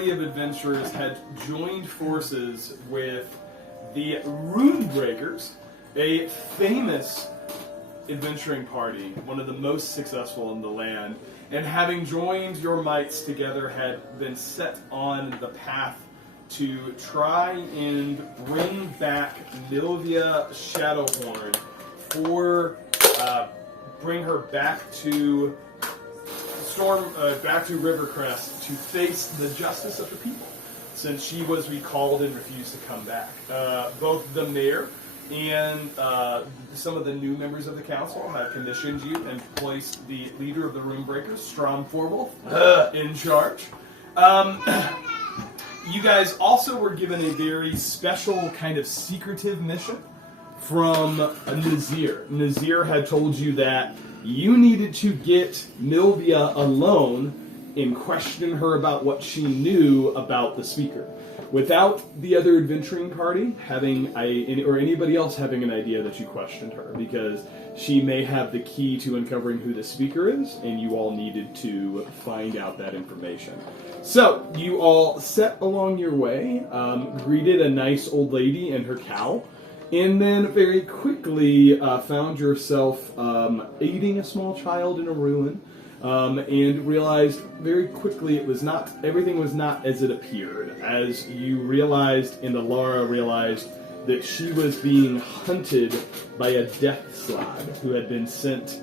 party of adventurers had joined forces with the Rune Breakers, a famous adventuring party, one of the most successful in the land, and having joined your mights together had been set on the path to try and bring back Milvia Shadowhorn bring her back to back to Rivercrest to face the justice of the people, since she was recalled and refused to come back. Both the mayor and some of the new members of the council have commissioned you and placed the leader of the Runebreakers, Strom Forwolf, in charge. You guys also were given a very special kind of secretive mission from Nazir. Nazir had told you that you needed to get Milvia alone and question her about what she knew about the speaker, without the other adventuring party having or anybody else having an idea that you questioned her, because she may have the key to uncovering who the speaker is, and you all needed to find out that information. So you all set along your way, greeted a nice old lady and her cow, and then very quickly found yourself aiding a small child in a ruin, and realized very quickly everything was not as it appeared. As you realized, and Elara realized, that she was being hunted by a death slod who had been sent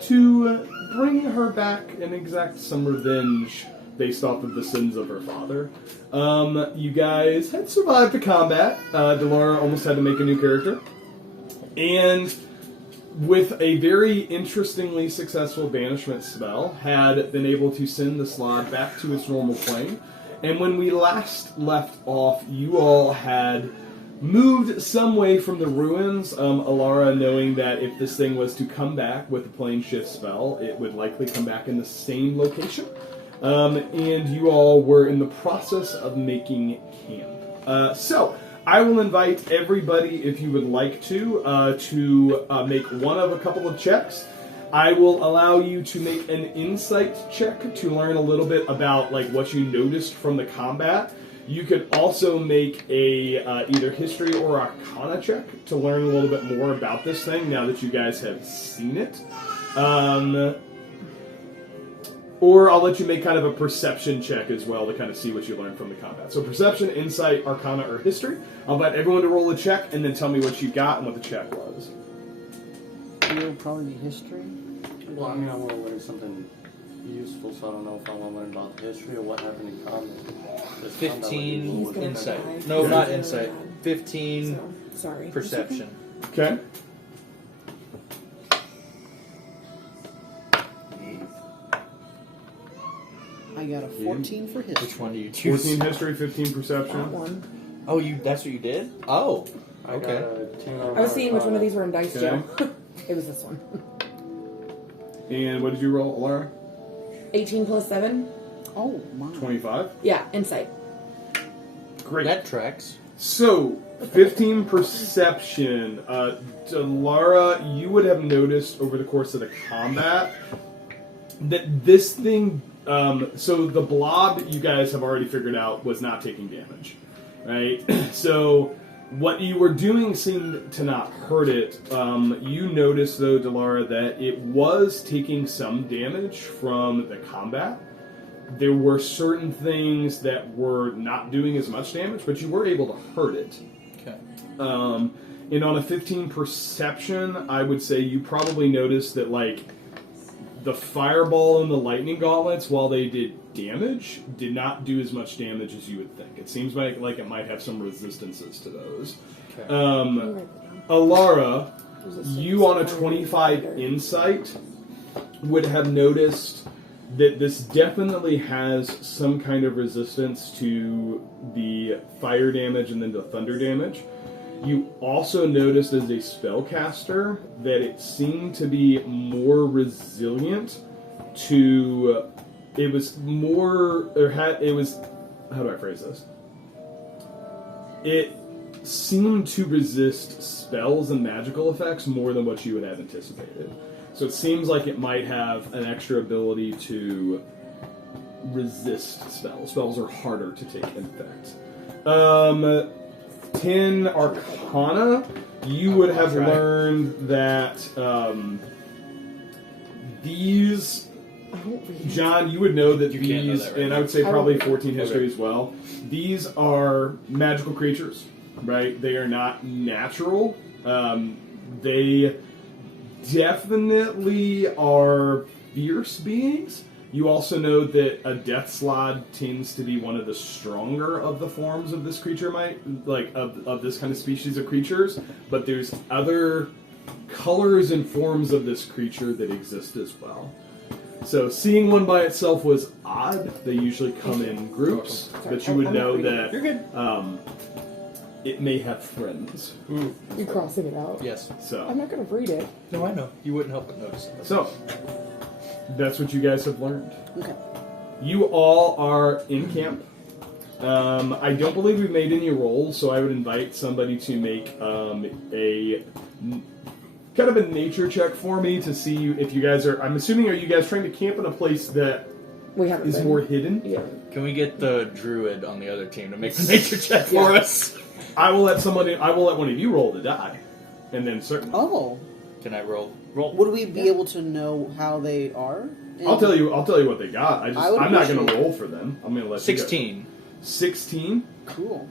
to bring her back and exact some revenge based off of the sins of her father. You guys had survived the combat. Elara almost had to make a new character. And with a very interestingly successful banishment spell, had been able to send the slod back to its normal plane. And when we last left off, you all had moved some way from the ruins, Elara knowing that if this thing was to come back with the plane shift spell, it would likely come back in the same location. And you all were in the process of making camp. So, I will invite everybody, if you would like to make one of a couple of checks. I will allow you to make an insight check to learn a little bit about what you noticed from the combat. You could also make a either history or arcana check to learn a little bit more about this thing now that you guys have seen it. Or I'll let you make kind of a perception check as well to kind of see what you learned from the combat. So perception, insight, arcana, or history. I'll invite everyone to roll a check and then tell me what you got and what the check was. It'll probably be history. Well, I want to learn something useful, so I don't know if I want to learn about the history or what happened in combat. 15 insight. No, not insight. 15 sorry. Perception. Okay. I got a 14 for history. Which one do you choose? 14 history, 15 perception. That one. Oh, that's what you did? Oh. Okay. I was seeing which one of these were in Dice Jail. It was this one. And what did you roll, Elara? 18 plus 7. Oh, my. 25. Yeah, insight. Great. That tracks. So, 15 perception. Elara, you would have noticed over the course of the combat that this thing... so the blob, you guys have already figured out, was not taking damage. Right? So... what you were doing seemed to not hurt it. You noticed, though, Elara, that it was taking some damage from the combat. There were certain things that were not doing as much damage, but you were able to hurt it. Okay. And on a 15 perception, I would say you probably noticed that, the fireball and the lightning gauntlets, while they did damage, did not do as much damage as you would think. It seems like it might have some resistances to those. Okay. Elara, you on a 25 insight would have noticed that this definitely has some kind of resistance to the fire damage and then the thunder damage. You also noticed as a spellcaster that it seemed to be more resilient to... It was more... how do I phrase this? It seemed to resist spells and magical effects more than what you would have anticipated. So it seems like it might have an extra ability to resist spells. Spells are harder to take effect. 10 Arcana, you would have learned that these... John, you would know that these, and I would say probably 14 history as well, these are magical creatures, right? They are not natural. They definitely are fierce beings. You also know that a death slod tends to be one of the stronger of the forms of this creature, of this kind of species of creatures, but there's other colors and forms of this creature that exist as well. So seeing one by itself was odd. They usually come in groups, but you would know that it may have friends. You crossing it out? Yes. So I'm not going to read it. No, I know. You wouldn't help but notice it. So that's what you guys have learned. Okay. You all are in camp. I don't believe we've made any rolls, so I would invite somebody to make a kind of a nature check for me to see if you guys are... I'm assuming, are you guys trying to camp in a place that We haven't is been. more hidden? Yeah. Can we get the druid on the other team to make the nature check for us? I will let one of you roll the die, and then certainly. Oh. Can I roll? Would we be able to know how they are? I'll tell you what they got. I'm not going to appreciate roll for them. I'm going to let 16. you go. 16. Cool.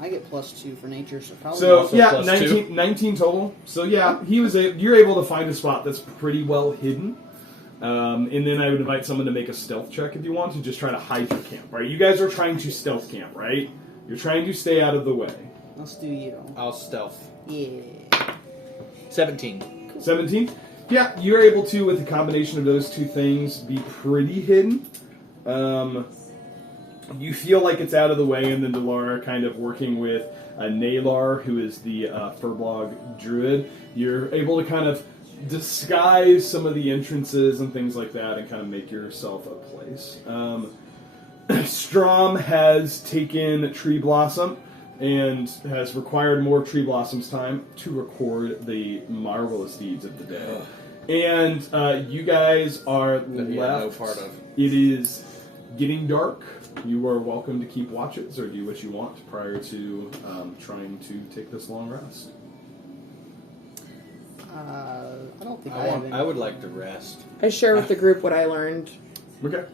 I get +2 for nature, so probably. So Also yeah, plus 19 total. So yeah, you're able to find a spot that's pretty well hidden. And then I would invite someone to make a stealth check if you want to just try to hide your camp. Right? You guys are trying to stealth camp, right? You're trying to stay out of the way. Let's do you. I'll stealth. Yeah. 17. 17. Yeah, you're able to, with the combination of those two things, be pretty hidden. You feel like it's out of the way, and then Elara kind of working with Nalar, who is the Furblog druid. You're able to kind of disguise some of the entrances and things like that and kind of make yourself a place. Strom has taken Tree Blossom and has required more Tree Blossom's time to record the marvelous deeds of the day. And you guys are left. No part of. It is getting dark. You are welcome to keep watches or do what you want prior to trying to take this long rest. I don't think I have any. I would like to rest. I share with the group what I learned. Okay.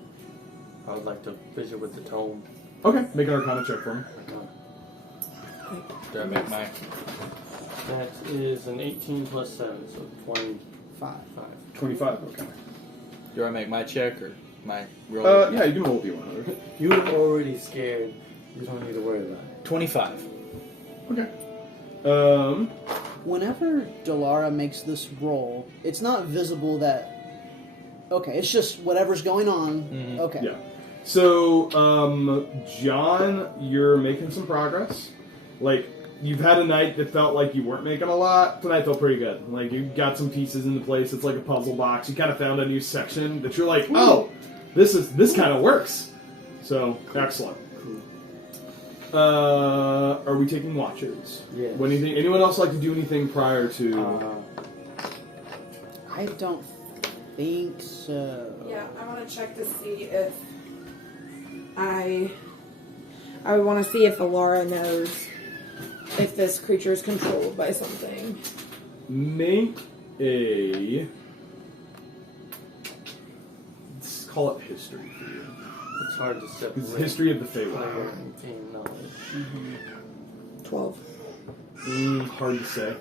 I would like to visit with the tome. Okay. Make an Arcana check for me. Do I make my... That is an 18 plus 7, so 25. 25. Okay. Do I make my check or my roll? Yeah, you can roll if you want. You're already scared. You don't need to worry about it. 25. Okay. Whenever Elara makes this roll, it's not visible that... Okay, it's just whatever's going on. Mhm. Okay. Yeah. So, John, you're making some progress. Like, you've had a night that felt like you weren't making a lot. Tonight felt pretty good. Like, you got some pieces into place. It's like a puzzle box. You kind of found a new section that you're like, oh, this kind of works. So, excellent. Are we taking watches? Yes. What do you think? Anyone else like to do anything prior to? I don't think so. Yeah, I want to check to see if I want to see if Elara knows if this creature is controlled by something. Make a. Let's call it history for you. It's hard to separate. It's history of the player Feywild. and team knowledge. 12. Hard to say.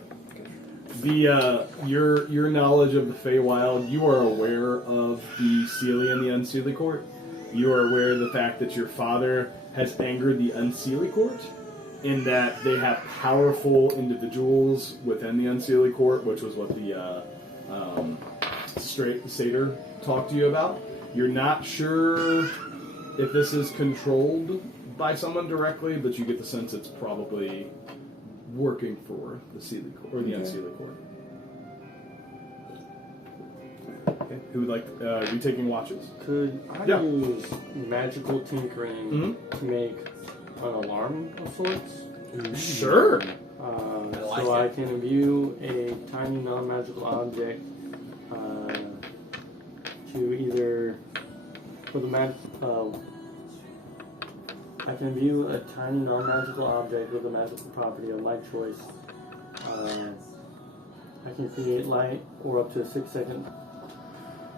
The your knowledge of the Feywild, you are aware of the Seelie and the Unseelie Court. You are aware of the fact that your father has angered the Unseelie Court, in that they have powerful individuals within the Unseelie Court, which was what the Satyr talked to you about. You're not sure if this is controlled by someone directly, but you get the sense it's probably working for the Seelie Court, or the Unseelie Court. Okay. Who would like are you taking watches? Could I use magical tinkering to make an alarm of sorts? Sure. I can imbue a tiny non-magical object to either for the I can view a tiny non-magical object with a magical property of my choice. I can create light or up to a 6-second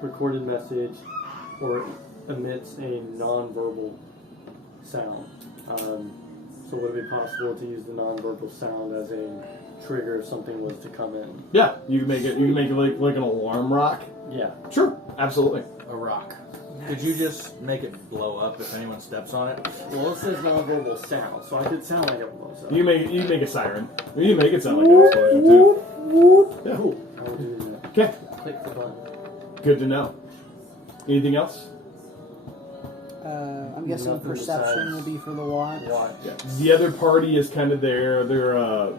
recorded message or emits a non-verbal sound. So would it be possible to use the non-verbal sound as a trigger if something was to come in? Yeah, you can make it like an alarm rock. Yeah. Sure, absolutely. A rock. Could you just make it blow up if anyone steps on it? Well, it says non-verbal sound, so I could sound like it blows up. You make a siren. You make it sound like an explosion too. Yeah. Cool. I will do that. Okay. Click the button. Good to know. Anything else? I'm guessing Nothing perception besides will be for the watch. Yeah. The other party is kind of there. Their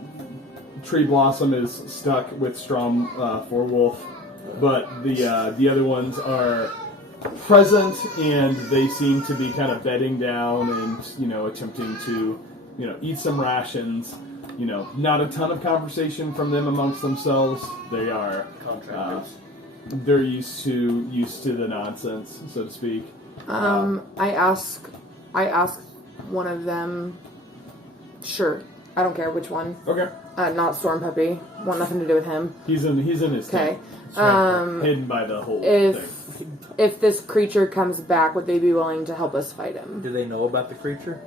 Tree Blossom is stuck with Strom Forwolf, but the other ones are present, and they seem to be kind of bedding down and attempting to eat some rations. Not a ton of conversation from them amongst themselves. They are Contractors. they're used to the nonsense, so to speak. I ask one of them. Sure, I don't care which one. Okay. Not Storm Puppy. Want nothing to do with him. He's in his Okay. tent, hidden by the whole thing. If this creature comes back, would they be willing to help us fight him? Do they know about the creature?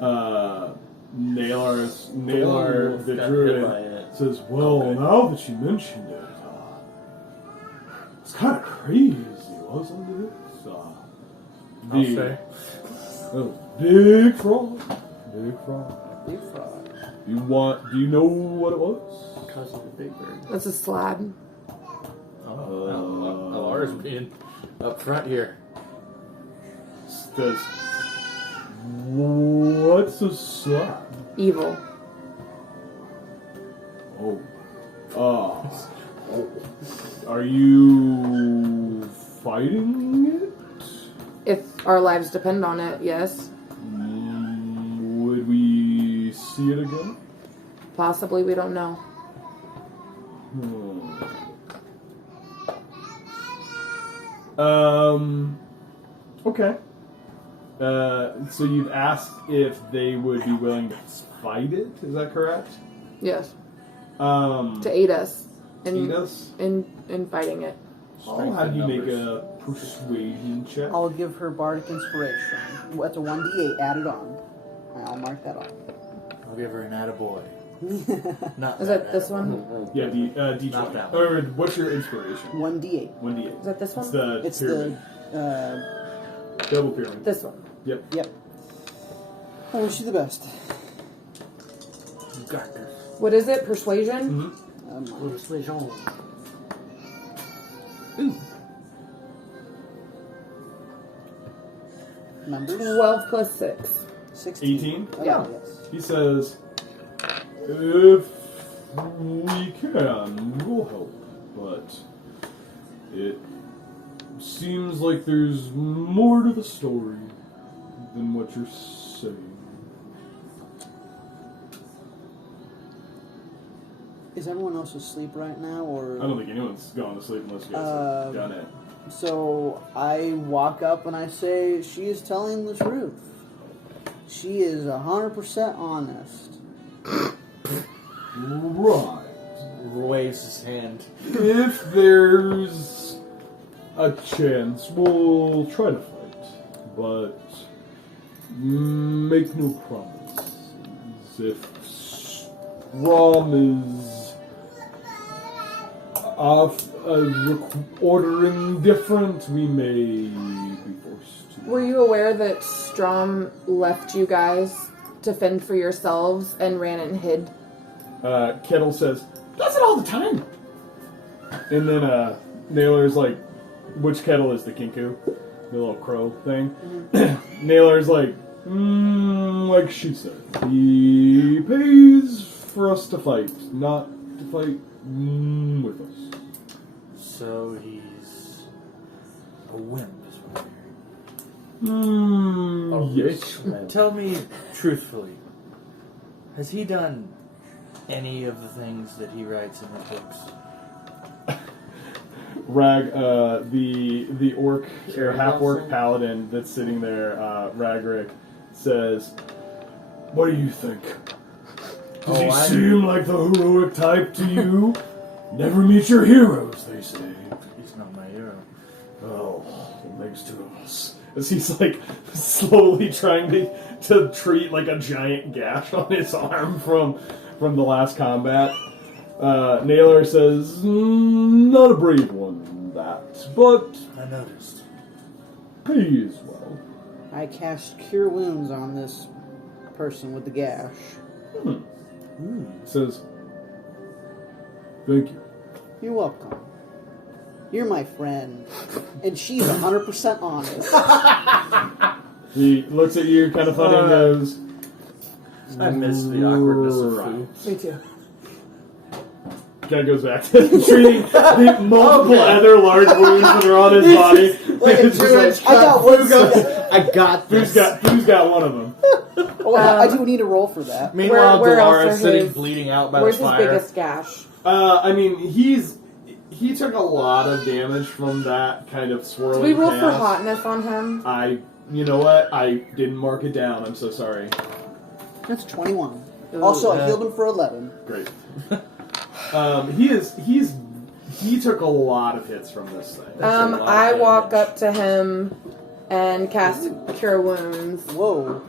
Nalar, Wolf the got hit by druid, it. says, "Well, Okay. now that you mentioned it, it's kind of crazy, wasn't it? I'll say. Big frog, big frog. Big frog. Do you know what it was? Cousin of Big Bird. That's a slab. Elara's being up front here. Says, what's a slab? Evil. Oh. Are you fighting it? If our lives depend on it, yes. Would we see it again? Possibly, we don't know. Okay. So you've asked if they would be willing to fight it, is that correct? Yes. To To aid us. aid us? In fighting it. I'll have you make a persuasion check. I'll give her bardic inspiration. That's a 1d8 added on. I'll mark that off. I'll give her an attaboy. Not Is that this one? Yeah, D20. Not that Or what's your inspiration? 1d8. 1d8. Is that this one? It's the It's pyramid. the Double pyramid. This one. Yep. yep. I wish you the best. You got this. What is it? Persuasion? Mm-hmm. Persuasion. Numbers? 12 plus 6. 16. 18? Oh, Yeah. Yes. He says, if we can, we'll help, but it seems like there's more to the story than what you're saying. Is everyone else asleep right now, or? I don't think anyone's gone to sleep unless you guys have done it. So I walk up and I say, she is telling the truth. She is 100% honest. Right. Waves his hand. If there's a chance, we'll try to fight, but make no promises. If Rom is ordering different, we may be forced to. Were you aware that Strom left you guys to fend for yourselves and ran and hid? Kettle says, does it all the time. And then Nailer's like, which Kettle is the Kinku? The little crow thing. Mm-hmm. Nailer's like she said, he pays for us to fight, not to fight with us. So he's a wimp, is what I'm hearing. Yes. Tell me truthfully, has he done any of the things that he writes in his books? the orc or half orc paladin that's sitting there, Ragrick, says, "What do you think? Does he seem like the heroic type to you? Never meet your heroes, they say." He's not my hero. Oh, what makes two of us? As he's like slowly trying to treat like a giant gash on his arm from the last combat. Naylor says, "Not a brave one, that, but I noticed. he is well." I cast Cure Wounds on this person with the gash. Says, "Thank you." You're welcome. You're my friend. And she's 100% honest. He looks at you, kind of funny, and goes, I miss the awkwardness of "Right." food. Me too. Kind of goes back to treating the multiple other large wounds that are on his body. It's just I got one. I got Who's this. got one of them? Oh, I do need a roll for that. Meanwhile, Where else Dolores are sitting his- bleeding out by Where's the his fire. biggest gash? I mean, he took a lot of damage from that kind of swirling. Did we roll for chaos. hotness on him? You know what? I didn't mark it down. I'm so sorry. That's 21. Also, I healed him for 11. Great. He took a lot of hits from this thing. I walk up to him and cast Cure Wounds Whoa.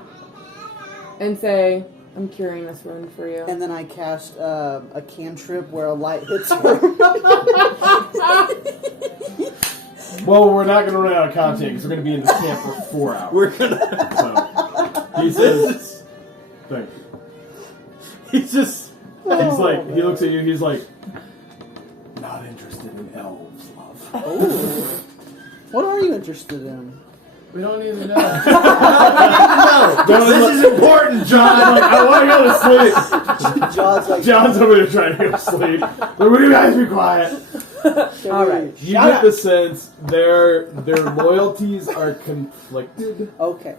and say, "I'm curing this wound for you." And then I cast a cantrip where a light hits her. Well, we're not going to run out of content because we're going to be in this camp for 4 hours. We're gonna. So, he says, "Thank you." He's just. He's like, he looks at you. He's like, "Not interested in elves, love." Oh. What are you interested in? We don't even know. No, this is important, John. I want to go to sleep. John's like, John's over there trying to go to sleep. Like, will you guys be quiet? all right. You get the sense their loyalties are conflicted. Okay.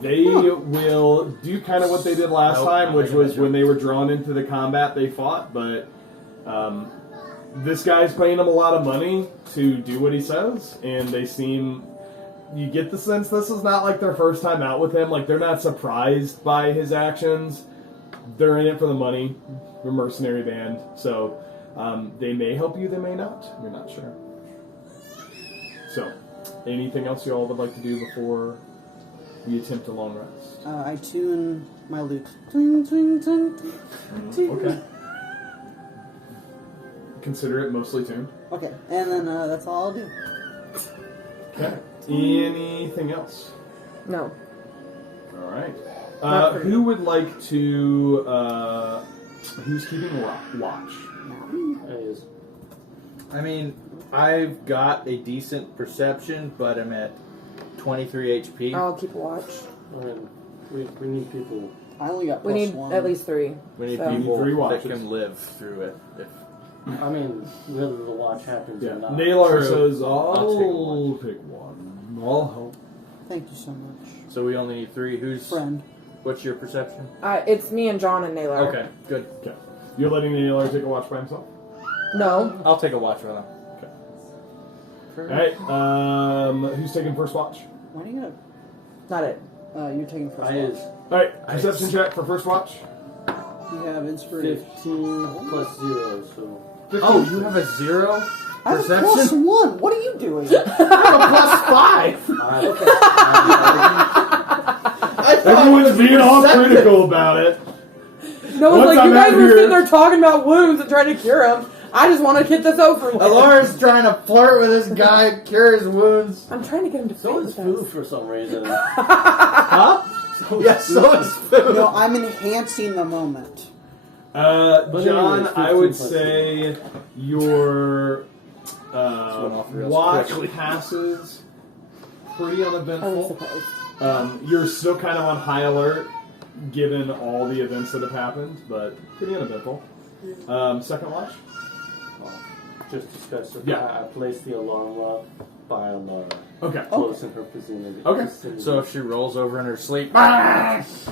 They will do kind of what they did last time, which was when they were drawn into the combat, they fought. But this guy's paying them a lot of money to do what he says, and they seem. You get the sense this is not like their first time out with him. Like, they're not surprised by his actions. They're in it for the money. They're a mercenary band. So, they may help you, they may not. You're not sure. So, anything else you all would like to do before we attempt a long rest? I tune my lute. Ting, ting, ting, ting. Okay. Consider it mostly tuned. Okay, and then that's all I'll do. Okay. Anything else? No. All right. Not for Who me. would like to? Who's keeping watch? I mean, I've got a decent perception, but I'm at 23 HP. I'll keep watch. I mean, we need people. I only got We plus need 1. at least 3. We need So- people 3 that watches. can live through it. If I mean, whether the watch happens or not. Naylor True. says, I'll take pick one. I'll help." Thank you so much. so, we only need 3. Who's? Friend. What's your perception? It's me and John and Naylor. Okay, good. Okay. You're letting Naylor take a watch by himself? No. I'll take a watch with him. Alright, who's taking first watch? Why do you gotta... Not it. You're taking first I watch. is Alright, perception check for first watch. You have inspiration. 15 plus 0, so. Oh, you have a 0 I have a perception? plus 1. What are you doing? Everyone's being all critical about it. No one's Once like, I'm you guys out were here- sitting there talking about wounds and trying to cure them. I just want to get this over with. Alara's trying to flirt with this guy, cure his wounds. I'm trying to get him to So fight is with food us. for some reason. Huh? Yes, so is food. No, I'm enhancing the moment. John, anyways, I would 15 plus say your went off real watch quickly. passes pretty I was uneventful. surprised. You're still kind of on high alert given all the events that have happened, but pretty uneventful. Second watch? Just to specify, Yeah. I placed the alarm clock by Elara, Okay. close in her vicinity. Okay. So if she rolls over in her sleep, Says,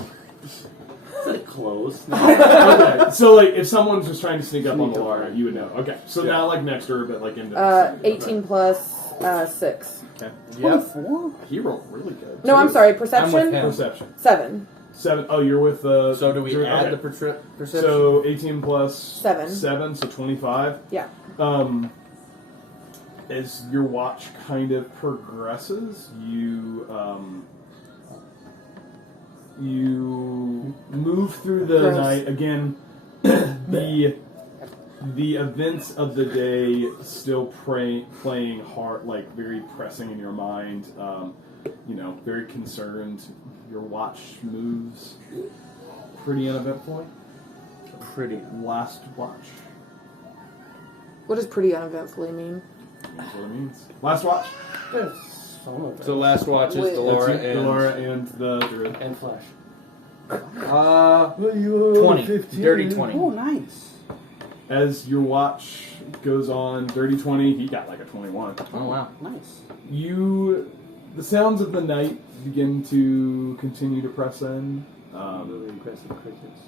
Close. Okay. So, like, if someone's just trying to sneak up on Elara, you would know. Okay, so now, like, next to her, but, like, into the 18 plus 6. Okay. 24? He rolled really good. No, I'm sorry. I'm with Perception? him. Perception. 7. 7. Oh, you're with the... So do we add okay. the perception? So 18 plus 7. 7, so 25. Yeah. As your watch kind of progresses, you move through the Gross. night again. The events of the day still playing hard, like very pressing in your mind. Very concerned. Your watch moves pretty uneventfully. Pretty. Last watch. What does pretty uneventfully mean? That's what it means. Last watch. There's some of it. So last watch is Wait. Elara That's it, and... Elara and the druid. And Flash. 20. Dirty 20. Oh, nice. As your watch goes on, dirty 20, he got like a 21. Oh, wow. Nice. The sounds of the night begin to continue to press in. Really aggressive crickets.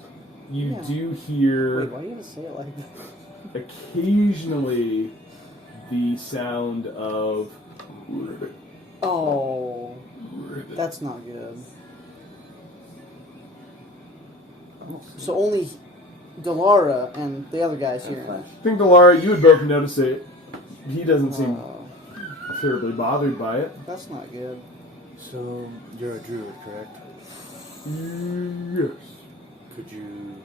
You Yeah. do hear Wait, why do you have to say it like that? occasionally the sound of Oh, that's not good. So only Delara and the other guys here. I think Elara, you would both notice it. He doesn't seem Oh, terribly bothered by it. that's not good. So, you're a druid, correct? Yes. Could you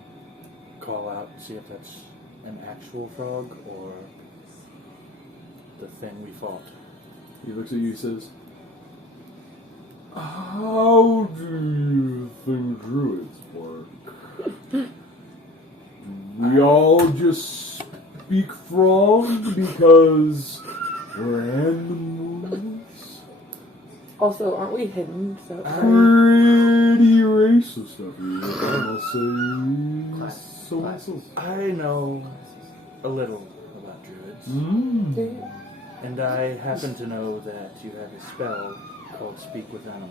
call out and see if that's an actual frog or the thing we fought? He looks at you and says, "How do you think druids work? We all just speak frog because we're animals? Also, aren't we hidden? So Pretty racist of you, I'll say. So. I know a little about druids. Mm. And I happen to know that you have a spell called Speak with Animals.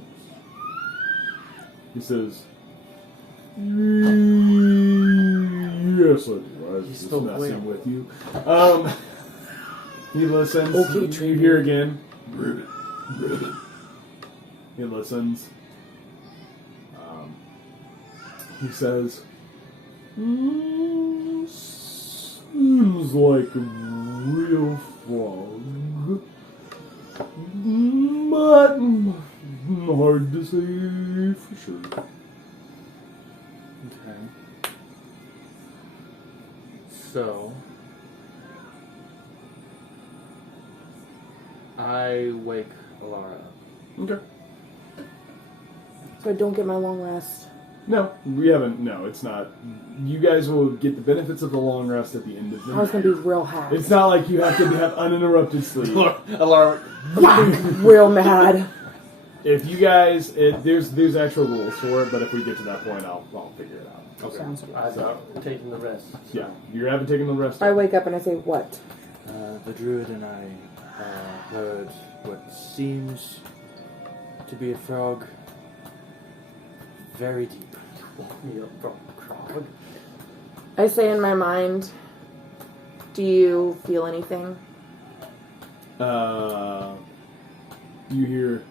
He says, "Yes, I do. I was He's just still messing clear. with you." He listens. Okay, You hear again. He listens. He says, "Seems like a real frog, but hard to say for sure." Okay. So, I wake Elara up. Okay. I don't get my long rest. No, we haven't. No, it's not. You guys will get the benefits of the long rest at the end of the I was night. gonna be real happy. It's not like you have to have uninterrupted sleep. Elara, Real mad. If you guys, there's actual rules for it, but if we get to that point, I'll figure it out. Okay. Sounds good. I've taken the rest. Yeah, you haven't taken the rest. I wake up and I say, "What?" the druid and I heard what seems to be a frog very deep. Woke me up from Krog. I say in my mind, "Do you feel anything?" You hear.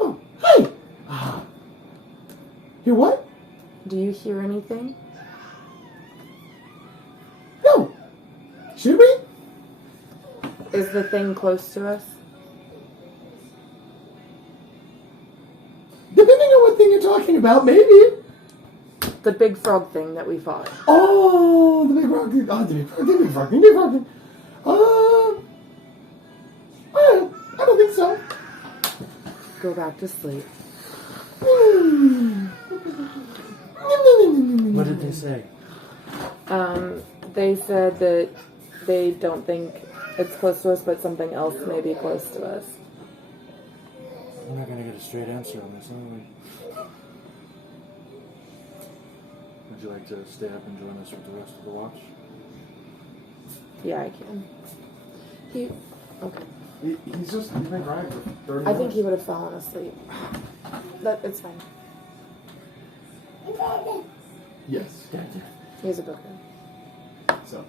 Oh, hey! Hear what? Do you hear anything? No. Should we? Is the thing close to us? Depending on what thing you're talking about, maybe. The big frog thing that we fought. Oh, the big rock. Oh, the big frog. The big frog. The big frog. I don't think so. Go back to sleep. What did they say? They said that they don't think it's close to us, but something else may be close to us. We're not going to get a straight answer on this, are we? Would you like to stay up and join us with the rest of the watch? Yeah, I can. Okay. He's been crying for 30 I think minutes. he would have fallen asleep. It's fine. Yes. He has a book. So,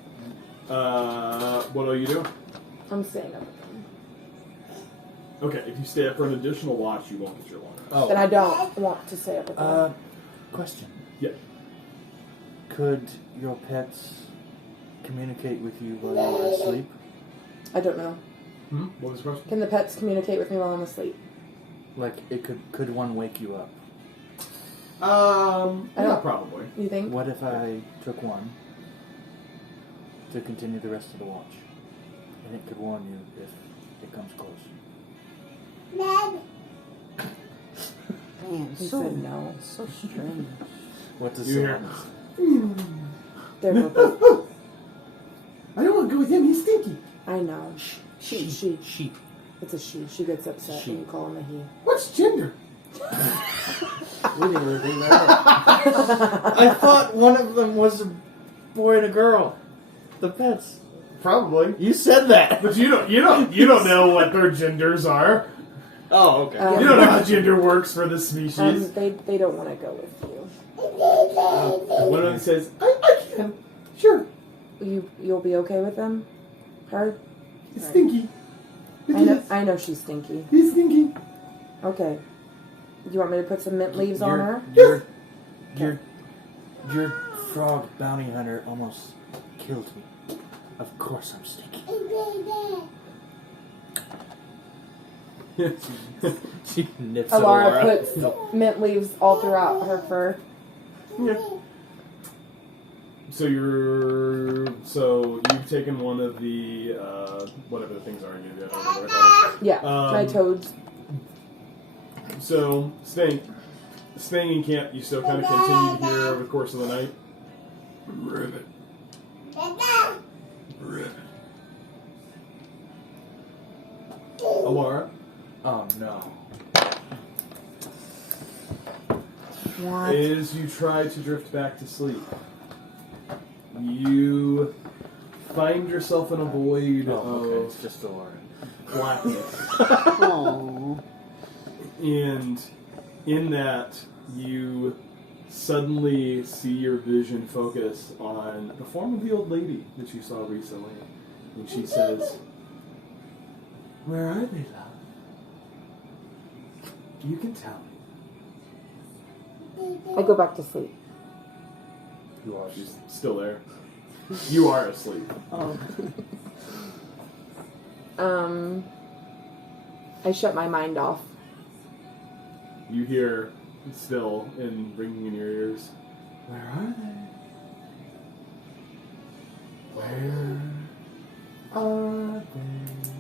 what are you doing? I'm staying up with him. Okay, if you stay up for an additional watch, you won't get your long rest. Oh. Then I don't want to stay up with him. Question. Yeah. Could your pets communicate with you while you're asleep? I don't know. What was the question? Can the pets communicate with me while I'm asleep? Like, could one wake you up? Yeah, probably. You think? What if I took one to continue the rest of the watch? And it could warn you if it comes close. Man, He so, said no. so strange. What does You hear? They're both. I don't want to go with him. He's stinky. I know. She. She. It's a she. She gets upset She. when you call him a he. What's gender? We didn't even bring that up. I thought one of them was a boy and a girl. The pets. Probably. You said that. But you don't know what their genders are. Oh, okay. You don't know how gender works for this species. They don't want to go with you. One of them says, I can. Sure. You'll be okay with them? Her? It's Right. stinky. I know she's stinky. He's stinky. Okay. Do you want me to put some mint leaves on her? Your frog bounty hunter almost killed me. Of course I'm stinky. She nips at Elara Elara. puts mint leaves all throughout her fur. Yeah. So you've taken one of the whatever the things are you do. I don't know what I call them. Yeah, my Um, toads. So staying in camp, you still kind of continue to hear over the course of the night. Ribbit. Ribbit. Elara, Oh no. What? as you try to drift back to sleep, you find yourself in a void Oh, okay. of It's just Elara. blackness. Aww. And in that, you suddenly see your vision focus on the form of the old lady that you saw recently. And she says, "Where are they, love? You can tell me." I go back to sleep. You are. She's still there. You are asleep. Oh. I shut my mind off. You hear still and ringing in your ears, "Where are they? Where are they?"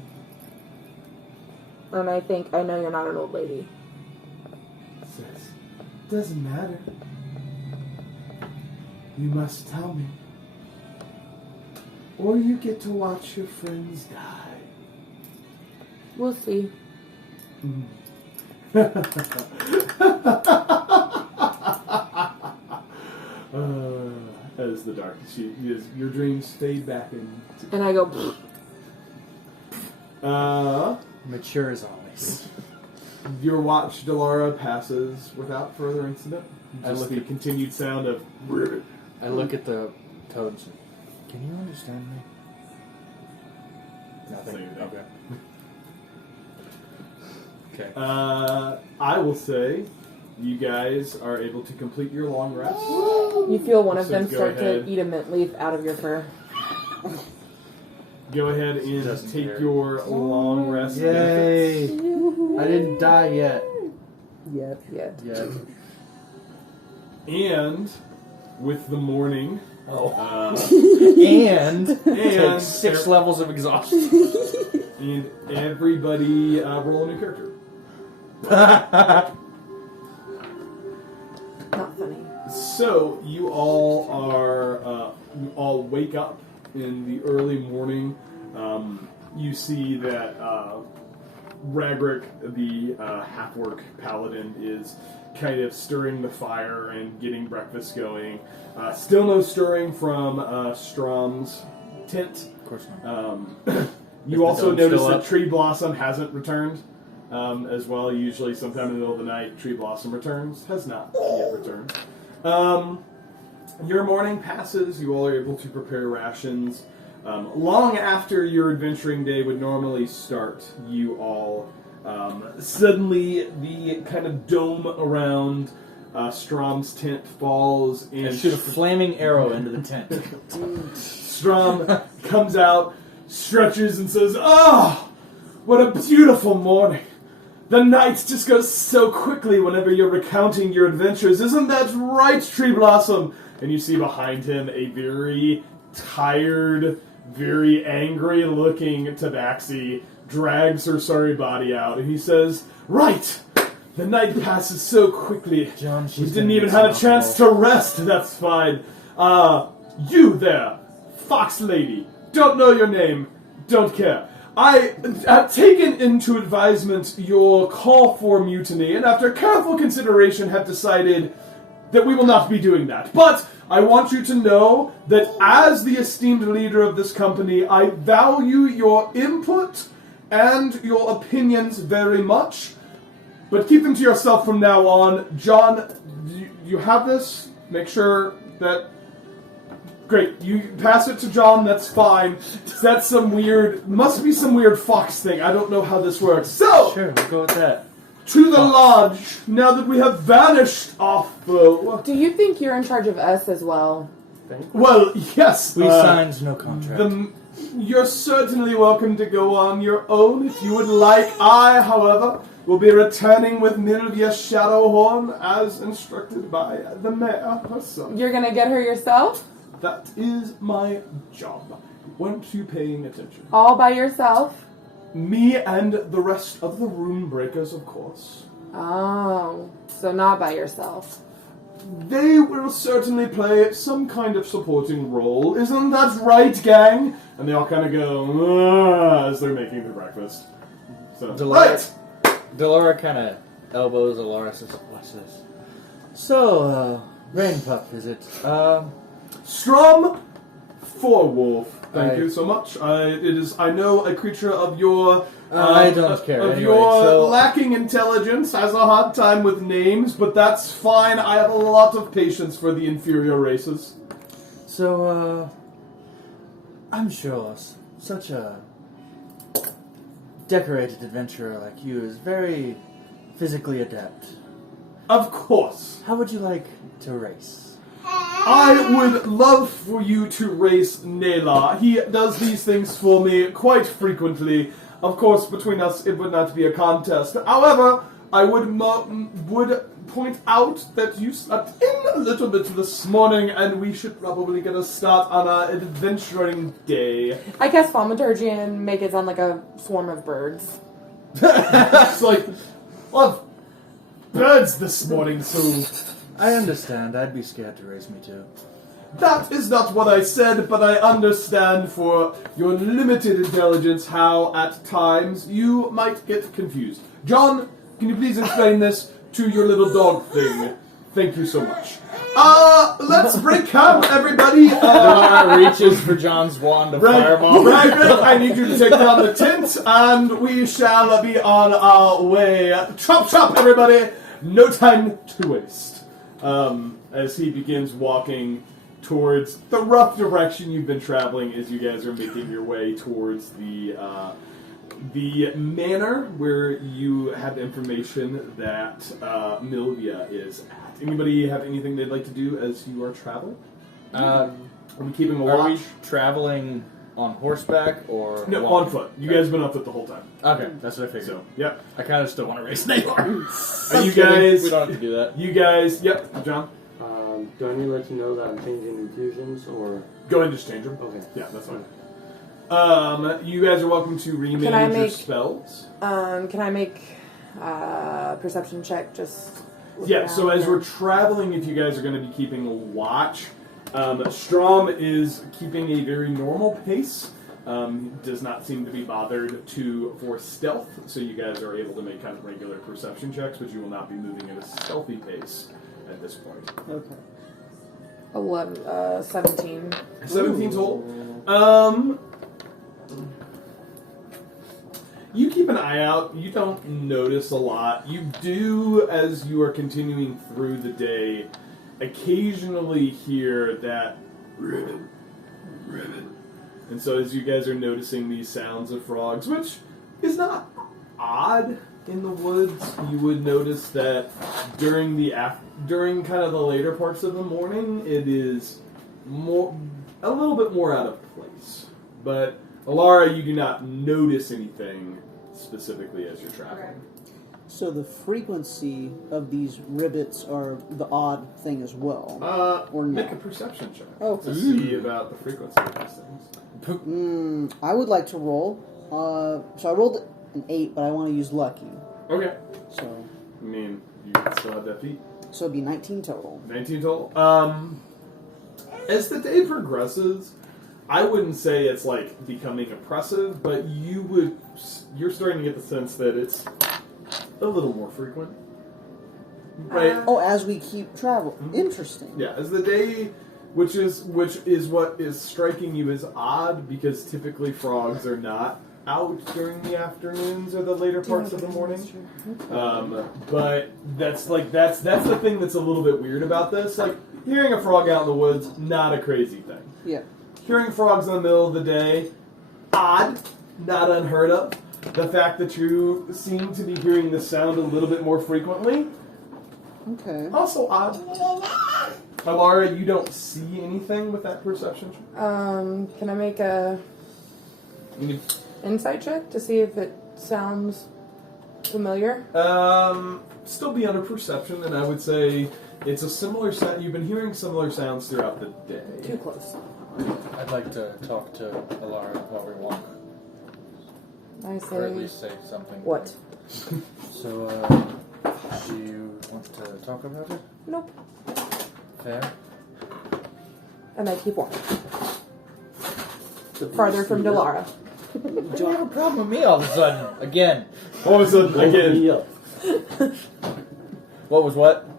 And I think, I know you're not an old lady. Says, "Doesn't matter. You must tell me. Or you get to watch your friends die." We'll see. As the dark, your dreams fade back into. And I go, Mature as always. Your watch, Delara, passes without further incident. I Just look the at- continued sound of ribbit. I look at the toads. Can you understand me? Same thing. Okay. Okay. I will say, you guys are able to complete your long rest. you feel one of So them go start ahead. to eat a mint leaf out of your fur. Go ahead and Doesn't take care. your long rest. Yay! benefits. I didn't die yet. Yep. Yet. Yet. And with the morning, Oh. and Take 6 levels of exhaustion. and everybody roll a new character. Not funny. So you all are you all wake up in the early morning. You see that Ragrick, the half-orc paladin, is kind of stirring the fire and getting breakfast going. Still no stirring from Strom's tent. Of course not. You the also dome notice still that up? Tree Blossom hasn't returned as well. Usually sometime in the middle of the night, Tree Blossom returns. Has not yet returned. Your morning passes. You all are able to prepare rations. Long after your adventuring day would normally start, you all suddenly the kind of dome around Strom's tent falls in. And shoot a flaming arrow into the tent. Strom comes out, stretches, and says, "Oh, what a beautiful morning. The night just goes so quickly whenever you're recounting your adventures. Isn't that right, Tree Blossom?" And you see behind him a very tired, very angry-looking Tabaxi drags her sorry body out, and he says, "Right! The night passes so quickly. John, We she's didn't gonna even need have a some chance to rest. That's fine. You there, Fox Lady. Don't know your name. Don't care. I have taken into advisement your call for mutiny, and after careful consideration have decided that we will not be doing that. But I want you to know that as the esteemed leader of this company, I value your input and your opinions very much. But keep them to yourself from now on. John, you have this? Make sure that... Great, you pass it to John, that's fine. That's some weird... Must be some weird fox thing. I don't know how this works. So, Sure, we'll go with that. to the lodge, now that we have vanished our foe. Do you think you're in charge of us as well? Well, yes. We signed no contract. You're certainly welcome to go on your own if you would like. I, however, will be returning with Milvia Shadowhorn as instructed by the mayor herself. You're gonna get her yourself? That is my job. Weren't you paying attention? All by yourself? Me and the rest of the room breakers, of course. Oh, so not by yourself. They will certainly play some kind of supporting role. Isn't that right, gang? And they all kind of go, as they're making their breakfast. So, right! Delora kind of elbows Elara, says, "Watch this." So, Rain Pup, is it? Strom Forwolf. Thank I- you so much. It is, I know, a creature of your... I don't care. Of Anyway, your so- lacking intelligence, has a hard time with names, but that's fine. I have a lot of patience for the inferior races. So, I'm sure such a decorated adventurer like you is very physically adept. Of course. How would you like to race? I would love for you to race Nela. He does these things for me quite frequently. Of course, between us, it would not be a contest. However, I would point out that you slept in a little bit this morning, and we should probably get a start on our adventuring day. I cast thaumaturgy and make it sound like a swarm of birds. It's like, well, birds this morning, so... I understand. I'd be scared to race me too. That is not what I said, but I understand for your limited intelligence how, at times, you might get confused. John, can you please explain this to your little dog thing? Thank you so much. Let's break camp, everybody. Delora reaches for John's wand of fireball. Ragnar, I need you to take down the tent, and we shall be on our way. Chop, chop, everybody. No time to waste. As he begins walking towards the rough direction you've been traveling as you guys are making your way towards the manor where you have information that Milvia is at. Anybody have anything they'd like to do as you are traveling? Are we keeping a Are watch? we traveling on horseback or No, walking? on foot. You guys have been on foot the whole time. Okay, that's what I figured. So, yep. I kind of still want to race Naylor. Are you guys... We don't have to do that. You guys... Yep, John. Do I need to let you know that I'm changing infusions, or... Go ahead and just change them. Okay. Yeah, that's fine. You guys are welcome to remanage Can I your make- spells. Can I make perception check? Just Yeah, so as we're traveling, if you guys are going to be keeping a watch, Strom is keeping a very normal pace. Does not seem to be bothered for stealth, so you guys are able to make kind of regular perception checks, but you will not be moving at a stealthy pace at this point. Okay. 17. 17 total. You keep an eye out. You don't notice a lot. You do, as you are continuing through the day, occasionally hear that ribbit, ribbit. And so as you guys are noticing these sounds of frogs, which is not odd in the woods, you would notice that during kind of the later parts of the morning, it is a little bit more out of place. But Elara, you do not notice anything specifically as you're traveling. So the frequency of these ribbits are the odd thing as well, or Make a not? perception check Okay. to see about the frequency of these things. I would like to roll. So I rolled an 8, but I want to use lucky. Okay. So I mean, you can still have that feat. it'd be 19 total. 19 total. As the day progresses, I wouldn't say it's like becoming oppressive, but you're starting to get the sense that it's a little more frequent. Right? Oh, as we keep traveling. Mm-hmm. Interesting. Yeah, as the day, which is what is striking you as odd, because typically frogs are not out during the afternoons or the later parts of the morning. But that's the thing that's a little bit weird about this. Like, hearing a frog out in the woods, not a crazy thing. Yeah. Hearing frogs in the middle of the day, odd, not unheard of. The fact that you seem to be hearing the sound a little bit more frequently, Okay. also odd. Elara, you don't see anything with that perception check? Can I make a insight check to see if it sounds familiar? Still be under perception, and I would say it's a similar sound. You've been hearing similar sounds throughout the day. Too close. I'd like to talk to Elara while we walk, I say. or at least say something. What? So, do you want to talk about it? Nope. Fair. And I keep walking. Farther from Delara. You have a problem with me all of a sudden. Again. All of a sudden, again. What was what?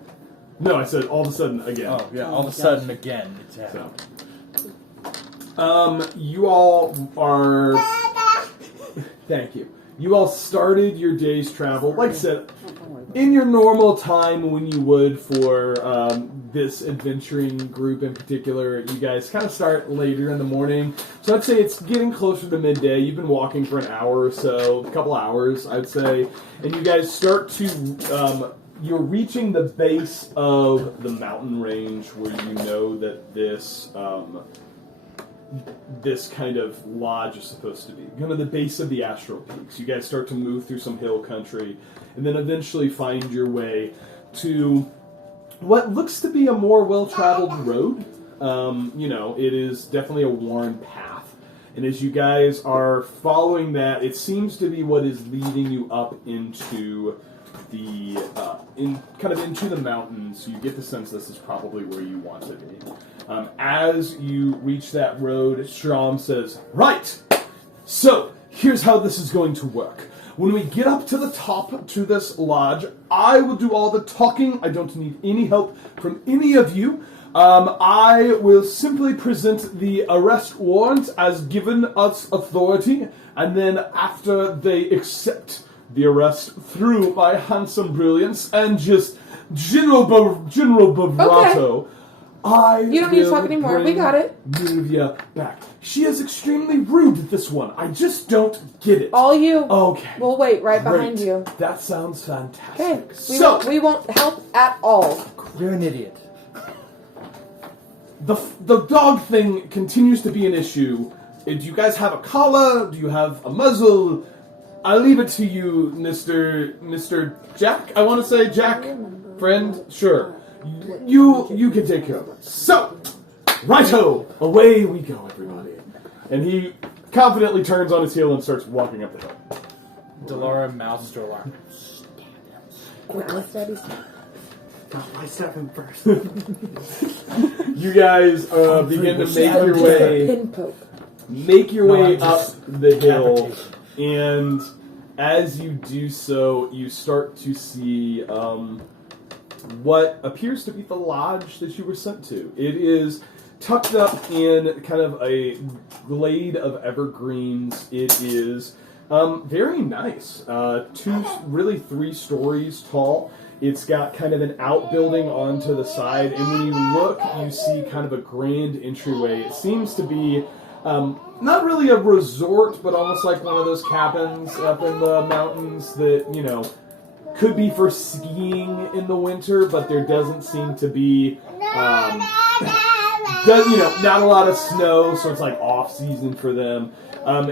No, I said all of a sudden, again. Oh, yeah, all of a sudden again. It's happening. You all are... Thank you. You all started your day's travel, like I said, in your normal time when you would for this adventuring group in particular. You guys kind of start later in the morning. So I'd say it's getting closer to midday. You've been walking for an hour or so, a couple hours, I'd say. And you guys start to... you're reaching the base of the mountain range where you know that this kind of lodge is supposed to be. Kind of the base of the Astral Peaks. You guys start to move through some hill country and then eventually find your way to what looks to be a more well-traveled road. It is definitely a worn path. And as you guys are following that, it seems to be what is leading you up into the into the mountains. You get the sense this is probably where you want to be. As you reach that road, Shram says, "Right, so here's how this is going to work. When we get up to the top to this lodge, I will do all the talking. I don't need any help from any of you. I will simply present the arrest warrant as given us authority, and then after they accept the arrest through my handsome brilliance and just general bravado, You don't need to talk anymore. We got it. Milvia back. She is extremely rude, this one. I just don't get it. All you. Okay. We'll wait right Great. behind you. That sounds fantastic. Okay. We won't help at all. You're an idiot. The dog thing continues to be an issue. Do you guys have a collar? Do you have a muzzle? I'll leave it to you, Mr. Jack. I want to say Jack, friend. Sure. You can take care of it. So, righto, away we go, everybody. And he confidently turns on his heel and starts walking up the hill. Delara mouths to Elara. I step him first. You guys begin to make your way up the hill, and as you do so, you start to see what appears to be the lodge that you were sent to. It is tucked up in kind of a glade of evergreens. It is Very nice. Three stories tall. It's got kind of an outbuilding onto the side, and when you look, you see kind of a grand entryway. It seems to be not really a resort, but almost like one of those cabins up in the mountains that, could be for skiing in the winter, but there doesn't seem to be, not a lot of snow, so it's like off-season for them.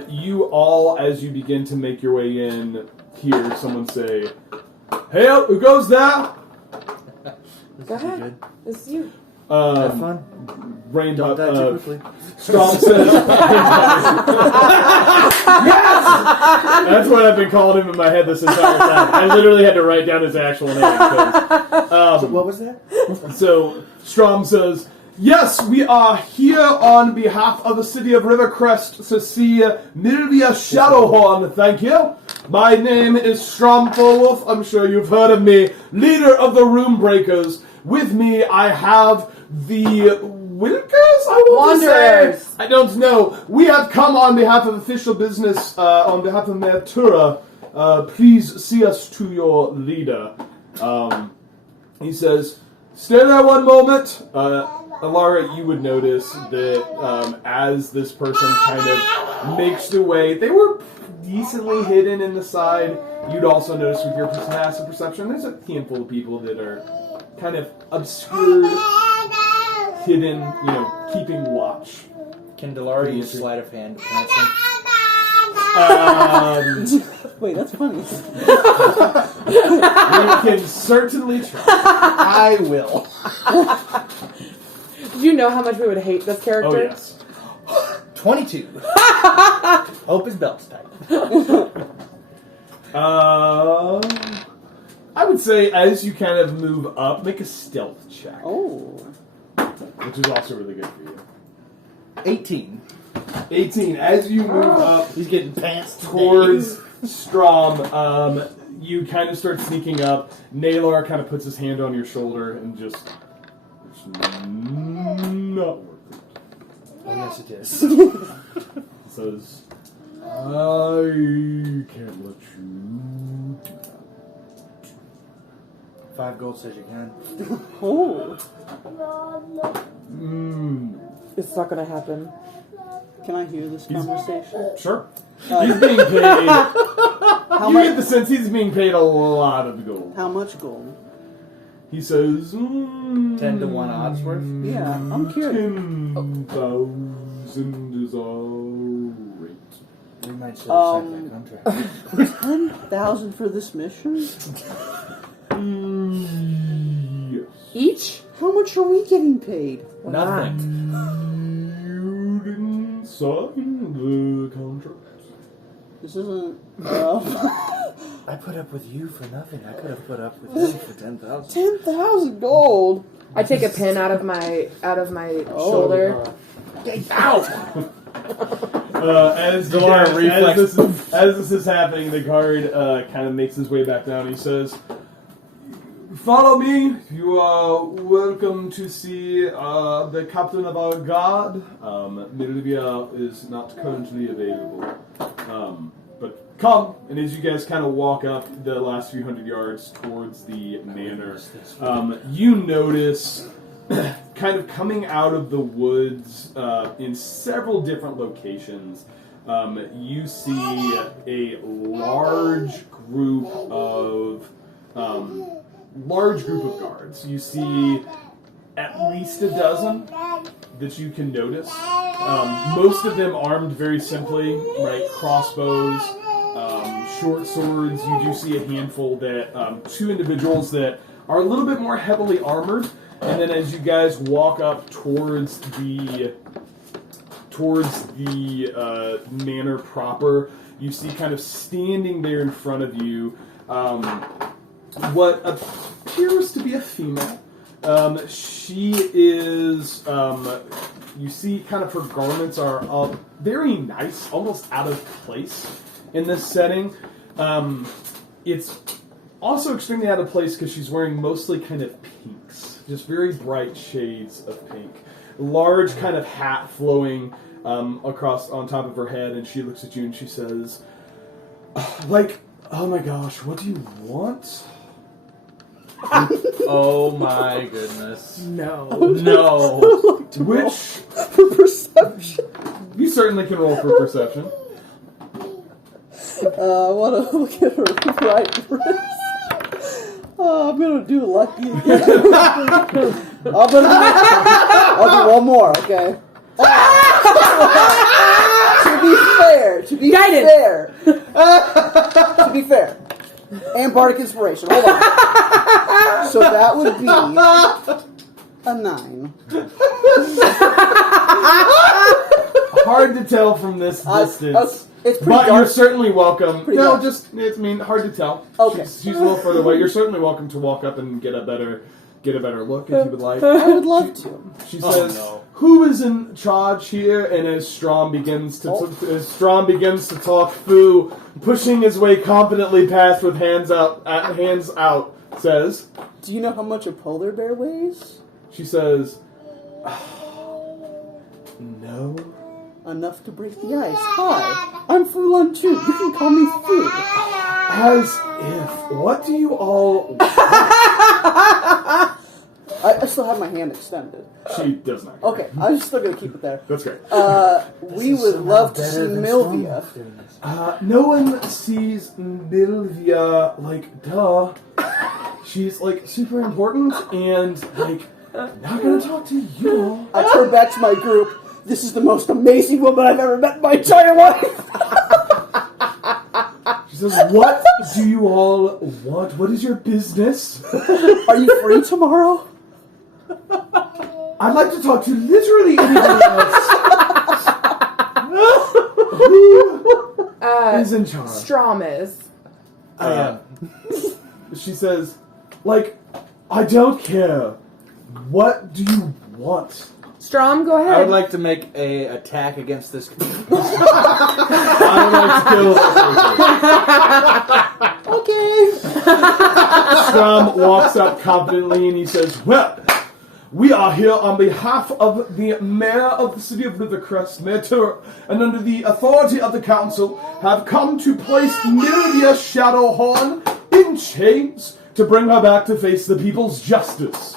You all, as you begin to make your way in, hear someone say, "Hey, who goes there?" Go ahead. This is you. Have fun. Rain Don't die too quickly. Strong says, "Yes!" That's what I've been calling him in my head this entire time. I literally had to write down his actual name. So what was that? So Strom says, "Yes, we are here on behalf of the city of Rivercrest to see Milvia Shadowhorn, thank you. My name is Strom Thorwolf. I'm sure you've heard of me. Leader of the Roombreakers. With me, I have the Wilkers, I want to Wanderers. say. I don't know. We have come on behalf of official business, on behalf of Mayor Tura. Please see us to your leader." He says, "Stay there one moment." Elara, you would notice that as this person kind of makes their way, they were decently hidden in the side. You'd also notice with your passive perception, there's a handful of people that are kind of obscured, hidden, keeping watch. Can Delari use sleight of hand to punish him? Wait, that's funny. We can certainly try. I will. Do you know how much we would hate this character? Oh, yes. 22. Hope his belt's tight. I would say as you kind of move up, make a stealth check. Oh. Which is also really good for you. 18. 18. As you move up He's getting pants towards Strom, you kind of start sneaking up. Naylor kind of puts his hand on your shoulder and just... It's not worth it. Oh, yes, it is. Says, "I can't let you do that." 5 gold says you can. Oh. It's not gonna happen. Can I hear this conversation? Sure. He's being paid. How You get much? the sense he's being paid a lot of gold. How much gold? He says, 10 to 1 odds worth? Yeah, I'm curious. 10,000 is our rate. We might should have signed that contract. 10,000 for this mission? Yes. Each? How much are we getting paid? Nothing. You didn't sign the contract. This isn't. I put up with you for nothing. I could have put up with you for 10,000. 10,000 gold. I take a pin out of my shoulder. Ow! As this is happening, the guard kind of makes his way back down. He says, "Follow me. You are welcome to see the captain of our guard. Milvia is not currently available. But come." And as you guys kind of walk up the last few hundred yards towards the manor, you notice kind of coming out of the woods in several different locations, you see a large group of guards. You see at least a dozen that you can notice. Most of them armed very simply, right? Crossbows, short swords. You do see a handful that, 2 individuals that are a little bit more heavily armored. And then as you guys walk up towards the manor proper, you see kind of standing there in front of you what appears to be a female. She is, you see kind of her garments are very nice, almost out of place in this setting. It's also extremely out of place because she's wearing mostly kind of pinks, just very bright shades of pink. Large kind of hat flowing across on top of her head, and she looks at you and she says, Like, oh my gosh, what do you want? Oh my goodness. No. No. Which For perception. you certainly can roll for perception. I want to look at her right wrist. I'm gonna do lucky. I'll do one more, okay? To be fair, and bardic inspiration. Hold on. So that would be a 9. Hard to tell from this distance. It's pretty But dark. you're certainly welcome. Pretty No, dark. hard to tell. Okay. She's a little further away. You're certainly welcome to walk up and get a better look if you would like. I would love to. She Oh, says, no. "Who is in charge here?" And as Strom begins to talk, Fu, pushing his way confidently past with hands out, says, Do you know how much a polar bear weighs? She says, "No." Enough to break the ice. Hi, I'm Furlan too. You can call me Fu. As if. What do you all? I still have my hand extended. She does not. Okay, I'm still gonna keep it there. That's great. We would love to see Milvia. No one sees Milvia, like, duh. She's, like, super important and, like, not gonna talk to you all. I turn back to my group. This is the most amazing woman I've ever met in my entire life. She says, "What do you all want? What is your business?" Are you free tomorrow? I'd like to talk to literally anybody else. Who is in charge? Strom is. I am. She says, like, I don't care. What do you want? Strom, go I ahead. would like to make a attack against this. I would like to kill this person. Okay. Strom walks up confidently and he says, "Well, we are here on behalf of the mayor of the city of Rivercrest, Mayor Tur, and under the authority of the council, have come to place Milvia Shadowhorn in chains to bring her back to face the people's justice."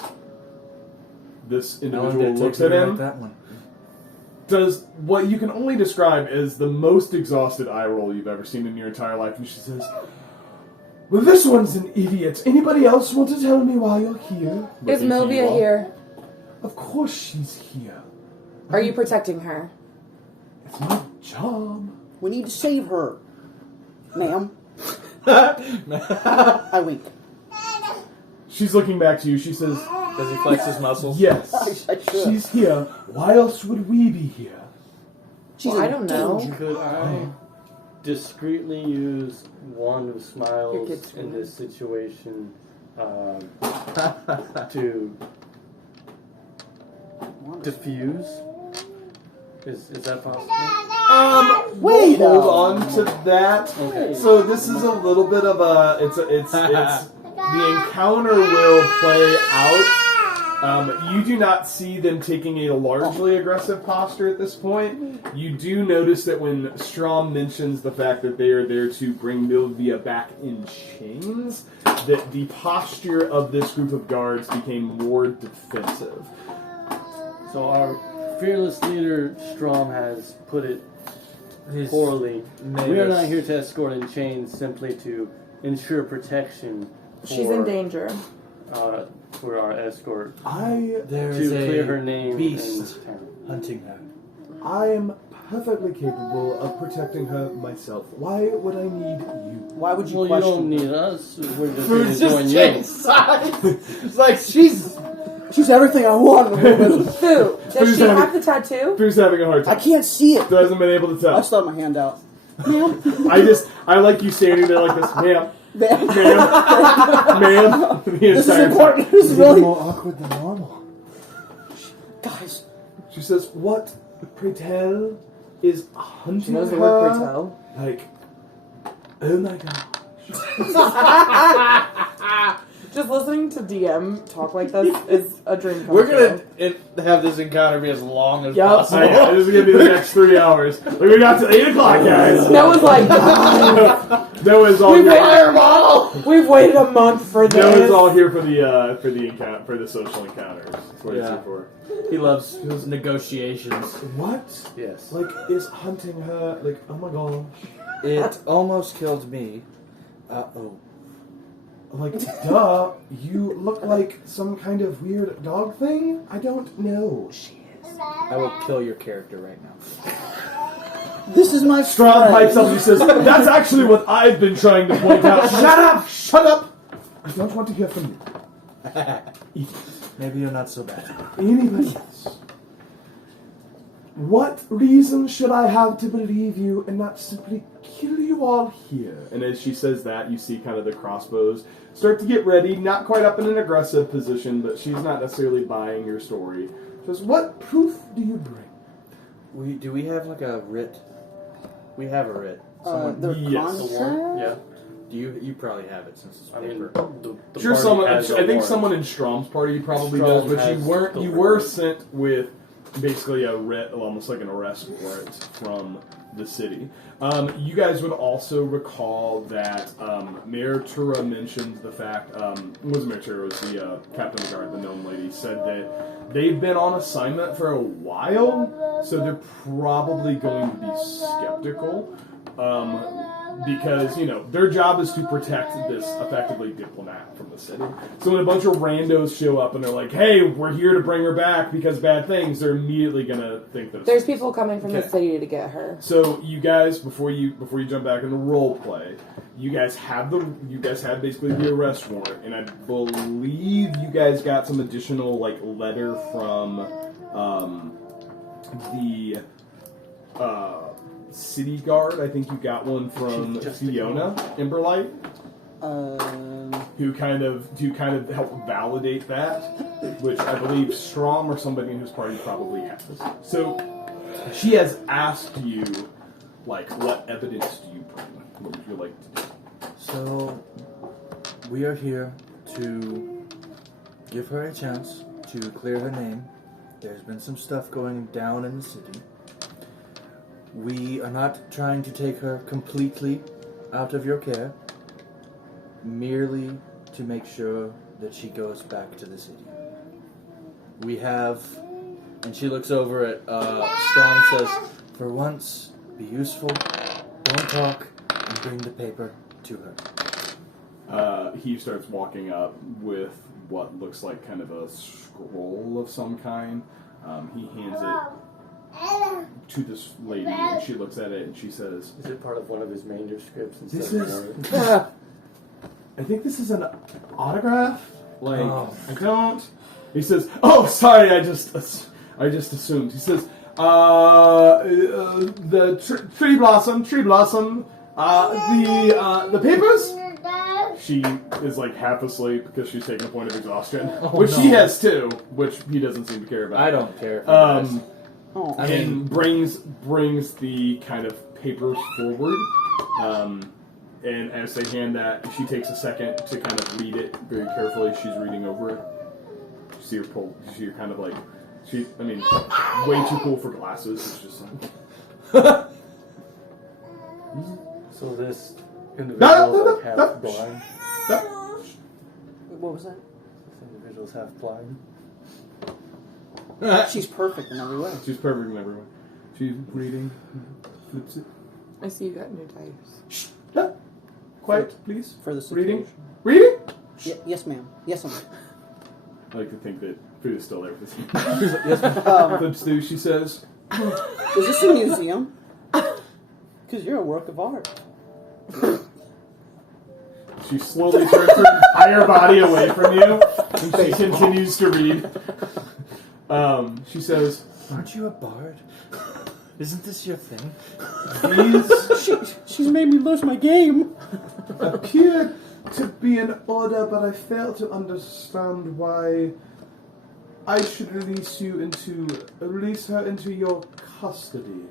This individual looks at him, That one. does what you can only describe as the most exhausted eye roll you've ever seen in your entire life, and she says, "Well, this one's an idiot. Anybody else want to tell me why you're here?" Is Looking to you Milvia all. here? Of course she's here. Are you protecting her? It's my job. We need to save her, ma'am. I wink. She's looking back to you. She says, Does he flex his muscles? "Yes, I should. she's here. Why else would we be here?" She's Well, I in don't know. danger. Could I discreetly use Wand of Your Smiles kid's in this situation to diffuse? Is that possible? Wait We'll hold a on to that. Okay. So this is a little bit of a. It's the encounter will play out. You do not see them taking a largely aggressive posture at this point. You do notice that when Strom mentions the fact that they are there to bring Milvia back in chains, that the posture of this group of guards became more defensive. So our fearless leader, Strom, has put it poorly. We are not here to escort in chains, simply to ensure protection She's in danger. for our escort, There to is clear a her name beast in town. hunting her. I am perfectly capable of protecting her myself. Why would I need you? Why would you Well, you question? don't need us. We're just We're here to just join you. changing sides. It's like she's. She's everything I want in a woman. Fu, does she have the tattoo? Fu's having a hard I time. can't see it. Hasn't been able to I tell. still have my hand out. Ma'am. I like you standing there like this, ma'am, Ma'am. ma'am. The This is entire time. important. This is really... more awkward than normal. Guys. She says, "What, pray tell, is hunting She knows the her?" word Pretel. Like, oh my gosh. Just listening to DM talk like this is a dream come We're true. gonna have this encounter be as long as Yup. possible. Yeah, this is gonna be the next 3 hours. Like, we got to 8 o'clock, guys. Noah's like, "God, That was all. We've here. waited, we've waited a month for That was this. all here for the social encounters. That's what it's Yeah. here for. He loves negotiations. What? Yes. Like, is hunting her? Like, oh my gosh. It almost killed me. Like, duh. You look like some kind of weird dog thing. I don't know. I will kill your character right now. This is my Strong friend. pipes up and says, "That's actually what I've been trying to point out." Shut up! Shut up! I don't want to hear from you. Maybe you're not so bad. Anybody else? What reason should I have to believe you and not simply kill you all here? And as she says that, you see kind of the crossbows start to get ready, not quite up in an aggressive position, but she's not necessarily buying your story. She says, "What proof do you bring?" Do we have like a writ? We have a writ. Their Yes. contract? Yeah. Do you probably have it since it's I mean, paper. the Sure, party someone. I has a think warrant. someone in Strom's party probably Strom does, but has the you were warrant. sent with basically a writ, almost like an arrest warrant from the city. You guys would also recall that Mayor Tura mentioned the fact. It wasn't Mayor Tura, it was the captain of the guard, the gnome lady, said that they've been on assignment for a while, so they're probably going to be skeptical. Because, their job is to protect this effectively diplomat from the city. So when a bunch of randos show up and they're like, "Hey, we're here to bring her back because bad things," they're immediately going to think that it's There's people coming from the Okay. city to get her. So you guys, before you jump back into role play, you guys have basically the arrest warrant, and I believe you guys got some additional letter from the city guard. I think you got one from Fiona Emberlight, who kind of helped validate that, which I believe Strom or somebody in his party probably has. So she has asked you, what evidence do you bring? What would you like to do? So, we are here to give her a chance to clear her name. There's been some stuff going down in the city. We are not trying to take her completely out of your care, merely to make sure that she goes back to the city. We have, and she looks over at Strong, says, "For once, be useful, don't talk, and bring the paper to her." He starts walking up with what looks like kind of a scroll of some kind. He hands it to this lady, and she looks at it and she says, Is it part of one of his manuscripts? "This instead is, of I think this is an autograph. Oh. I don't." He says, "Oh, sorry, I just assumed." He says, "The tree blossom, the papers." She is half asleep because she's taking a point of exhaustion, which he has too, which he doesn't seem to care about. I don't care if he does. Oh. I mean- And brings the kind of papers forward. And as they hand that, she takes a second to kind of read it very carefully. She's reading over it. You see her pull. You see her kind of way too cool for glasses. It's just So this individual is half blind. What was that? This individual's half blind. She's perfect in every way. She's perfect in every way. She's reading. Flips it. I see you got new dice. Shh. Quiet, please. For the situation. Reading. Yes, ma'am. Yes, ma'am. I like to think that food is still there for this. Yes, ma'am. Flips through. She says, Is this a museum? Because you're a work of art. she slowly turns her entire body away from you, and she continues to read. She says, Aren't you a bard? Isn't this your thing? "These She's made me lose my game. appear to be in order, but I fail to understand why I should release her into your custody.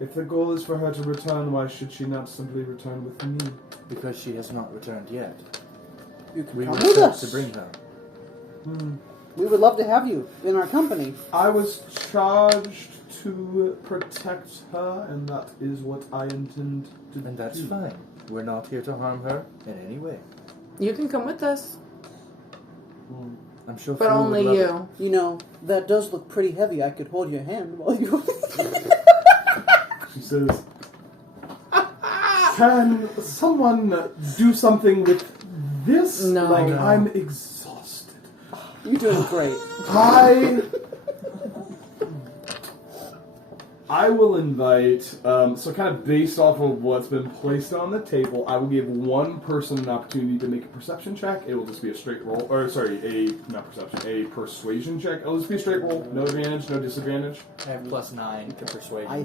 If the goal is for her to return, why should she not simply return with me?" Because she has not returned yet. You can We come were with sent us. to bring her. We would love to have you in our company. I was charged to protect her, and that is what I intend to do. And that's fine. We're not here to harm her in any way. You can come with us, I'm sure but Flo would only love you. You know, that does look pretty heavy. I could hold your hand while you... She says, "Can someone do something with this? No. Like, No. I'm exhausted. You're doing great. I will invite, so kind of based off of what's been placed on the table, I will give one person an opportunity to make a perception check. It will just be a straight roll, or sorry, not perception, a persuasion check. It'll just be a straight roll, no advantage, no disadvantage. I have +9 to persuade. I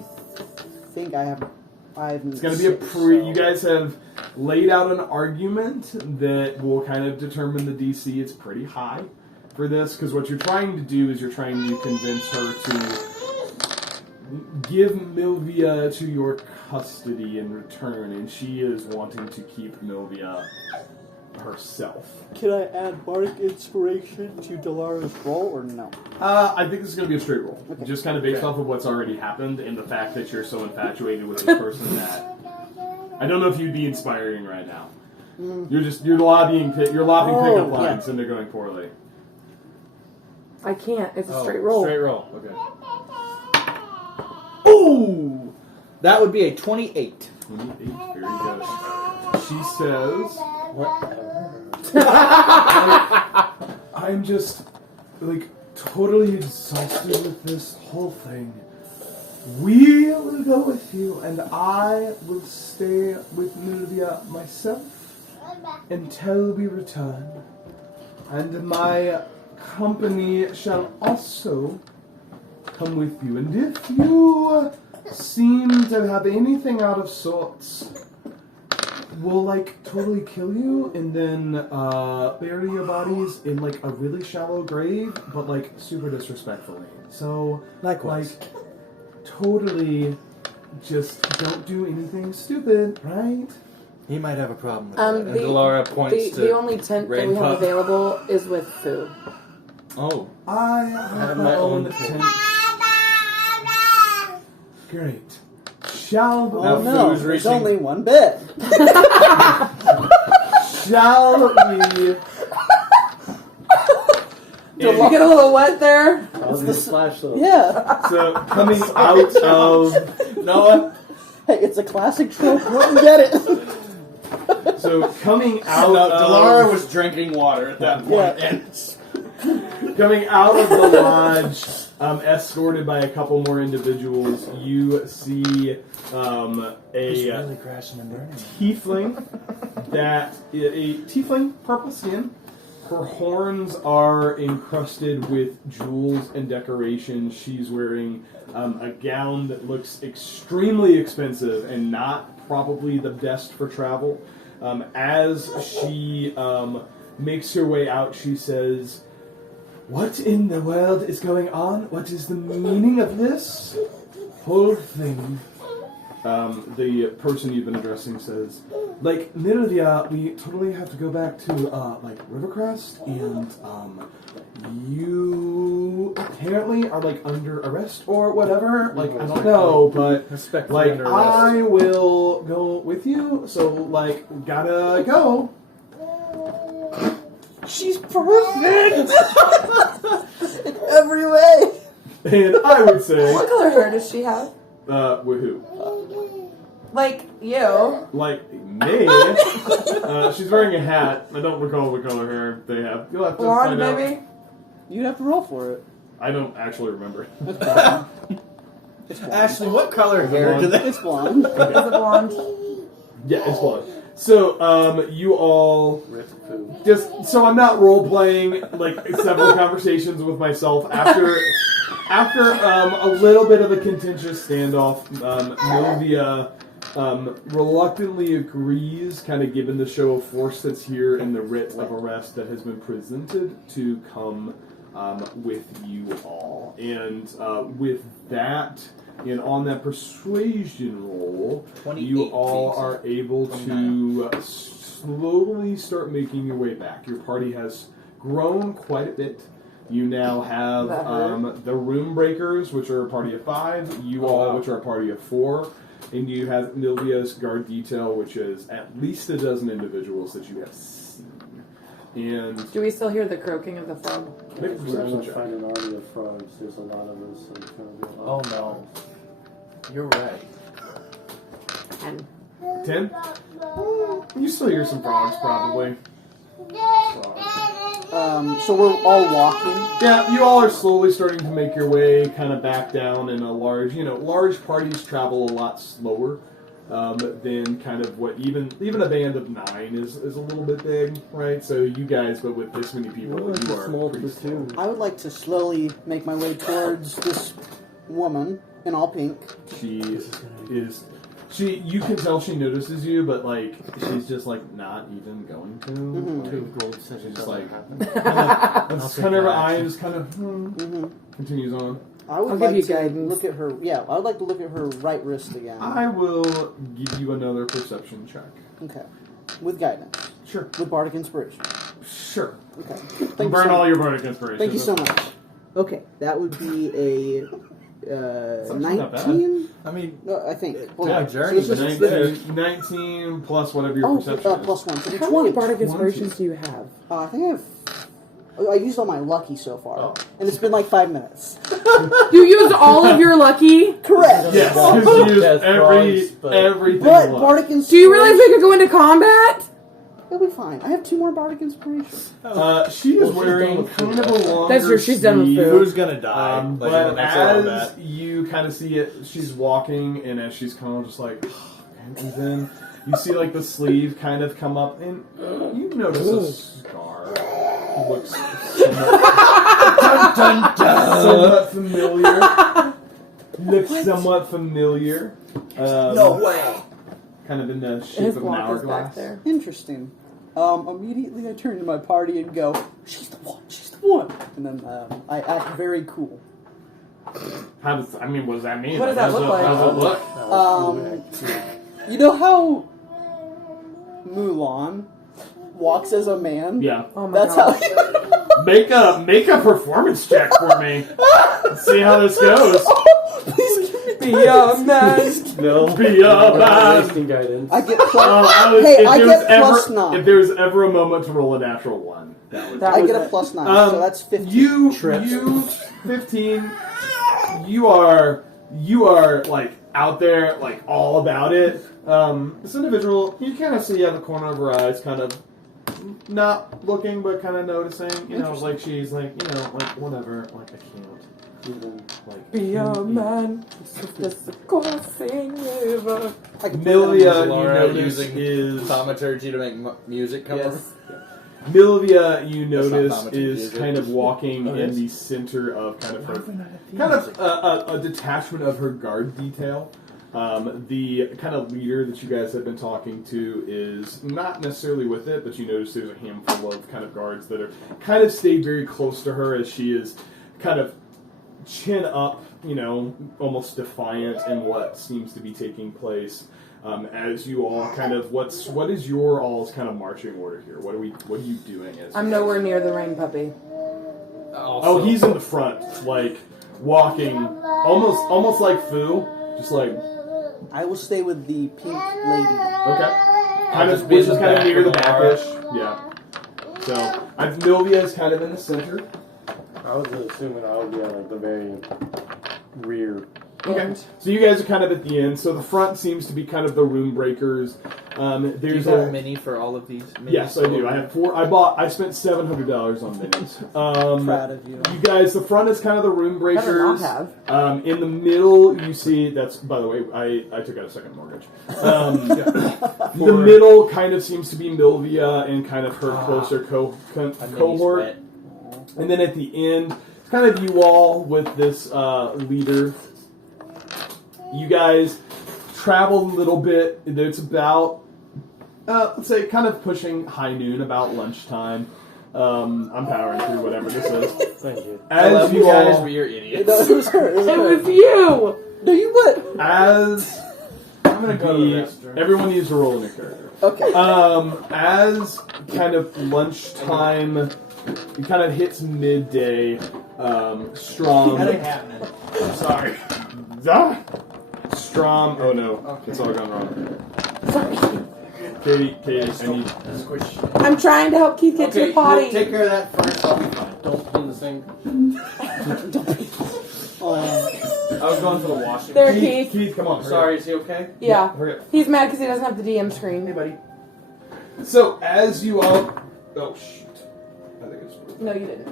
think I have 5 and It's going to be a 6, you guys have laid out an argument that will kind of determine the DC. It's pretty high for this, because what you're trying to do is you're trying to convince her to give Milvia to your custody in return, and she is wanting to keep Milvia herself. Can I add bardic inspiration to Delara's roll or no? I think this is going to be a straight roll. Okay. Just kind of based off of what's already happened and the fact that you're so infatuated with this person that I don't know if you'd be inspiring right now. You're lobbing pickup lines and they're going poorly. I can't. It's a Oh, straight roll. Straight roll. Okay. Ooh! That would be a 28. 28, very good. She says, I'm just, like, totally exhausted with this whole thing. We will go with you, and I will stay with Milvia myself until we return. And my company shall also come with you. And if you seem to have anything out of sorts, we'll, like, totally kill you and then bury your bodies in, like, a really shallow grave, but, like, super disrespectfully. So, Likewise. like, totally just don't do anything stupid, right? He might have a problem with that. And Delara points to the only tent that Rain we have Pup. available is with Fu. Oh. I have my own tent. Great. Shall we? Oh Now no, Fu's there's reaching- only one bed. Shall we? Did you get a little wet there? I was going to splash though. Yeah. So coming out of Noah? Hey, it's a classic trope. Wouldn't get it. so coming out No, of Delara was drinking water at that point. Yeah. And coming out of the lodge, escorted by a couple more individuals. You see He's a really crashing and burning. tiefling purple skin. Her horns are encrusted with jewels and decorations. She's wearing a gown that looks extremely expensive and not probably the best for travel. As she makes her way out, she says, "What in the world is going on? What is the meaning of this whole thing?" The person you've been addressing says, like, Milvia, we totally have to go back to, like, Rivercrest, and, you apparently are, like, under arrest or whatever. Like, I don't know, but, respectfully like, under arrest. I will go with you, so, like, gotta go. She's perfect in every way. And I would say, What color hair does she have? with who? Like you. Like me. She's wearing a hat. I don't recall what color hair they have. You'll have to Blonde, find out. maybe? You'd have to roll for it. I don't actually remember. It's blonde. It's blonde. Ashley, what color hair do they? It's blonde. Is it blonde? Yeah, it's blonde. So, you all Rip Fu. just so I'm not role playing like several conversations with myself after a little bit of a contentious standoff. Milvia reluctantly agrees, kind of given the show of force that's here and the writ of arrest that has been presented, to come with you all. And with that, And on that persuasion roll, 28 you all feet. are able to slowly start making your way back. Your party has grown quite a bit. You now have the Room Breakers, which are a party of 5, you all, which are a party of 4, and you have Milvia's guard detail, which is at least a dozen individuals that you have seen. And Do we still hear the croaking of the frog? make a We're perception going to check. find an army of frogs. There's a lot of us. So it's gonna be a Oh lot. no. You're right. And 10? You still hear some frogs, probably. So we're all walking. Yeah, you all are slowly starting to make your way kind of back down in a large parties travel a lot slower than kind of what even a band of 9 is a little bit big, right? So you guys, but with this many people, We're like you a are small pretty slow. platoon. I would like to slowly make my way towards this woman in all pink. You can tell she notices you, but like she's just like not even going to. Mhm. Like, 2 gold she's sessions just doesn't like happen. that's kind of her eyes kind of Mm-hmm. continues on. I would I'll like give you to guidance. look at her. Yeah, I would like to look at her right wrist again. I will give you another perception check. Okay, with guidance, Sure. with bardic inspiration. Sure. Okay, thank you Burn so all much. your bardic inspiration. Thank you so much. Okay, that would be a actually not bad. 19. I mean, No, I think. Hold Yeah, on. journey, So it's but just- 19 plus whatever your oh, perception is. plus 1. So how 20. many bardic 20. inspirations do you have? I think I have. I used all my lucky so far, Oh. and it's been like 5 minutes. You used all of your lucky? Correct. Yes, because you use Yes, frogs, but- everything. But luck. bardic inspiration. Do you realize we could go into combat? It'll be fine. I have 2 more bardic inspiration. She is Well, she's done wearing with kind food. of a longer That's true, she's done with sleeve. food. who's gonna die? Like, in the But next round as that. you kind of see it, she's walking, and as she's kind of just like, and then you see like the sleeve kind of come up, and you notice a scar. Looks somewhat familiar. Looks somewhat familiar. No way. Kind of in the shape His of an walk is hourglass. back there. Interesting. Immediately I turn to my party and go, "She's the one. She's the one." And then I act very cool. How does what does that mean? What does that look like? How does it look? That was cool. You know how Mulan walks as a man? Yeah. Oh my That's god. how. Make a performance check for me. Let's see how this goes. Please give me Be a man. No, be a I'm not man. wasting guidance. I get plus. If I there get was ever, plus 9. If there was ever a moment to roll a natural 1, that was. That I was get a it. plus 9, Um, so that's 15. You Trips. 15. You are like out there, like all about it. This individual, you kind of see out of the corner of her eyes, kind of not looking, but kind of noticing. You know, like she's like, like whatever. Like I can't. Even like Be a man. Just a coursing river. I can Milvia, you Laura notice using is thaumaturgy to make music come over. Yes. Milvia, you That's not notice, thaumaturgy, is is it? kind of walking Oh, in yes. the center of kind of her, Kind a detachment of her guard detail. The kind of leader that you guys have been talking to is not necessarily with it, but you notice there's a handful of kind of guards that are kind of stayed very close to her as she is kind of chin up, almost defiant in what seems to be taking place. As you all kind of, what is your all's kind of marching order here? What are you doing? As I'm nowhere near the rain puppy. Oh, he's in the front, like walking, almost like Fu, just like I will stay with the pink lady. okay, kind just of be which in is the kind of back near the with Elara. backish, yeah. So Milvia is kind of in the center. I was assuming I would be at like the very rear. Okay, so you guys are kind of at the end. So the front seems to be kind of the room breakers. Do you There's have a a mini for all of these? Minis? yes, I do. I have 4. I spent $700 on minis. Proud of you. You guys, the front is kind of the room I do not breakers. have. In the middle, you see that's. By the way, I took out a second mortgage. The middle kind of seems to be Milvia and kind of her closer A mini cohort, sweat. and then at the end, it's kind of you all with this leader. You guys travel a little bit. It's about, let's say, kind of pushing high noon, about lunchtime. I'm powering through whatever this is. Thank you. I love As you you guys, all, but you're It idiots. was her. It was It her. was you! Do you what? As I'm gonna go to the restroom. everyone needs to roll in their character. Okay. As kind of lunchtime, it kind of hits midday. Strom. That ain't happening. I'm sorry. Strom. Oh no, it's all gone wrong. Katie, I need. Squish. I'm trying to help Keith get to Okay, the potty. take care of that first. I'll be fine. Don't put in the sink. I was going for the washing. There, Keith. Keith, come on. hurry Sorry, is he okay? up. Yeah. Hurry up. He's mad because he doesn't have the DM screen. Hey, buddy. So as you all, oh shoot, I think it's. No, you didn't.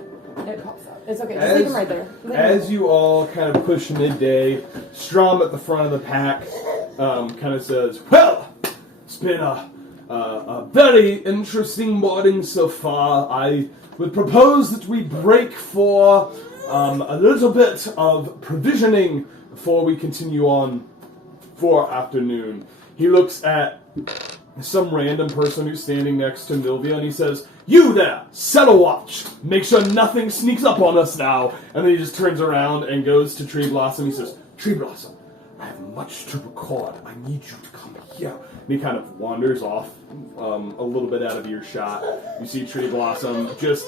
It pops up. It's okay. Just leave him right there. Leave him. As you all kind of push midday, Strom at the front of the pack kind of says, "Well, it's been a very interesting morning so far. I would propose that we break for a little bit of provisioning before we continue on for afternoon." He looks at some random person who's standing next to Milvia and he says, "You there, set a watch. Make sure nothing sneaks up on us now." And then he just turns around and goes to Tree Blossom. He says, "Tree Blossom, I have much to record. I need you to come here." And he kind of wanders off a little bit out of earshot. You see Tree Blossom just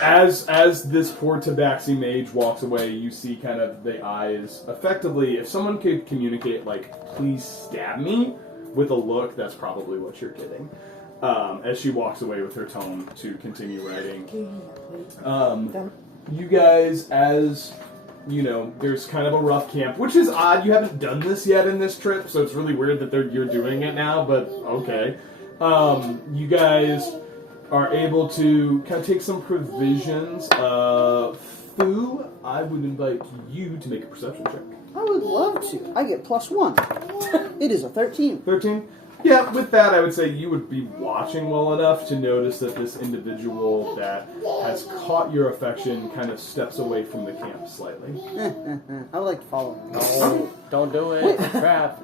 as this poor Tabaxi mage walks away. You see kind of the eyes. Effectively, if someone could communicate like, "Please stab me," with a look, that's probably what you're getting. As she walks away with her tome to continue writing. You guys, as you know, there's kind of a rough camp, which is odd. You haven't done this yet in this trip, so it's really weird that you're doing it now, but okay. You guys are able to kind of take some provisions. Fu, I would invite you to make a perception check. I would love to. I get +1. It is a 13. 13? Yeah, with that, I would say you would be watching well enough to notice that this individual that has caught your affection kind of steps away from the camp slightly. I would like to follow him. No, don't do it. Crap.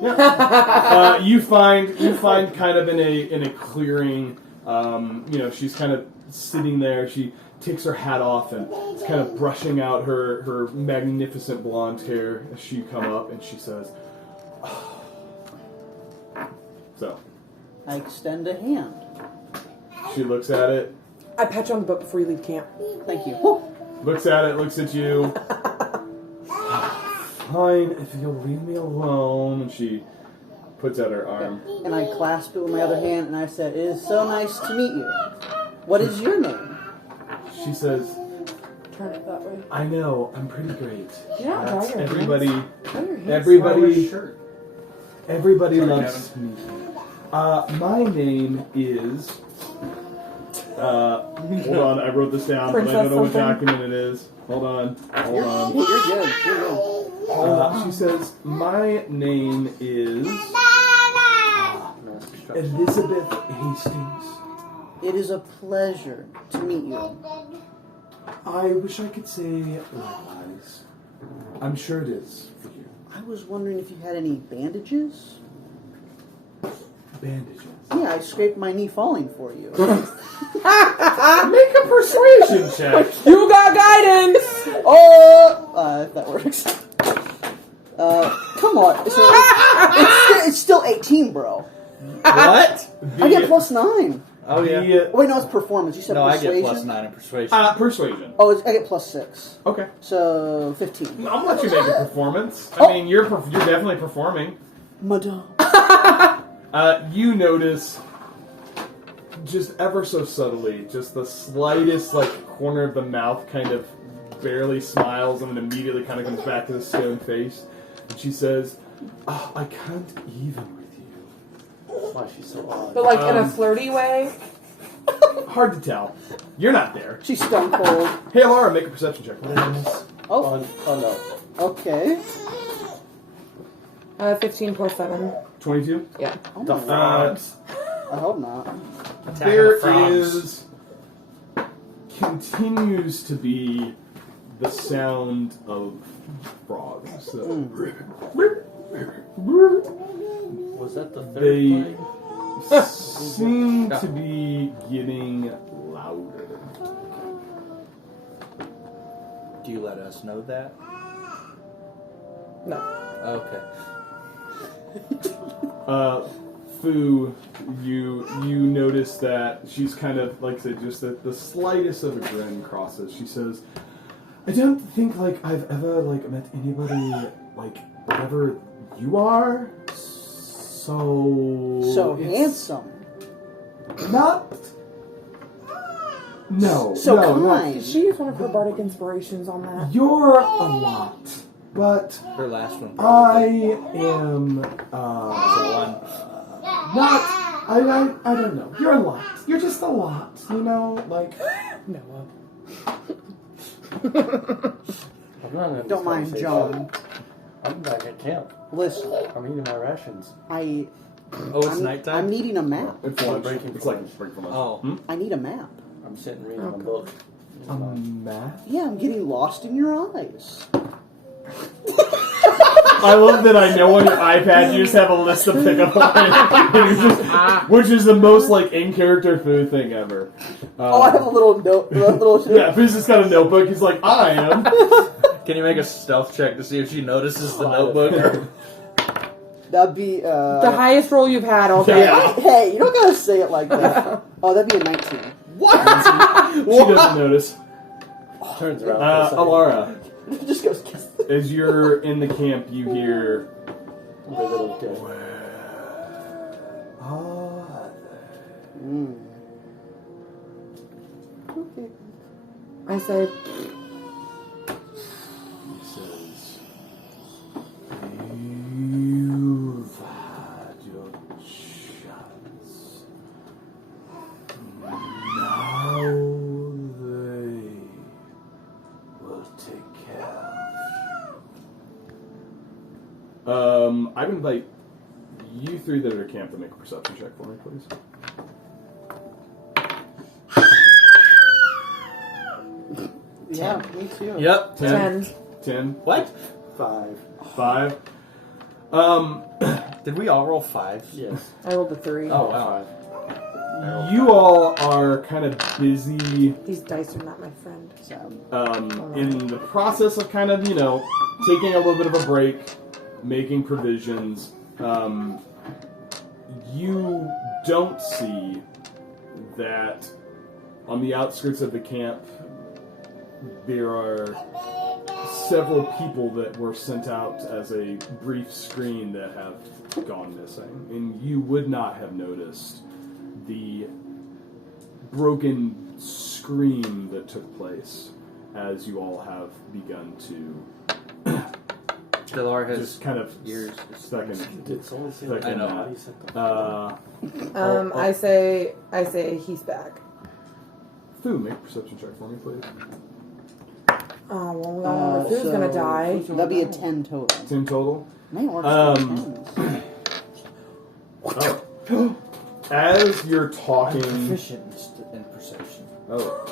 Yeah. You find kind of in a clearing. She's kind of sitting there. She takes her hat off and is kind of brushing out her magnificent blonde hair as she come up and she says, so. I extend a hand. She looks at it, I pat you on the butt before you leave camp. Thank you. Woo. looks at it, looks at you. Fine, if you'll leave me alone. And she puts out her arm. And I clasp it with my other hand and I said, "It is so nice to meet you. What is your name?" She says, Turn it that way. "I know, I'm pretty great." You're not drawing your Everybody, hands. Draw your hands. everybody, Shirt. everybody Sorry, loves me. My name is. Hold on, I wrote this down, but I don't know what Princess document it is. Hold on. You're good. You're good. She says, "My name is Nice construction. Elizabeth Hastings. It is a pleasure to meet you. I wish I could say likewise. I'm sure it is for you. I was wondering if you had any bandages? Bandages. Yeah, I scraped my knee falling for you. Make a persuasion check. You got guidance! If that works. Come on. It's still 18, bro. What? I get +9. Oh, yeah. Wait, no, it's performance. You said No, I persuasion? get +9 in persuasion. Persuasion. Oh, I get +6. Okay. So, 15. I'll let you make a performance. I mean, you're definitely performing. Madame. You notice, just ever so subtly, just the slightest corner of the mouth kind of barely smiles and then immediately kind of comes back to the stone face. And she says, "I can't even with you." That's why she's so odd. But in a flirty way. Hard to tell. You're not there. She's stone cold. Hey, Elara, make a perception check. Oh, Oh no. okay. 15 plus 7. 22. Yeah. Oh The my God. frogs. I hope not. Attacking There the frogs. is continues to be the sound of frogs. So, Was that the third They- plague? seem to be getting louder. Do you let us know that? No. Okay. Fu, you notice that she's kind of, like I said, just the slightest of a grin crosses. She says, I don't think, like, I've ever, like, met anybody, like, whatever you are, So it's handsome. Not... No. So no, kind. Did she use one of her bardic inspirations on that? You're a lot, but Her last one. I Probably. am, One. not... I don't know. You're a lot. You're just a lot, you know? Like... Noah. I'm not in this Don't mind conversation. John. I'm back at camp. Listen, I'm eating my rations. Oh, it's I'm nighttime? needing a map. It's lunch. breaking It's like point. break from lunch. Oh. I need a map. I'm sitting reading my book. Math? Yeah, I'm getting lost in your eyes. I love that I know on your iPad you just have a list of pickup lines, which is the most like in-character food thing ever. I have a little note. Yeah, Fu's just got a notebook. He's like, I am. Can you make a stealth check to see if she notices the notebook? That'd be The highest roll you've had all day. Yeah. Hey, you don't gotta say it like that. Oh, that'd be a 19. She doesn't notice. Turns around. for a second. Elara, It just goes kiss. as you're in the camp, you hear. Vivid of death. Okay. I say, He says, you've had your chance. Now they will take care of you. I would invite you three that are at camp to make a perception check for me, please. Yeah, me too. Yep. 10. 10. What? 5. 5. Did we all roll 5s? Yes. I rolled a 3. Oh, wow. 5. You all are kind of busy These dice are not my friend. Sad. in the process of kind of, taking a little bit of a break, making provisions. You don't see that on the outskirts of the camp there are several people that were sent out as a brief screen that have gone missing. And you would not have noticed the broken scream that took place as you all have begun to Delar has just kind of ears. stuck in. Did someone say Like that? I know. How do you set the I say he's back. Fu, make a perception check for me, please. Oh, well, we all know Fu's gonna die. That'd be a 10 total. 10 total. Man, we're just Oh. As you're talking. proficient in perception. Oh,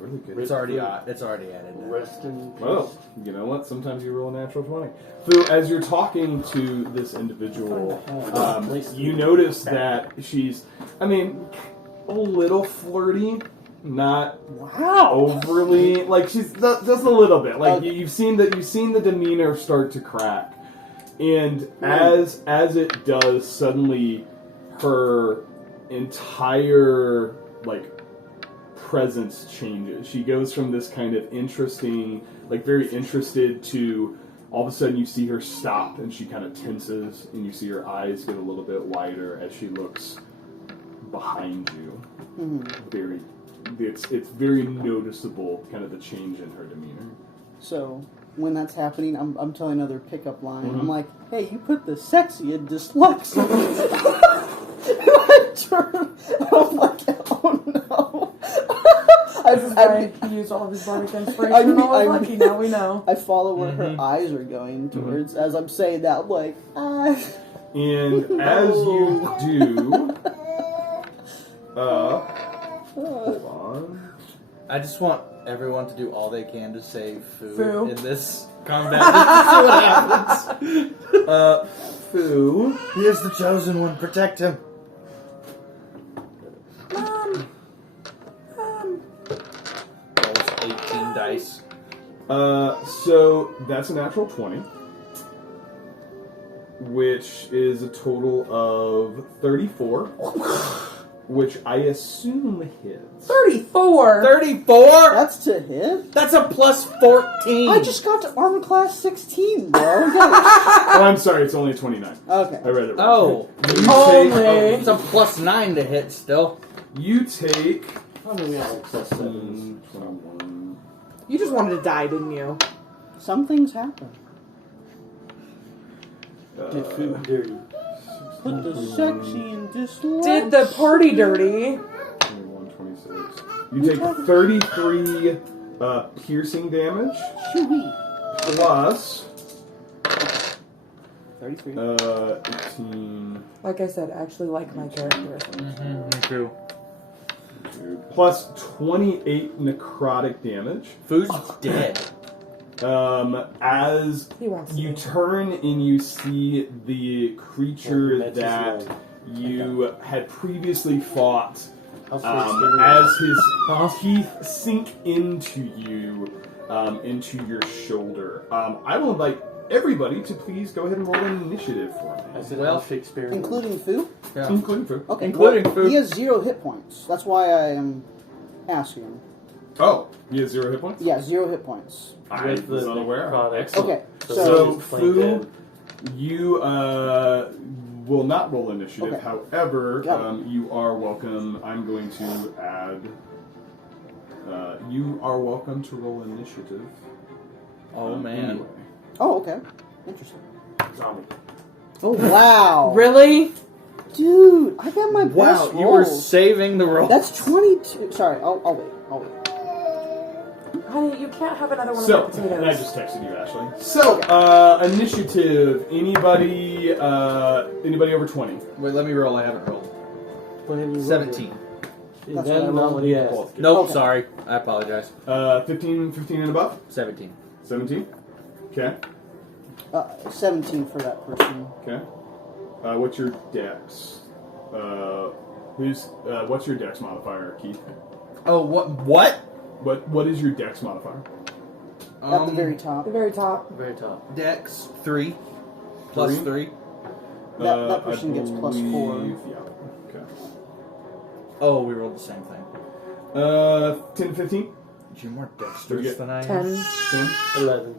really good. It's already added. Rest in peace. Well, you know what? Sometimes you roll a natural 20. So, as you're talking to this individual, you notice that she's, a little flirty, not overly. Like she's just a little bit. Like you've seen the demeanor start to crack, and as it does, suddenly her entire presence changes. She goes from this kind of interesting, very interested, to all of a sudden you see her stop and she kind of tenses and you see her eyes get a little bit wider as she looks behind you. It's very noticeable, kind of the change in her demeanor. So when that's happening, I'm telling another pickup line. I'm like, hey, you put the sexy in dyslexia. I turn. I'm like, oh no. He used all of his bardic inspiration and all his lucky, now we know. I follow where her eyes are going towards as I'm saying that. I'm like, And as you do, hold on. I just want everyone to do all they can to save Fu. in this combat. Just to see what happens. Fu. He is the chosen one. Protect him. Rolls 18 dice. So that's a natural 20. which is a total of 34, which I assume hits. 34. 34? That's to hit? That's a plus 14. I just got to armor class 16, bro. We gotta- Oh, I'm sorry, it's only 29. okay. I read it wrong. Oh. Only. It's a plus 9 to hit still. You take How do we have plus 7? 21. You just wanted to die, didn't you? Some things happen. Did food dirty. Put the sexy in dyslexia. Did the party dirty. 21, 26. You take 33 piercing damage Chewy. plus 33. 18 Like I said, I actually like my character. Me too. plus 28 necrotic damage. Food's dead. As He wants to you be. turn and you see the creature Well, that that's his you had previously fought, How as his teeth sink into you, into your shoulder. I will invite everybody to please go ahead and roll an initiative for me. I said, Well, well, Shakespeare. Including food? Yeah. Including food. Okay. Including well, food. He has 0 hit points. That's why I am asking. Oh, he has 0 hit points? Yeah, 0 hit points. I With was the unaware. products. Excellent. Okay, So, so... explain Fu, you will not roll initiative. Okay. However, Got it. you are welcome. I'm going to add. You are welcome to roll initiative. Oh, man. Anyway. Oh, okay. Interesting. Zombie. Oh, wow. Really? Dude, I got my Wow, best you were rolls. saving the roll. That's 22. Sorry, I'll wait. I'll wait. Honey, you can't have another one So, of the potatoes. I just texted you, Ashley. So, initiative. Anybody over 20? Wait, let me roll. I haven't rolled. What have you rolled? 17. Is That's that what I not rolled. what he asked? Nope, Okay. sorry. I apologize. 15 and above? 17. 17? Okay. 17 for that person. Okay. What's your dex? What's your dex modifier, Keith? Oh, what? What is your dex modifier? At the very top. The very top. Very top. Dex 3 plus 3. That I person gets plus 4. believe- Yeah. Okay. Oh, we rolled the same thing. 10, 15? You're more We dexterous get than I am. 10. 10? 11.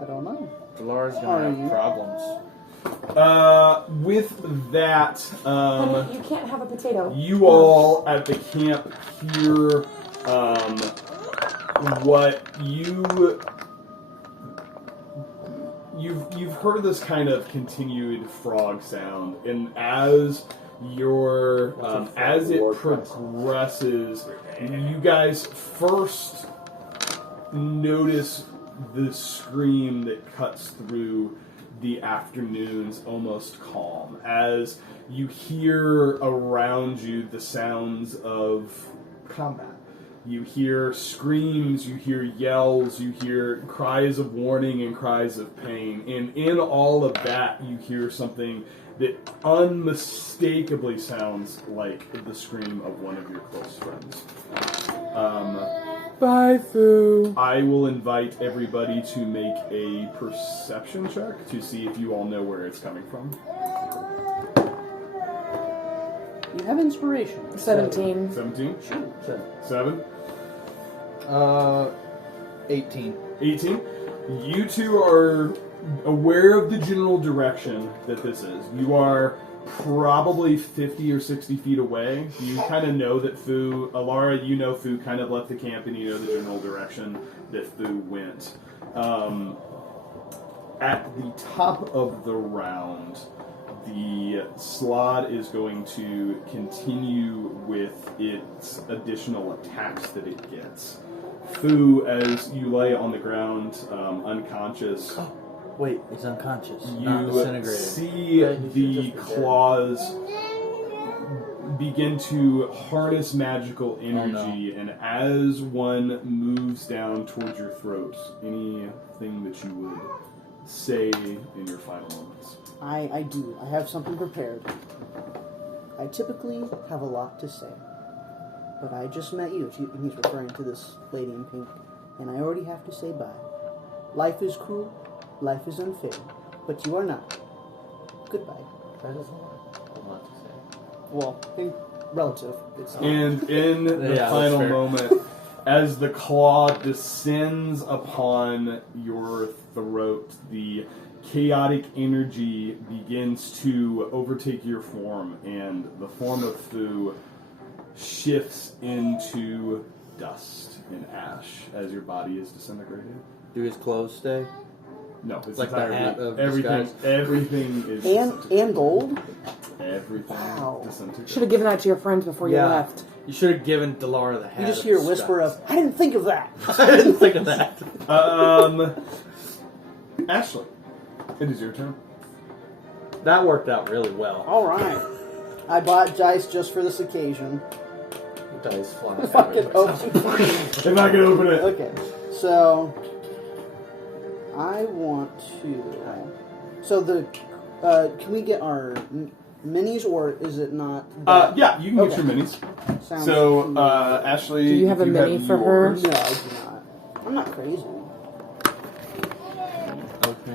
I don't know. Laura's How gonna are have you? problems. With that, Honey, you can't have a potato. you all at the camp hear, what you've heard this kind of continued frog sound, and as as it progresses, you guys first notice the scream that cuts through the afternoon's almost calm as you hear around you the sounds of combat. You hear screams, you hear yells, you hear cries of warning and cries of pain. And in all of that, you hear something that unmistakably sounds like the scream of one of your close friends. Bye, Foo. I will invite everybody to make a perception check to see if you all know where it's coming from. You have inspiration. 17. 17? Shoot. 7? 18. 18? You two are aware of the general direction that this is. You are probably 50 or 60 feet away. You kind of know that Elara, you know Fu kind of left the camp and you know the general direction that Fu went. At the top of the round, the Slod is going to continue with its additional attacks that it gets. Fu, as you lay on the ground, unconscious, Wait, he's unconscious, not you disintegrated. see the claws begin to harness magical energy, and as one moves down towards your throat, anything that you would say in your final moments? I do. I have something prepared. I typically have a lot to say. But I just met you. And he's referring to this lady in pink. And I already have to say bye. Life is cruel. Life is unfair. but you are not. Goodbye. That is a lot to say. Well, relative. It's not. And in the Yeah, that's final fair. moment, as the claw descends upon your throat, the chaotic energy begins to overtake your form, and the form of Fu shifts into dust and ash as your body is disintegrated. Do his clothes stay? No, it's Like the entirely- hat of everything. disguise? Everything is And gold? everything Wow. disintegrated. Should have given that to your friends before you Yeah. left. You should have given Delara the hat. You just of hear a whisper disguise. of, I didn't think of that. I didn't think of that. Ashley, it is your turn. That worked out really well. Alright. I bought dice just for this occasion. Dice fly. Fucking open. If I can open it. Okay, so I want to. So the can we get our minis, or is it not? Yeah, you can get Okay. your minis. Sounds So, familiar. Ashley, Do you have a mini for her? yours. No, I do not. I'm not crazy.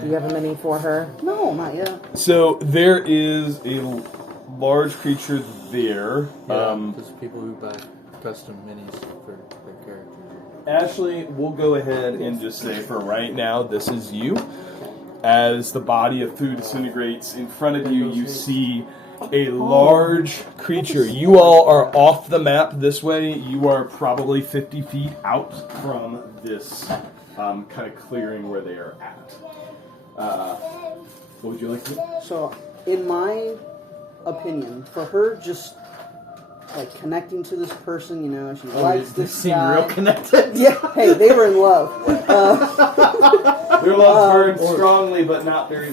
Do you have a mini for her? No, not yet. So there is a large creature there. There's people who buy custom minis for their characters. Ashley, we'll go ahead and just say for right now, this is you. As the body of food disintegrates in front of you, you see a large creature. You all are off the map this way. You are probably 50 feet out from this kind of clearing where they are at. What would you like to do? So, in my opinion, for her just like connecting to this person, you know, she likes They this seem guy. real connected. Yeah, hey, they were in love. Their love burns strongly, but not for very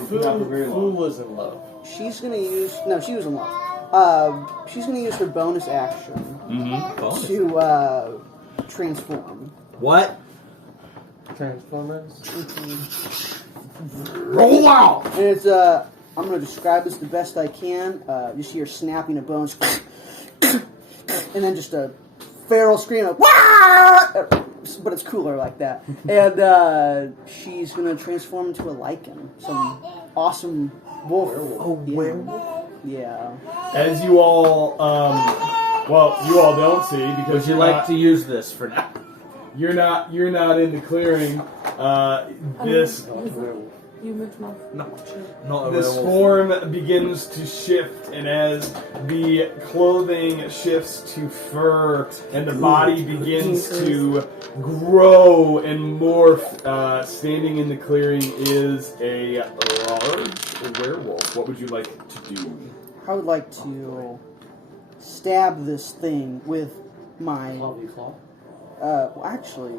Who long. was in love? She's gonna use. No, she was in love. She's gonna use her bonus action Mm-hmm. to transform. What? Transformers? Roll out! And it's I'm gonna describe this the best I can. You see her snapping a bones, and then just a feral scream of "Wah!" But it's cooler like that. And she's gonna transform into a lichen, some awesome wolf. Oh, yeah. werewolf? Yeah. As you all, well, you all don't see because Would you like to use this for now? You're not in the clearing. This You moved my. No, not a this werewolf. form begins to shift, and as the clothing shifts to fur and the body begins to grow and morph, standing in the clearing is a large werewolf. What would you like to do? I would like to stab this thing with my. Claw? Well, actually,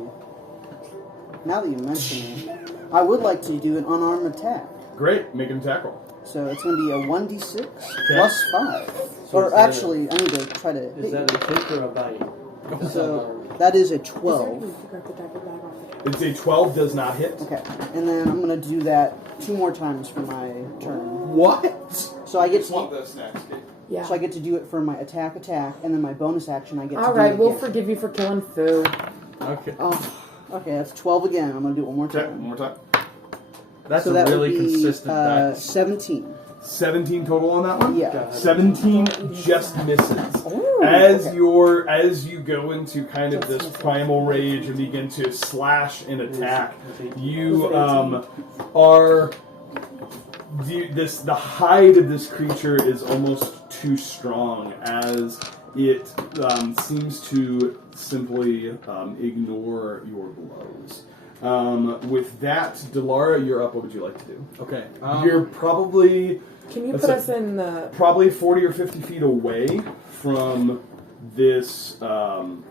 now that you mention it, I would like to do an unarmed attack. Great, make him tackle. So it's going to be a 1d6 plus 5. So Or is that actually, I need to try to hit Is that you. a kick or a bite? So that is a 12. It's a 12, does not hit. Okay, and then I'm going to do that 2 more times for my turn. What? So I get Swap to, those snacks, Kate. Yeah. so I get to do it for my attack, and then my bonus action I get to All do right, it we'll again. forgive you for killing Fu. Okay. Oh, okay, that's 12 again. I'm going to do it one more Okay, time. one more time. That's So a that really would be consistent die. 17. 17 total on that one? Yeah. 17 just misses. Ooh, As okay. as you go into kind of this primal rage and begin to slash and attack, you are the hide of this creature is almost too strong as it seems to simply ignore your blows. With that, Delara, you're up. What would you like to do? Okay. You're probably Can you That's put it. us in the? probably 40 or 50 feet away from this, from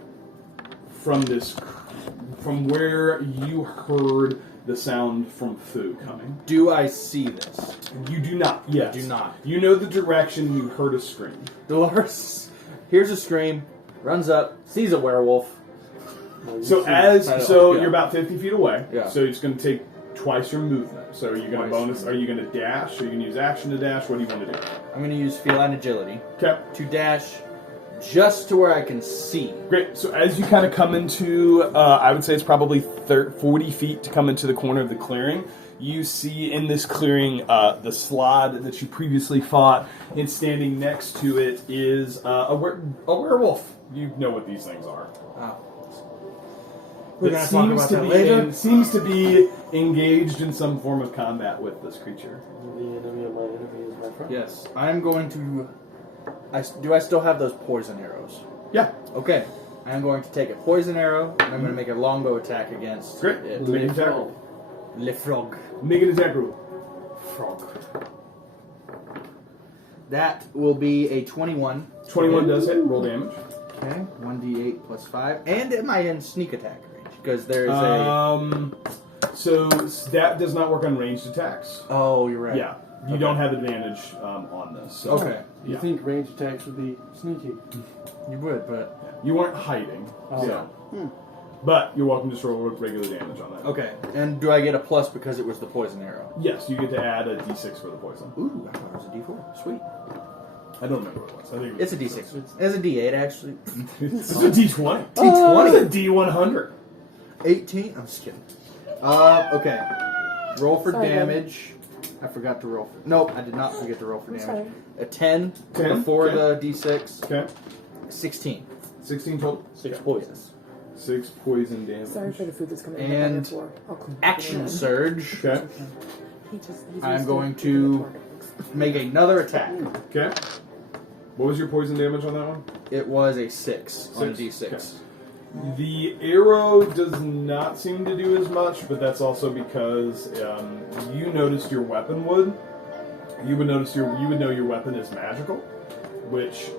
where you heard the sound from Fu coming. Do I see this? You do not. Yes. do not. You know the direction. You heard a scream. Dolores hears a scream, runs up, sees a werewolf. So yeah. you're about 50 feet away. Yeah. So it's going to take twice your movement. So are you going to Twice. bonus? Are you going to dash? Are you going to use action to dash? What do you want to do? I'm going to use feline agility Okay. to dash just to where I can see. Great. So as you kind of come into, I would say it's probably 40 feet to come into the corner of the clearing. you see in this clearing the slod that you previously fought, and standing next to it is a werewolf. You know what these things are. Oh. That We're gonna talk about that later. seems to be engaged in some form of combat with this creature. The enemy of my enemy is my friend. Yes, I'm going to. Do I still have those poison arrows? Yeah, Okay, I'm going to take a poison arrow and I'm going to make a longbow attack against great. it. Make an attack roll. Le frog. Make an attack roll. Frog. That will be a 21. 21 does hit. Roll damage. Okay, 1d8 plus 5. And am I in sneak attack range? Because there is So that does not work on ranged attacks. Oh, you're right. Yeah, you don't have advantage on this. So. Okay. You Yeah. think range attacks would be sneaky? You would, but. You weren't hiding. Oh. So. But you're welcome to just roll regular damage on that. Okay, and do I get a plus because it was the poison arrow? Yes, you get to add a d6 for the poison. Ooh, I thought it was a d4. Sweet. I don't remember what it was. I think it It's a d6. It's a d8, actually. It's a d20. D20? It's a d100. 18? I'm just kidding. Okay. Roll for Sorry, damage. I forgot to roll for... Nope, I did not forget to roll for damage. sorry. A 10 10, before okay. the d6. Okay. 16. 16 total. 6 poisons. 6 poison damage. Sorry for the food that's coming in. And the floor. I'll clean it Action up. surge. Okay. He's I'm used going to to make another attack. Okay. What was your poison damage on that one? It was a 6 on a 6. d6. Okay. The arrow does not seem to do as much, but that's also because you noticed your weapon would. You would know your weapon is magical, which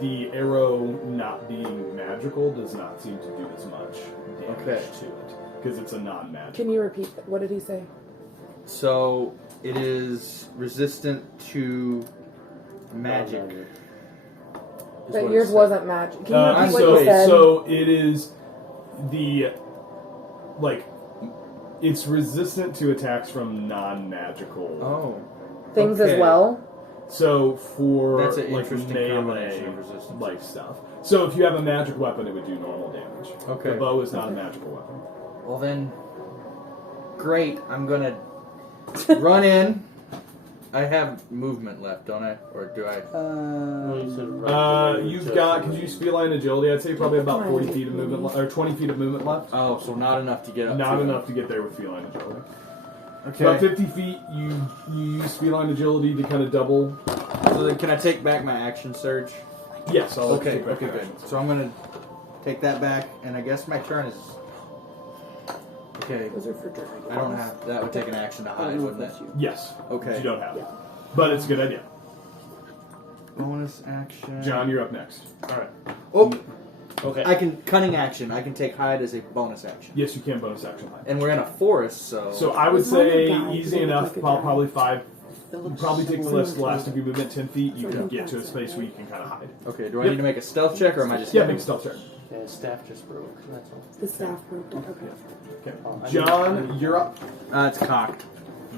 the arrow not being magical does not seem to do as much damage to it because it's a non-magic. Can you repeat that? What did he say? So, it is resistant to magic. is But what it yours said. wasn't magic. Can you repeat what you so, said? so it is the it's resistant to attacks from non-magical Oh. Things okay. as well. So for That's an like interesting combination melee of resistance. like stuff. So if you have a magic weapon, it would do normal damage. Okay. The bow is not a magical weapon. Well then, great. I'm gonna run in. I have movement left, don't I? Or do I? Well, you said right You've just got, right. because you feline agility, I'd say probably about 40 feet of movement, or 20 feet of movement left. Oh, so not enough to get up. Not to enough to get there with feline agility. Okay. About 50 feet, you use feline agility to kind of double. So then, can I take back my action surge? Yes, I'll Okay. take back Okay. your Good. actions. So I'm gonna take that back, and I guess my turn is. Okay. Those are for dragons. I don't have. That would take an action to hide, wouldn't it? Yes. Okay. You don't have. Yeah. But it's a good idea. Bonus action. John, you're up next. Alright. Oh, Okay. I can cunning action. I can take hide as a bonus action. Yes, you can bonus action hide. And we're in a forest, so. So I would As long as say guys easy look enough, like a probably 5. Phillips Probably take the Six. last of your movement 10 feet. You So can you get to a can space say- where you can kind of hide. Okay. Do I Yep. need to make a stealth check, or am I just? Yeah, make a stealth check. Yeah, his staff just broke. That's all. The staff broke. Okay. Okay. Oh, I John, you're up. It's cocked.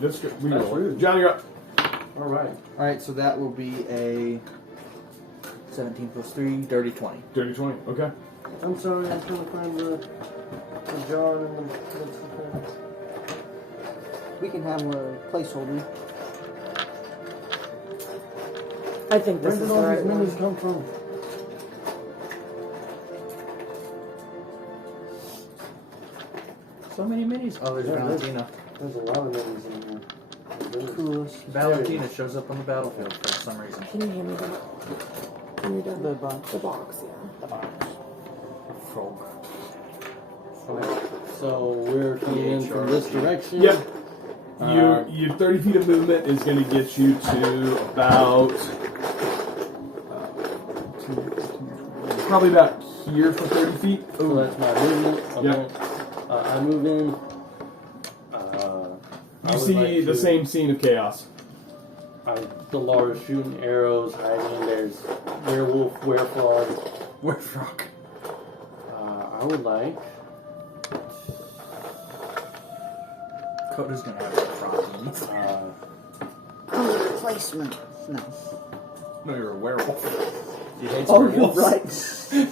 That's good. We That's roll it. rude. John, you're up. Alright. All right, so that will be a 17 plus 3, dirty 20. Dirty 20. Okay. I'm sorry, I'm trying to find the jar and the. We can have a placeholder. I think this Where is did the all right these one. minis come from? So many minis. Oh, there's Yeah, Valentina. There's a lot of minis in here. Goodness. Coolest. Valentina shows up on the battlefield for some reason. Can you hand me that? When you're done. The box. The box, yeah. Frog. So we're coming in from this direction. Yep. Your 30 feet of movement is going to get you to about probably about here for 30 feet. So that's my movement. Yep. I move in. I You would see like the to- same scene of chaos. The Lara's shooting arrows, hiding. There's werewolf, werefrog. We're frog. I would like. Coda's gonna have a problem. Replacement. No. No, you're a werewolf. He hates Oh, you're werewolves. right.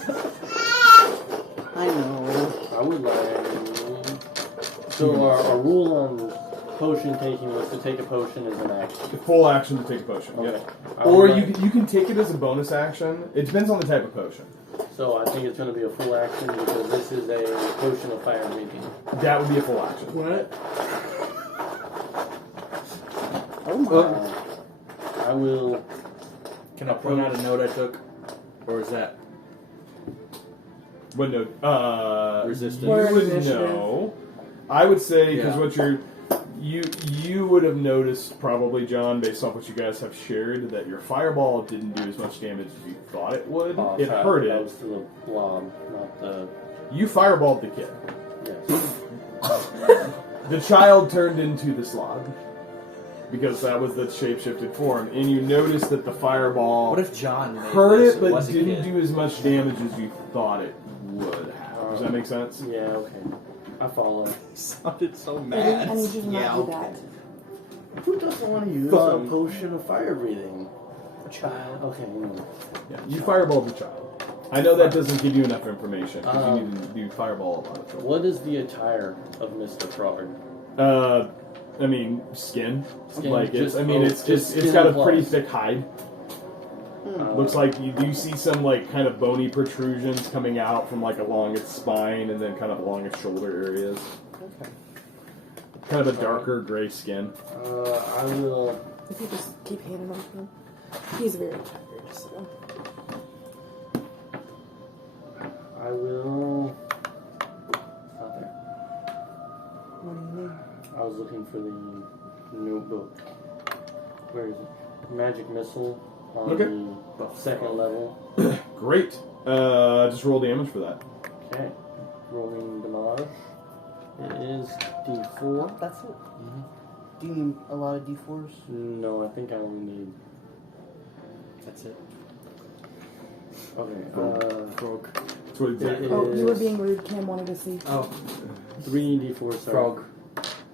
I know. I would like. So our rules on potion taking was to take a potion as an action. Full action to take a potion. Okay. Yep. I Or would you like- you can take it as a bonus action. It depends on the type of potion. So I think it's going to be a full action because this is a potion of fire breathing. That would be a full action. What? Oh my. I will. Can I point out a note I took? Or is that What no? resistance? You Word would initiative. know. I would say because Yeah. what you would have noticed probably, John, based off what you guys have shared, that your fireball didn't do as much damage as you thought it would. Oh, It sorry, hurt That it. was to the blob, not the. You fireballed the kid. Yes. The child turned into the slog because that was the shape-shifted form, and you noticed that the fireball What if John made hurt this it, and but was a didn't kid? do as much damage as you thought it would have. Does that make sense? Yeah. Okay. I follow. Sounded so I mad. need you to not do that. Who doesn't want to use Fun. a potion of fire breathing? A child. Okay. Yeah, you fireballed the child. I know that doesn't give you enough information because you Um, need to do fireball a lot of trouble. What is the attire of Mr. Frog? I mean, skin. Skin, Like it's. just- I mean, oh, it's just it's skin got a plus. pretty thick hide. Uh, Looks like you do see some like kind of bony protrusions coming out from like along its spine and then kind of along its shoulder areas. Okay. Kind of a darker gray skin. I will. If you just keep handing on him. He's very tired, so. I will. Not there. What do you mean? I was looking for the notebook. Where is it? Magic missile on Okay. the second level. Great. Just roll damage for that. Okay. Rolling damage. It is D4. That's it. Do you need a lot of D4s? No, I think I only need. That's it. Okay. Frog. That's what exactly. Oh, you were being rude. Cam wanted to see. Oh, 3d4. Sorry. frog.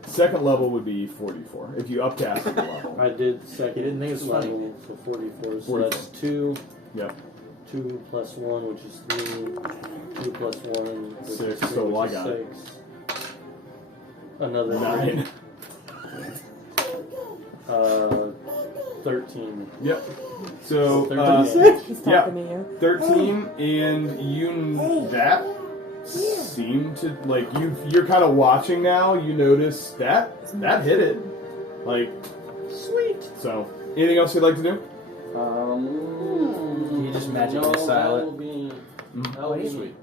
Second level would be 44 if you upcasted the level. I did second. You didn't think it was funny. level, so 44. So 44. that's 2. Yep. 2 plus 1, which is 3. 2 plus 1, which is 6, 3, so which I got is it. 6. Another 9. 13. Yep. So, 13. He's yeah. talking to you. 13, and you that seemed to like you're kind of watching now. You notice that hit it, like sweet. So, anything else you'd like to do? Can you just magically no, silent? That will be. That will be Sweet.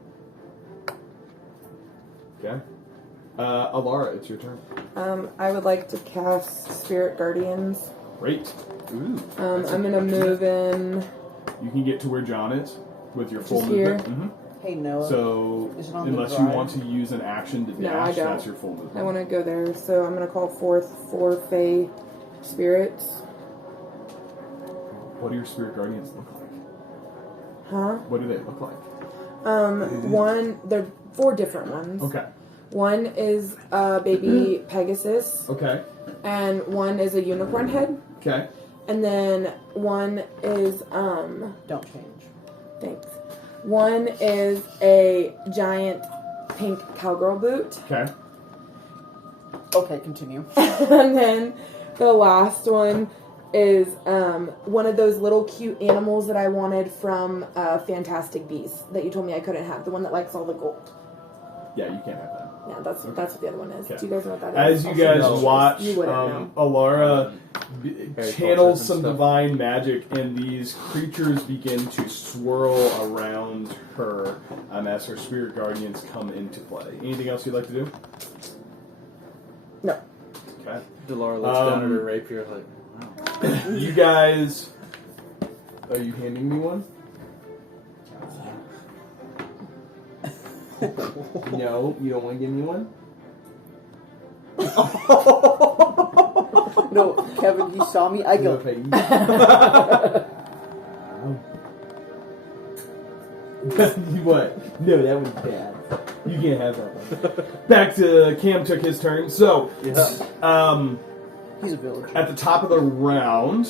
Okay. Elara, it's your turn. I would like to cast Spirit Guardians. Great. Ooh. I'm that's a gonna good move in. You can get to where John is with your full Just here? movement. Hey Noah. So, Is it on the unless you drive? want to use an action to dash, No, I don't. that's your full movement. I want to go there, so I'm gonna call forth 4 Fey spirits. What do your spirit guardians look like? Huh? What do they look like? They're 4 different ones. Okay. One is a baby Pegasus, Okay. and one is a unicorn head, Okay. and then one is Don't change. thanks. One is a giant pink cowgirl boot, Okay. Okay, continue. and then the last one is one of those little cute animals that I wanted from Fantastic Beasts that you told me I couldn't have. The one that likes all the gold. Yeah, you can't have that. Yeah, that's what the other one is. Okay. Do you guys know what that is? As you guys No. watch, You wouldn't know. Alara Very channels cultures some and stuff. divine magic, and these creatures begin to swirl around her as her spirit guardians come into play. Anything else you'd like to do? No. Okay. Delara looks down at her rapier like, wow. You guys, are you handing me one? No, you don't want to give me one? No, Kevin, he saw me. I go. Okay. What? No, that was bad. You can't have that one. Back to Cam took his turn. So, He's a villager. at the top of the round,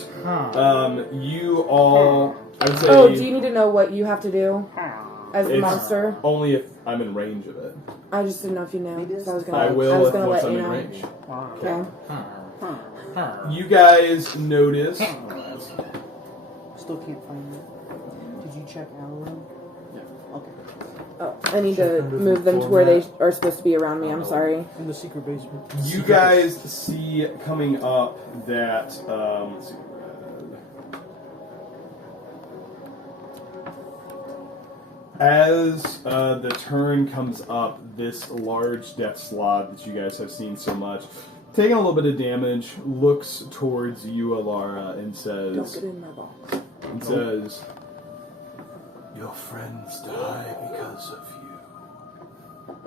you all, I would say, Oh, do you need to know what you have to do? as the It's monster? only if I'm in range of it. I just didn't know if you knew. So I was gonna. I will I was gonna once let I'm you in know. range. Okay. You guys notice. Still can't find it. Did you check Elara? Yeah. Okay. Oh, I need to move them to where they are supposed to be around me. I'm sorry. In the secret basement. You guys see coming up that. Let's see. As the turn comes up, this large death slot that you guys have seen so much, taking a little bit of damage, looks towards you, Elara, and says, Don't get in my box. and says, "Your friends die because of you.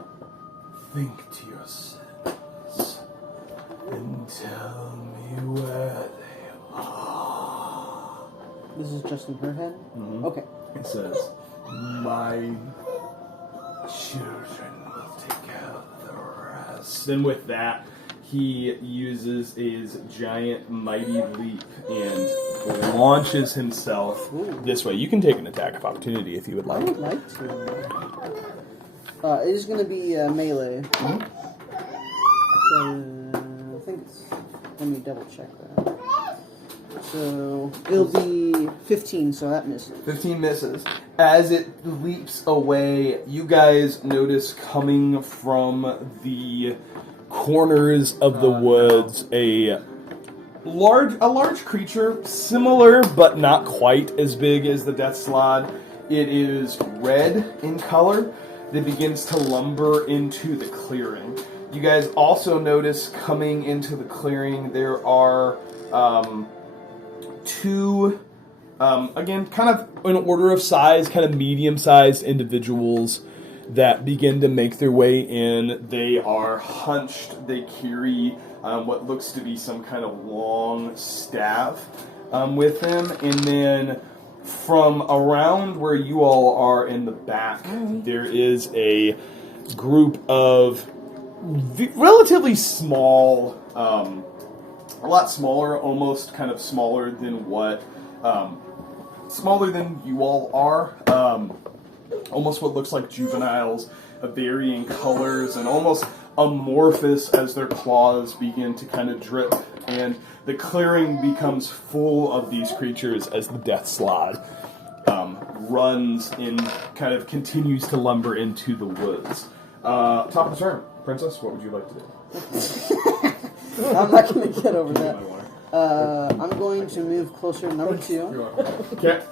Think to yourselves and tell me where they are." This is just in her head? Mhm. Okay. It says, "My children will take care of the rest." Then with that, he uses his giant mighty leap and launches himself this way. You can take an attack of opportunity if you would I like. would like to. It is going to be melee. So, I think it's... Let me double check that. So, it'll be 15, so that misses. 15 misses. As it leaps away, you guys notice coming from the corners of the woods a large creature, similar but not quite as big as the Death Slod. It is red in color that begins to lumber into the clearing. You guys also notice coming into the clearing there are two, again, kind of in order of size, kind of medium-sized individuals that begin to make their way in. They are hunched. They carry what looks to be some kind of long staff with them. And then from around where you all are in the back, there is a group of relatively small, a lot smaller, almost kind of smaller than what, smaller than you all are. Almost what looks like juveniles of varying colors and almost amorphous as their claws begin to kind of drip. And the clearing becomes full of these creatures as the Death Slod runs and kind of continues to lumber into the woods. Top of the turn. Princess, what would you like to do? I'm not going to get over that. My water. I'm going to move closer to number 2. Okay.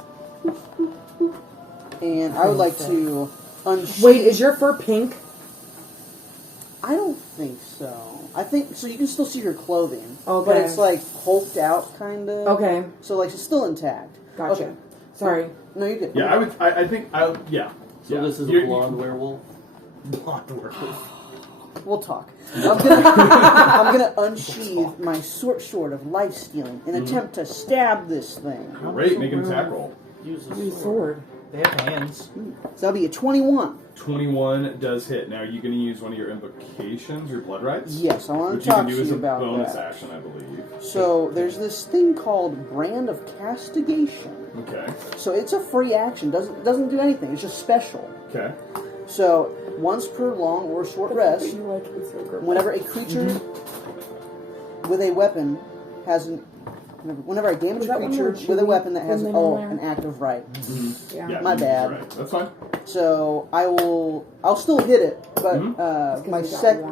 And I would like to unsheath... Wait, is your fur pink? I don't think so. I think... So you can still see her clothing. Okay. But it's like hulked out, kind of. Okay. So like it's still intact. Gotcha. Okay. Sorry. No, you're good. Yeah, I think, yeah. So Yeah. this is a You're- blonde werewolf? Blonde werewolf. We'll talk. I'm gonna unsheath my sword of life stealing and attempt to stab this thing. Great, make an attack roll. Use a Use sword. sword. They have hands. So that'll be a 21. 21 does hit. Now, are you going to use one of your invocations, your blood rights? Yes, I want Which to you talk can to do as you a about bonus that. action, I believe. So there's this thing called Brand of Castigation. Okay. So it's a free action. Doesn't do anything. It's just special. Okay. So once per long or short rest, You like this yogurt. whenever a creature with a weapon has an whenever I damage Was a that one creature more with a chewy weapon that has than an there? act of right. Yeah. Yeah, My you- bad. Right. That's fine. So I'll still hit it, but my It's 'cause sec. it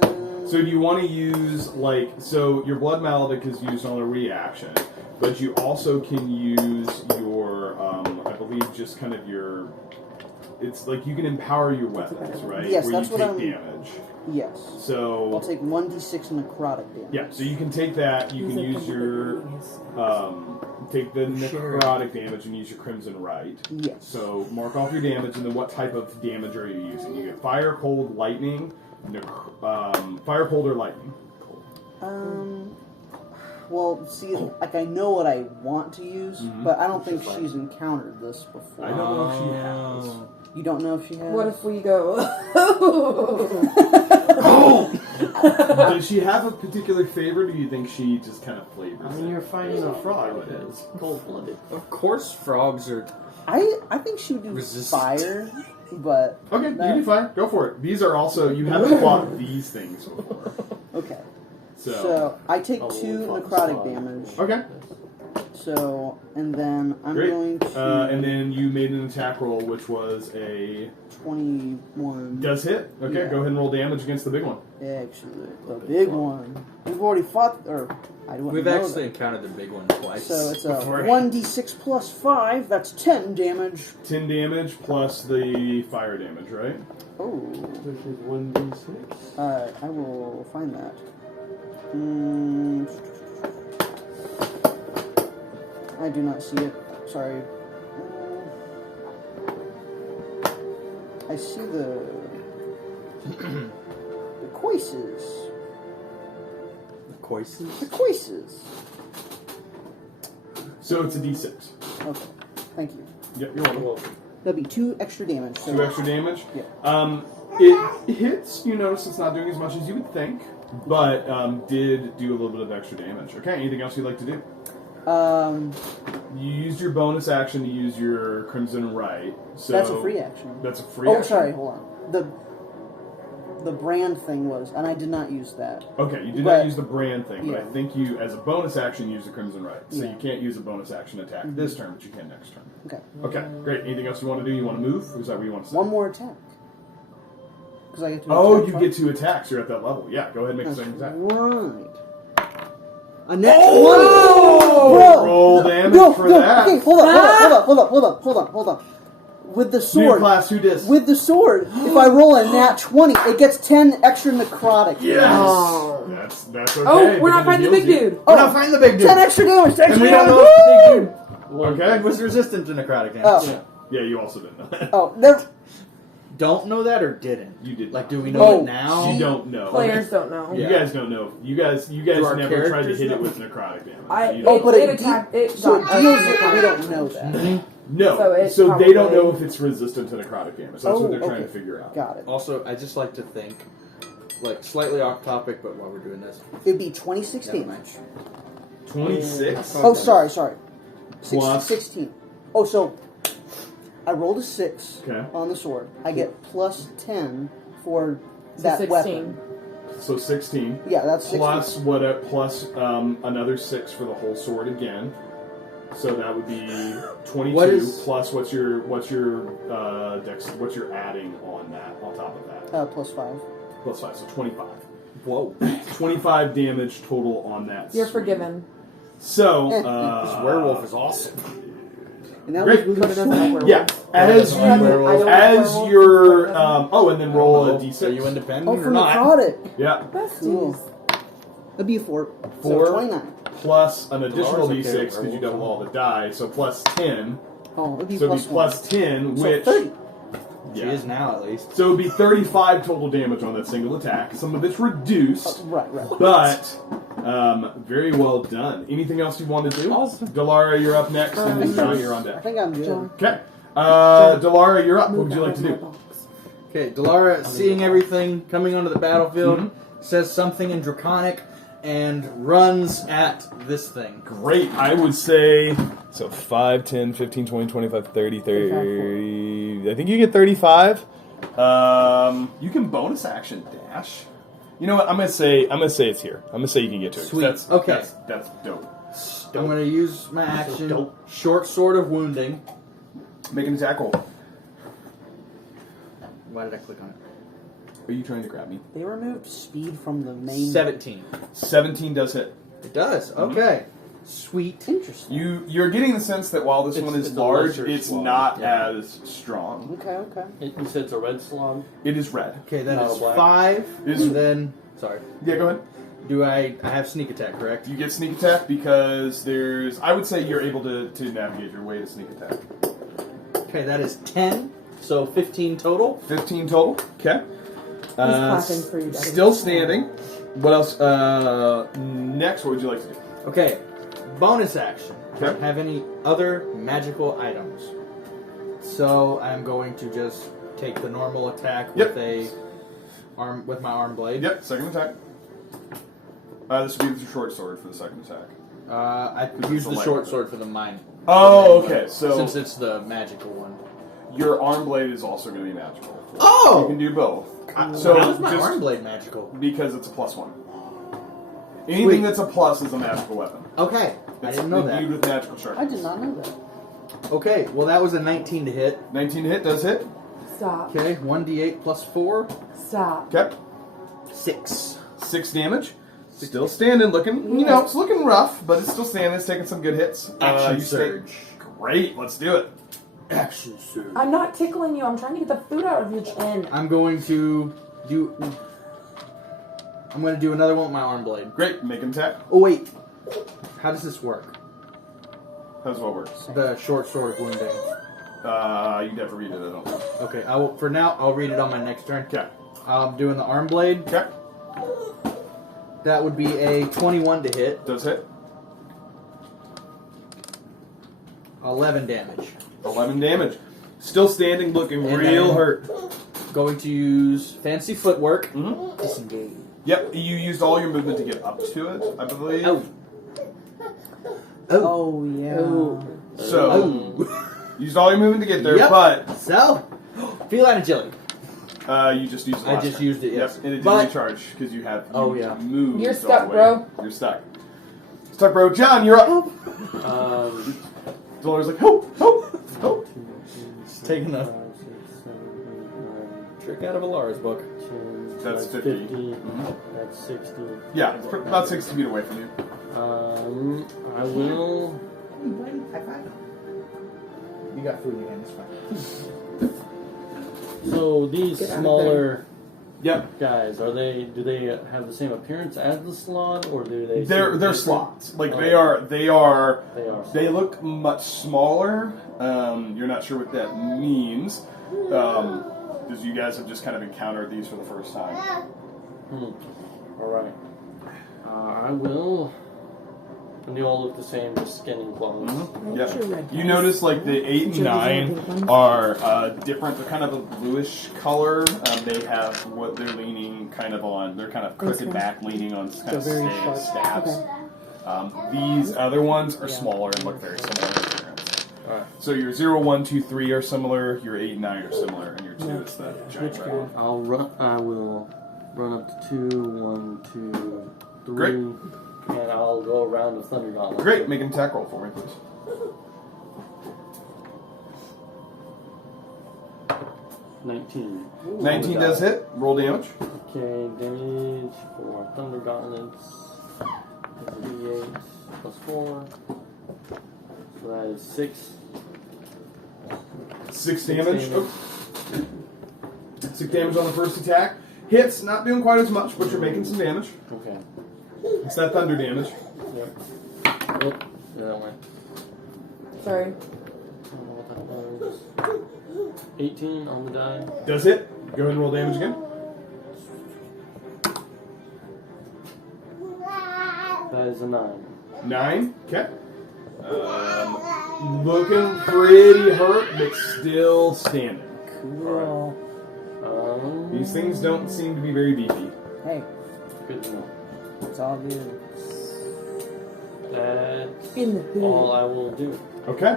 got So do you want to use, so your blood maledict is used on a reaction, but you also can use your, I believe just kind of your, it's like you can empower your weapons, right? Yes, Where that's you what take I'm- damage. Yes. So I'll take 1d6 necrotic damage. yeah, so you can take that, you can use your, take the necrotic damage and use your Crimson Right. Yes. So mark off your damage, and then what type of damage are you using? You get fire, cold, lightning, fire, cold, or lightning. Well, see, like I know what I want to use, but I don't think she's encountered this before. I don't know if she has. You don't know if she has? What if we go? Does she have a particular favorite, or do you think she just kind of flavors I mean, it? you're fighting a frog. How it is. Cold-blooded. Of course, frogs are I think she would do Resist. fire, but Okay, you that- do fine. Go for it. These are also you haven't fought these things before. okay. So, So I take Oh, 2 well, necrotic fine. damage. okay, So and then I'm great. going to And then you made an attack roll, which was a 21. does hit. Okay, Yeah. go ahead and roll damage against the big one. Actually, the big one. We've already fought, or I don't We've know actually that. encountered the big one twice. So it's a Before. 1d6 plus 5. That's 10 damage. 10 damage plus the fire damage, right? Oh. Which is 1d6. Alright, I will find that. I do not see it. Sorry. I see the coices. Coices? The coices. So it's a d6. Okay. Thank you. Yep, you're welcome. Well, That'd be 2 extra damage. So 2 extra damage. Yeah. It hits. You notice it's not doing as much as you would think, but did do a little bit of extra damage. Okay. Anything else you'd like to do? You used your bonus action to use your Crimson Right. So that's a free action. That's a free Oh, action. sorry. Hold on. The brand thing was, and I did not use that. Okay, you did But- not use the brand thing, but yeah. I think you, as a bonus action, use the Crimson Right. So Yeah. you can't use a bonus action attack this turn, but you can next turn. Okay. Okay, great. Anything else you want to do? You want to move? Or is that what you want to say? One more attack. Because I get to. Oh, attack you five. get 2 attacks. You're at that level. Yeah, go ahead and make the That's second attack. right. A net 20. Oh! Bro, Roll damage no, for no, that. Okay, hold on. With the New sword, class, who dis? with the sword, if I roll a nat 20, it gets 10 extra necrotic. Yes! Oh. That's okay. Oh, we're but not then fighting it the big heals you. dude. We're not fighting the big dude. 10 extra damage. And we don't know if the big dude Okay. was resistant to necrotic damage. Oh. Yeah, you also didn't know that. Oh, never. Don't know that or didn't? You did. Like, not. do we know Oh, it now? You don't know. Players don't know. You Yeah. guys don't know. You guys Do our never tried to characters hit it know? with necrotic damage. I, You it, don't- but it it attacked. It So it got us deals in with the we car. don't know that. No, So it's so they don't probably- know if it's resistant to necrotic damage. That's Oh, what they're trying okay. to figure out. Got it. Also, I just like to think, like, slightly off topic, but while we're doing this, It'd be 26 never damage. mind. 26. Oh, sorry. Plus- 16. Oh, so I rolled a 6 Okay. on the sword. I get plus 10 for So that 16. weapon. So 16 Yeah, that's 16. plus plus another 6 for the whole sword again. So that would be 22 What is- plus what's your dex? What's your adding on that on top of that? Plus 5. Plus 5, so 25. Whoa. 25 damage total on that. You're swing. forgiven. So This werewolf is awesome. And that Great. was But it doesn't like werewolf. Yeah, as Yeah, you werewolf. I don't like as werewolf, your so it doesn't- and then roll a Are d6. you independent Oh, or for not? necrotic. Yeah, Cool. Besties. That'd be a 4. 4. So 29. plus an additional Dolores, okay, d6 because you werewolf. double all the die, so plus 10. Oh, it'd be So it'd plus be 1. plus 10, So which 30. She yeah. is now, at least. So it'd be 35 total damage on that single attack. Some of it's reduced, Right. but very well done. Anything else you want to do? Awesome. Delara, you're up next, and then John, you're on I deck. think I'm good. John. Okay. Delara, you're up. What would you like to do? Okay, Delara, seeing everything coming onto the battlefield, Mhm. says something in Draconic and runs at this thing. Great. I would say so 5, 10, 15, 20, 25, 30, 30. I think you get 35. You can bonus action dash. You know what? I'm gonna say it's here. I'm gonna say you can get to it. 'cause Sweet. That's, Okay. That's dope. I'm going to use my action, dope. short sword of wounding. Make an attack roll. Why did I click on it? Are you trying to grab me? They removed speed from the main. 17. 17 does hit. It does. Okay. Sweet. Interesting. You're getting the sense that while this It's- one is it's a large, lesser it's slug, not yeah. as strong. Okay. You said it's a red slug. It is red. Okay, that Not is a black. 5. Is- And then, sorry. Yeah, go ahead. Do I have sneak attack, correct? You get sneak attack because there's. I would say you're able to navigate your way to sneak attack. Okay, that is 10. So 15 total. 15 total. Okay. clapping for you, Daddy. Still standing. What else? Next, what would you like to do? Okay. Bonus action. Okay. Have any other magical items? So I'm going to just take the normal attack Yep. with my arm blade. Yep, second attack. This would be the short sword for the second attack. I It's use a the light short weapon. sword for the mine Oh, okay. So Since it's the magical one. your arm blade is also going to be magical. Oh! You can do both. So So how's my just- arm blade magical? Because it's a +1. Anything Sweet. that's a plus is a magical weapon. Okay, I It's didn't know that. imbued with magical I sharpness. did not know that. Okay, well that was a 19 to hit. 19 to hit does hit. Stop. Okay, 1d8 plus 4, Stop. Okay. 6. 6 damage. Still standing, looking, you know, it's looking rough, but it's still standing. It's taking some good hits. Action you stay- surge. Great, let's do it. Action surge. I'm not tickling you. I'm trying to get the food out of your chin. I'm going to do. I'm going to do another one with my arm blade. Great, make him attack. Oh wait, how does this work? How's what works? The short sword of wounding. You'd have to read it, I don't know. Okay, I will. For now, I'll read it on my next turn. Okay. I'm doing the arm blade. Okay. That would be a 21 to hit. Does hit. 11 damage. 11 damage. Still standing, looking And real then- hurt. Going to use fancy footwork. Mhm. Disengage. Yep, you used all your movement to get up to it, I believe. Oh. Oh, yeah. Oh. So, Oh. used all your movement to get there, Yep. but So, feline agility. you just used it I last just turn. used it, yes. Yep, and it didn't But- recharge because you have Oh, yeah. moved. You're all stuck, the way. bro. You're stuck. Stuck, bro. John, you're up. Dolores like, help, help, help. Taking a 5, 6, 7, 8, 9, trick out of Elara's book. 10, That's 50. 50. Mhm. That's 60. Yeah, it's about 60 feet away from you. I will. You got food again, it's fine. So these Get out of smaller Yep. guys, are they? Do they have the same appearance as the sloth, or do they? They're seem different? slots. Like Oh. they are. They are. They look much smaller. You're not sure what that means, because you guys have just kind of encountered these for the first time. All right. I will. And they all look the same, just skin and clothes. Yep. You notice like the 8 and 9 are different. They're kind of a bluish color. They have what they're leaning kind of on. They're kind of crooked back, leaning on kind of They're very sharp. stabs. Okay. These other ones are smaller and look very similar in appearance. Alright. So your 0, 1, 2, 3 are similar. Your 8 and 9 are similar, and your 2 is the giant Which red guy? one. I'll run. I will run up to 2, 1, 2, 3. Great. And I'll go around the thunder gauntlet. Great. Make an attack roll for me, please. 19. 19 does hit. Roll damage. Okay, damage for thunder gauntlets. That's a D8 plus 4. So that is 6. 6 damage. Oh. 6 damage on the first attack. Hits, not doing quite as much, but you're making some damage. Okay. It's that thunder damage. Yep. Oh, that way. Sorry. I don't know what that was. 18 on the die. Does hit. Go ahead and roll damage again. That is a 9. 9. Okay. Looking pretty hurt, but still standing. Cool. These things don't seem to be very beefy. Hey, Good to know. it's all good. That's In the hood. all I will do. Okay.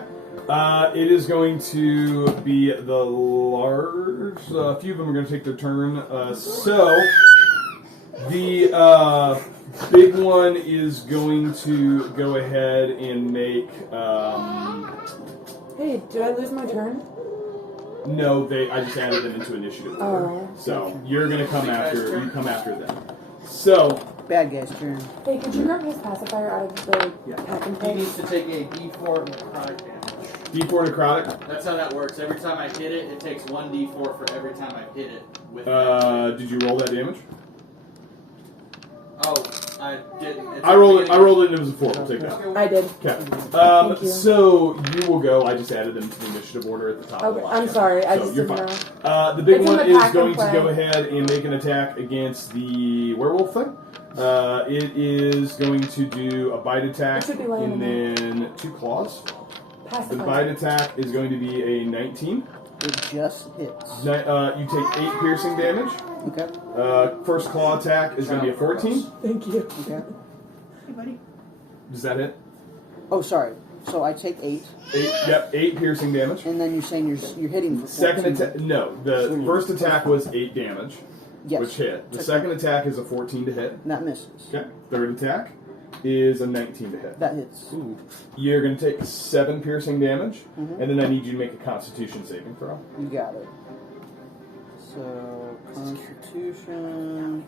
It is going to be the large. A few of them are going to take their turn. So the big one is going to go ahead and make. Hey, did I lose my turn? No, I just added them into initiative. Oh. So you're going to come after. You come after them. So Bad guy's turn. Hey, could you grab his pacifier out of the pack and He play? needs to take a D4 necrotic damage. D4 necrotic. That's how that works. Every time I hit it, it takes 1 D4 for every time I hit it. With Did you roll that damage? Oh, I didn't. It's I rolled it. I rolled it, and it was a 4. We'll take that. I did. Okay. Thank you. So you will go. I just added them to the initiative order at the top of the Okay, line. I'm sorry. I So just you're didn't fine. know. The big It's in one the is pack going and to play. go ahead and make an attack against the werewolf thing. It is going to do a bite attack It should be laying and then 2 claws. The Pacifier. bite attack is going to be a 19. It just hits. You take 8 piercing damage. Okay. First claw attack is going to be a 14. Thank you. Okay. Does that hit? Oh, sorry. So I take 8, 8 piercing damage. and then you're saying you're hitting for 14. Second attack, no. The first attack was 8 damage, Yes. which hit. The second attack is a 14 to hit. That misses. Okay. Third attack is a 19 to hit. That hits. Ooh. You're going to take 7 piercing damage, Mhm. and then I need you to make a Constitution saving throw. You got it. So, Constitution.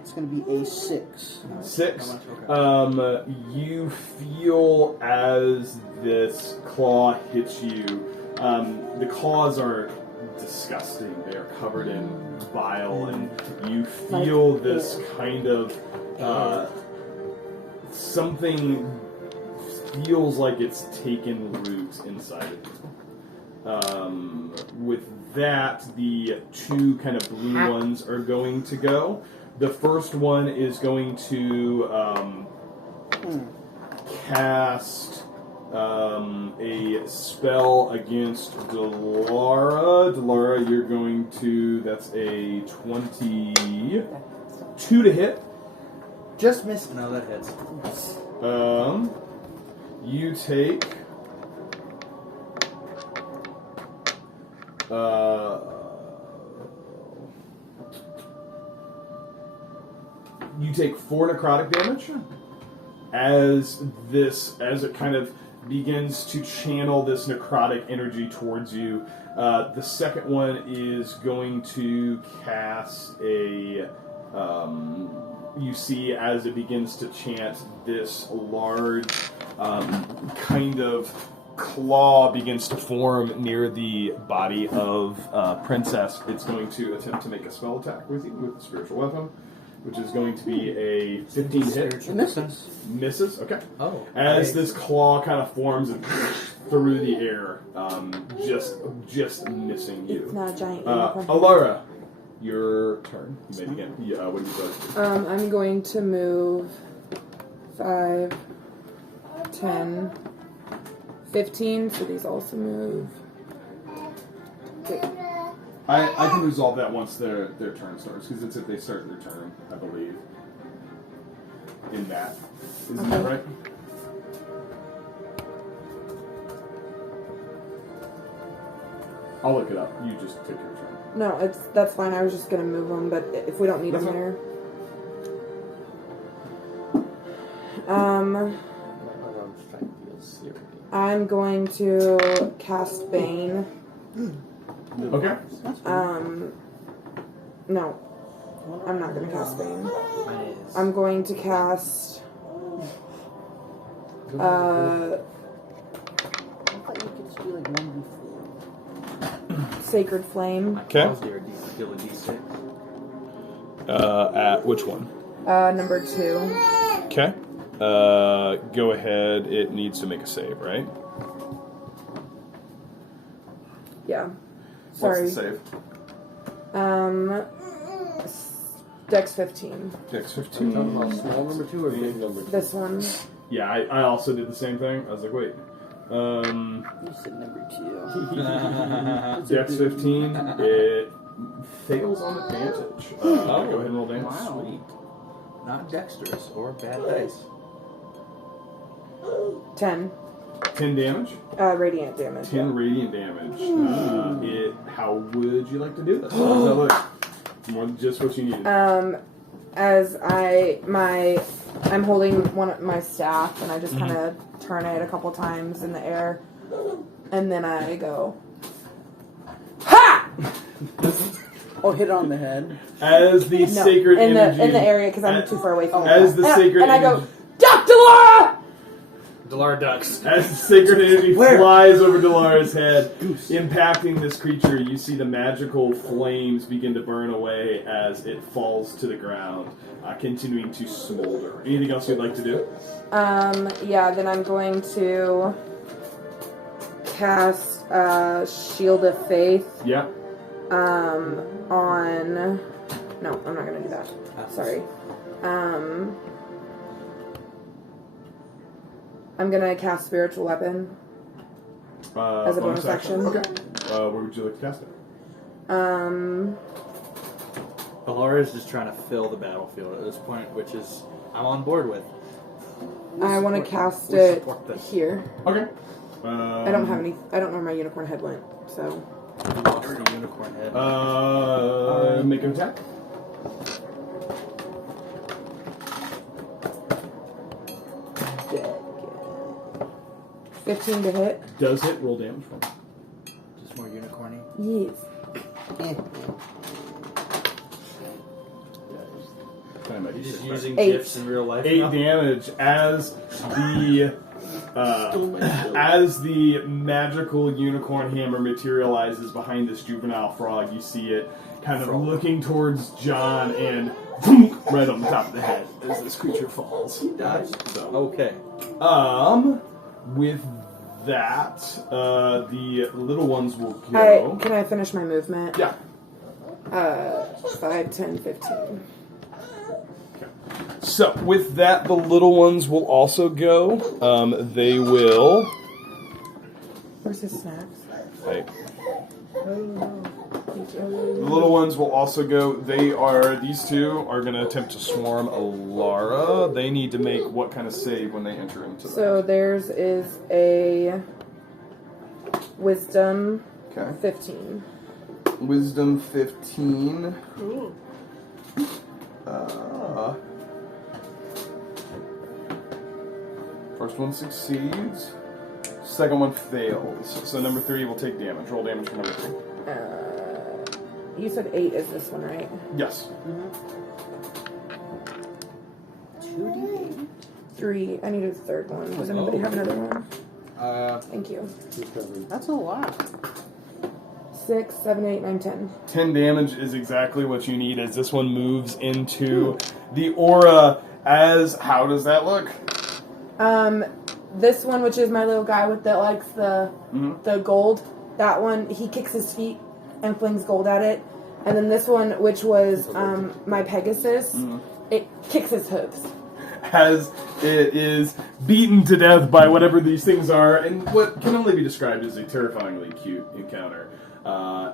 It's going to be a 6. 6. How much? Okay. You feel as this claw hits you. The claws are disgusting. They are covered in bile, and you feel this kind of something feels like it's taken root inside of you. With that, the 2 kind of blue ones are going to go. The first one is going to cast a spell against Delara. Delara, you're going to, that's a 22 to hit. Just missed. No, that hits. You take you take 4 necrotic damage as it kind of begins to channel this necrotic energy towards you. The second one is going to cast a you see as it begins to chant, this large kind of claw begins to form near the body of Princess. It's going to attempt to make a spell attack with you with the spiritual weapon, which is going to be a 15 hit. It misses. Misses, okay. Oh. As this claw kind of forms and through the air, just missing you. It's not a giant unicorn. Elara, your turn. You may begin. Yeah, what do you guys do? I'm going to move 5, 10, 15, so these also move. Okay. I can resolve that once their turn starts, because it's if they start their turn, I believe. In that. Isn't that right? I'll look it up. You just take your turn. No, that's fine. I was just gonna move them, but if we don't need them That's there. My arm's trying to feel serious. I'm going to cast Bane. Okay. No, I'm not gonna cast Bane. Nice. I'm going to cast. I thought you could just be like 1d4. Sacred Flame. Okay. Deal a D6. At which one? Number 2. Okay. Go ahead. It needs to make a save, right? Yeah. Sorry. What's the save? Dex 15. Dex Talking 15. about small number 2 or big number 2? This one. Yeah, I also did the same thing. I was like, wait. You said number 2. Dex 15. It fails on advantage. Go ahead and roll damage. Wow. Sweet. Not dexterous or bad dice. 10. 10 damage. Radiant damage. 10 radiant damage. How would you like to do this? How does that look? More than just what you needed. As I'm holding my staff, and I just kind of turn it a couple times in the air, and then I go, ha! Oh, hit it on the head. As the sacred in energy... the area, because I'm too far away from it. As the sacred and I energy... go, Dr. Laura! Delara ducks. As the sacred energy flies over Delara's head, impacting this creature, you see the magical flames begin to burn away as it falls to the ground, continuing to smolder. Anything else you'd like to do? Yeah, then I'm going to cast Shield of Faith Yeah. on... No, I'm not going to do that. Sorry. I'm going to cast Spiritual Weapon as a bonus action. Okay. Where would you like to cast it? Elara is just trying to fill the battlefield at this point, which is I'm on board with. I want to cast we it support this. here. Okay. I don't have any. I don't know where my unicorn head went. So. You lost the unicorn head. Make an attack. Dead. 15 to hit. Does hit. Roll damage for him. Just more unicorny. Yes. You're just using 8. GIFs in real life 8 now? damage as the magical unicorn hammer materializes behind this juvenile frog. You see it kind of looking towards John and right on the top of the head as this creature falls. He dies. So, Okay. with that, the little ones will go. Can I finish my movement? Yeah. 5, 10, 15. So, with that, the little ones will also go. They will. Where's his snacks? Hey. Thank The you. little ones will also go. These two are going to attempt to swarm Elara. They need to make what kind of save when they enter into So theirs is a wisdom Okay. 15. Wisdom 15. First one succeeds. Second one fails. So number 3 will take damage. Roll damage for number 3. You said 8 is this one, right? Yes. 2d8. 3. I need a third one. Does anybody have another one? Thank you. That's a lot. 6, 7, 8, 9, 10. 10 damage is exactly what you need as this one moves into the aura. How does that look? This one, which is my little guy with the gold, that one, he kicks his feet and flings gold at it. And then this one, which was my Pegasus, it kicks his hooves. As it is beaten to death by whatever these things are, and what can only be described as a terrifyingly cute encounter.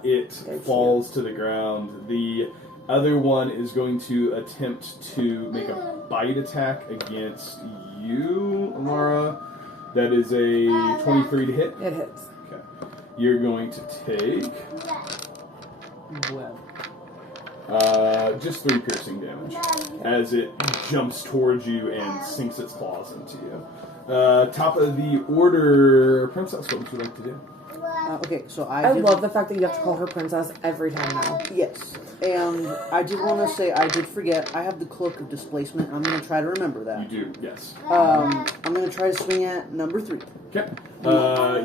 It falls to the ground. The other one is going to attempt to make a bite attack against you, Elara. That is a 23 to hit. It hits. Okay. You're going to take just 3 piercing damage as it jumps towards you and sinks its claws into you. Top of the order, Princess, what would you like to do? Okay, so I love the fact that you have to call her princess every time now. Yes, and I did want to say I did forget. I have the Cloak of Displacement. I'm going to try to remember that. You do, yes. I'm going to try to swing at number 3. Okay.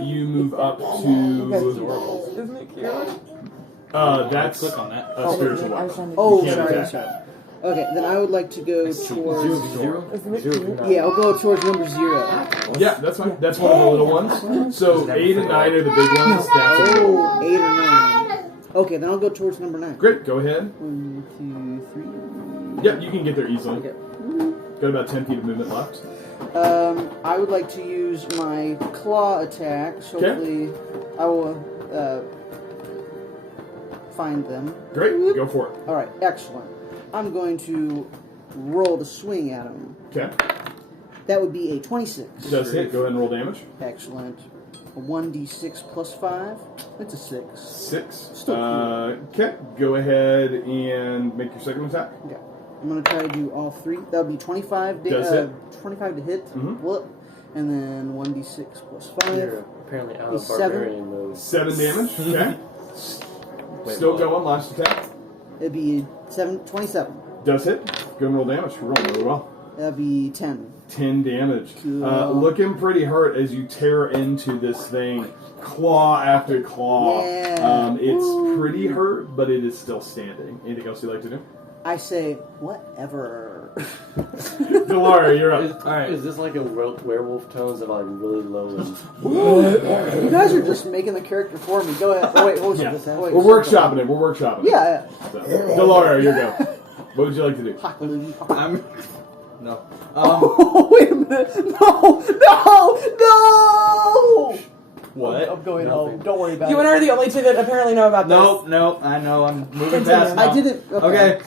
You move up to. Isn't it cute? That's Click on that. a spiritual I was weapon. trying to Oh, You can't sorry, attack sorry. that. Okay, then I would like to go towards... Isn't it cute? Yeah, I'll go towards number 0. Yeah, that's fine. That's one of the little ones. So 8 and 9 are the big ones. That's a little one. Oh, 8 or 9. Okay, then I'll go towards number 9. Great, go ahead. 1, 2, 3. Yep, you can get there easily. Okay. Got about 10 feet of movement left. I would like to use my claw attack. So Okay. hopefully I will find them. Great, go for it. Alright, excellent. I'm going to roll to swing at him. Okay. That would be a 26. Does hit. Go ahead and roll damage. Excellent. A 1d6 plus 5. That's a 6. 6. Still Okay, go ahead and make your second attack. Okay. I'm going to try to do all 3. That would be 25 Does hit. 25 to hit. Mhm. Whoop. And then 1d6 plus 5. You're apparently out of 7. barbarian mode. 7 damage. Okay. Still going. Last attack. It'd be 27. Does hit. Go and roll damage. You're rolling really well. That'd be 10. 10 damage. Cool. Looking pretty hurt as you tear into this thing, claw after claw. Yeah. It's pretty hurt, but it is still standing. Anything else you'd like to do? I say, whatever. Delara, you're up. Is this like a werewolf tones that are like really low and You guys are just making the character for me. Go ahead. Oh, wait, hold on. Yeah. Wait, We're workshopping it. We're workshopping it. Yeah. So, Delara, you go. What would you like to do? I'm. No. Oh, wait a minute. No! What? I'm going home. Don't worry about You and I are the only two that apparently know about this. Nope. I know. I'm moving Continue. past now. I didn't. Okay.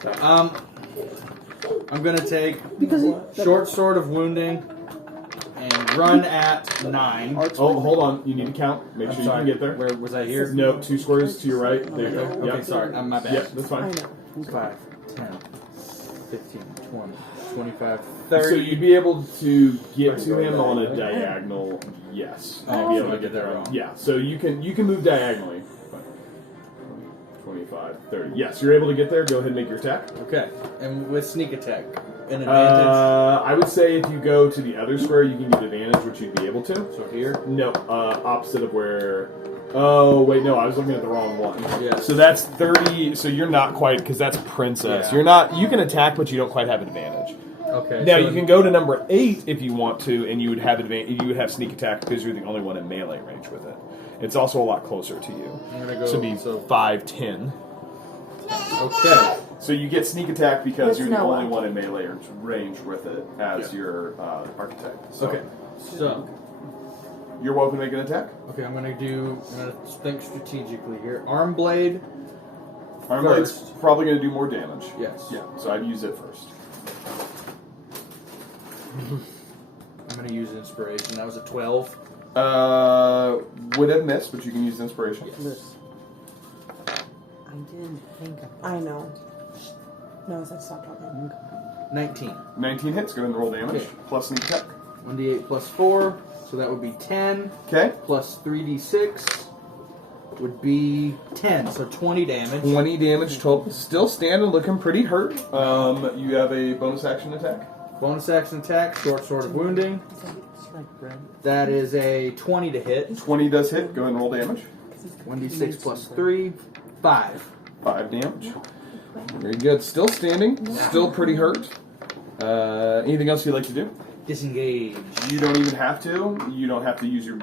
I'm gonna take Because short sword of wounding and run at 9. Oh, hold on. You need to count. Make I'm sure sorry. you can get there. Where was I here? No, 2 squares to your right. There you go. Okay, Yep. sorry. My bad. Yep, that's I fine. know. 5, 10, 15, 20, 25, 30. So you'd be able to get to him on a diagonal. Yes. Oh, You'd be able so to I get there. did that wrong. Yeah. So you can move diagonally. 25, 30. Yes, you're able to get there. Go ahead and make your attack. Okay. And with sneak attack, an advantage. I would say if you go to the other square, you can get advantage, which you'd be able to. So here. No, opposite of where. Oh wait, no, I was looking at the wrong one. Yeah. So that's 30. So you're not quite because that's princess. Yeah. You're not. You can attack, but you don't quite have advantage. Okay. Now so you can go to number 8 if you want to, and you would have advantage. You would have sneak attack because you're the only one in melee range with it. It's also a lot closer to you. I'm gonna go. So it'd be so 5, 10. okay. So you get sneak attack because It's you're the Noah. only one in melee range with it as your architect. So Okay. So. you're welcome to make an attack. Okay, I'm gonna think strategically here. Arm blade. Armblade's First. probably going to do more damage. Yes. Yeah, so I'd use it first. I'm gonna use inspiration. That was a 12. Would have missed, but you can use inspiration. This. I didn't think of I know. No, I said stop talking. 19. 19 hits. Go ahead and roll damage. Okay. Plus sneak attack. 1d8 plus 4, so that would be 10. Okay. Plus 3d6 would be 10, so 20 damage. 20 damage total. Still standing, looking pretty hurt. You have a bonus action attack. Bonus action attack, short sword of wounding. It's like bread. That is a 20 to hit. 20 does hit. Go ahead and roll damage. 1d6 plus 3, 5. 5 damage. Very good. Still standing. Still pretty hurt. Anything else you'd like to do? Disengage. You don't even have to. You don't have to use your.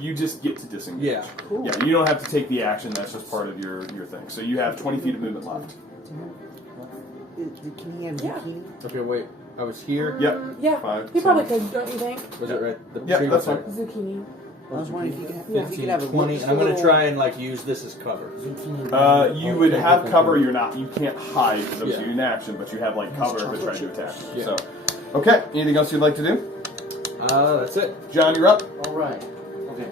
You just get to disengage. Yeah. Cool. Yeah. You don't have to take the action. That's just part of your thing. So you have 20 feet of movement left. Can he have Yeah. zucchini? Okay, wait. I was here. Yep. Yeah, 5. he probably could, don't you think? Was it right? The Yeah, previous that's fine. one. Zucchini. I was wondering if you could have, Yeah. if you could have a 20, just and I'm a going to little- try and like use this as cover. You would have cover. You're not. You can't hide because Yeah. you're in action, but you have like cover to try to attack. Yeah. So, okay. Anything else you'd like to do? That's it. John, you're up. All right. Okay.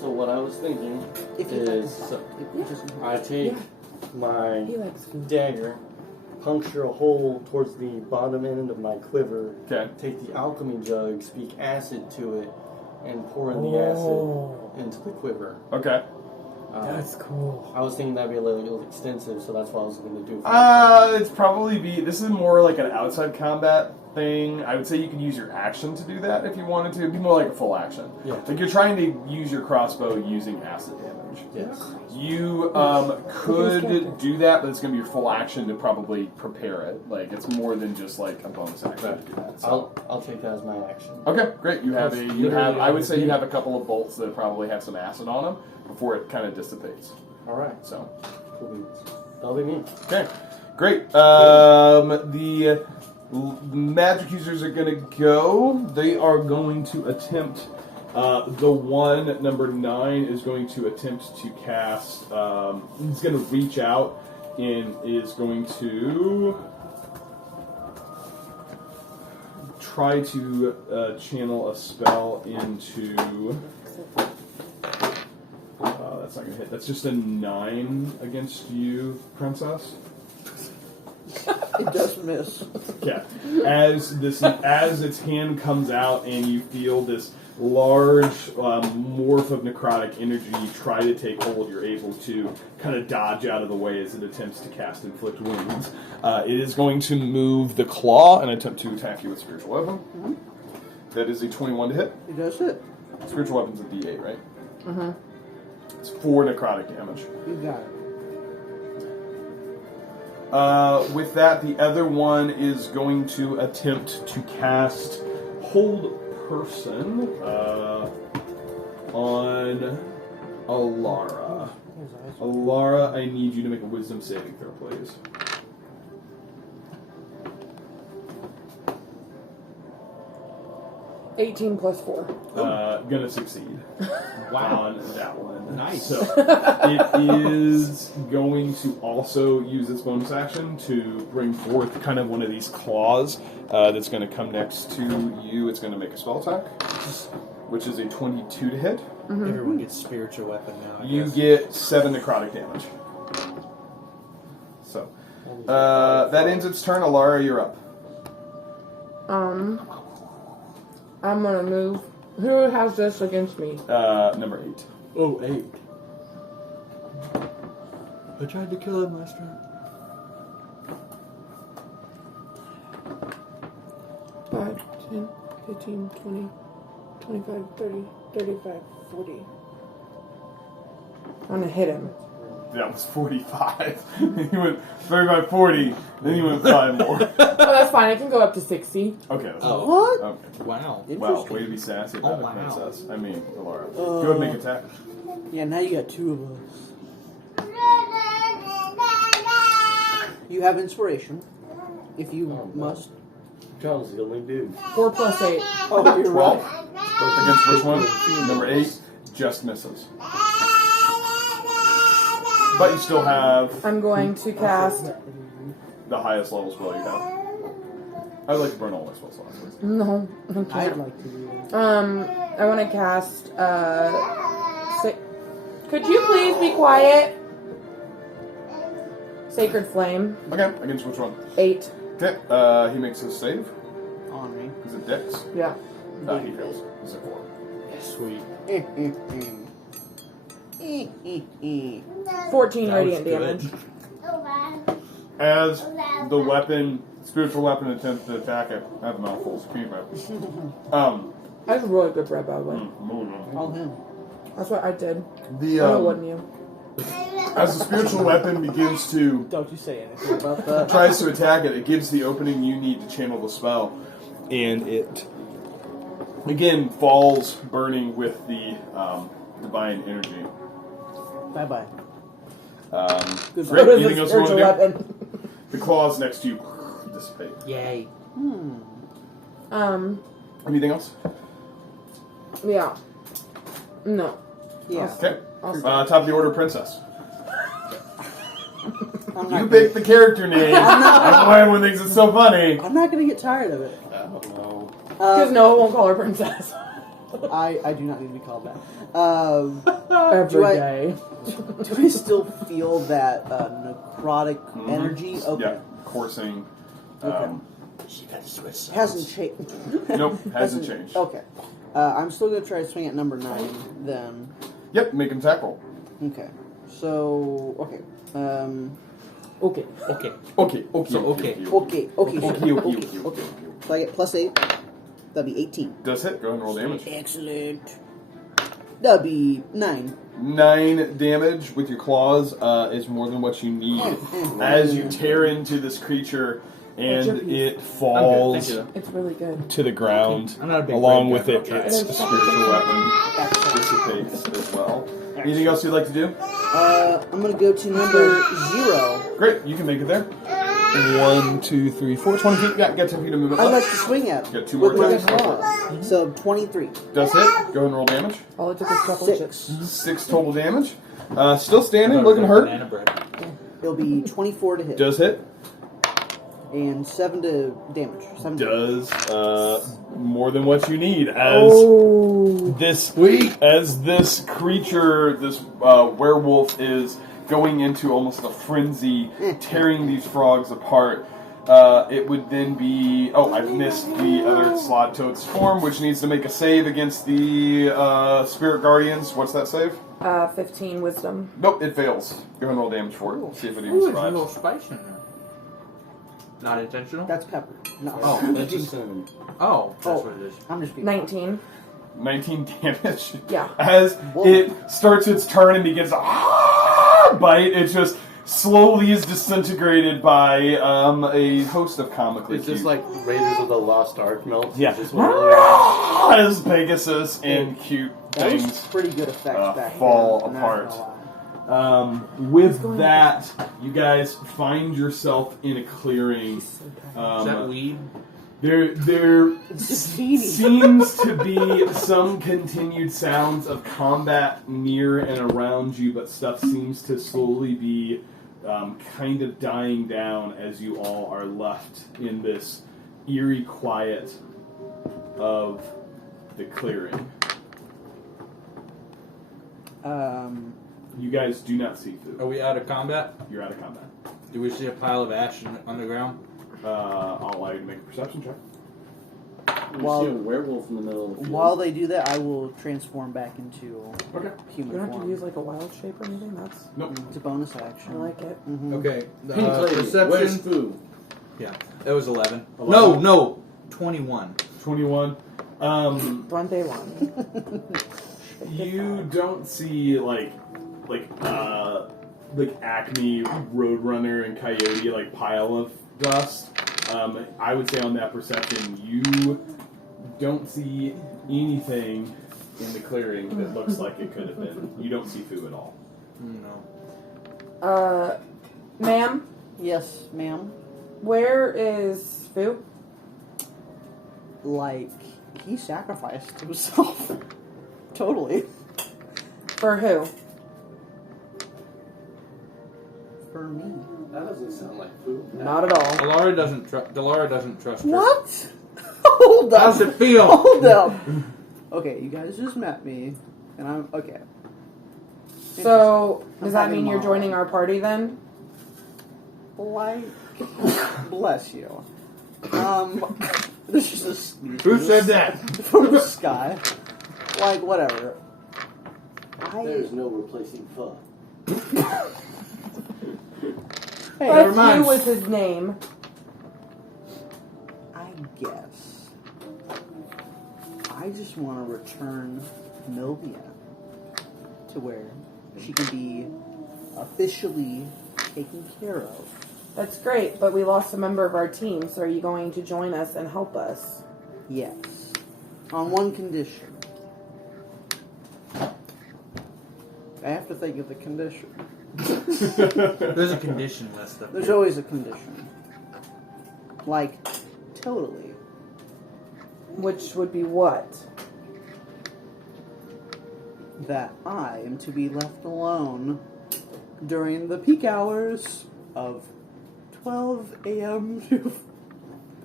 So what I was thinking If you is I take my He likes food. dagger, puncture a hole towards the bottom end of my quiver, Okay. take the alchemy jug, speak acid to it, and pour in the acid into the quiver. Okay. That's cool. I was thinking that'd be a little extensive, so that's what I was going to do. It's probably be. This is more like an outside combat thing. I would say you could use your action to do that if you wanted to. It'd be more like a full action. Yeah. Like you're trying to use your crossbow using acid damage. Yes. You could do that, but it's going to be your full action to probably prepare it. Like it's more than just like a bonus action to do that. So. I'll take that as my action. Okay, great. You have I would say you have a couple of bolts that probably have some acid on them before it kind of dissipates. All right. So, Cool beans. That'll be me. okay, great. The magic users are going to go. They are going to attempt. The one, number 9, is going to attempt to cast. He's going to reach out and is going to try to channel a spell into. That's not going to hit. That's just a 9 against you, Princess. It does miss. Yeah. As its hand comes out and you feel this large morph of necrotic energy try to take hold, you're able to kind of dodge out of the way as it attempts to cast inflict wounds. It is going to move the claw and attempt to attack you with spiritual weapon. Mm-hmm. That is a 21 to hit. It does hit. Spiritual weapon's a D8, right? Mm-hmm. It's 4 necrotic damage. You got it. With that, the other one is going to attempt to cast Hold Person on Elara. Elara, I need you to make a Wisdom saving throw, please. 18 plus 4. Gonna succeed. Wow. On that one. Nice. So it is going to also use its bonus action to bring forth kind of one of these claws that's going to come next to you. It's going to make a spell attack, which is a 22 to hit. Everyone gets spiritual weapon now. I You guess. get 7 necrotic damage. So that ends its turn. Elara, you're up. I'm gonna move. Who has this against me? Number 8. Oh, 8. I tried to kill him last time. 5, 10, 15, 20, 25, 30, 35, 40. I'm gonna hit him. That was 45. He went 35, 40. Then he went 5 more. Oh, that's fine. I can go up to 60. Okay. That's What? Okay. Wow. Wow, way to be sassy about Oh, a wow. princess. I mean, Elara. Go ahead and make an attack. Yeah, now you got 2 of us. You have inspiration, if you must. John's the only dude. 4 plus 8. Oh, you're 12. right. Against which one? Number 8. Just misses. But you still have I'm going to cast. the highest level spell you have. I'd like to burn all my spell slots. No, I I'd can't. like to do that. I want to cast. Could you please be quiet? Sacred Flame. Okay, against which one? 8. Okay, he makes his save. On me. Is it Dex? Yeah. He fails. Is it 4? Sweet. 14 That radiant was damage. good. As the weapon, spiritual weapon attempts to attack it, I have a mouthful. That's really good bread, by the way. All him. That's what I did. The Oh, wouldn't you? as the spiritual weapon begins to Don't you say anything about that. tries to attack it, it gives the opening you need to channel the spell, and it again falls burning with the divine energy. Bye bye. Great. So does Anything the else you want spiritual to do? weapon. The claws next to you dissipate. Yay. Anything else? Yeah. No. Yeah. Okay. I'll Top of the order, princess. I'm You not, picked the character name. That's why everyone thinks it's so funny. I'm not gonna get tired of it. Oh, no. Because Noah won't call her princess. I do not need to be called that. Every Do I- day. Do I still feel that necrotic energy? Okay. Yeah, coursing. Hasn't changed. Nope, hasn't changed. Okay. I'm still gonna try to swing at number 9 then. Yep, make him tackle. Okay. So okay. Okay. Okay. Okay, okay, So, okay. Okay. So I get plus 8. That'd be 18. Does hit. Go ahead and roll damage. Excellent. That'd be 9. 9 damage with your claws is more than what you need. As you tear into this creature and it falls Thank you. It's really good. to the ground, I'm not a big along brain with guy, it, but I'll try. its spiritual weapon dissipates as well. Anything else you'd like to do? I'm gonna go to number 0. Great, you can make it there. 1, 2, 3, 4, 20 feet. Yeah, got 10 feet of movement I'd like left. to swing at Got 2 more with my attacks. claw. So 23. Does hit. Go ahead and roll damage. All it took was a couple 6. 6 total damage. Still standing, I thought it looking was hurt. banana bread. It'll be 24 to hit. Does hit. And 7 to damage. 7 Does more than what you need as this creature, this werewolf is going into almost a frenzy, tearing these frogs apart. It would then be... Oh, I missed the other slot to its form, which needs to make a save against the Spirit Guardians. What's that save? 15 wisdom. Nope, it fails. Go ahead and roll damage for it. See if it even Ooh, there's a survives. little spice in there. Not intentional? That's pepper. No. Oh, That's just cinnamon. Oh, that's what it is. I'm just being 19. 19 damage. Yeah. As it starts its turn and begins to bite, it just slowly is disintegrated by a host of comically It's just cute- like Raiders of the Lost Ark melts. Yeah. It's just really as Pegasus and cute That was things pretty good effects back fall then. I'm not apart. gonna lie. With that, you guys find yourself in a clearing. Is that weed? There Zucchini. seems to be some continued sounds of combat near and around you, but stuff seems to slowly be kind of dying down as you all are left in this eerie quiet of the clearing. You guys do not see food. Are we out of combat? You're out of combat. Do we see a pile of ash on the ground? I'll allow you to make a perception check. We see a werewolf in the middle of the field. While they do that, I will transform back into Okay. You human don't have form. to use like a wild shape or anything. That's Nope. It's a bonus I action. like it. Mhm. Okay. Pink lady, where's Perception. food? Yeah, it was 11. 11? No, 21. 21. Bronte one. You don't see like Acme, Roadrunner, and Coyote like pile of dust. I would say on that perception, you don't see anything in the clearing that looks like it could have been. You don't see Fu at all. No. Ma'am, Yes, ma'am. where is Fu? Like, he sacrificed himself. Totally. For who? For me. That doesn't sound like food. Not at all. Delara doesn't trust her. What? Hold up. How's it feel? Hold up. Okay, you guys just met me, and I'm okay. So I'm does that having mean you're mom. joining our party then? Like, bless you. There's just a sneeze Who said that? from the sky. Like, whatever. There's no replacing pho. Hey, But mind. Fu was his name. I guess. I just want to return Milvia to where she can be officially taken care of. That's great, but we lost a member of our team, so are you going to join us and help us? Yes. On one condition. I have to think of the condition. There's a condition list up There's here. always a condition. Like, totally. Which would be what? That I am to be left alone during the peak hours of 12 a.m. to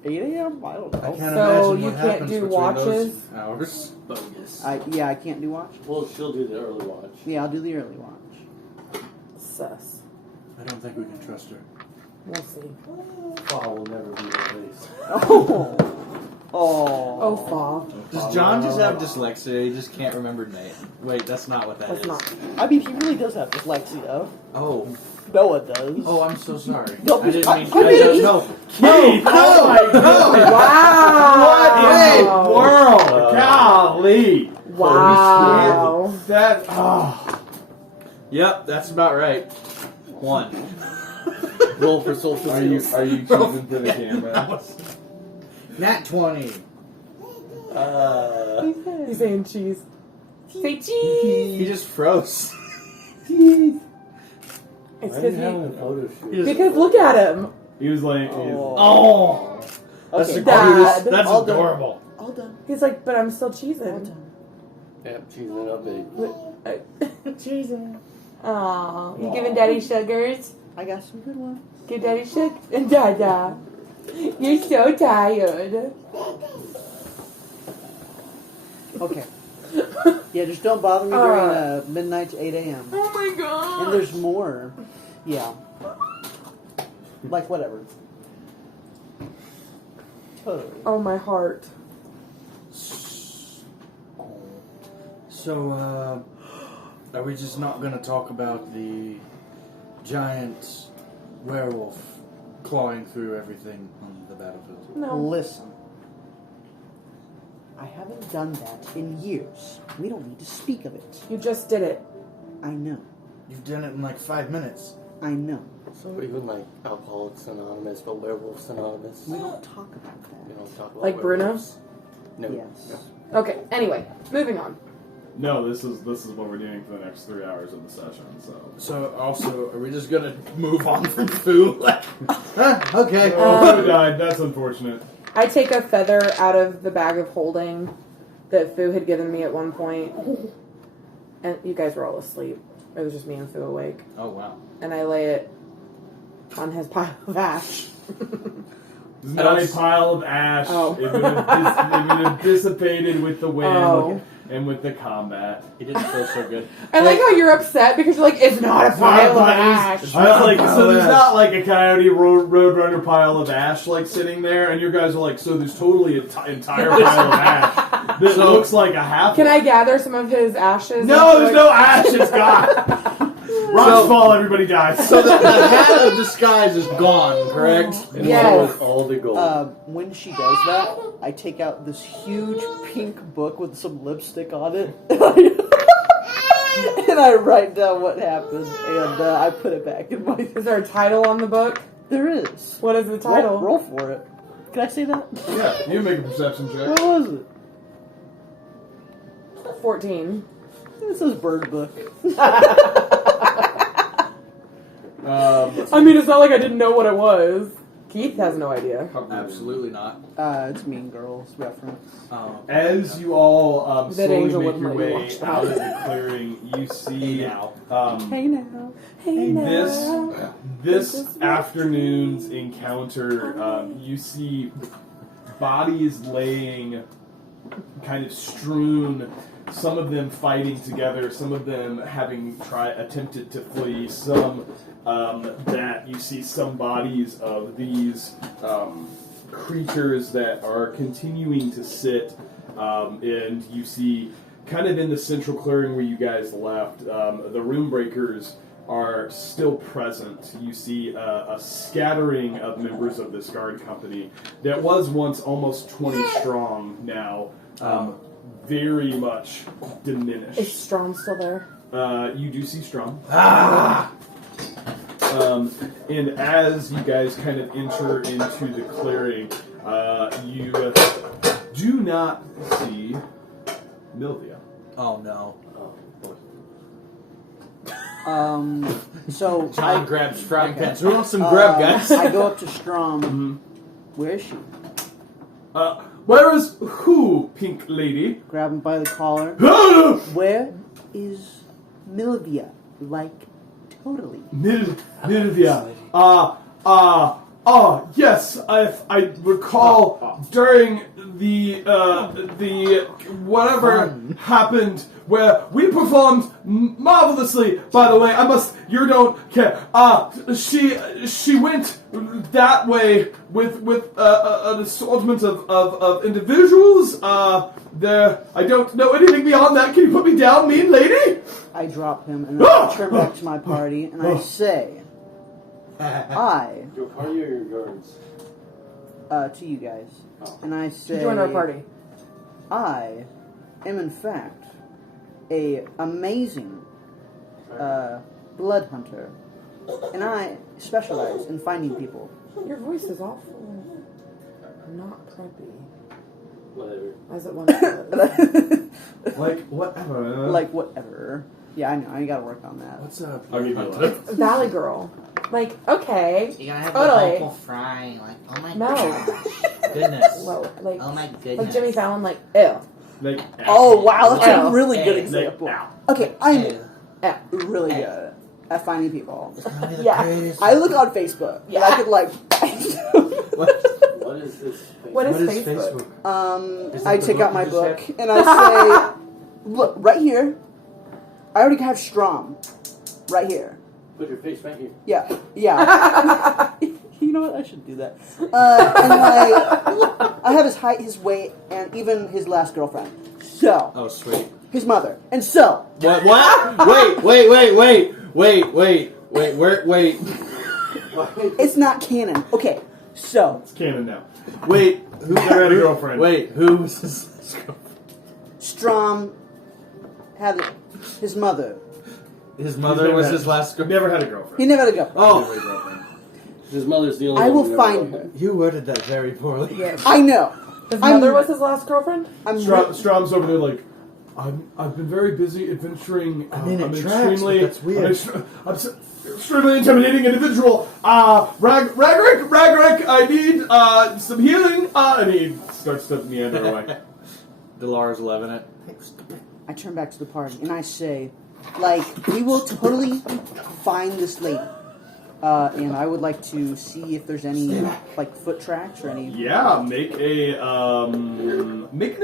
8 a.m.? I don't I know. can't So imagine you what can't happens do between watches? those hours. Bogus. I can't do watch. Well, she'll do the early watch. Yeah, I'll do the early watch. Sus. I don't think we can trust her. We'll see. Pho will never be replaced. Oh. Oh. Oh, fall. Does John just have dyslexia? He just can't remember name. Wait, that's not what that That's is. not. I mean, he really does have dyslexia. Oh. Noah does. Oh, I'm so sorry. No, I didn't mean. I mean, I don't know. Keith! Oh my god! Wow! What in the world? Golly! Wow. That. Oh. Yep, that's about right. 1. Roll for soul Are you choosing to the Yeah, camera? that was- Nat 20. He's saying cheese. Say cheese! He just froze. It's Why are you because having a photo shoot? because look at him. He was like, Oh, that's Okay. the Dad. cutest. That's All done. adorable. All done. He's like, but I'm still All cheesing. done. Yep, cheesing it up big. Cheesing. Aw, you giving daddy sugars? I got some good ones. Give daddy sugar? Dada. You're so tired. Okay. Yeah, just don't bother me during midnight to 8 a.m. Oh my god. And there's more. Yeah. Like, whatever. Totally. Oh, my heart. So, are we just not going to talk about the giant werewolf clawing through everything on the battlefield? No. Listen. I haven't done that in years. We don't need to speak of it. You just did it. I know. You've done it in like 5 minutes. I know. So even like Alcoholics Anonymous, but Werewolves Anonymous. We don't talk about We that. don't talk about Like werewolves. Bruno? No. Yes. Okay, anyway, moving on. no, this is what we're doing for the next 3 hours of the session. So, also, are we just going to move on from food? Like, okay. Oh, who died? That's unfortunate. I take a feather out of the bag of holding that Fu had given me at one point, and you guys were all asleep. It was just me and Fu awake. Oh wow. And I lay it on his pile of ash. It's not a pile of ash. Oh. It would have dissipated with the wind Oh. and with the combat. He didn't feel so good. I like how you're upset because you're like, it's not a pile of ash. I was like, so there's not like a Coyote Roadrunner pile of ash like sitting there, and you guys are like, so there's totally an entire pile of ash that looks like a half. Can I gather some of his ashes? No, there's no ash. It's gone. Rocks fall, everybody dies. So the hat of disguise is gone, correct? And Yes. with all the gold. When she does that, I take out this huge pink book with some lipstick on it, and I write down what happened, and I put it back in my. Is there a title on the book? There is. What is the title? Roll for it. Can I say that? Yeah, you make a perception check. What was it? 14. It says Bird Book. I mean, it's not like I didn't know what it was. Keith has no idea. Absolutely not. It's Mean Girls reference. As you all That slowly angel make wouldn't your let you way watch that. out of the clearing, you see Hey now. Hey this afternoon's encounter. You see bodies laying, kind of strewn. Some of them fighting together. Some of them having attempted to flee. Some that you see some bodies of these creatures that are continuing to sit, and you see kind of in the central clearing where you guys left, the room breakers are still present. You see a scattering of members of this guard company that was once almost 20 strong, now very much diminished. Is Strom still there? You do see Strom. And as you guys kind of enter into the clearing, you do not see Milvia. Oh no. So John grabs frying pans. Who wants some grub, guys? I go up to Strom. Where is she? Where is who, pink lady? Grab him by the collar. Where is Milvia? Like, totally. Milvia. Yes, I recall during the whatever happened where we performed marvelously. By the way, you don't care. She went that way with an assortment of individuals. I don't know anything beyond that. Can you put me down, mean lady? I drop him and then I turn back to my party and I say, Your party or your guards? to you guys, and I say, Join our party. I am in fact a amazing blood hunter, and I specialize in finding people. Your voice is awful. Not preppy. Whatever. As it once was. Like whatever. Like whatever. Yeah, I know. I gotta work on that. What's up? I'll give you one. Valley Girl. Like, okay. You gotta have Totally. the vocal fry. Like, oh my No. gosh. Goodness. Well, like, Oh my goodness. like Jimmy Fallon, like, ew. Like, Oh wow, that's Ow. a really good Hey. example. Ow. Okay, I'm Ew. really good at finding people. It's gonna be the Yeah. greatest. I look on Facebook. Yeah. And I could like. What is this? What is What is Facebook? Facebook? Is I that the take book out my you just book had? and I say, "Look, right here. I already have Strom. Right here. Put your face right here. Yeah, yeah. You know what? I should do that. And I have his height, his weight, and even his last girlfriend. So, Oh sweet. his mother. And so, What? Wait. it's not canon. Okay, so It's canon now. Wait. Who never had a girlfriend? Wait. Who was this? Strom had his mother. His mother was his last girl. Never had a girlfriend. He never had a girlfriend. Never Oh, had a girlfriend. His mother's the only I one will who find knows. her. you worded that very poorly. Yes. I know. His I'm- mother was his last girlfriend? I'm Strom's over there like, I've been very busy adventuring. I mean, it I'm tracks, but that's weird. I'm extremely intimidating individual. Ragrick, I need some healing. And he starts to meander away. Delara's loving it. I turn back to the party and I say, like, we will totally find this lady. And I would like to see if there's any, like, foot tracks or any... Yeah, make an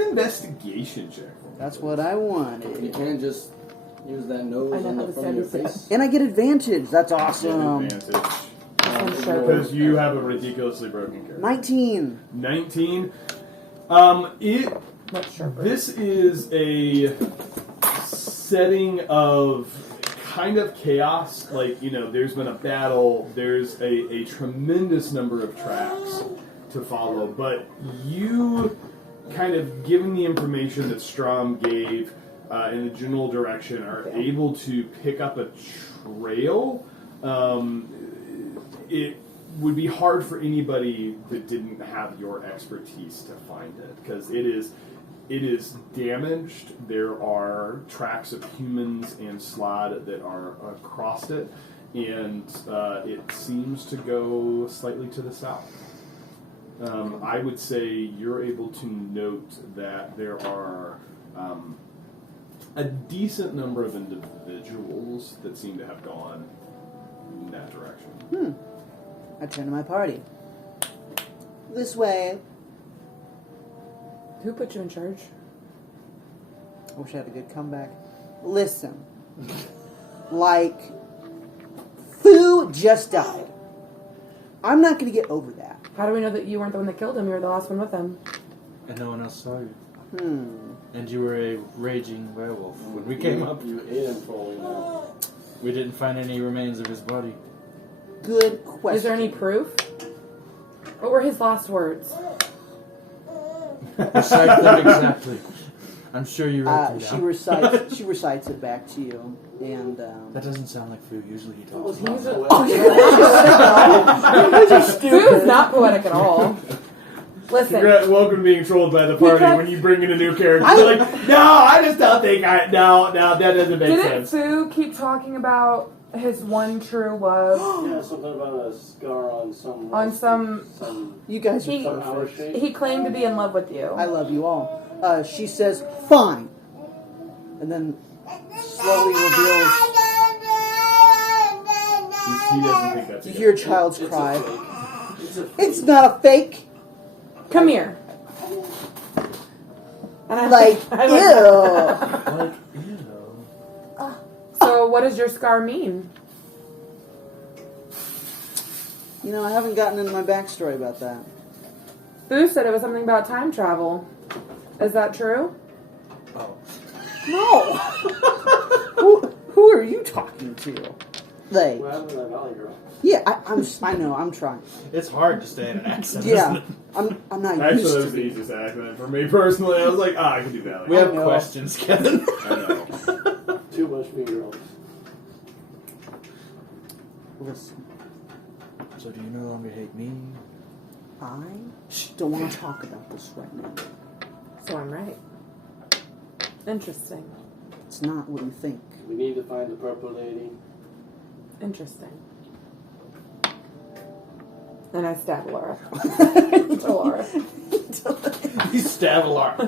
investigation check. That's what I wanted. You can't just use that nose I know on how the to front of your say face. And I get advantage. That's awesome. Advantage. Because Because you have a ridiculously broken character. 19. 19. Much sharper. This is a setting of kind of chaos. Like, there's been a battle. There's a tremendous number of tracks to follow. But you, kind of given the information that Strom gave in the general direction, are able to pick up a trail. It would be hard for anybody that didn't have your expertise to find it, because it is damaged. There are tracks of humans and slod that are across it, and it seems to go slightly to the south. I would say you're able to note that there are a decent number of individuals that seem to have gone in that direction. I turn to my party. This way. Who put you in charge? I wish I had a good comeback. Listen. Like, Fu just died. I'm not going to get over that. How do we know that you weren't the one that killed him? You were the last one with him. And no one else saw you. Hmm. And you were a raging werewolf when we came up. You ate him for all we know. We didn't find any remains of his body. Good question. Is there any proof? What were his last words? Recite them exactly. I'm sure you wrote them She down. recites it back to you, and That doesn't sound like Fu. Usually he talks. He's about Fu's not poetic at all. Listen, Welcome to being trolled by the party Because- when you bring in a new character. They're like, no, I just don't think no, that doesn't make didn't sense. Fu keep talking about his one true love? Yeah, something about a scar on some... On some- you guys He- are Some perfect. shape. He claimed to be in love with you. I love you all. She says, fine. And then slowly reveals, He doesn't think that's you good. hear a child's It's a cry. fake. It's a fake. It's not a fake. Come here. And I Like, I ew. Like, ew. So, what does your scar mean? You know, I haven't gotten into my backstory about that. Fu said it was something about time travel. Is that true? Oh. No. who are you talking to? Like, What happened to that Valley Girl? yeah, I know, I'm trying. It's hard to stay in an accent. Yeah, Isn't it? I'm not Actually, used that to was the it. easiest accent for me personally. I was like, I can do that. We I have know. questions, Kevin. I know. Too much finger rolls. Listen, So do you no longer hate me? I don't want to talk about this right now. So I'm right. Interesting. It's not what you think. We need to find the purple lady. Interesting. And I stab Laura. Laura. You stab Elara.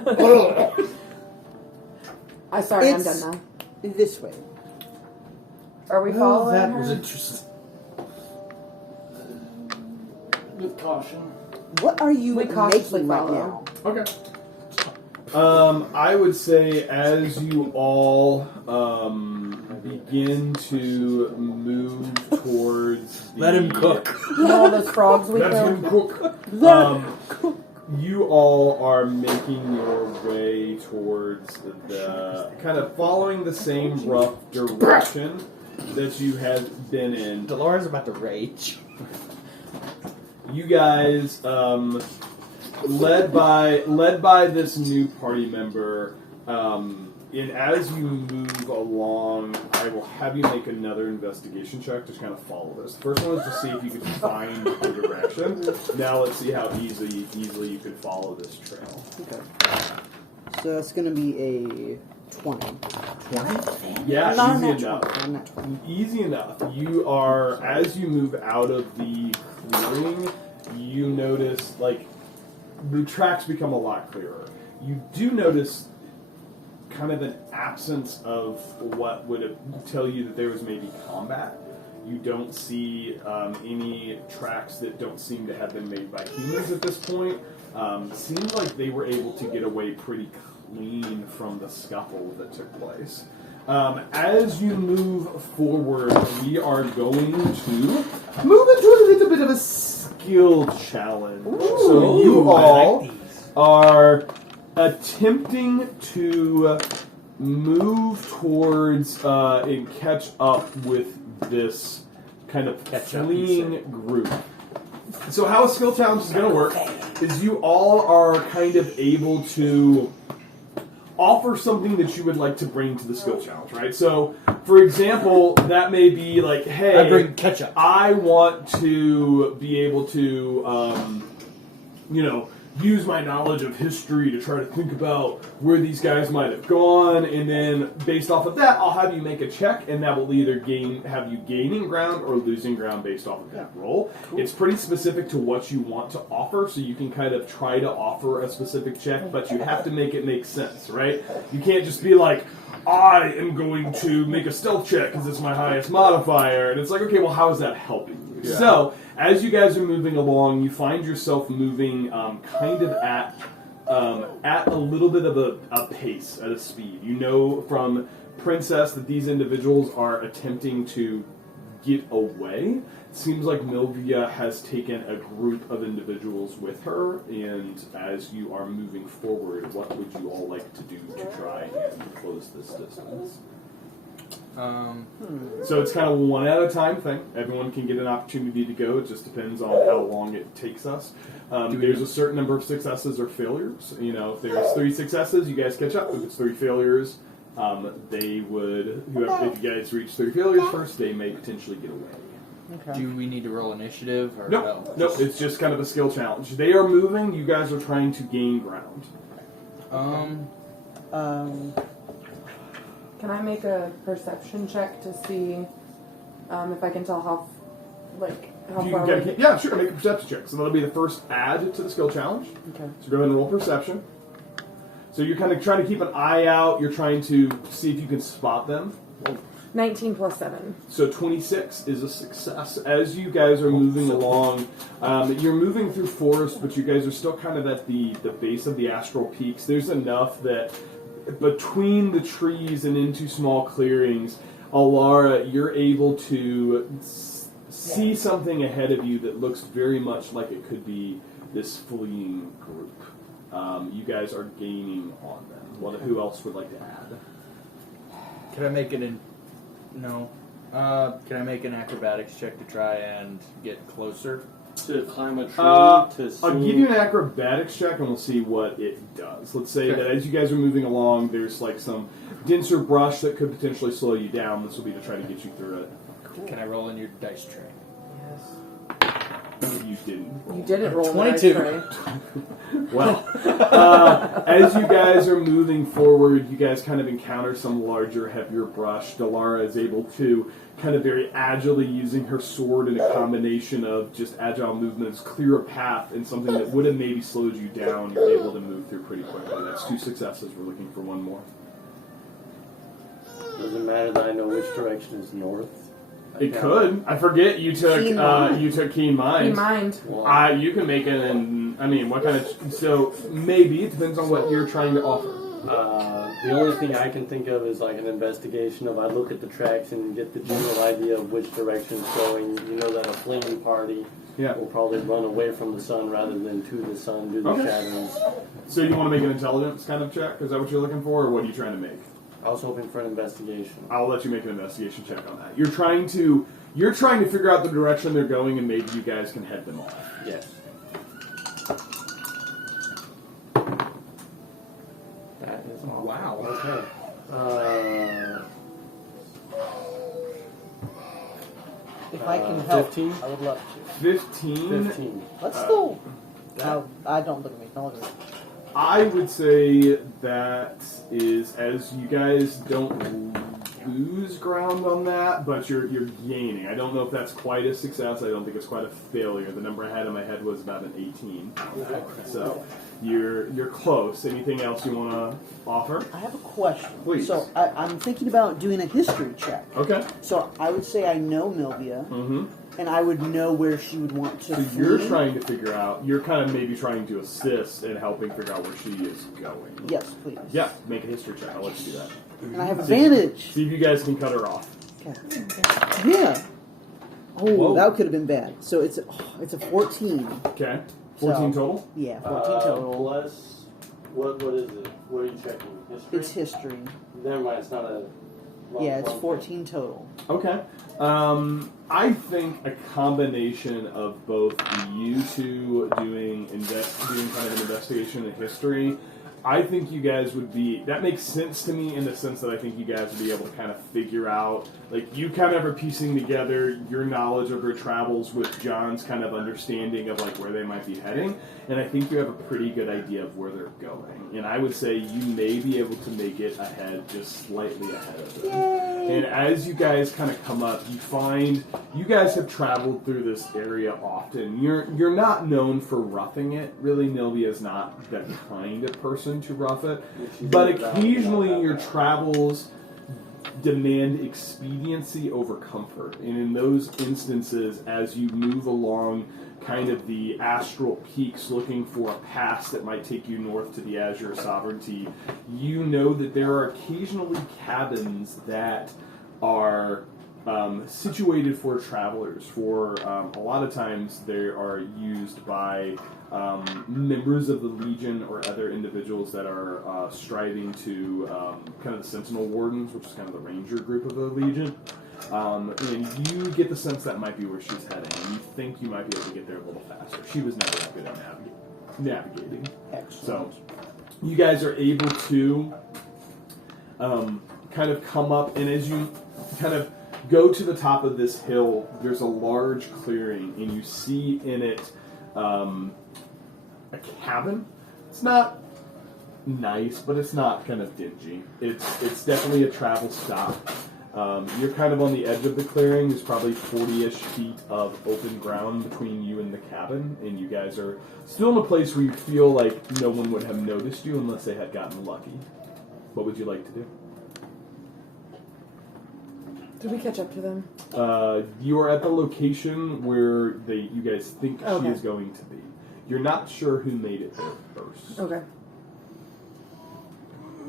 I'm sorry, I'm It's- done now. This way. Are we Well, following that her? was interesting. With caution. What are you We cautiously making right follow. now? Okay. I would say as you all begin to move towards the... Let him cook. All those frogs we Let killed. him cook. You all are making your way towards the... kind of following the same rough direction that you had been in. Delara's about to rage. You guys, led by this new party member, and as you move along, I will have you make another investigation check to kind of follow this. The first one is to see if you can find the direction. Now let's see how easily you can follow this trail. Okay. So that's going to be a 20. 20? Yeah, Not easy a nat enough. 20. I'm not 20. Easy enough. You are, as you move out of the clearing, you notice, like, the tracks become a lot clearer. You do notice kind of an absence of what would tell you that there was maybe combat. You don't see any tracks that don't seem to have been made by humans at this point. Seems like they were able to get away pretty clean from the scuffle that took place. As you move forward, we are going to move into a little bit of a skill challenge. So you all are attempting to move towards and catch up with this kind of fleeing group. So how a skill challenge is going to work is you all are kind of able to offer something that you would like to bring to the skill challenge, right? So, for example, that may be like, hey, I bring ketchup. I want to be able to, use my knowledge of history to try to think about where these guys might have gone, and then based off of that, I'll have you make a check, and that will either have you gaining ground or losing ground based off of that roll. Cool. It's pretty specific to what you want to offer, so you can kind of try to offer a specific check, but you have to make it make sense, right? You can't just be like, I am going to make a stealth check because it's my highest modifier, and it's like, okay, well, how is that helping you? Yeah. So, as you guys are moving along, you find yourself moving kind of at a little bit of a pace, at a speed. You know from Princess that these individuals are attempting to get away. It seems like Milvia has taken a group of individuals with her, and as you are moving forward, what would you all like to do to try and close this distance? So it's kind of one at a time thing. Everyone can get an opportunity to go. It just depends on how long it takes us. There's a certain number of successes or failures. You know, if there's 3 successes, you guys catch up. If it's 3 failures, they would. If you guys reach 3 failures first, they may potentially get away. Okay. Do we need to roll initiative? Or no, it's just kind of a skill challenge. They are moving. You guys are trying to gain ground. Can I make a perception check to see if I can tell how far away? Yeah, sure. Make a perception check. So that'll be the first add to the skill challenge. Okay. So go ahead and roll perception. So you're kind of trying to keep an eye out. You're trying to see if you can spot them. 19 plus 7. So 26 is a success. As you guys are moving along, you're moving through forest, but you guys are still kind of at the base of the astral peaks. There's enough that between the trees and into small clearings, Elara, you're able to see something ahead of you that looks very much like it could be this fleeing group. You guys are gaining on them. Who else would like to add? Can I make it in? No. Can I make an acrobatics check to try and get closer? To climb a tree, to see. I'll give you an acrobatics check and we'll see what it does. Let's say that as you guys are moving along, there's like some denser brush that could potentially slow you down. This will be to try to get you through it. Cool. Can I roll in your dice tray? Yes. You didn't. You didn't roll 22. the dice tray. Well, as you guys are moving forward, you guys kind of encounter some larger, heavier brush. Elara is able to kind of very agilely, using her sword in a combination of just agile movements, clear a path, and something that would have maybe slowed you down, you're able to move through pretty quickly. That's 2 successes. We're looking for 1 more. Does it matter that I know which direction is north? It could. I forget you took Keen Mind. Keen Mind. You can make it in. I mean, what kind of? So maybe it depends on what you're trying to offer. The only thing I can think of is like an investigation of I look at the tracks and get the general idea of which direction it's going. You know that a fleeing party will probably run away from the sun rather than to the sun due to the shadows. So you want to make an intelligence kind of check? Is that what you're looking for, or what are you trying to make? I was hoping for an investigation. I'll let you make an investigation check on that. You're trying to figure out the direction they're going, and maybe you guys can head them off. Yes. That is awesome. Wow. Okay. If I can help, 15? I would love to. 15. Let's go. I don't look at me. Don't look at me. I would say that is, as you guys don't lose ground on that, but you're gaining. I don't know if that's quite a success. I don't think it's quite a failure. The number I had in my head was about an 18. So you're close. Anything else you want to offer? I have a question. Please. So I'm thinking about doing a history check. Okay. So I would say I know Milvia, Mm-hmm. and I would know where she would want to So flee. you're trying to figure out, you're kind of maybe trying to assist in helping figure out where she is going. Yes, please. Yeah, make a history check. I'll let you do that. And I have advantage. See if you guys can cut her off. Okay. Yeah. Oh, Whoa. that could have been bad. So it's a 14. Okay. 14 So- total? Yeah, 14 total. Plus, what is it? What are you checking? History? It's history. Never mind, it's not a... Yeah, it's 14 total. Okay. I think a combination of both you two doing kind of an investigation in history, I think you guys would be, that makes sense to me in the sense that I think you guys would be able to kind of figure out, like you kind of are piecing together your knowledge of her travels with John's kind of understanding of like where they might be heading, and I think you have a pretty good idea of where they're going. And I would say you may be able to make it ahead, just slightly ahead of them. And as you guys kind of come up, you find you guys have traveled through this area often. You're not known for roughing it. Really, Milvia is not that kind of person to rough it. But occasionally your travels demand expediency over comfort. And in those instances, as you move along kind of the astral peaks looking for a pass that might take you north to the Azure Sovereignty, you know that there are occasionally cabins that are situated for travelers. For a lot of times they are used by members of the Legion or other individuals that are striving to kind of the Sentinel Wardens, which is kind of the ranger group of the Legion. And you get the sense that might be where she's heading, and you think you might be able to get there a little faster. She was never that good at navigating. Excellent. So you guys are able to kind of come up, and as you kind of go to the top of this hill, there's a large clearing, and you see in it a cabin. It's not nice, but it's not kind of dingy. It's definitely a travel stop. You're kind of on the edge of the clearing. There's probably 40-ish feet of open ground between you and the cabin, and you guys are still in a place where you feel like no one would have noticed you unless they had gotten lucky. What would you like to do? Did we catch up to them? You are at the location where you guys think she is going to be. You're not sure who made it there first. Okay.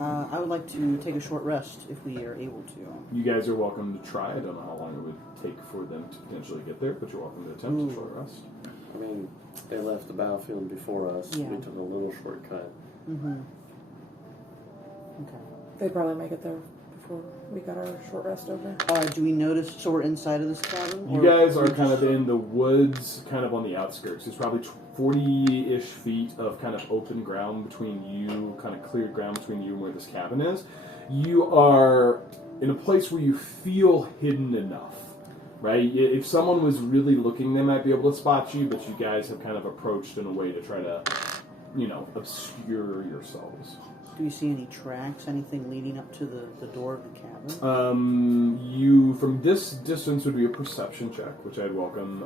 I would like to take a short rest if we are able to. You guys are welcome to try. I don't know how long it would take for them to potentially get there, but you're welcome to attempt a short rest. I mean, they left the battlefield before us. Yeah. We took a little shortcut. Mm-hmm. Okay. They'd probably make it there before we got our short rest over. Do we notice? So we're inside of this cabin. You guys are kind of in the woods, kind of on the outskirts. There's probably 40-ish feet of kind of open ground between you, kind of cleared ground between you and where this cabin is. You are in a place where you feel hidden enough, right? If someone was really looking, they might be able to spot you, but you guys have kind of approached in a way to try to, obscure yourselves. Do you see any tracks, anything leading up to the door of the cabin? You, from this distance, would be a perception check, which I'd welcome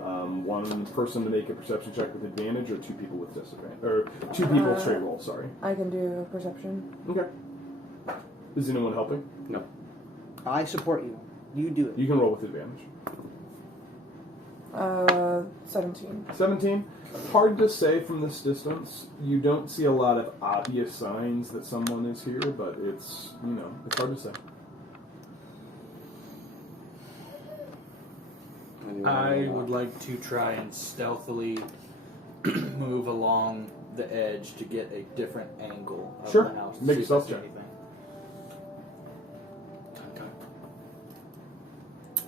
one person to make a perception check with advantage, or two people with disadvantage, or two people straight roll. Sorry. I can do perception. Okay. Is anyone helping? No. I support you. You do it. You can roll with advantage. 17. 17. Hard to say from this distance. You don't see a lot of obvious signs that someone is here, but it's hard to say. I would like to try and stealthily move along the edge to get a different angle of Sure. the house. to Make see a if stealth I see check. anything.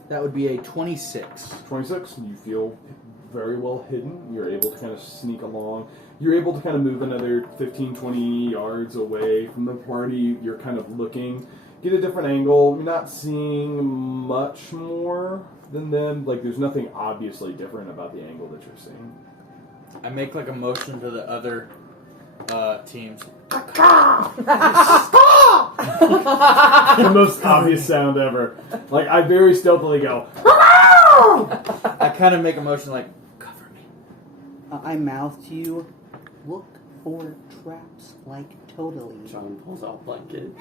That would be a 26. 26. You feel very well hidden. You're able to kind of sneak along. You're able to kind of move another 15, 20 yards away from the party. You're kind of looking, get a different angle. You're not seeing much more than them. Like, there's nothing obviously different about the angle that you're seeing. I make like a motion to the other teams. The most obvious sound ever. Like, I very stealthily go, I kind of make a motion like, cover me. I mouth to you, look for traps, like totally. John pulls out blanket.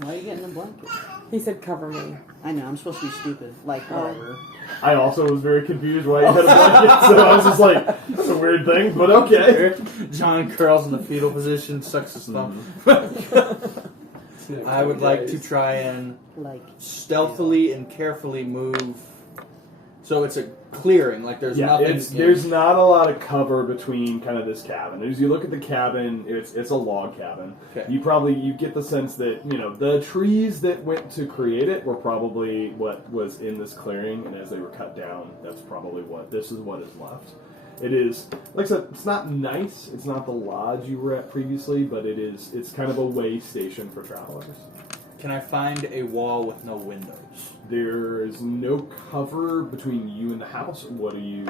Why are you getting a blanket? He said, "Cover me." I know, I'm supposed to be stupid. Like, whatever. I also was very confused why you had a blanket, so I was just like, it's a weird thing, but okay. John curls in the fetal position, sucks his thumb. I would like to try and Like, stealthily and carefully move. So it's a clearing, like there's nothing. There's not a lot of cover between kind of this cabin. As you look at the cabin, it's a log cabin. Okay. You get the sense that the trees that went to create it were probably what was in this clearing, and as they were cut down, that's probably what is left. It is, like I said, it's not nice. It's not the lodge you were at previously, but it's kind of a way station for travelers. Can I find a wall with no windows? There is no cover between you and the house. What are you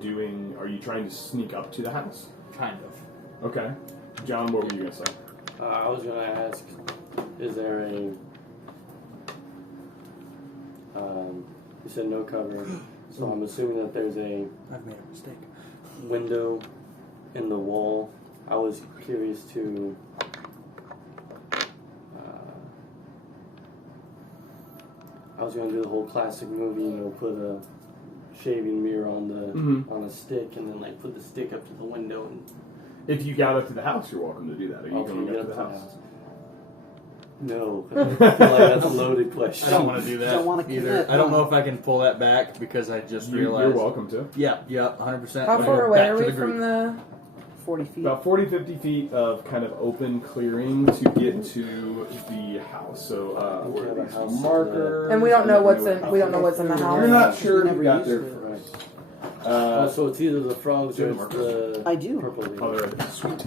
doing? Are you trying to sneak up to the house? Kind of. Okay. John, what were you going to say? I was going to ask, is there a... you said no cover, so I'm assuming that there's a I've made a mistake. window in the wall. I was curious to... I was going to do the whole classic movie, put a shaving mirror on the on a stick, and then put the stick up to the window. And If you got up to the house, you're welcome to do that. Are you going get up to the house? No, I feel like that's a loaded question. I don't want to do that Don't wanna either. commit, I don't huh? know if I can pull that back because I just realized. You're welcome to. Yeah, 100%. How far away are we from the? 40 feet. About 40, 50 feet of kind of open clearing to get to the house. So, Okay, where the is house the is marker? And we don't know what's in. We don't know what's in the You're house. not sure if Never you got used there it. first. So it's either the frogs or it's the I do. purple leaf. Oh, there. Sweet.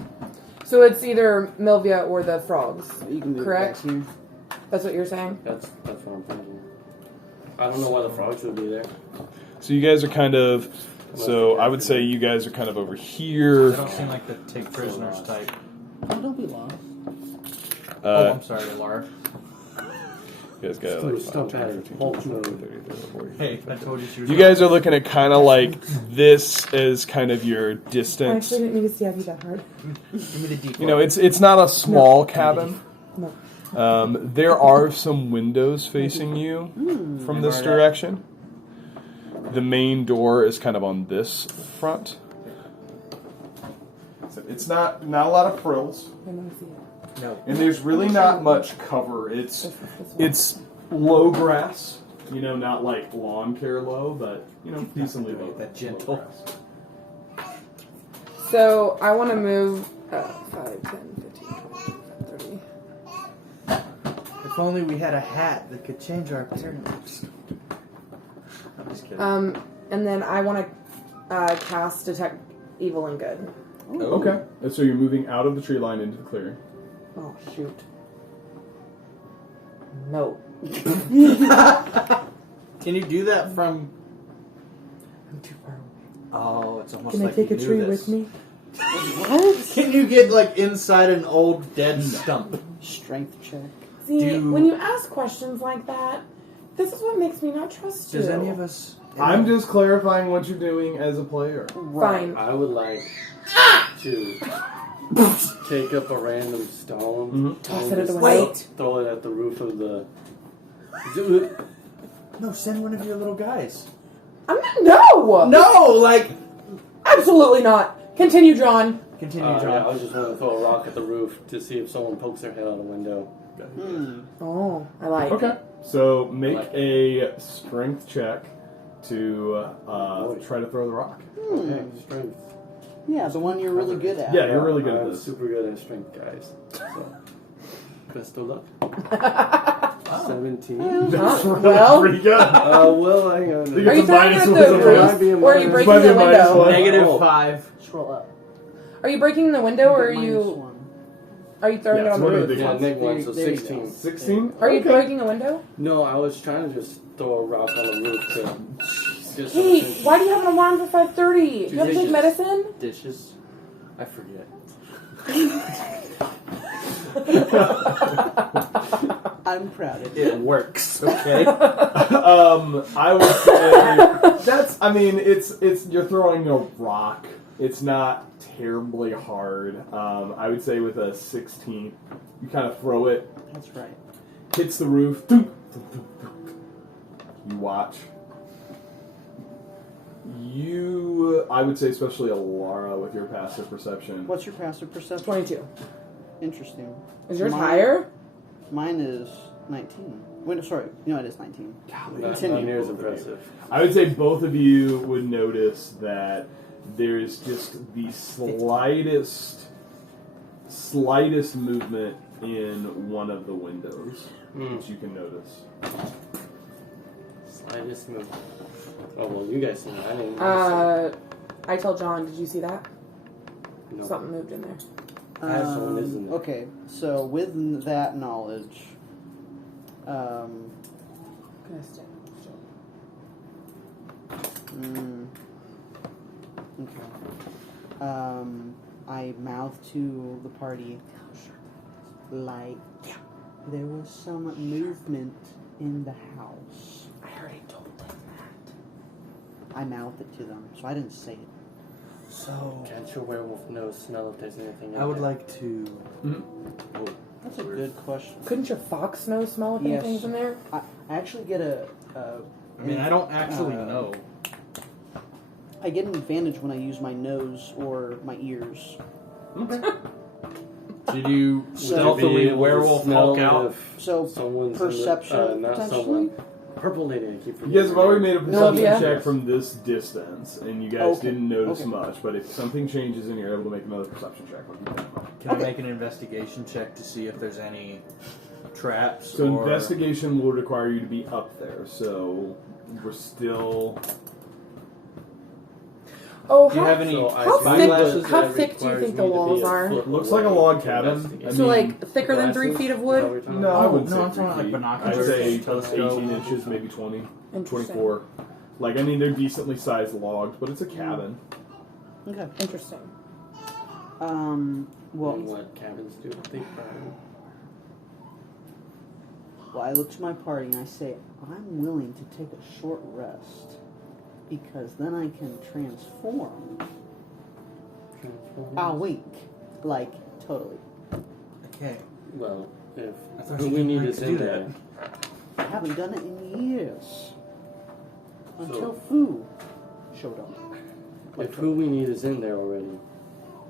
So it's either Milvia or the frogs. You can move Correct. it back here. That's what you're saying. That's what I'm thinking. I don't know why the frogs would be there. So you guys are kind of... So I would say you guys are kind of over here. They don't seem like the take prisoners type. Oh, don't be lost. Oh, I'm sorry, Elara. You guys got Still stuck at it. Hulk mode. Hey, I told you she was. You guys are looking at kind of like this as kind of your distance. I actually didn't mean to stab you that hard. Give me the deep. It's not a small cabin. No. There are some windows facing you from this direction. The main door is kind of on this front. So it's not a lot of frills, I don't see it. No. and there's really not much cover. It's low grass, not like lawn care low, but decently low. That gentle. low grass. So I want to move 5, 10, 15, 20, 30. If only we had a hat that could change our appearance. I'm just kidding. And then I want to cast Detect Evil and Good. Okay, and so you're moving out of the tree line into the clearing. Oh shoot. No. Can you do that from? I'm too far away. Oh, it's almost Can like I take you a knew tree this. with me? Can you get inside an old dead stump? Strength check. See, when you ask questions like that, this is what makes me not trust you. Does any of us? I'm just clarifying what you're doing as a player. Fine. I would like to take up a random stone, Toss and it at the just window. throw it at the roof of the. No, send one of your little guys. I'm not. No. No, like Absolutely not. Continue, John. Continue, Yeah, I John. was just going to throw a rock at the roof to see if someone pokes their head out a window. Oh, I like. Okay, so make Like a strength check to try to throw the rock. Okay, strength. Yeah, the one you're really good at. Yeah, you're really good at I'm this. super good at strength, guys. So, best of luck. 17. That's well- pretty good. Well, hang on. You Are you It's a throwing minus at one, the so roof, might or are you be a breaking minus the one. window? negative Oh. 5. Scroll up. Are you breaking the window, or are Minus you? one. Are you throwing Yeah, it on it's the one of the roof? big Yeah, ones. Nick won, so There you go. 16. 16? Are you Okay. breaking the window? No, I was trying to just throw a rock on the roof to get some Hey, attention. why do you have an alarm for 5:30? Do you have to take Dishes. medicine? Dishes. I forget. I'm proud of you. It works, okay? I would say that's. I mean, it's you're throwing a rock. It's not terribly hard. I would say with a 16, you kind of throw it, That's right. hits the roof. You watch. I would say, especially Elara with your passive perception. What's your passive perception? 22. Interesting. Is yours Mine- higher? Mine is 19. Wait, sorry. No, it is 19. Not Continue. near as impressive. I would say both of you would notice that there's just the slightest movement in one of the windows, which you can notice. Slightest move. Oh, well, you guys seen it. I didn't I tell John, did you see that? no. Something moved in there. Someone is in there. Okay, so with that knowledge, Can I stay? okay. I mouth to the party, like, there was some movement in the house. I already told them that. I mouthed it to them, so I didn't say it. So, Can't your werewolf nose smell if there's anything in I would there? like to. Oh, That's a good question. Couldn't your fox nose smell if Yes. anything's in there? I actually get I mean, I don't actually know. I get an advantage when I use my nose or my ears. Did you So- stealthily Be able to werewolf smell Hulk out? if So someone's perception, in the, not potentially? someone. Purple lady, I keep forgetting. You guys have already made a perception Milvia? check from this distance, and you guys Okay. didn't notice Okay. much. But if something changes and you're able to make another perception check, what do you think? Can I make an investigation check to see if there's any traps? So or... investigation will require you to be up there. So we're still. Oh, Do you have any So I how spyglasses? thick, how that thick do you requires think the me to be walls a are? foot Looks like a away log to cabin. investigate. I so mean, like thicker than 3 Glasses? feet of Is that what wood? we're talking No, I about? wouldn't no, say I'm 3 talking like feet. binoculars. I'd say Telescope. 18 inches, maybe 20, Interesting. 24. Like, I mean, they're decently sized logs, but it's a cabin. okay. Interesting. Well, And what cabins do think about it. well, I look to my party and I say, I'm willing to take a short rest because then I can transform. I'll wink, like totally. okay. Well, if I thought who you we didn't need like is to in do there, that. I haven't done it in years until So- Fu showed up. if who we need is in there already,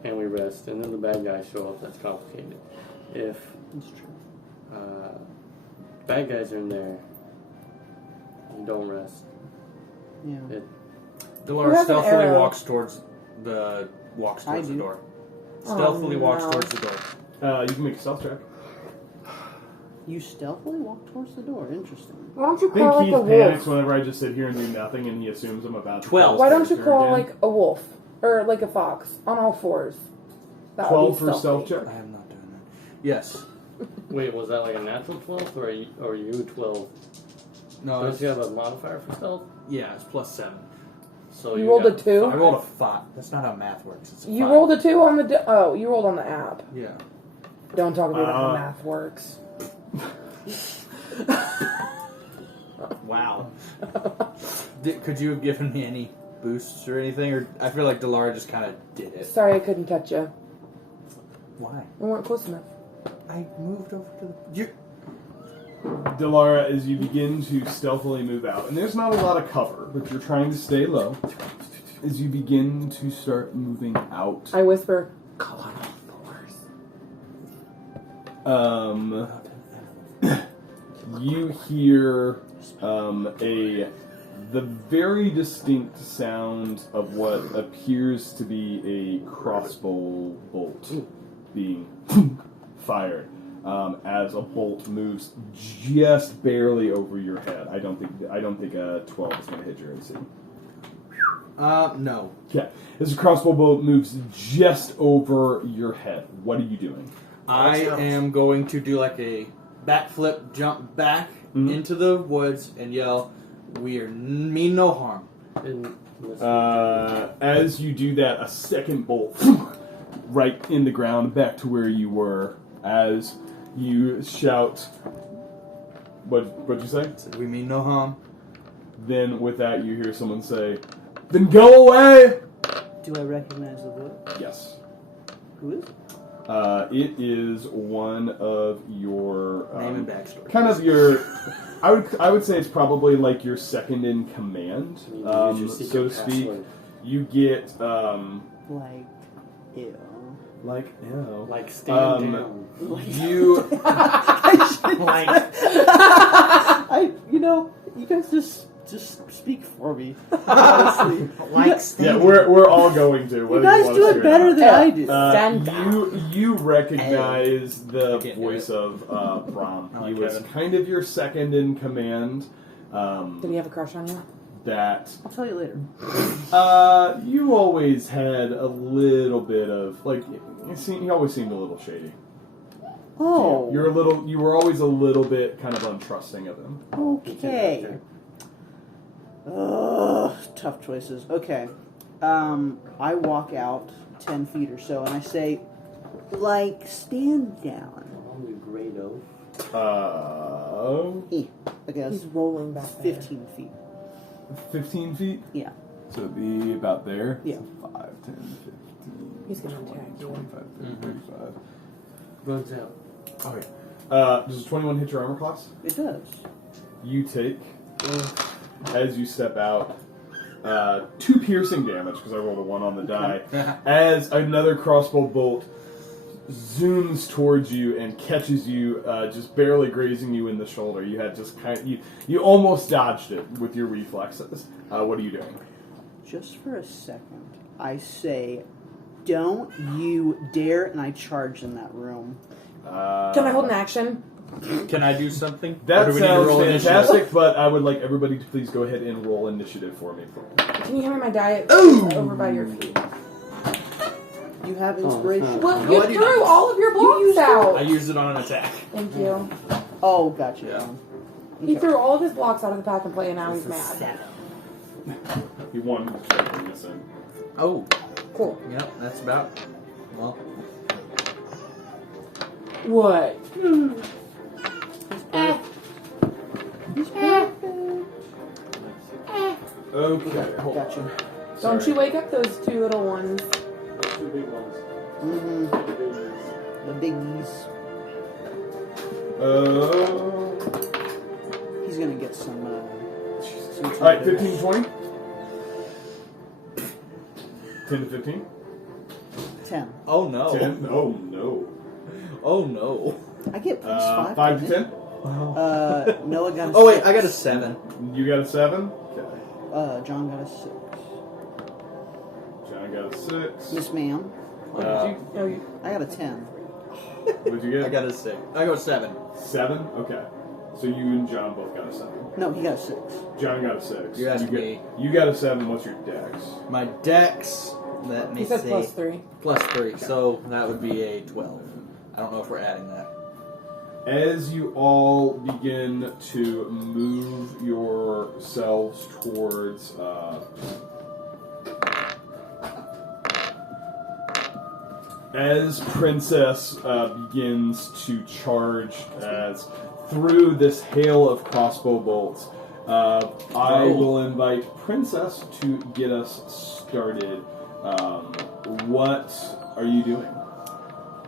and we rest, and then the bad guys show up, that's complicated. If It's true. bad guys are in there, and don't rest, Yeah. it Who Delora has an stealthily arrow? walks towards the I the do. door. Oh, Stealthily walks no. towards the door. You can make a stealth check. You stealthily walk towards the door. Interesting. Why don't you I think crawl like Keith a panics wolf? whenever I just sit here and do nothing, and he assumes I'm about to 12. tell Why his don't you character crawl again. like a wolf? Or like a fox? On all fours. That 12 would be for stealth stealthy. check? I am not doing that. Yes. wait, was that like a natural 12 or are you 12? No. Don't It's, you have a modifier for stealth? yeah, it's +7. So You rolled got a 2? I rolled a 5. That's not how math works. It's a You 5. rolled a 2 on the... you rolled on the app. Yeah. Don't talk about how math works. Wow. Could you have given me any boosts or anything? Or I feel like Delara just kind of did it. Sorry I couldn't catch you. Why? We weren't close enough. I moved over to the. Delara, as you begin to stealthily move out, and there's not a lot of cover, but you're trying to stay low. As you begin to start moving out, I whisper, call on all fours. you hear the very distinct sound of what appears to be a crossbow bolt being fired. As a bolt moves just barely over your head. I don't think a 12 is going to hit your AC. No. Okay. As a crossbow bolt moves just over your head, what are you doing? I am going to do like a backflip, jump back into the woods, and yell, "We are mean no harm." And As you do that, a second bolt right in the ground, back to where you were, as you shout. What'd you say? Said we mean no harm. Then with that, you hear someone say, "Then go away." Do I recognize the voice? Yes. Who is it? It is one of your Name and backstory. kind of your. I would say it's probably like your second in command, You use your so secret to speak. password. You get Like, ew. like Like stand down. you You guys just speak for me. Honestly. Like yeah we're all going to. You whether guys want do us it to or better not. than I do. Stand down. You recognize the I can't do voice it. of Brom. I like He was Kevin. kind of your second in command. Did he have a crush on you? That I'll tell you later. you always had a little bit of like he always seemed a little shady. Oh. You were always a little bit kind of untrusting of him. Okay. Ugh, tough choices. Okay. I walk out 10 feet or so and I say, like, stand down. Only Grado. Okay, that's He's rolling back there. 15 feet. 15 feet? Yeah. So it'd be about there. Yeah. 5, 10, 15, He's gonna 20, attack you. 25, 30, 35. Runs out. Okay. Does a 21 hit your armor class? It does. You take, as you step out, 2 piercing damage, because I rolled a 1 on the die, as another crossbow bolt zooms towards you and catches you, just barely grazing you in the shoulder. You had just you almost dodged it with your reflexes. What are you doing? Just for a second, I say, don't you dare, and I charge in that room. Can I hold an action? Can I do something? Or That do we need to sounds roll fantastic, initiative? but I would like everybody to please go ahead and roll initiative for me. Can you hand me my die over by your feet? You have Oh, inspiration. Well, No, you I do threw not. all of your blocks I out. used it on an attack. Thank you. Oh, gotcha. Yeah. He threw all of his blocks out of the pack and play, and now he's mad. You won. This in. Oh, Cool. yep, that's about. Well, What? Okay, hold on. Gotcha. Don't Sorry. you wake up those 2 little ones. Two big ones. Mm-hmm. The big ones. The biggies. He's gonna get some Alright, 15 to 20? 10 to 15? 10. oh no. 10? Oh no. Oh no. I get plus 5. 5 to 10? Noah got a 6. Oh wait, I got a 7. You got a 7? Okay. John got a 6. John got a 6. Miss Ma'am, What did you? Oh, you. I got a 10. What'd you get? I got a 6. I got a 7. 7? Okay. So you and John both got a 7. No, he got a 6. John got a 6. You're asking you me. You got a 7. What's your dex? My dex. Let me He said see. plus 3. Plus 3, so that would be a 12. I don't know if we're adding that. As you all begin to move yourselves towards as Princess begins to charge as through this hail of crossbow bolts, I will invite Princess to get us started. What are you doing?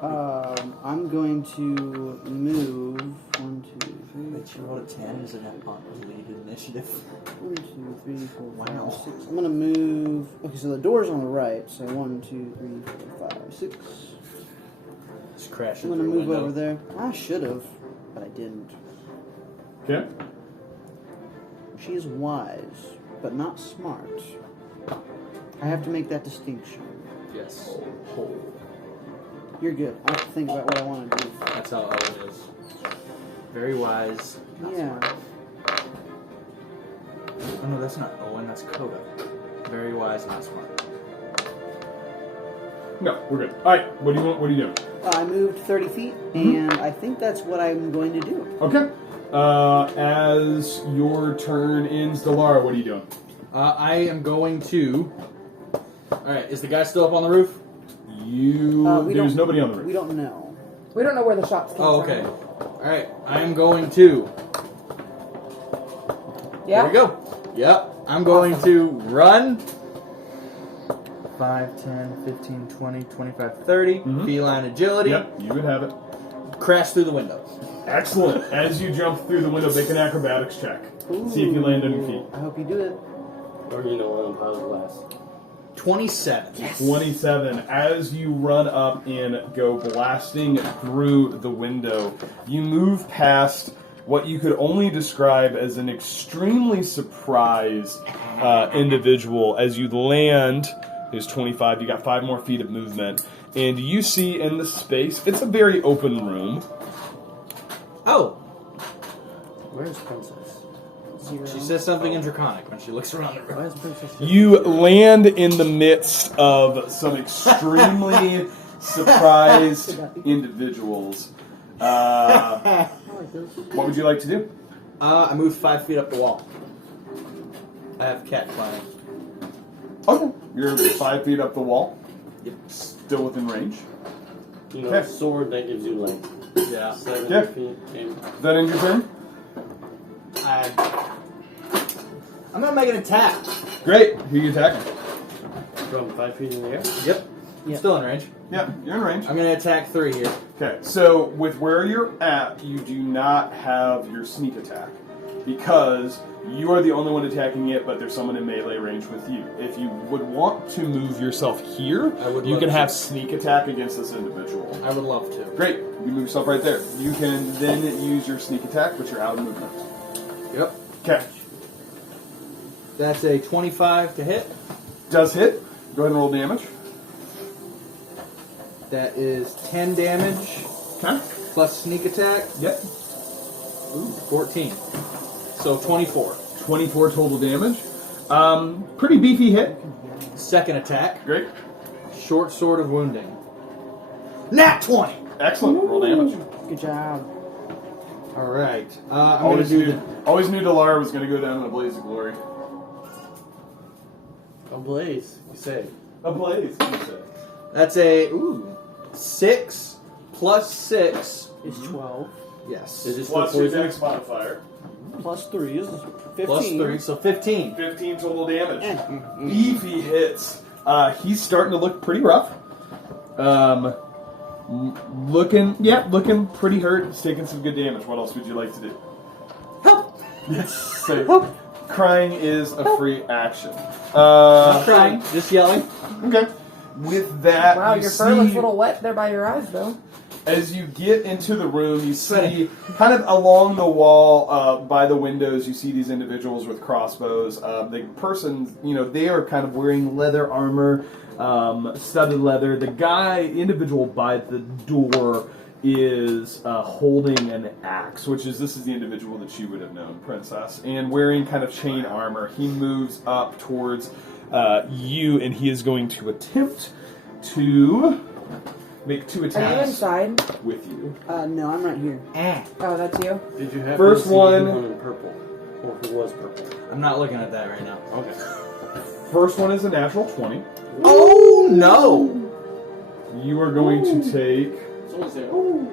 I'm going to move 1, 2, 3. Wait, you rolled a 10? Is it not on lead initiative? 1, 2, 3, 4, 5, Wow. 6. I'm gonna move. Okay, so the door's on the right. So 1, 2, 3, 4, 5, 6. Just crashing I'm gonna through a move window. over there. I should have, but I didn't. Okay. She is wise, but not smart. I have to make that distinction. Yes. You're good. I have to think about what I want to do. That's how Owen is. Very wise. Not Yeah. smart. Oh no, that's not Owen, that's Coda. Very wise, not smart. No, we're good. All right. What do you want? What are you doing? I moved 30 feet, and I think that's what I'm going to do. Okay. As your turn ends, Delara, what are you doing? I am going to. Alright, is the guy still up on the roof? You We there's don't- nobody on the We roof. don't know. We don't know where the shots came Oh, from. okay. Alright, I am going to. Yeah. There we go. Yep. I'm going to run. 5, 10, 15, 20, 25, 30. Mhm. Feline agility. Yep, you would have it. Crash through the window. Excellent. As you jump through the window, make an acrobatics check. See if you land on your feet. I hope you do it. Or, on a pile of glass. 27. 27. As you run up and go blasting through the window, you move past what you could only describe as an extremely surprised individual. As you land, there's 25, you got 5 more feet of movement, and you see in the space, it's a very open room. Oh, Where's Princess? Zero. she says something in Draconic when she looks around the room. Where's Princess? You land in the midst of some extremely surprised individuals. What would you like to do? I moved 5 feet up the wall. I have cat climbing. Okay. You're 5 feet up the wall. Yep. Still within range. Okay. Sword that gives you length. Yeah. 7 Yeah. feet. Is that in your turn? I'm gonna make an attack. Great. Who are you attacking? From 5 feet in the air? Yep. I'm still in range. Yeah, you're in range. I'm gonna attack 3 here. Okay, so with where you're at, you do not have your sneak attack because you are the only one attacking it, but there's someone in melee range with you. If you would want to move yourself here, I would you love can to. have sneak attack against this individual. I would love to. Great, you move yourself right there. You can then use your sneak attack, but you're out of movement. Yep. Okay, That's a 25 to hit. does hit. Go ahead and roll damage. That is 10 damage Okay. plus sneak attack. Yep. 14. So 24. 24 total damage. Pretty beefy hit. Second attack. Great. Short sword of wounding. Nat 20. Excellent. Roll damage. Good job. All right. I'm going to Always do knew, always knew Elara was going to go down in a blaze of glory. A blaze, you say. A blaze, you say. That's a 6 plus 6. It's 12. Yes. Is it still Plus your poison? dex modifier. Plus 3 is 15. Plus 3, so 15. 15 total damage. Eh. Beefy hits. He's starting to look pretty rough. Looking pretty hurt. He's taking some good damage. What else would you like to do? Help! Yes. So, crying is a free action. Not crying, just yelling. Okay. With that, Wow, you your fur looks see- a little wet there by your eyes, though. As you get into the room, you see kind of along the wall by the windows, you see these individuals with crossbows. The person, they are kind of wearing leather armor, studded leather. The individual by the door is holding an axe, this is the individual that you would have known, Princess, and wearing kind of chain armor. He moves up towards you, and he is going to attempt to make 2 Are you attacks inside? with you. No, I'm right here. Oh, that's you? Did you have First to see one- who in purple? Or who was purple? I'm not looking at that right now. Okay. First one is a natural 20. Oh, no! You are going to take It's only 0.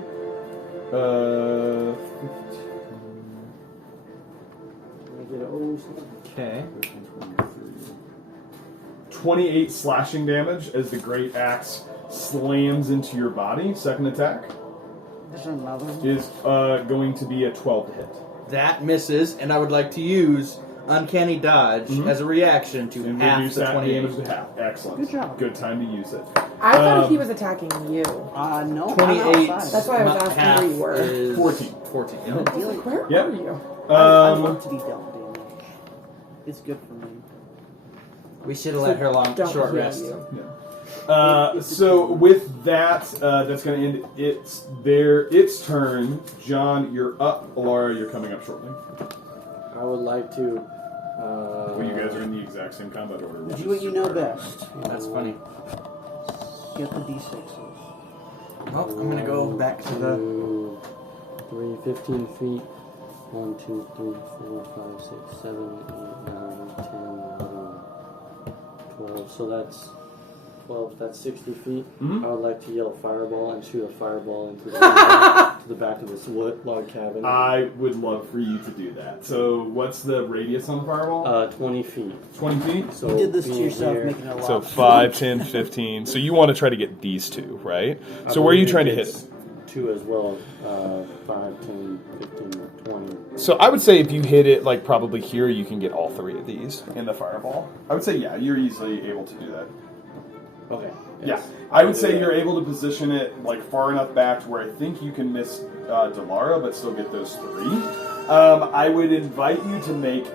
28 slashing damage as the great axe slams into your body. Second attack There's another one. is going to be a 12 to hit. That misses, and I would like to use Uncanny Dodge as a reaction to And half reduce the that 28. damage to half. Excellent. Good job. Good time to use it. I thought he was attacking you. No, I'm 28. outside. That's why I was asking half where you were. is 14. 14. I was like, where Yep. are you? I want to be dealt damage. It's good for me. We should have let her Don't short heal rest. you. So with that, that's going to end its turn. John, you're up. Elara, you're coming up shortly. I would like to. Well, you guys are in the exact same combat order. which Do what is you know super. best. That's funny. Get the d6s. Well, I'm gonna go back to the. 2, 3, 15 feet. 1, 2, 3, 4, 5, 6, 7, 8, 9, 10, 11, 12. So that's 12, that's 60 feet. Mhm. I would like to yell fireball and shoot a fireball into the, to the back of this log cabin. I would love for you to do that. So, what's the radius on the fireball? 20 feet. 20 feet? So You did this to being yourself, here- making it a lot. So 5, 10, 15. So you want to try to get these two, right? So where are you believe trying to hit it's it? 2 as well. 5, 10, 15, 20. So I would say if you hit it like probably here, you can get all 3 of these in the fireball. I would say yeah, you're easily able to do that. Okay. Yeah, I would say you're able to position it like far enough back to where I think you can miss Delara, but still get those 3. I would invite you to make.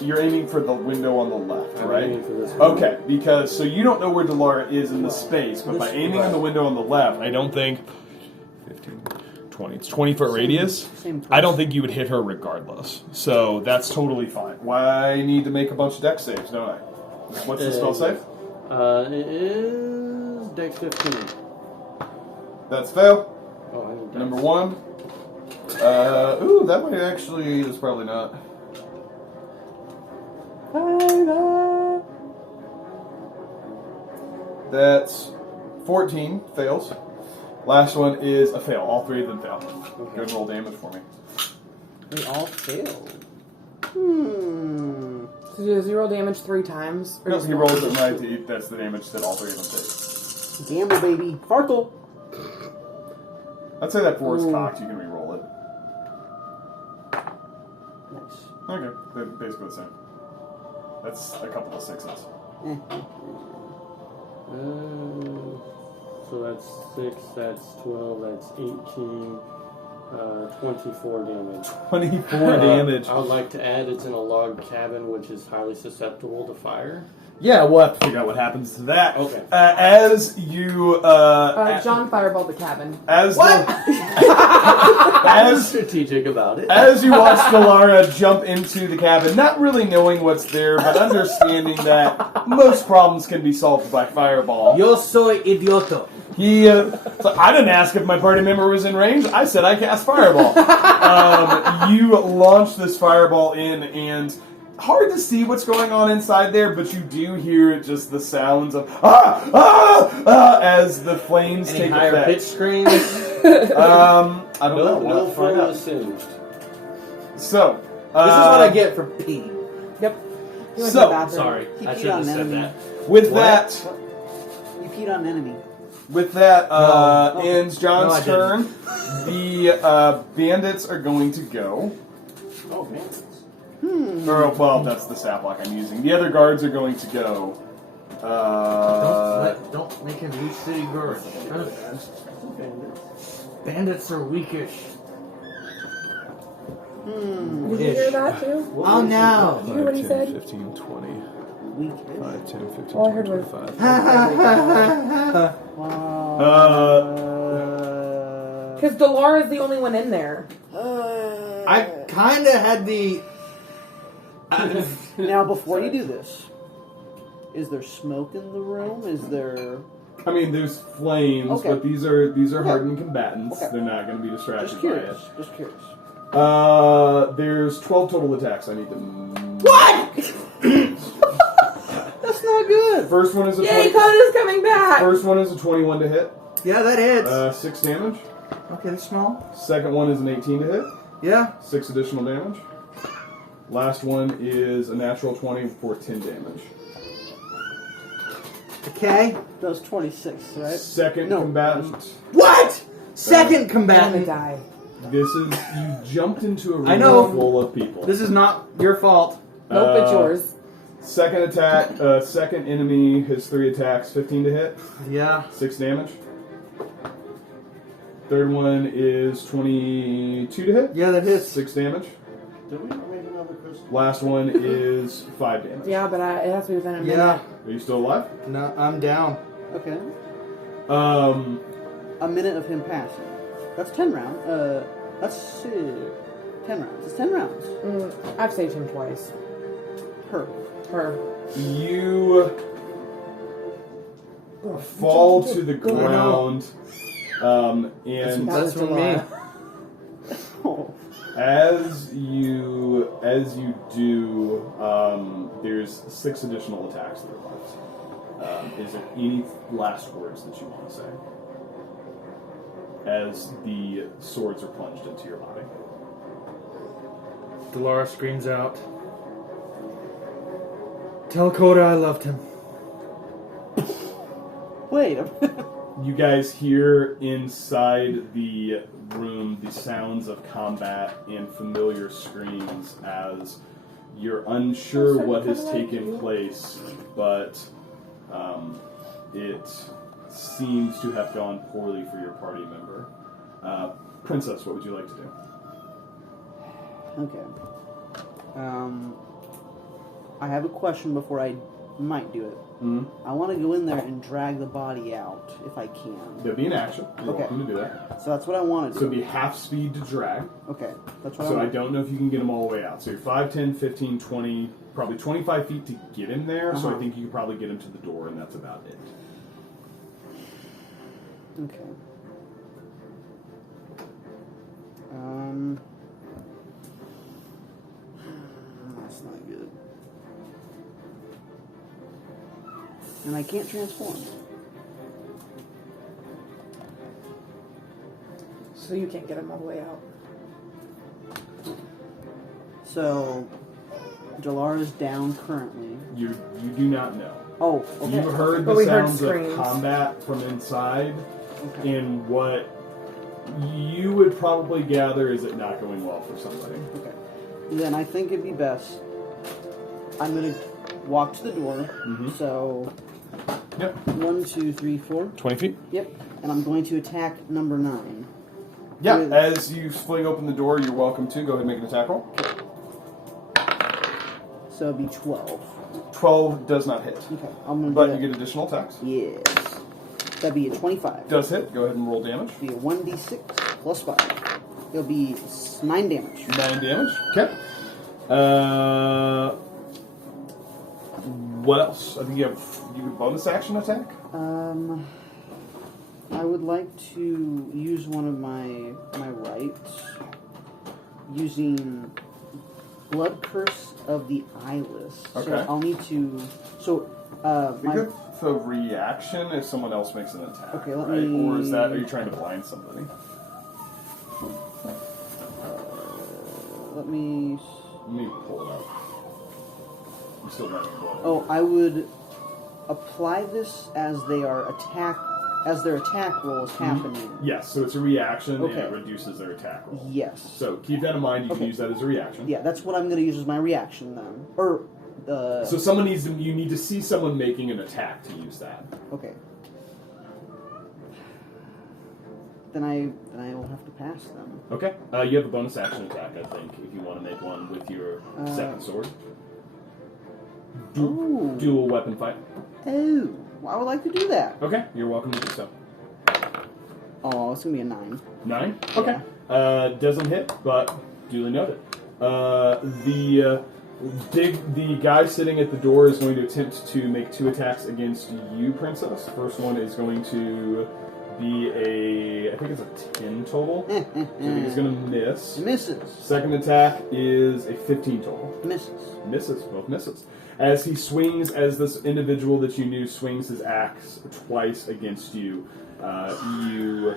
You're aiming for the window on the left, I'm right? aiming for this one. Okay, because so you don't know where Delara is in the space, but by aiming on the window on the left, I don't think 15, 20. It's 20-foot radius. Same I don't think you would hit her regardless. So that's totally fine. Why I need to make a bunch of dex saves, don't I? What's the spell save? It is Dex 15. That's fail. Oh, I need Dex. Number 1. Ooh, that might actually is probably not. That's 14 fails. Last one is a fail. All 3 of them fail. Okay. Good roll damage for me. They all failed. So do 0 damage 3 times? Or No, just he one? rolls it right. That's the damage that all 3 of them take. Gamble, baby. Farkle. I'd say that 4 is Ooh. cocked. You can re-roll it. Nice. Okay, they're basically the same. That's a couple of 6s. Eh. So that's 6, that's 12, that's 18, 24 damage. 24 damage. I would like to add it's in a log cabin which is highly susceptible to fire. Yeah, we'll have to figure out what happens to that. Okay. As you, John fireballed the cabin. as What? I'm strategic about it. As you watch Delara jump into the cabin, not really knowing what's there, but understanding that most problems can be solved by fireball. Yo soy idioto. He, so I didn't ask if my party member was in range. I said I cast fireball. You launch this fireball in, and hard to see what's going on inside there, but you do hear just the sounds of as the flames Any take higher effect. pitch screams? I don't know. We'll No have to find fool out. is singed. So, This is what I get for peeing. Yep. You went to So- the bathroom. Sorry, He I peed should have on said enemy. that. with What? that. You peed on an enemy. With that, No. ends John's No, I turn. The bandits are going to go. Oh, man. Or, well, that's the stat block I'm using. The other guards are going to go. Don't make him reach city guard. Bandits are weakish. Did you hear that too? Oh no! Did you hear what he said? 15, 20. Weak. 5, 10, 15, All I heard was- 25. Because Delara's the only one in there. I kind of had the. Now, before you do this, is there smoke in the room? Is there... I mean, there's flames, Okay. but these are hardened combatants. Okay. They're not going to be distracted Just by curious. it. Just curious. There's 12 total attacks. I need to. What? That's not good. First one is a Yay, 20. Coda's coming back! First one is a 21 to hit. Yeah, that hits. 6 damage. Okay, that's small. Second one is an 18 to hit. Yeah. 6 additional damage. Last one is a natural 20 for 10 damage. Okay. That was 26, right? Second No. combatant. What? Second I'm gonna combatant. die. This is you jumped into a room I know. full of people. This is not your fault. Nope, it's yours. Second attack. Second enemy. His 3 attacks. 15 to hit. Yeah. 6 damage. Third one is 22 to hit. Yeah, that hits. 6 damage. Did we not make another crystal? Last one is 5 damage. Yeah, but it has to be within a minute. Yeah. Are you still alive? No, I'm down. Okay. A minute of him passing. That's 10 rounds. That's 10 rounds. It's 10 rounds. I've saved him twice. Per. Her. You fall to the ground, and That's from me. Oh. as you as you do, there's 6 additional attacks that are left. Is there any last words that you want to say as the swords are plunged into your body? Elara screams out, "Tell Coda I loved him." Wait a minute. You guys hear inside the room the sounds of combat and familiar screams as you're unsure what has taken place, but it seems to have gone poorly for your party member. Princess, what would you like to do? Okay. I have a question before I might do it. Mm-hmm. I want to go in there and drag the body out if I can. There'll be an action. You're Okay. welcome to do that. So that's what I want to So do. it'd be half speed to drag. Okay, that's what So I want. don't know if you can get him all the way out. So you're 5, 10, 15, 20, probably 25 feet to get him there. So I Uh-huh. think you could probably get him to the door, and that's about it. Okay. That's not good. And I can't transform. So you can't get him all the way out. So, Delara's down currently. You do not know. Oh, okay. You heard But the we heard sounds of screams. combat from inside, Okay. and what you would probably gather is it not going well for somebody. Okay. Then I think it'd be best. I'm gonna walk to the door. Mhm. So, Yep. 1, 2, 3, 4. 20 feet. Yep. And I'm going to attack number 9. Yeah, With- as you fling open the door, you're welcome to. Go ahead and make an attack roll. So it'd be 12. 12 does not hit. Okay. I'm gonna But get you get additional attacks. Yes. That'd be a 25. Does hit. Go ahead and roll damage. Be a 1d6 plus 5. It'll be 9 damage. 9 damage. Okay. What else? I think you have bonus action attack. I would like to use one of my rights using Blood Curse of the Eyeless. Okay. So I'll need to. So I think that's a reaction if someone else makes an attack. Okay, let right? me- Or is that? Are you trying to blind somebody? let me. Let me pull it up. I'm still not blood. Oh, I would apply this as their attack roll is happening. Yes, so it's a reaction and Okay. it reduces their attack roll. Yes. So keep that in mind. You can Okay. use that as a reaction. Yeah, that's what I'm going to use as my reaction then. Or So someone needs to. You need to see someone making an attack to use that. okay. Then I will have to pass them. Okay. You have a bonus action attack, I think, if you want to make one with your second sword. Ooh. Dual weapon fight. Oh, I would like to do that. Okay, you're welcome to do so. Oh, it's gonna be a 9. 9? Okay. Doesn't hit, but duly noted. The guy sitting at the door is going to attempt to make 2 attacks against you, Princess. First one is going to be I think it's a 10 total. So I think he's going to miss. Misses. Second attack is a 15 total. Misses. Misses, both misses. As he swings, as this individual that you knew swings his axe twice against you, you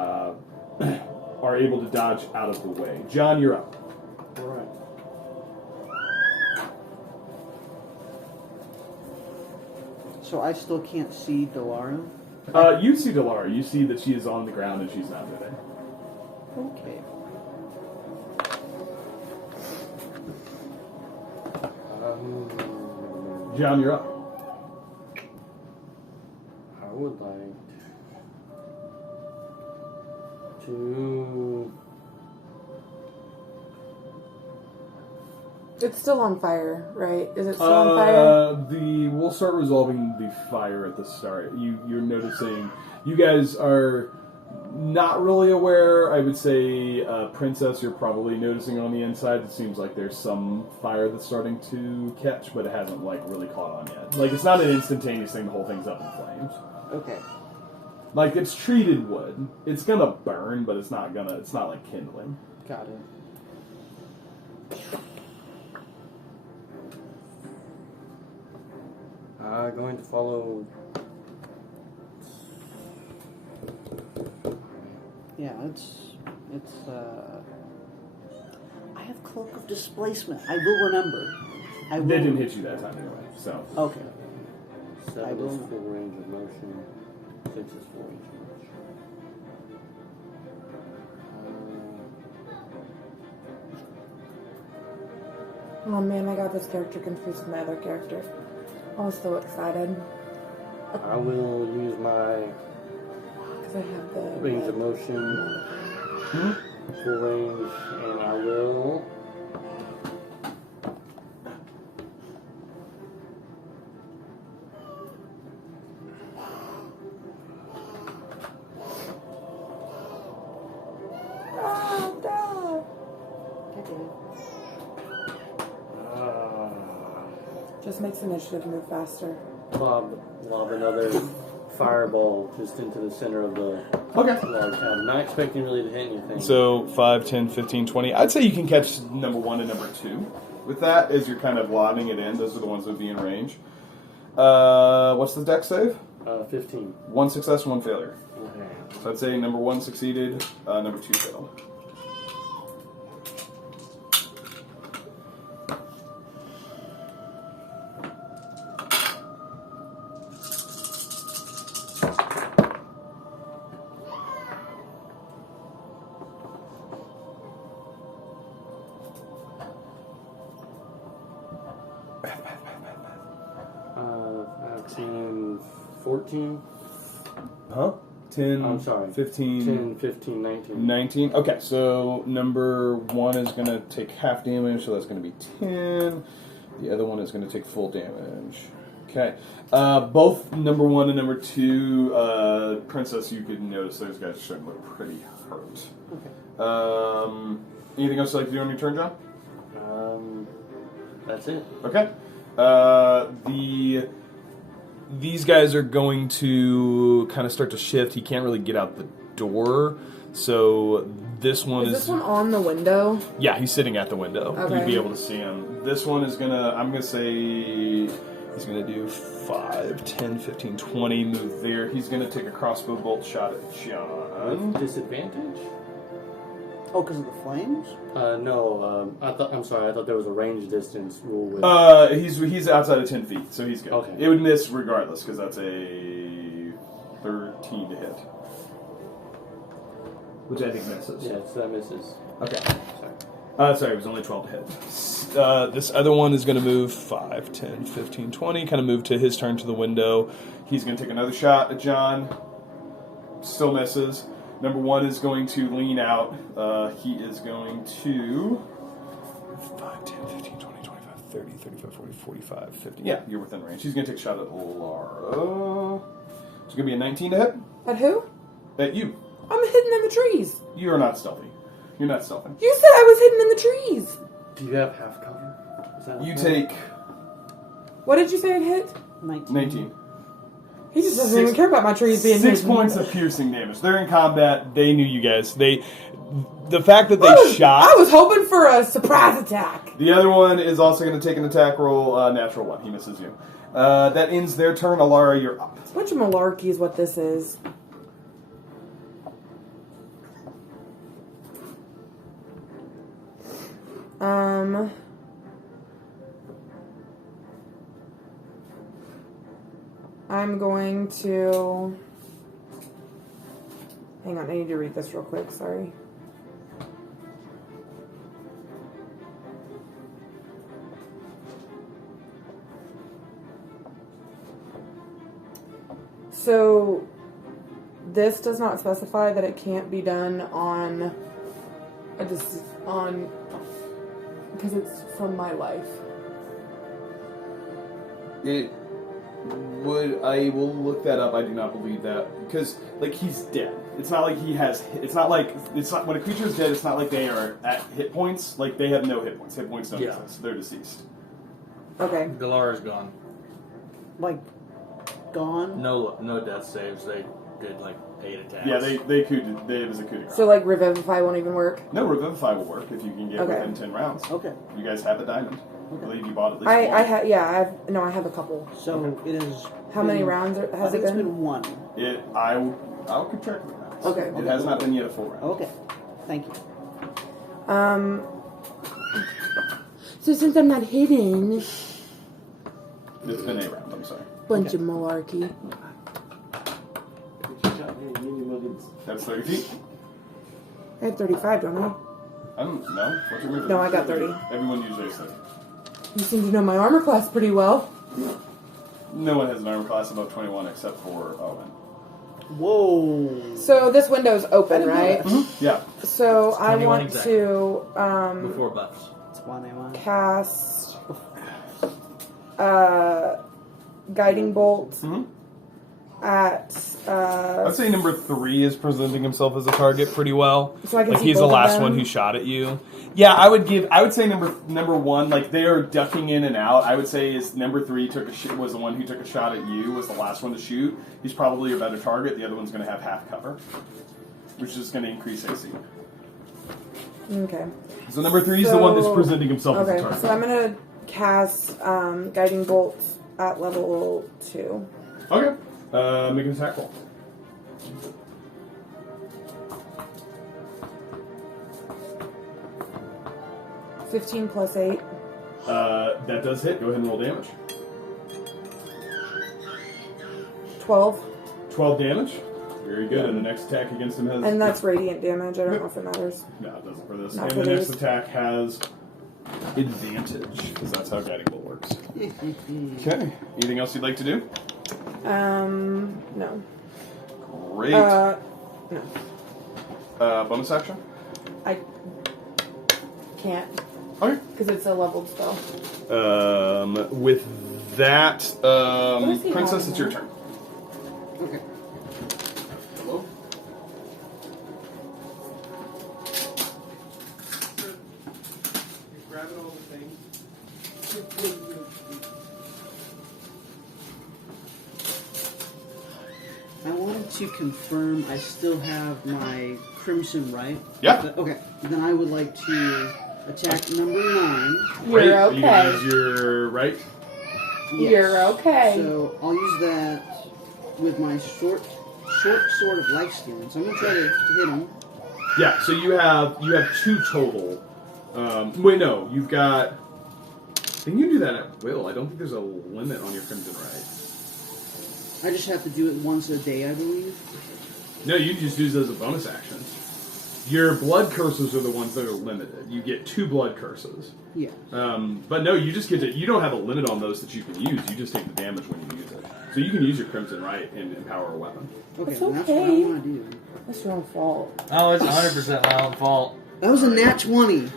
are able to dodge out of the way. John, you're up. Alright. So I still can't see Delara. You see Delara. You see that she is on the ground and she's not moving. Okay. John, you're up. I would like to. It's still on fire, right? Is it still on fire? We'll start resolving the fire at the start. You're noticing. You guys are not really aware. I would say, Princess, you're probably noticing on the inside. It seems like there's some fire that's starting to catch, but it hasn't really caught on yet. It's not an instantaneous thing. The whole thing's up in flames. Okay. It's treated wood. It's gonna burn, but it's not like kindling. Got it. Going to follow. Yeah, it's. I have Cloak of Displacement. I will remember. I will. They didn't hit you that time anyway, so. Okay. 7 I will is not. full range of motion. 6 is full range of motion. Oh man, I got this character confused with my other character. I was so excited. I will use my Because I have the range of motion, full range, and I will. Just makes initiative move faster. Lob another fireball just into the center of the Okay. large hound. Not expecting really to hit anything. So 5, 10, 15, 20. I'd say you can catch number 1 and number 2 with that as you're kind of lobbing it in. Those are the ones that would be in range. What's the dex save? 15. 1 success, 1 failure. Okay. So I'd say number 1 succeeded, number 2 failed. Team 14. Huh? 10, I'm sorry. 15, 10, 15, 19. 19. Okay, so number 1 is going to take half damage, so that's going to be 10. The other one is going to take full damage. Okay. Both number 1 and number 2, Princess, you could notice those guys are starting to look pretty hurt. Okay. Anything else you'd like to do on your turn, John? That's it. Okay. These guys are going to kind of start to shift. He can't really get out the door, so this one Is this one on the window? Yeah, he's sitting at the window. Okay. You'd be able to see him. This one is I'm gonna say he's gonna do 5, 10, 15, 20, move there. He's gonna take a crossbow bolt shot at John. Disadvantage? Oh, because of the flames? No. I'm sorry. I thought there was a range distance rule with. He's outside of 10 feet, so he's good. Okay. It would miss regardless, because that's a 13 to hit. Which I think misses. Yes, that misses. Okay. Sorry. Sorry, it was only 12 to hit. This other one is going to move 5, 10, 15, 20, kind of move to his turn to the window. He's going to take another shot at John. Still misses. Number 1 is going to lean out. He is going to 5, 10, 15, 20, 25, 30, 35, 40, 45, 50. Yeah, you're within range. He's going to take a shot at Elara. It's going to be a 19 to hit. At who? At you. I'm hidden in the trees. You are not stealthy. You're not stealthy. You said I was hidden in the trees. Do you have half cover? Is that You okay? take What did you say it hit? 19. He just doesn't even care about my trees being 6 hidden. points of piercing damage. They're in combat. They knew you guys. The fact that they shot. I was hoping for a surprise attack. The other one is also going to take an attack roll. Natural 1. He misses you. That ends their turn. Elara, you're up. It's a bunch of malarkey is what this is. I'm going to... Hang on, I need to read this real quick, sorry. So, this does not specify that it can't be done on... because it's from my life. It would. I will look that up. I do not believe that because, like, he's dead. It's not like he has. It's not like when a creature is dead. It's not like they are at hit points. Like they have no hit points. Hit points don't exist. They're deceased. Okay. Galara's gone. Like, gone? No death saves. They did like 8 attacks. Yeah, they could. It was a coup de grace. So, like, Revivify won't even work? No, Revivify will work if you can get Okay. within 10 rounds. Okay. You guys have a diamond. I believe you bought at least I one. have I have a couple. So it is. How many rounds I has think it it's been? been one. I'll keep track of it now. Okay. It has not been yet a full round. Okay. Thank you. So since I'm not hidden, It's been a round, I'm sorry. bunch of malarkey. That's 30 feet? I had 35, don't I? I don't know. What's your movement? No, I got 30. Everyone usually has 30. You seem to know my armor class pretty well. No one has an armor class above 21 except for Owen. Whoa. So this window's open, right? Yeah. So I 21 want exactly. to Before buffs. That's why they want. cast guiding bolt at I'd say number 3 is presenting himself as a target pretty well. So I can like see he's the both of last them? one who shot at you. Yeah, I would say number 1, like they are ducking in and out. I would say is number 3 was the one who took a shot at you, was the last one to shoot. He's probably your better target. The other one's going to have half cover, which is going to increase AC. Okay. So number 3 is the one that's presenting himself as a Okay, target. so I'm gonna cast guiding bolt at level 2. Okay. Make an attack roll. +15 +8. That does hit. Go ahead and roll damage. 12. 12 damage. Very good. And the next attack against him has... And that's radiant damage. I don't know if it matters. No, it doesn't for this. Not And for the next these. attack has advantage, because that's how guiding bolt works. Okay. Anything else you'd like to do? No. Great. No. Bonus action? I can't. Okay. Because it's a leveled spell. With that, is he Princess, having it's your now? turn. Okay. Hello? Grabbing all the things. I wanted to confirm I still have my crimson, right? Yeah. Okay. Then I would like to attack number 9. You're Right? Are you gonna okay. use your right? Yes. You're okay. So I'll use that with my short sword of life stealing. So I'm gonna try to hit him. Yeah. So you have 2 total. Wait, no. You've got. Can you do that at will? I don't think there's a limit on your crimson right. I just have to do it once a day, I believe. No, you can just use it as a bonus action. Your blood curses are the ones that are limited. You get 2 blood curses. Yeah. But no, you just get to. You don't have a limit on those that you can use. You just take the damage when you use it. So you can use your crimson right and empower a weapon. Okay, It's then that's what I okay. want to do. That's your own fault. Oh, it's 100% my own fault. That was a nat 20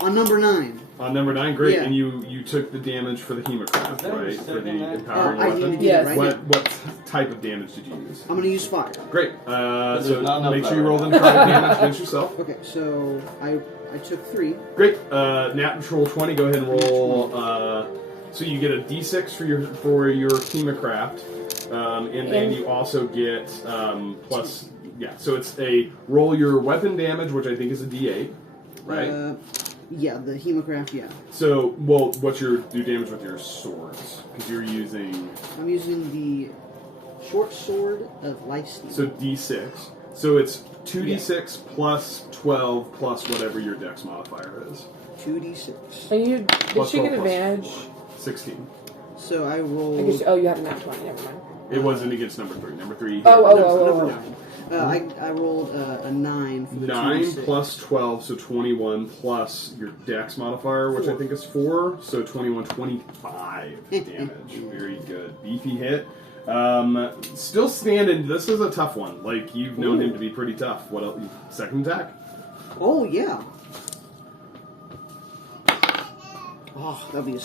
on number 9. On number 9, great. Yeah. And you took the damage for the hemocraft, that right? your For the second act? empowering I need to weapon. do Yes. that right What type of damage did you use? I'm gonna use fire. Great. There's So not enough make sure you fire. roll the necrotic damage against yourself. Okay, so I took 3. Great. Natural 20. Go ahead and roll. So you get a D6 for your hemocraft, and then you also get plus. Yeah. So it's a roll your weapon damage, which I think is a D8, right? Yeah, the hemocraft, yeah. So, well, what's your do damage with your swords? Because you're using. I'm using the short sword of life steal. So D6. So it's 2D6 plus 12 plus whatever your dex modifier is. 2d6. And did Plus she get 12 plus- advantage? 16. So I I roll. guess, oh, you had a nat 20. Never mind. It wasn't against number 3. Number 3. Number 9. I rolled a 9 for the 9 2d6. plus 12, so 21 plus your dex modifier, which I think is 4, so 21, 25 damage. Very good. Beefy hit. Still standing. This is a tough one. Like, you've known him to be pretty tough. What else? Second attack? Oh, yeah. Oh, that'd be a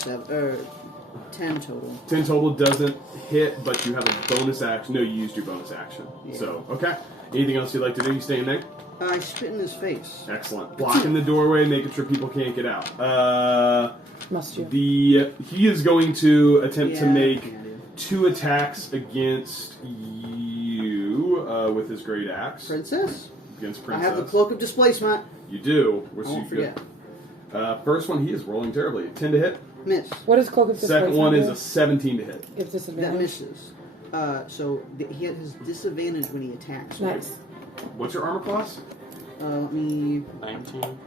10 total. 10 total doesn't hit, but you have a bonus action. No, you used your bonus action. Yeah. So, okay. Anything else you'd like to do? You staying there? I spit in his face. Excellent. Blocking the doorway, making sure people can't get out. Must you? He is going to attempt to Yeah, make yeah, dude. 2 attacks against you with his great axe. Princess? Against I Princess. have the cloak of displacement. You do. Which I won't you forget. First one, he is rolling terribly. 10 to hit. Miss. What is Cloak of Second one is a a 17 to hit. gives That disadvantage. misses. He has disadvantage when he attacks. Right? Nice. What's your armor class? Let me. 19.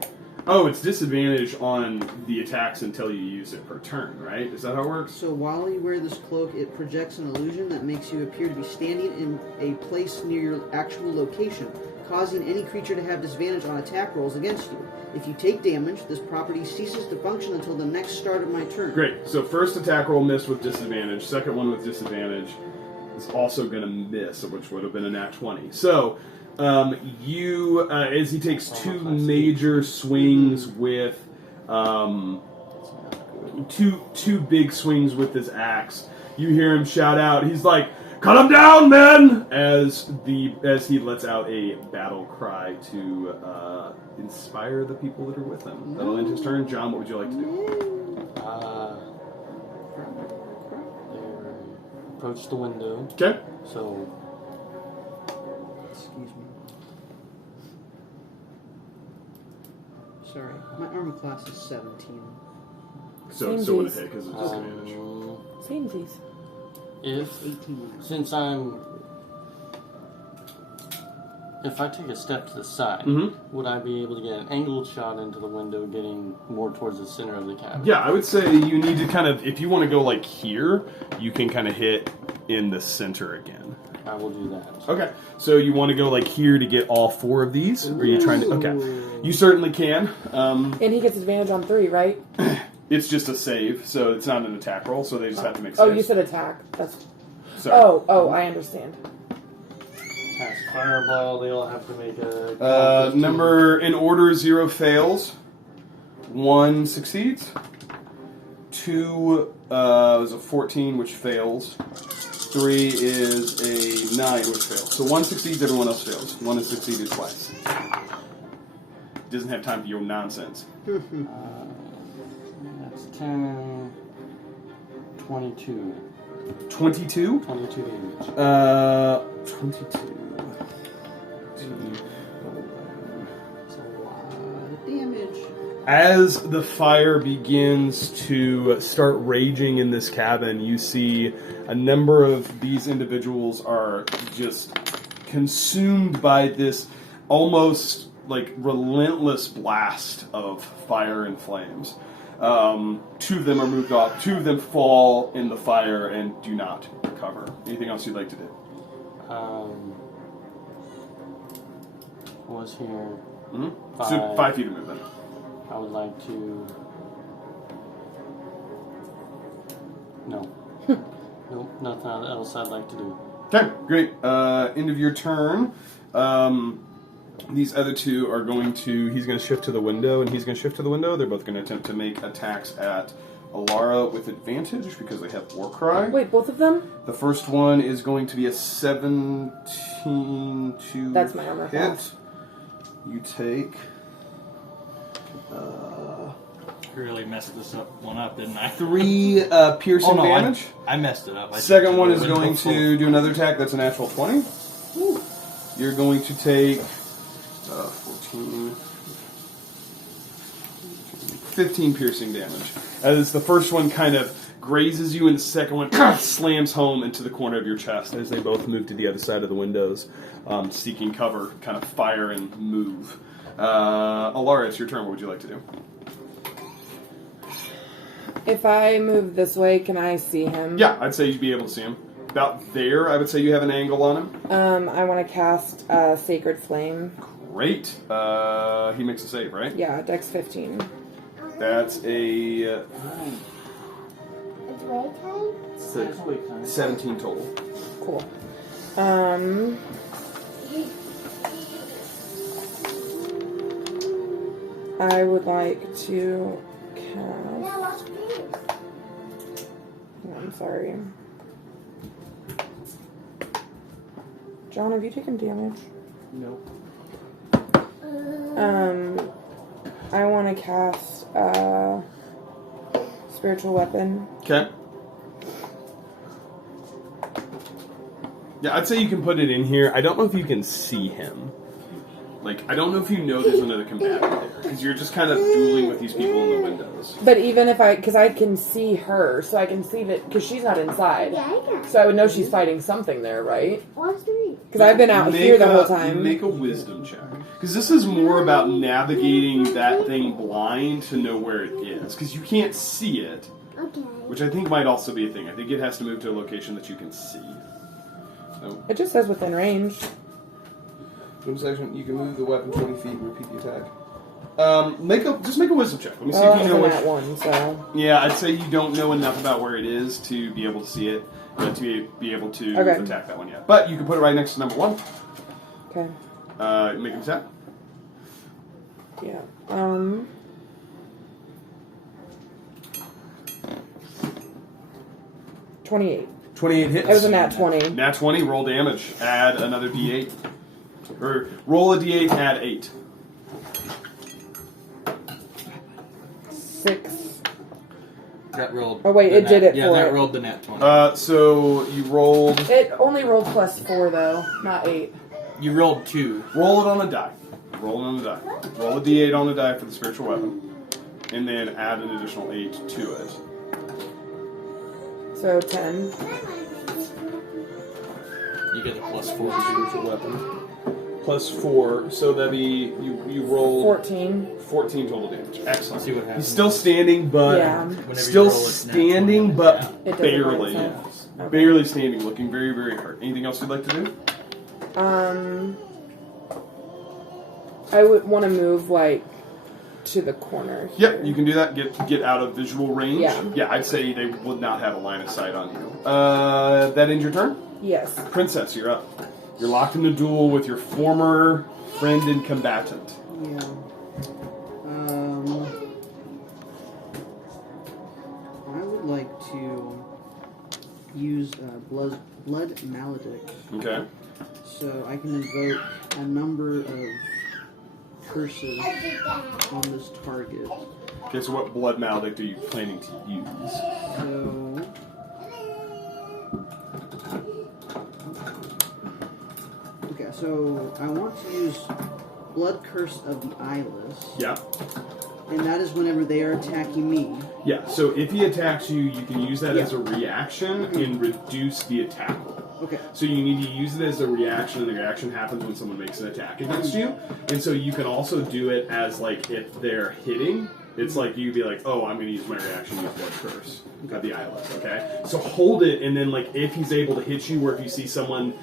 Oh, it's disadvantage on the attacks until you use it per turn, right? Is that how it works? So while you wear this cloak, it projects an illusion that makes you appear to be standing in a place near your actual location, causing any creature to have disadvantage on attack rolls against you. If you take damage, this property ceases to function until the next start of my turn. Great. So first attack roll missed with disadvantage. Second one with disadvantage is also going to miss, which would have been a nat 20. So as he takes two major swings with two big swings with his axe, you hear him shout out. He's like, "Cut him down, men!" As he lets out a battle cry to inspire the people that are with him. That'll end his turn. John, what would you like to do? Approach the window. Okay. So, Excuse me. Sorry, my armor class is 17. So it would hit because it's disadvantage. Samesies. if 18. since if I take a step to the side, would I be able to get an angled shot into the window, getting more towards the center of the cabin? Yeah, I would say you need to kind of, if you want to go like here, you can kind of hit in the center again. I will do that. Okay, so you want to go like here to get all four of these? Or are you trying to? Okay, you certainly can. And he gets advantage on 3, right? It's just a save, so it's not an attack roll, so they just have to make saves. Oh, you said attack. That's. Sorry. Oh, I understand. Cast fireball. They all have to make a. Number in order: 0 fails, 1 succeeds, 2 is a 14, which fails. 3 is a 9, which fails. So 1 succeeds, everyone else fails. 1 has succeeded twice. Doesn't have time for your nonsense. That's 10, 22. 22? 22 damage. 22. That's a lot of damage. As the fire begins to start raging in this cabin, you see a number of these individuals are just consumed by this almost like relentless blast of fire and flames. 2 of them are moved off. 2 of them fall in the fire and do not recover. Anything else you'd like to do? Was here. So 5 feet of movement. I would like to. No. Nope, nothing else I'd like to do. Okay, great. End of your turn. These other 2 are going to... He's going to shift to the window, and he's going to shift to the window. They're both going to attempt to make attacks at Elara with advantage because they have War Cry. Wait, both of them? The first one is going to be a 17 to That's my armor hit. class. You take... Really messed this one up, didn't I? 3 piercing damage. I messed it up. Second one is going to do another attack. That's a natural 20. Woo. You're going to take 15 piercing damage. As the first one kind of grazes you, and the second one slams home into the corner of your chest as they both move to the other side of the windows, seeking cover, kind of fire and move. Elara, it's your turn. What would you like to do? If I move this way, can I see him? Yeah, I'd say you'd be able to see him. About there, I would say you have an angle on him. I want to cast Sacred Flame. Great. He makes a save, right? Yeah, Dex 15. That's a It's wake time? 17 total. Cool. I would like to cast... I'm sorry. John, have you taken damage? Nope. I want to cast Spiritual Weapon. Okay. Yeah, I'd say you can put it in here. I don't know if you can see him. Like, I don't know if you know there's another combatant there, because you're just kind of dueling with these people in the windows. But even if because I can see her, so I can see that, because she's not inside. Yeah, I got it. So I would know she's fighting something there, right? What's the read? Because I've been out here the whole time. Make a wisdom check. Because this is more about navigating that thing blind to know where it is. Because you can't see it, Okay. which I think might also be a thing. I think it has to move to a location that you can see. So, It just says within range. bonus action, you can move the weapon 20 feet and repeat the attack. Just make a wisdom check. Let me see Well, if you know I'm which. at one, so. Yeah, I'd say you don't know enough about where it is to be able to see it, but to be able to Okay. attack that one yet. But you can put it right next to number 1. Okay. Make an attack. Yeah. 28. 28 hits. It was a nat 20. Nat 20, roll damage. Add another d8. Or roll a d8, add 8. 6. That rolled. Oh, wait, the it nat- did it Yeah, for that it. rolled the nat 20. So you rolled. It only rolled +4 though, not 8. You rolled 2. Roll it on a die. Roll it on a die. Roll a d8 on the die for the spiritual weapon. And then add an additional 8 to it. So 10. You get a +4 to spiritual weapon. Plus 4, so that'd be. You roll 14. 14 total damage. Excellent. See what happens. He's still standing, but. Yeah. Whenever you Still roll, it's nat 20 standing, on the but nat. It doesn't barely. make sense. Okay. Barely standing, looking very, very hurt. Anything else you'd like to do? I would want to move to the corner. Yep, here. you can do that. Get out of visual range. Yeah. I'd say they would not have a line of sight on you. That ends your turn. Yes. Princess, you're up. You're locked in a duel with your former friend and combatant. Yeah. I would like to use blood maledict, Okay. so I can invoke a number of curses on this target. Okay, so what blood maledict are you planning to use? So. Okay, so I want to use Blood Curse of the Eyeless, Yeah. and that is whenever they are attacking me. Yeah, so if he attacks you, you can use that Yeah. as a reaction and reduce the attack roll. Okay. So you need to use it as a reaction, and the reaction happens when someone makes an attack against you. And so you can also do it as, like, if they're hitting, it's like you'd be like, oh, I'm going to use my reaction, use Blood Curse of the Eyeless, okay? So hold it, and then, like, if he's able to hit you, or if you see someone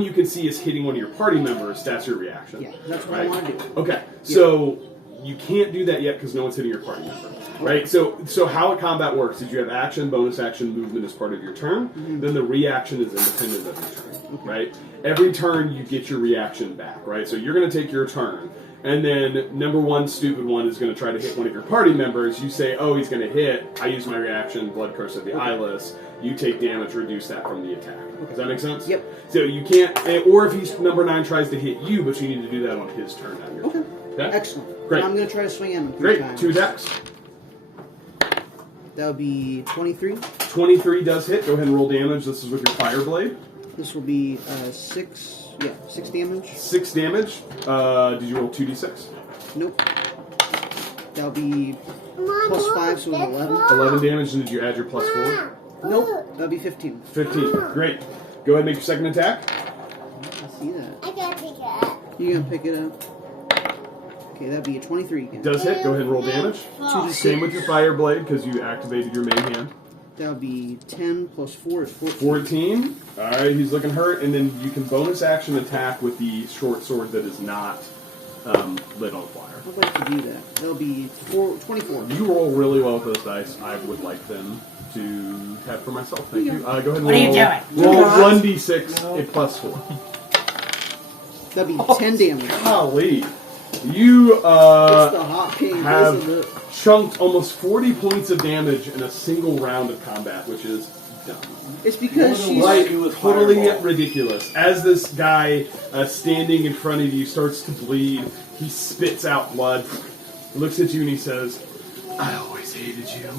you can see is hitting one of your party members, that's your reaction. Yeah, that's what I want to do. Okay, so you can't do that yet because no one's hitting your party member, right? So how a combat works is you have action, bonus action, movement as part of your turn. Then the reaction is independent of your turn, right? Every turn you get your reaction back, right? So you're going to take your turn, and then number one stupid one is going to try to hit one of your party members. You say, oh, he's going to hit. I use my reaction, Blood Curse of the Eyeless. You take damage, reduce that from the attack. Does that make sense? Yep. So you can't, or if he's number 9 tries to hit you, but you need to do that on his turn, not your turn. Okay? Excellent. Great. I'm going to try to swing at him 3 Great. times. 2 attacks. That would be 23. 23 does hit. Go ahead and roll damage. This is with your fire blade. This will be 6 damage. 6 damage. Did you roll 2d6? Nope. That'll be plus 5, so it's 11. 11 damage, and did you add your plus 4? Nope. That'll be 15. 15. Great. Go ahead and make your second attack. I see that. I gotta pick it up. You gonna pick it up? Okay, that'd be a 23 again. Does hit. Go ahead and roll damage. 2d6. Same with your fire blade, because you activated your main hand. That'll be 10 plus 4 is 14. 14. Alright, he's looking hurt, and then you can bonus action attack with the short sword that is not lit on fire. I'd like to do that. That'll be 24. You roll really well with those dice. I would like them to have for myself. Thank you. Go ahead and What are you roll doing? 1d6 a plus 4. That'd be 10 damage. Golly. You It's the hot pink, isn't have it? chunked almost 40 points of damage in a single round of combat, which is dumb. It's because she's... Like, totally ridiculous. As this guy standing in front of you starts to bleed, he spits out blood, looks at you, and he says, I always hated you.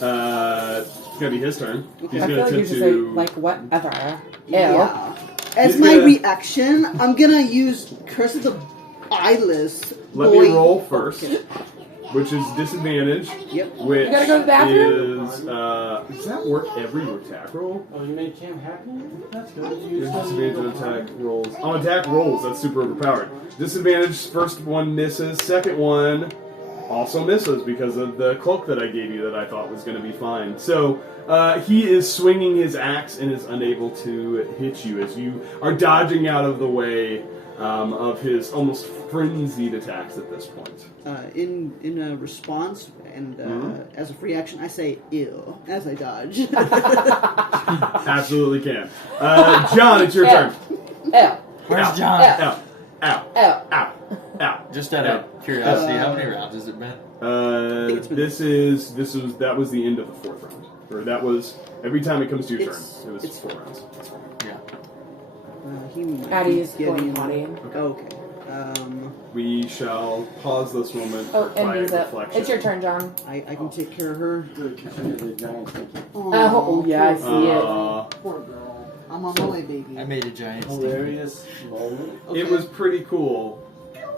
It's going to be his turn. He's I going feel to like you attempt should say, to... like, whatever. Ew. Yeah. As He's my gonna- reaction, I'm gonna use Curse of the eyeless. Let boy. me roll first, Okay. which is disadvantage. Yep. Which You gotta go to the bathroom? is does that work every attack roll? Oh, you made Cam happy? That's good. There's disadvantage on attack rolls. On attack rolls, that's super overpowered. Disadvantage, first one misses, second one also misses because of the cloak that I gave you that I thought was going to be fine. So he is swinging his axe and is unable to hit you as you are dodging out of the way of his almost frenzied attacks at this point. In a response and as a free action, I say "ew" as I dodge. Absolutely can. John, it's your turn. L. Where's John? Ow. Ow. L. Ow. Ow. Just out of curiosity, how many rounds has it been? That was the end of the fourth round. Or that was every time it comes to your turn. It was it's 4 rounds. Yeah. Addie is going potty. Okay. We shall pause this moment Oh, for and quiet V's up. reflection. It's your turn, John. I can take care of her. Good, because you're the giant thinking. Oh, yeah, I see it. Poor girl. I'm on my way, baby. I made a giant Hilarious moment. It was pretty cool,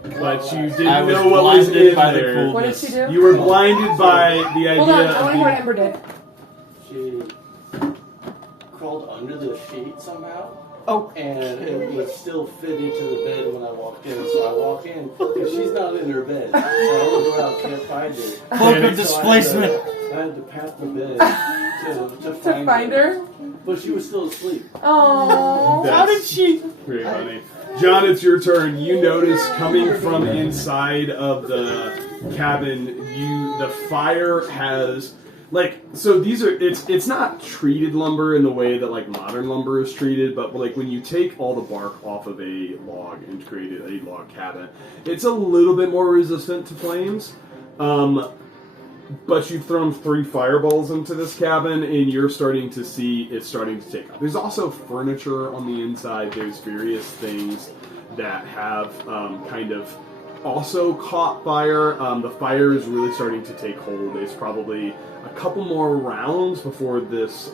but you I didn't was know what was blinded in by the there. coolness. What did she do? You were blinded by the idea Hold on, I want to of hear what being... Ember did. She crawled under the sheet somehow. Oh. And it was still fitting to the bed when I walked in. So I walk in, and she's not in her bed. So I look around, can't find her. Cloak of displacement. I had to pat the bed to Find her? But she was still asleep. Oh. How did she? Very funny. John, it's your turn. You notice coming from inside of the cabin, the fire has so these are it's not treated lumber in the way that like modern lumber is treated, but like when you take all the bark off of a log and create a log cabin, it's a little bit more resistant to flames. But you've thrown 3 fireballs into this cabin, and you're starting to see it's starting to take up. There's also furniture on the inside. There's various things that have kind of also caught fire. The fire is really starting to take hold. It's probably a couple more rounds before this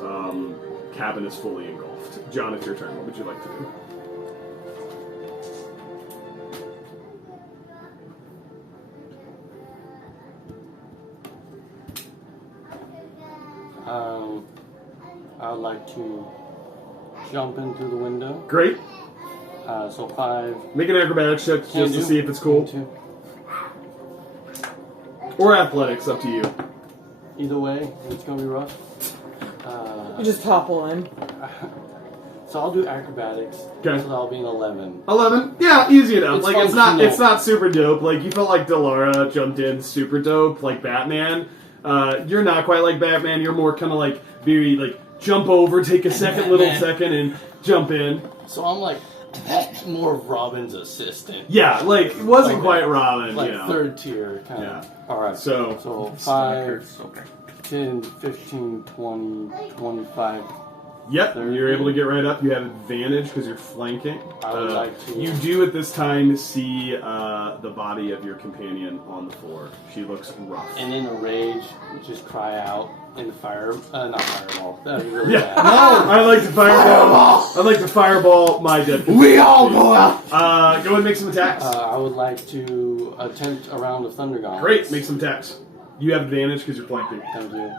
cabin is fully engulfed. John, it's your turn. What would you like to do? I would like to jump in through the window. Great. So 5. Make an acrobatics check Can just to do. see if it's cool. 2. Or athletics, up to you. Either way, it's gonna be rough. You just topple in. So I'll do acrobatics. Okay. So that'll be an 11. 11? Yeah, easy enough. It's Like functional. it's not super dope. Like you felt like Elara jumped in super dope, like Batman. You're not quite like Batman. You're more kind of like very like jump over, take a little second, and jump in. So I'm like more of Robin's assistant. Yeah, like it wasn't Like quite Robin. Like you know. third tier kind Yeah. of. All right. So 5, 10, 15, 20, 25. Yep, you're able to get right up. You have advantage because you're flanking. I would like to. You do at this time see the body of your companion on the floor. She looks rough. And in a rage, just cry out in fire. Not fireball. That'd be really Yeah. bad. No! I like to fireball. I like to fireball my dead. We all go out! Go ahead and make some attacks. I would like to attempt a round of Thunder Gauntlets. Great, make some attacks. You have advantage because you're flanking. Thank you.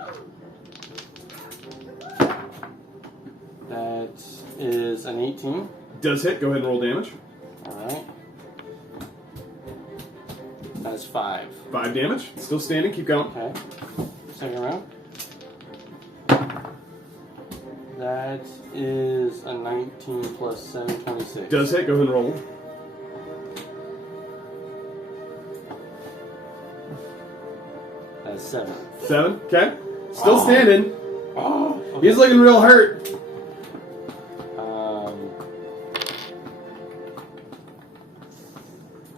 That is an 18. Does hit. Go ahead and roll damage. Alright. That's 5. 5 damage. Still standing. Keep going. Okay. Second round. That is a 19 plus 7, 26. Does hit. Go ahead and roll. That's 7. 7. Okay. Still standing. Oh, okay. He's looking real hurt.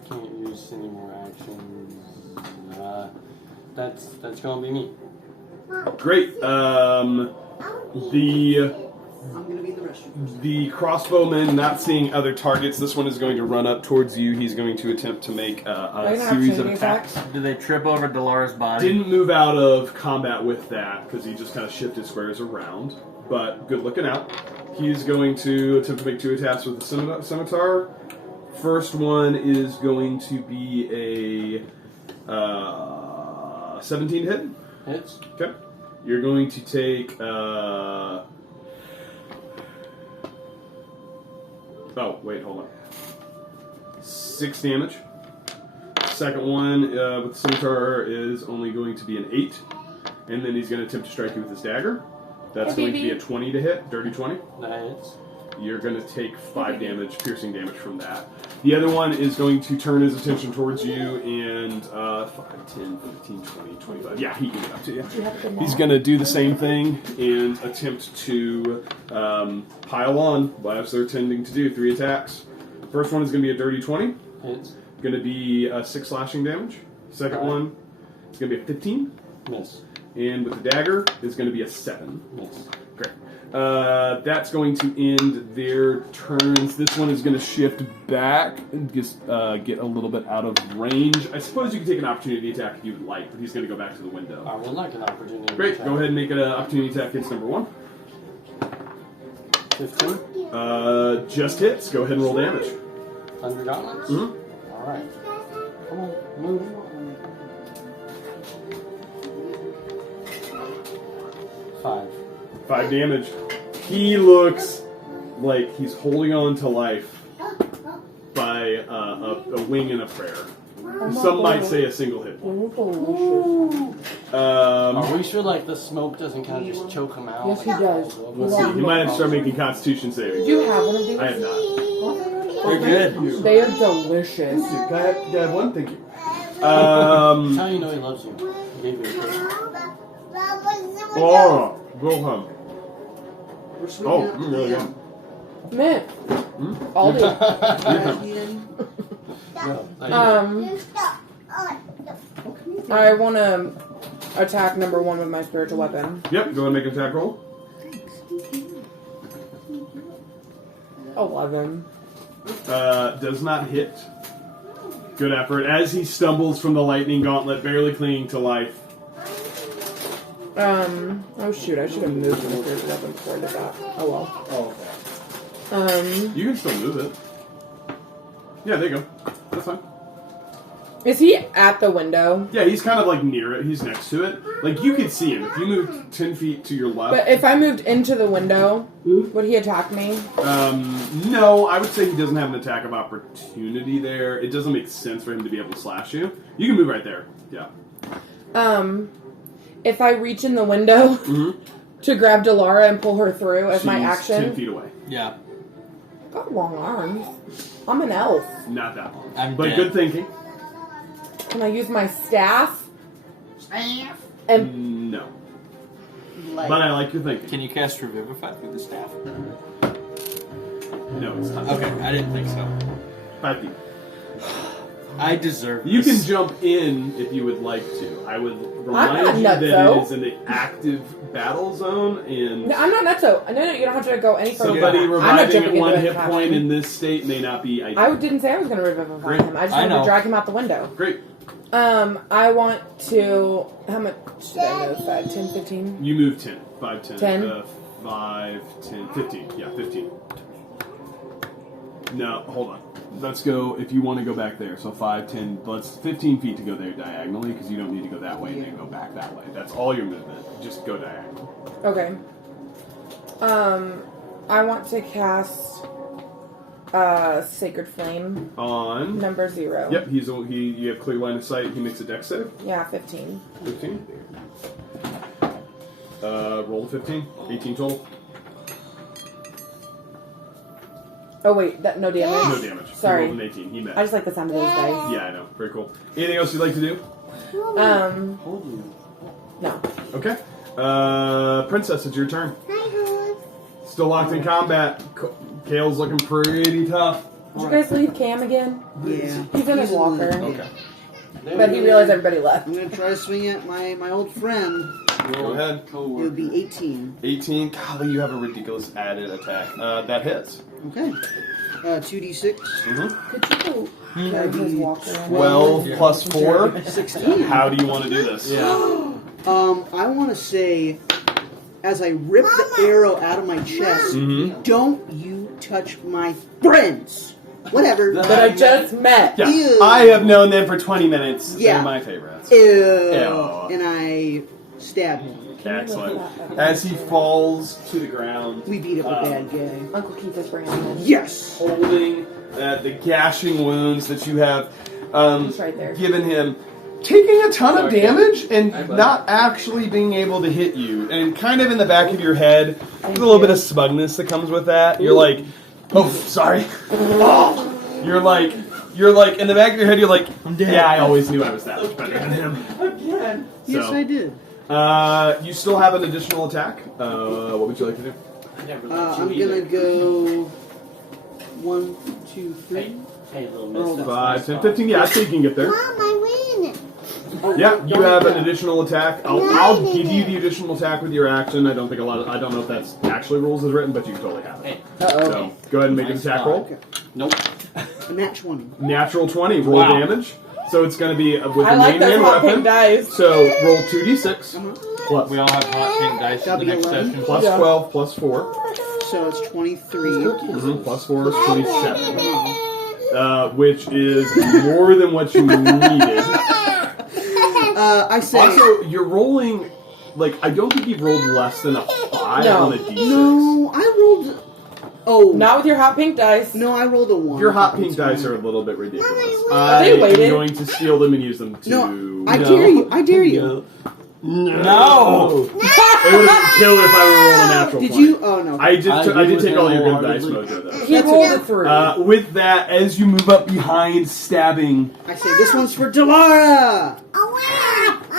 Can't use any more actions. That's gonna be me. Great. I'm gonna be in the restroom. The crossbowman, not seeing other targets, this one is going to run up towards you. He's going to attempt to make a series of attacks. Do they trip over Delara's body? Didn't move out of combat with that because he just kind of shifted squares around. But good looking out. He's going to attempt to make 2 attacks with the scimitar. First one is going to be a 17 hit. Hits. Okay. You're going to take. Oh, wait, hold on. 6 damage. Second one with the scimitar is only going to be an 8. And then he's going to attempt to strike you with his dagger. That's going to be a 20 to hit, dirty 20. That hits. You're going to take 5 damage, piercing damage from that. The other one is going to turn his attention towards you and 5, 10, 15, 20, 25. Yeah, he can get up to you. He's going to do the same thing and attempt to pile on, as they're tending to do, 3 attacks. First one is going to be a dirty 20. Hits. Going to be 6 slashing damage. Second one is going to be a 15. Miss. And with the dagger is going to be a 7. Miss. Great. That's going to end their turns. This one is going to shift back and just get a little bit out of range. I suppose you can take an opportunity attack if you would like, but he's going to go back to the window. I would like an opportunity. Great. attack. Go ahead and make an opportunity attack against number 1. 15. Just hits. Go ahead and roll damage. Under gauntlets. Mm-hmm. All right. Come on, move. 5. 5 damage. He looks like he's holding on to life by a wing and a prayer. Some might say a single hit point. Are we sure like the smoke doesn't kind of just choke him out? Yes, he does. Let's see. You might have to start making Constitution savings. Do you have one of these? I have not. They're good. They are delicious. Can I have one? Thank you. That's how you know he loves you. He gave you a kiss. Oh, go home. Oh, really good. Mint. I'll do. I want to attack number 1 with my spiritual weapon. Yep, go ahead and make an attack roll. 11. Does not hit. Good effort. As he stumbles from the lightning gauntlet, barely clinging to life. Oh shoot, I should have moved my spiritual weapon before I did that. Oh well. Oh, okay. Um, You can still move it. Yeah, there you go. That's fine. is he at the window? Yeah, he's kind of like near it. He's next to it. Like, you could see him. If you moved 10 feet to your left. But if I moved into the window, would he attack me? No, I would say he doesn't have an attack of opportunity there. It doesn't make sense for him to be able to slash you. You can move right there. Yeah. If I reach in the window to grab Elara and pull her through as my She's action. 10 feet away. Yeah. Got long arms. I'm an elf. Not that long. I'm but dead. good thinking. Can I use my staff? And No. But I like your thinking. Can you cast Revivify through the staff? No, it's not. Okay, I didn't think so. 5 feet. I deserve You this. can jump in if you would like to. I would not remind you that nutso. it is in the active battle zone, and no, I'm not nutso. No, you don't have to go any further. somebody I'm not reviving at jumping 1 into hit it, Captain. point in this state may not be ideal. I didn't say I was going to revivify Great. him. I just I wanted know. to drag him out the window. Great. I want to. How much did I move? 5, 10, 15? You move 10. 5, 10. 10? 5, 10, 15. Yeah, 15. No, hold on. Let's go, if you want to go back there. So 5, 10, let's 15 feet to go there diagonally, because you don't need to go that way and then go back that way. That's all your movement. Just go diagonal. Okay. I want to cast Sacred Flame. On. Number 0. Yep, you have clear line of sight. He makes a dex save. Yeah, 15. 15. Roll a 15. 18 total. Oh wait, no damage. No damage. Sorry. He rolled an 18. He met. I just like the sound of those dice. Yeah, I know. Very cool. Anything else you'd like to do? No. Okay. Princess, it's your turn. Still locked in combat. Kale's looking pretty tough. Did you guys leave Cam again? Yeah. He's in his walker. Okay. But he realized everybody left. I'm gonna try to swing at my old friend. Go ahead. It would be 18. 18. Golly, you have a ridiculous added attack. That hits. Okay. 2d6. Could you go grab his walker? 12 plus 4. 16. How do you want to do this? I want to say, as I rip the arrow out of my chest, don't you touch my friends. Whatever. That I just met. Yeah, Ew. I have known them for 20 minutes. Yeah. They're my favorites. Ew. Ew. And I stab him. Excellent. As he falls to the ground, We beat up a bad guy. Uncle Keith is bringing him in. Yes. holding the gashing wounds that you have He's right there. given him, taking a ton of Sorry. damage and Hi, bud. not actually being able to hit you. And kind of in the back of your head, there's a little bit of smugness that comes with that. You're like, oh, sorry. Oh. You're like, in the back of your head, you're like, yeah, I always knew I was that much better than him. Again. Yes, I did. You still have an additional attack. What would you like to do? I'm gonna go 1, 2, 3. Hey, little Roll miss. 5, 10, 15. Yeah, I think you can get there. Mom, I win. Yeah, you have an additional attack. I'll give you the additional attack with your action. I don't know if that's actually rules as written, but you totally have it. Uh-oh. So go ahead and make an attack roll. Okay. Nope. A nat 20. Natural 20. Roll Wow. damage. So it's going to be with I a like main those hand hot weapon. pink dice. So roll 2d6 plus We all have hot pink dice in That'll the be next 11. session. plus 12 plus 4. So it's 23. Plus 4 is 27. Which is more than what you needed. I say. Also, you're rolling, like, I don't think you've rolled less than a 5 No. on a d6. No, I rolled. Oh. Not with your hot pink dice. No, I rolled a 1. Your hot pink dice are a little bit ridiculous. Are they I am weighted? going to steal them and use them to... No, I dare you. I dare you. No! It would have been killer if I would have rolled a natural Did 20. you? Oh, no. I did take all your good dice wholeheartedly. mojo, though. He rolled a 3. With that, as you move up behind, stabbing... I say, this one's for Delara!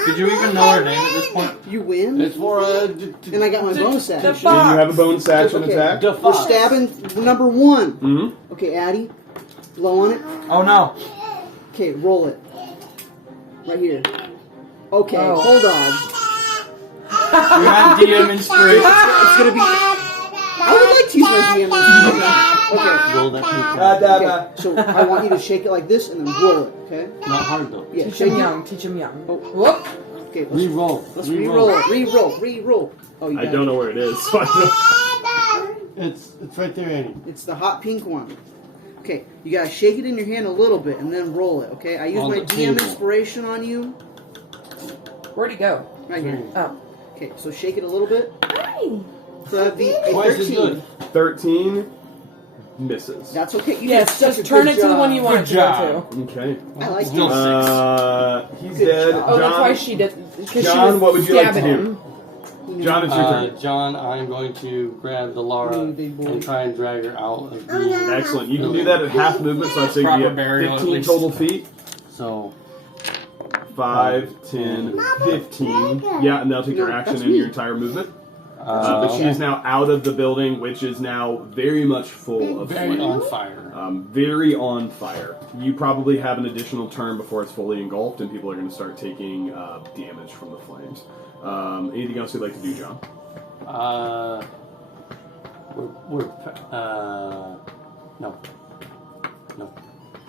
Did you even know her name at this point? You win? It's for And I got my bonus action. You have a bonus action Okay. attack. We're stabbing number 1. Mm-hmm. Okay, Addie. Blow on it. Oh no. Okay, roll it. Right here. Okay, Oh. hold on. You have DM inspiration. It's gonna be. I would like to use my DM. Okay. Roll that pink Okay. So I want you to shake it like this and then roll it. Okay. Not hard though. Yeah. Teach Shake him it. young. Teach him young. Oh. Whoop. Okay. Re-roll. Let's re-roll it. Re-roll. Oh, you I got don't it. know where it is, so I don't... It's right there, Annie. It's the hot pink one. Okay. You gotta shake it in your hand a little bit and then roll it. Okay. I use On my the DM table. inspiration on you. Where'd he go? Right here. Oh. Okay. So shake it a little bit. Hi. So that'd be a Twice as 13. good. 13 misses. That's okay. You Yes, did such just a turn good it to the job. one you want it to go job. to. Okay. I like Still it. six. He's Good dead. job. Oh, that's why John, she did. Because she John, was what would you like to stabbing do? him. John, it's your turn. John, I'm going to grab Delara Big boy. and try and drag her out of the. Excellent. You can do that at half movement, so I'd say Proper you get burial, at 15 least. total feet. So 5, 10, 15. Yeah, and they'll take your No, action that's and your me. entire movement. But she is now out of the building, which is now very much full of very flame. on fire. Very on fire. You probably have an additional turn before it's fully engulfed, and people are going to start taking damage from the flames. Anything else you'd like to do, John? No.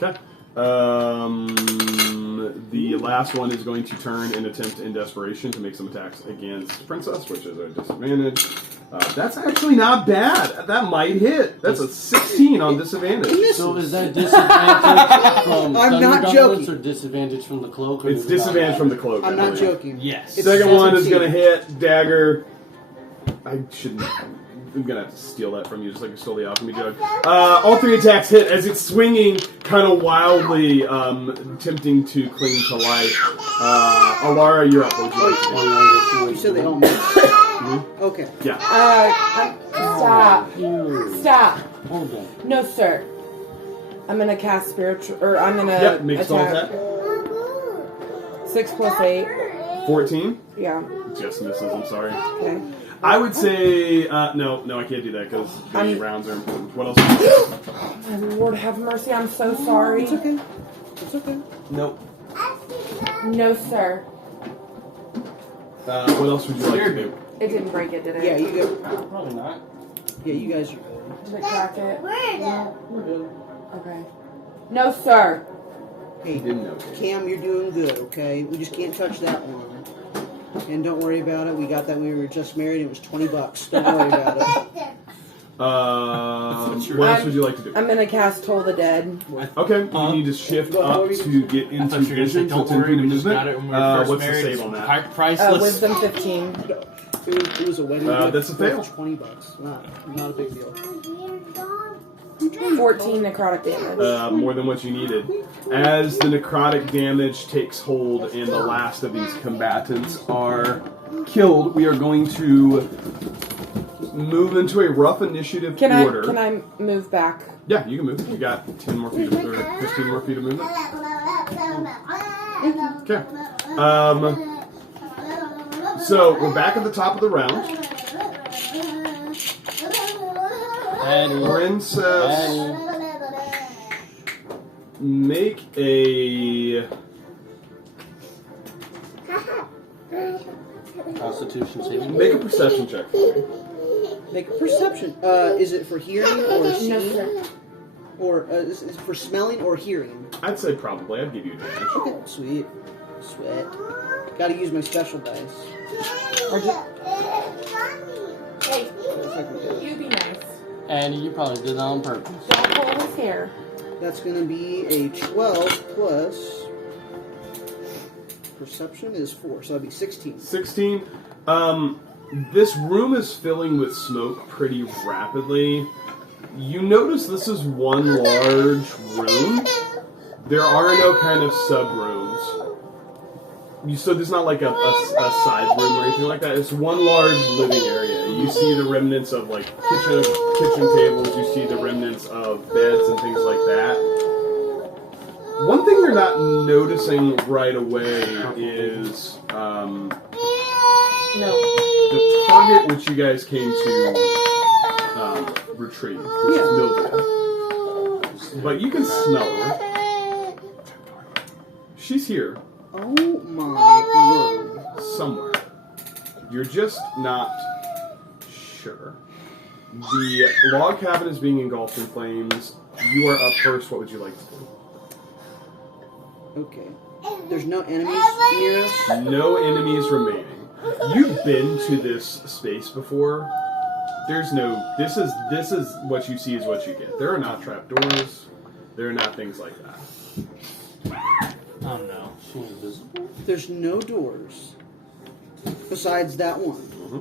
Okay. The last one is going to turn and attempt in desperation to make some attacks against Princess, which is a disadvantage. That's actually not bad. That might hit. That's a 16 on disadvantage. So is that disadvantage from I'm not Thunder joking. Gauntlets or disadvantage from the cloak? Or It's does it not disadvantage matter? from the cloak. I'm I not believe. joking. Yes. It's Second one is 17. going to hit dagger. I shouldn't. I'm gonna have to steal that from you, just like you stole the alchemy jug. All 3 attacks hit as it's swinging, kind of wildly, attempting to cling to life. Alara, you're up. What would you like to do? You said they don't miss. Okay. Yeah. Stop. Stop. Hold on. No, sir. I'm gonna cast spiritual, or I'm gonna Yep. Make spell attack. attack. 6 plus 8. 14. Yeah. Just misses. I'm sorry. Okay. I would say no. I can't do that because the I'm- rounds are important. What else? Would you do? My Lord have mercy. I'm so sorry. It's okay. It's okay. Nope. No, sir. What else would you like to do? It didn't break it, did it? Yeah, you go. Probably not. Yeah, you guys are good. Did it crack it? We're good. Okay. No, sir. Hey, Didn't know. Cam, you're doing good, okay? We just can't touch that one. And don't worry about it. We got that when we were just married. It was $20. Don't worry about it. What else would you like to do? I'm gonna cast Toll the Dead. Okay, you need to shift up to get into vision, so 10 feet of movement. What's the save on that? Priceless. Wisdom 15. It was a wedding. That's a fail. $20. Not a big deal. 14 necrotic damage. More than what you needed. As the necrotic damage takes hold and the last of these combatants are killed, we are going to move into a rough initiative order. Can I move back? Yeah, you can move. You got 10 more feet of, or 15 more feet of movement. Okay. So we're back at the top of the round. Princess, make a Constitution saving. make a perception check for me. Make a perception. Is it for hearing or seeing? No, sir. Or is it for smelling or hearing? I'd say probably. I'd give you advantage. Okay, sweet. Sweat. Gotta use my special dice. Hey, you be nice. And you probably did that on purpose. Don't pull his hair. That's gonna be a 12 plus perception is 4, so that'd be 16. 16. This room is filling with smoke pretty rapidly. You notice this is one large room. There are no kind of sub-rooms. So there's not like a side room or anything like that. It's one large living area. You see the remnants of like kitchen tables. You see the remnants of beds and things like that. One thing you're not noticing right away is the target which you guys came to retrieve, which is Milvia. But you can smell her. She's here. Oh my word. Somewhere. You're just not sure. The log cabin is being engulfed in flames. You are up first. What would you like to do? Okay. There's no enemies near us? No enemies remaining. You've been to this space before. There's no... This is what you see is what you get. There are not trapdoors. There are not things like that. Oh no. She's invisible? There's no doors. Besides that one. Mm-hmm.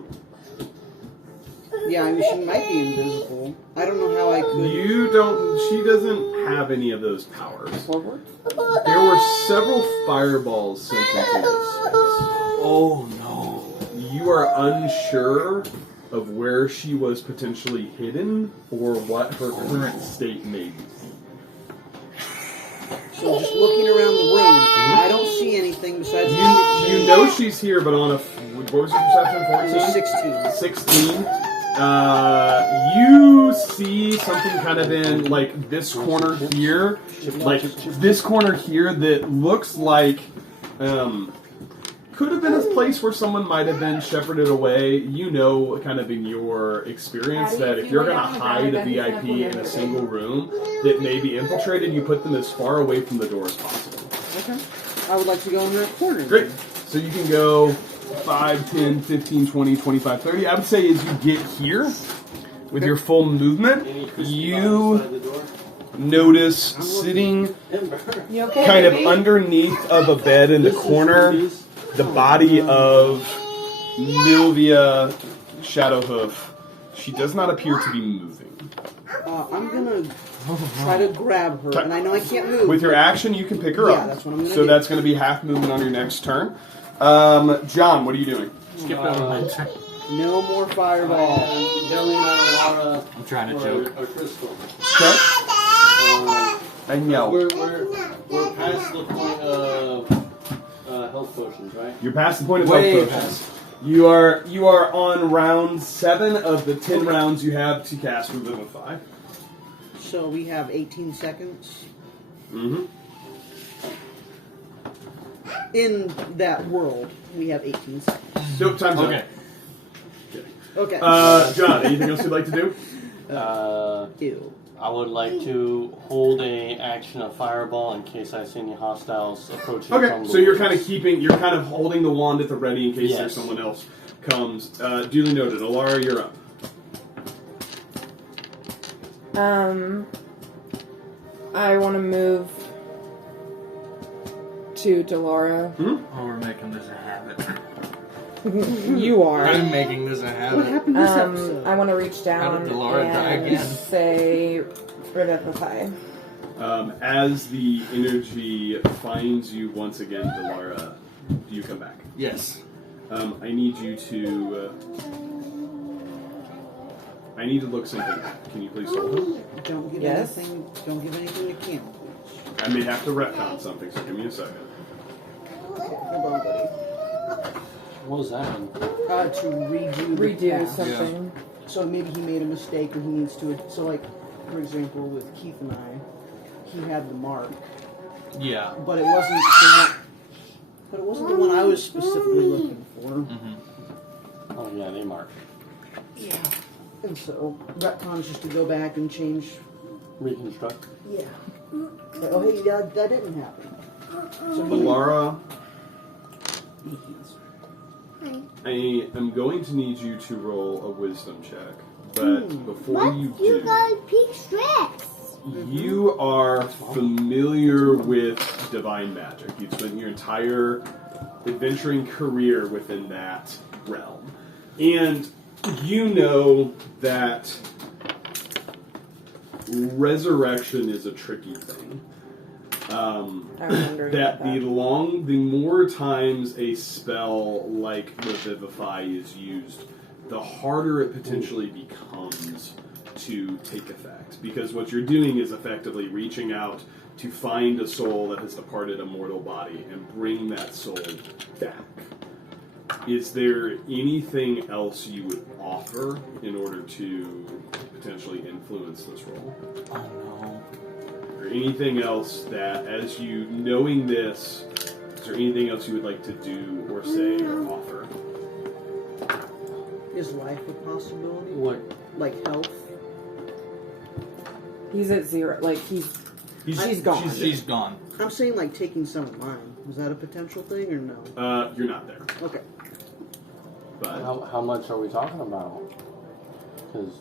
Yeah, I mean, she might be invisible. I don't know how I could... You don't... She doesn't have any of those powers. Forward? There were several fireballs sent into this space. Oh no. You are unsure of where she was potentially hidden or what her current state may be. So just looking around the room, I don't see anything besides... You know she's here, but on a... What was your perception? 14? 16. 16. You see something kind of in, like, this corner here. Like, this corner here that looks like... could have been a place where someone might have been shepherded away. You know, kind of in your experience, that if you're going to hide a VIP in a single room that may be infiltrated, you put them as far away from the door as possible. Okay. I would like to go in that corner. Great. So you can go 5, 10, 15, 20, 25, 30. I would say as you get here, with your full movement, you notice sitting kind of underneath of a bed in the corner, the body of Milvia Shadowhoof. She does not appear to be moving. I'm gonna try to grab her, and I know I can't move. With your action, you can pick her up. Yeah, that's what I'm gonna so do. that's going to be half movement on your next turn. John, what are you doing? Skip over my turn. No more fireball. Yelling at Elara. I'm trying to joke. A crystal. Okay. And yell. We're past the point of health potions, right? You're past the point of Way health potions. You are on round 7 of the 10 rounds you have to cast Revivify. So we have 18 seconds. Mm-hmm. In that world, we have 18 seconds. Nope, time's Okay. up. Okay. John, anything else you'd like to do? Ew. I would like to hold a action of fireball in case I see any hostiles approaching. Okay, from the so you're woods. you're kind of holding the wand at the ready in case Yes. there's someone else comes. Duly noted. Elara, you're up. I want to move to Delara. Oh, we're making this a habit. You are. I'm making this a What habit. happened this episode? I want to reach How down did Delara die and again? say Revivify. As the energy finds you once again, Delara, you come back. Yes. I need you to. I need to look something up. Can you please hold him? Don't give Yes. anything. Don't give anything to Cam, please. I may have to retcon something, so give me a second. Hold on, buddy. What was that mean? To redo the Redo task. something. So maybe he made a mistake or he needs to. So like, for example, with Keith and I, he had the mark, Yeah. but it wasn't the one. But it wasn't the one I was specifically looking for. Mm-hmm. Oh yeah, they mark. Yeah. And so retcon is just to go back and change. Reconstruct. Yeah. Like, oh hey, that didn't happen. So maybe- Elara, I am going to need you to roll a wisdom check, but before What? you You do, got pink strips. you are familiar with divine magic. You've spent your entire adventuring career within that realm. And you know that resurrection is a tricky thing. I was wondering That about the more times a spell like Revivify is used, the harder it potentially becomes to take effect. Because what you're doing is effectively reaching out to find a soul that has departed a mortal body and bring that soul back. Is there anything else you would offer in order to potentially influence this role? Oh no. Or anything else that, as you knowing this, is there anything else you would like to do or say or offer? Is life a possibility? What? Like health? He's at 0. Like he's gone. She's gone. I'm saying like taking some of mine. Was that a potential thing or no? You're not there. Okay. But How much are we talking about? Because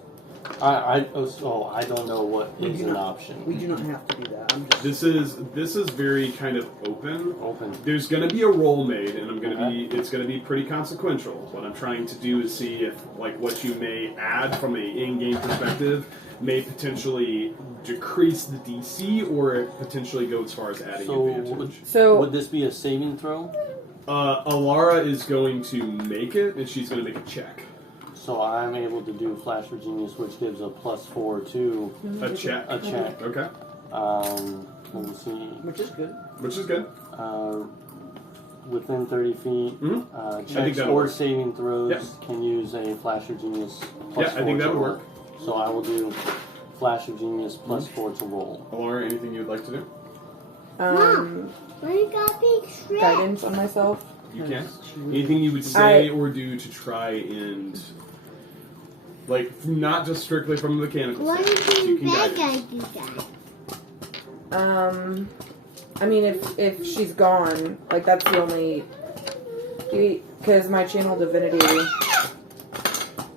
I don't know what is an option. We do not have to do that. I'm just. this is very kind of open. Open. There's going to be a roll made, and it's going to be pretty consequential. What I'm trying to do is see if like what you may add from a in-game perspective may potentially decrease the DC, or it potentially go as far as adding advantage. So Would this be a saving throw? Elara is going to make it, and she's going to make a check. So I'm able to do Flash for Genius, which gives a +4 to A check. a check. Okay. Let me see. Which is good. Which is good. Within 30 feet, Mhm. I think checks that'll or work. saving throws Yep. can use a Flash of Genius +4 Yeah, I think that to would roll. work. So I will do Flash of Genius +4 to roll. Elara, anything you'd like to do? Where you got pink strips? guidance on myself. You can. Anything you would say or do to try and, like, not just strictly from a mechanical Why standpoint, did you you can bad guide guy it. do that? I mean, if she's gone, like that's the only. Because my channel divinity.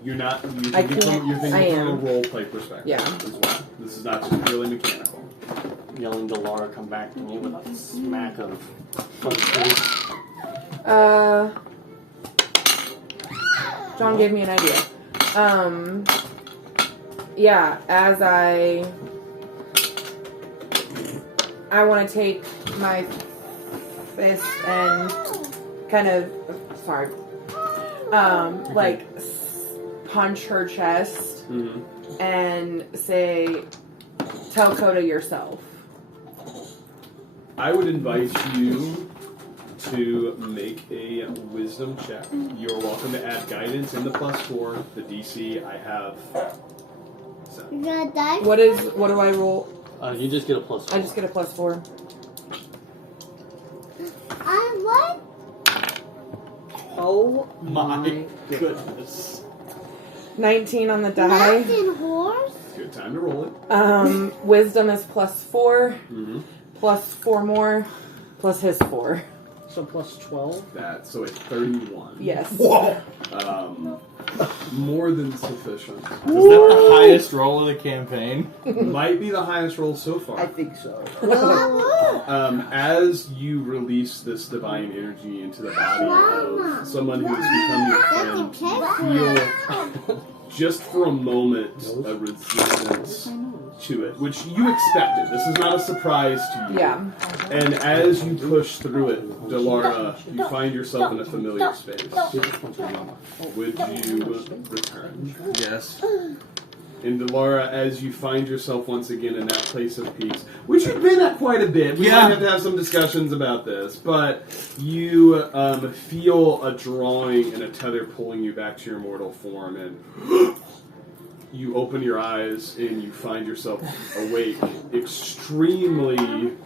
You're not. You're I thinking can't- you're thinking I from a am. role play perspective. Yeah. As well. This is not just purely mechanical. Yelling to Laura, come back to me with a smack of front face. John gave me an idea. Yeah, as I want to take my fist and kind of, like punch her chest and say, "Tell Coda yourself." I would invite you to make a wisdom check. You're welcome to add guidance in the +4. The DC I have. You got a dice? What do I roll? You just get a +4. I just get a +4. What? Oh My goodness. 19 on the die. Latin horse? Good time to roll it. Wisdom is +4, Mm-hmm. plus 4 more, plus his 4. So plus 12. So it's 31. Yes. More than sufficient. Is that the highest roll of the campaign? Might be the highest roll so I far. think so. As you release this divine energy into the body of someone who has become your friend, you feel just for a moment a resistance to it, which you expected. This is not a surprise to you. Yeah. And as you push through it, Delara, you find yourself in a familiar space. Would you return? Yes. And Delara, as you find yourself once again in that place of peace, which you've been at quite a bit, we might have to have some discussions about this, but you feel a drawing and a tether pulling you back to your mortal form, and you open your eyes and you find yourself awake, extremely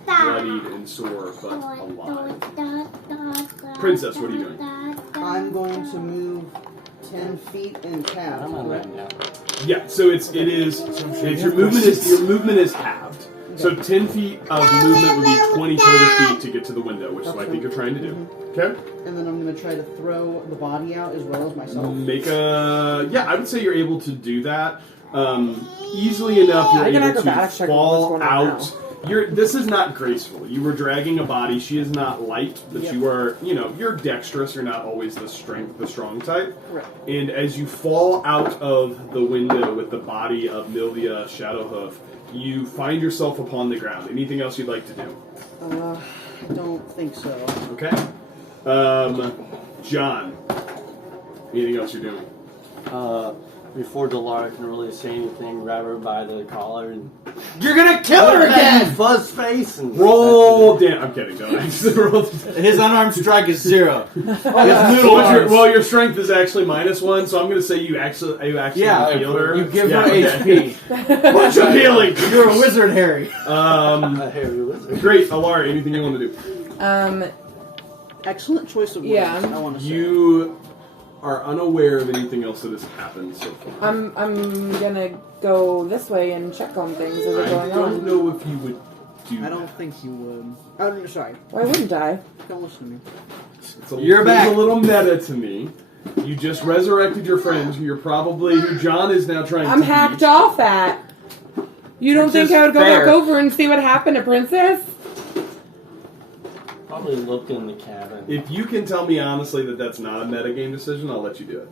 bloodied and sore, but alive. Princess, what are you doing? I'm going to move 10 feet and tap. I'm on that now. Yeah, so it's your movement is halved. So 10 feet of movement would be 20 total feet to get to the window, which is what I think you're trying to do. Okay? And then I'm going to try to throw the body out as well as myself. I would say you're able to do that. Easily enough, you're I can able acrobatics to check what's fall going on out. This is not graceful. You were dragging a body. She is not light, but you are, you're dexterous. You're not always the strong type. Right. And as you fall out of the window with the body of Milvia Shadowhoof, you find yourself upon the ground. Anything else you'd like to do? I don't think so. Okay. John, anything else you're doing? Before Delara can really say anything, grab her by the collar and You're gonna kill her again! fuzz face and Roll damn. I'm kidding. Don't roll. His unarmed strike is 0. Your strength is actually -1, so I'm going to say you actually heal her. You give her HP. Bunch of healing. You're a wizard, Harry. a hairy wizard. Great, Elara. Anything you want to do? Excellent choice of words, Yeah. I want to say. You are unaware of anything else that has happened so far. I'm gonna go this way and check on things as they're I going don't on. know if you would do. I don't think you would. I'm sorry. Why wouldn't I? Don't listen to me. You're back. It's a little meta to me. You just resurrected your friend, who John is now trying I'm to hacked beat. off at. You don't Which think is I would go fair. back over and see what happened to Princess? Probably looked in the cabin. If you can tell me honestly that that's not a metagame decision, I'll let you do it.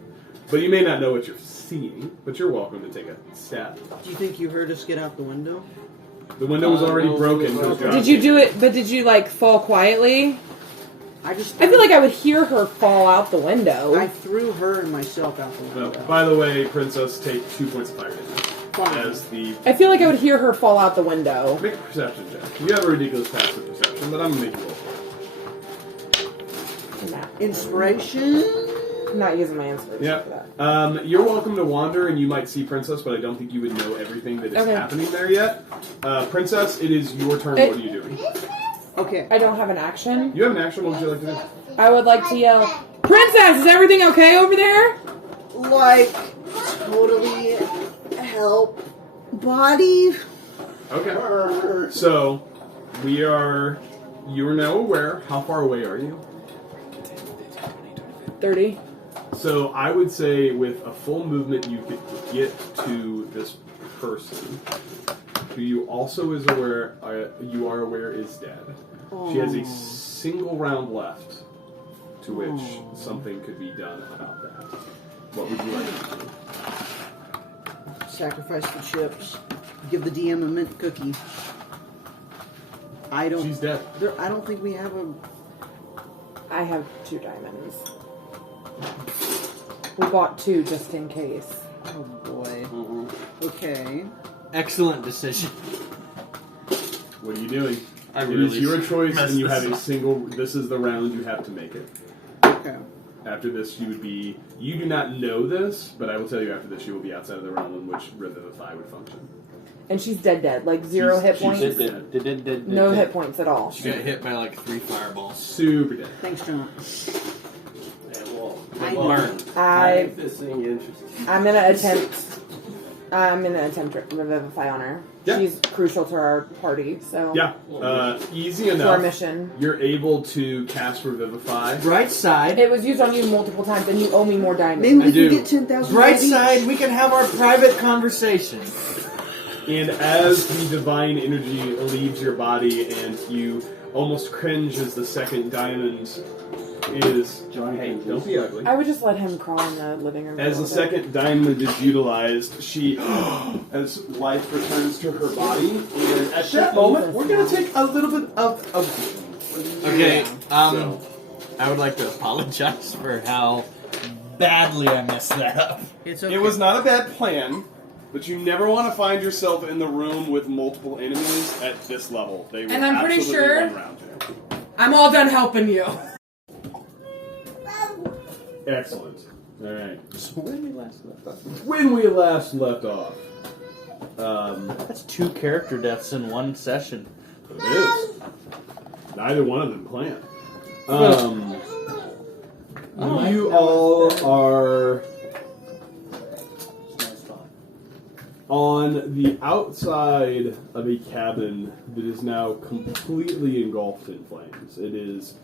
But you may not know what you're seeing, but you're welcome to take a stab. Do you think you heard us get out the window? The window was already no, broken. no. Did you do it? But did you fall quietly? I feel like I would hear her fall out the window. I threw her and myself out the Well, window. by the way, Princess, take 2 points of fire damage. Fine. As the I feel like I would hear her fall out the window. make a perception check. You have a ridiculous passive perception, but I'm gonna make you roll for Inspiration? I'm not using my inspiration it. for that. Yeah. You're welcome to wander, and you might see Princess, but I don't think you would know everything that is Okay. happening there yet. Princess, it is your turn. What are you doing? Okay. I don't have an action. You have an action. What would you like to do? I would like to yell, Princess, is everything okay over there? Totally help body. Okay. So, you are now aware. How far away are you? 30. So I would say with a full movement you could get to this person, who you also is aware you are aware is dead. She has a single round left, to which something could be done about that. What would you like to do? Sacrifice the chips. Give the DM a mint cookie. She's dead. I don't think we have a. I have 2 diamonds. We bought 2 just in case. Oh boy. Okay. Excellent decision. What are you doing? I It really is your choice, messed and you this have a up. single. This is the round you have to make it. Okay. After this, you would be. You do not know this, but I will tell you after this, you will be outside of the realm in which Rhythm of Thigh would function. And she's dead, like 0 hit points. No hit points at all. She got hit by 3 fireballs. Super dead. Thanks, John. Yeah, well, I well, learned. I I make this thing interesting. I'm gonna attempt. I'm gonna attempt to revivify on her. Yeah. She's crucial to our party, so Yeah, easy to our enough. mission. You're able to cast Revivify. Bright side. It was used on you multiple times, and you owe me more diamonds. Maybe we I do. can get 10,000. Bright side, we can have our private conversation. And as the divine energy leaves your body, and you almost cringe as the second diamond is. Hey, don't be ugly. I would just let him crawl in the living room. As the second diamond is utilized, she, as life returns to her body, and at that moment, we're going to take a little bit of Okay, So- I would like to apologize for how badly I messed that up. It's okay. It was not a bad plan, but you never want to find yourself in the room with multiple enemies at this level. They will And I'm pretty absolutely sure- run around you. I'm all done helping you. Excellent. All right. So when we last left off. When we last left off, That's 2 character deaths in one session. it is. Neither one of them planned. You all are on the outside of a cabin that is now completely engulfed in flames. It is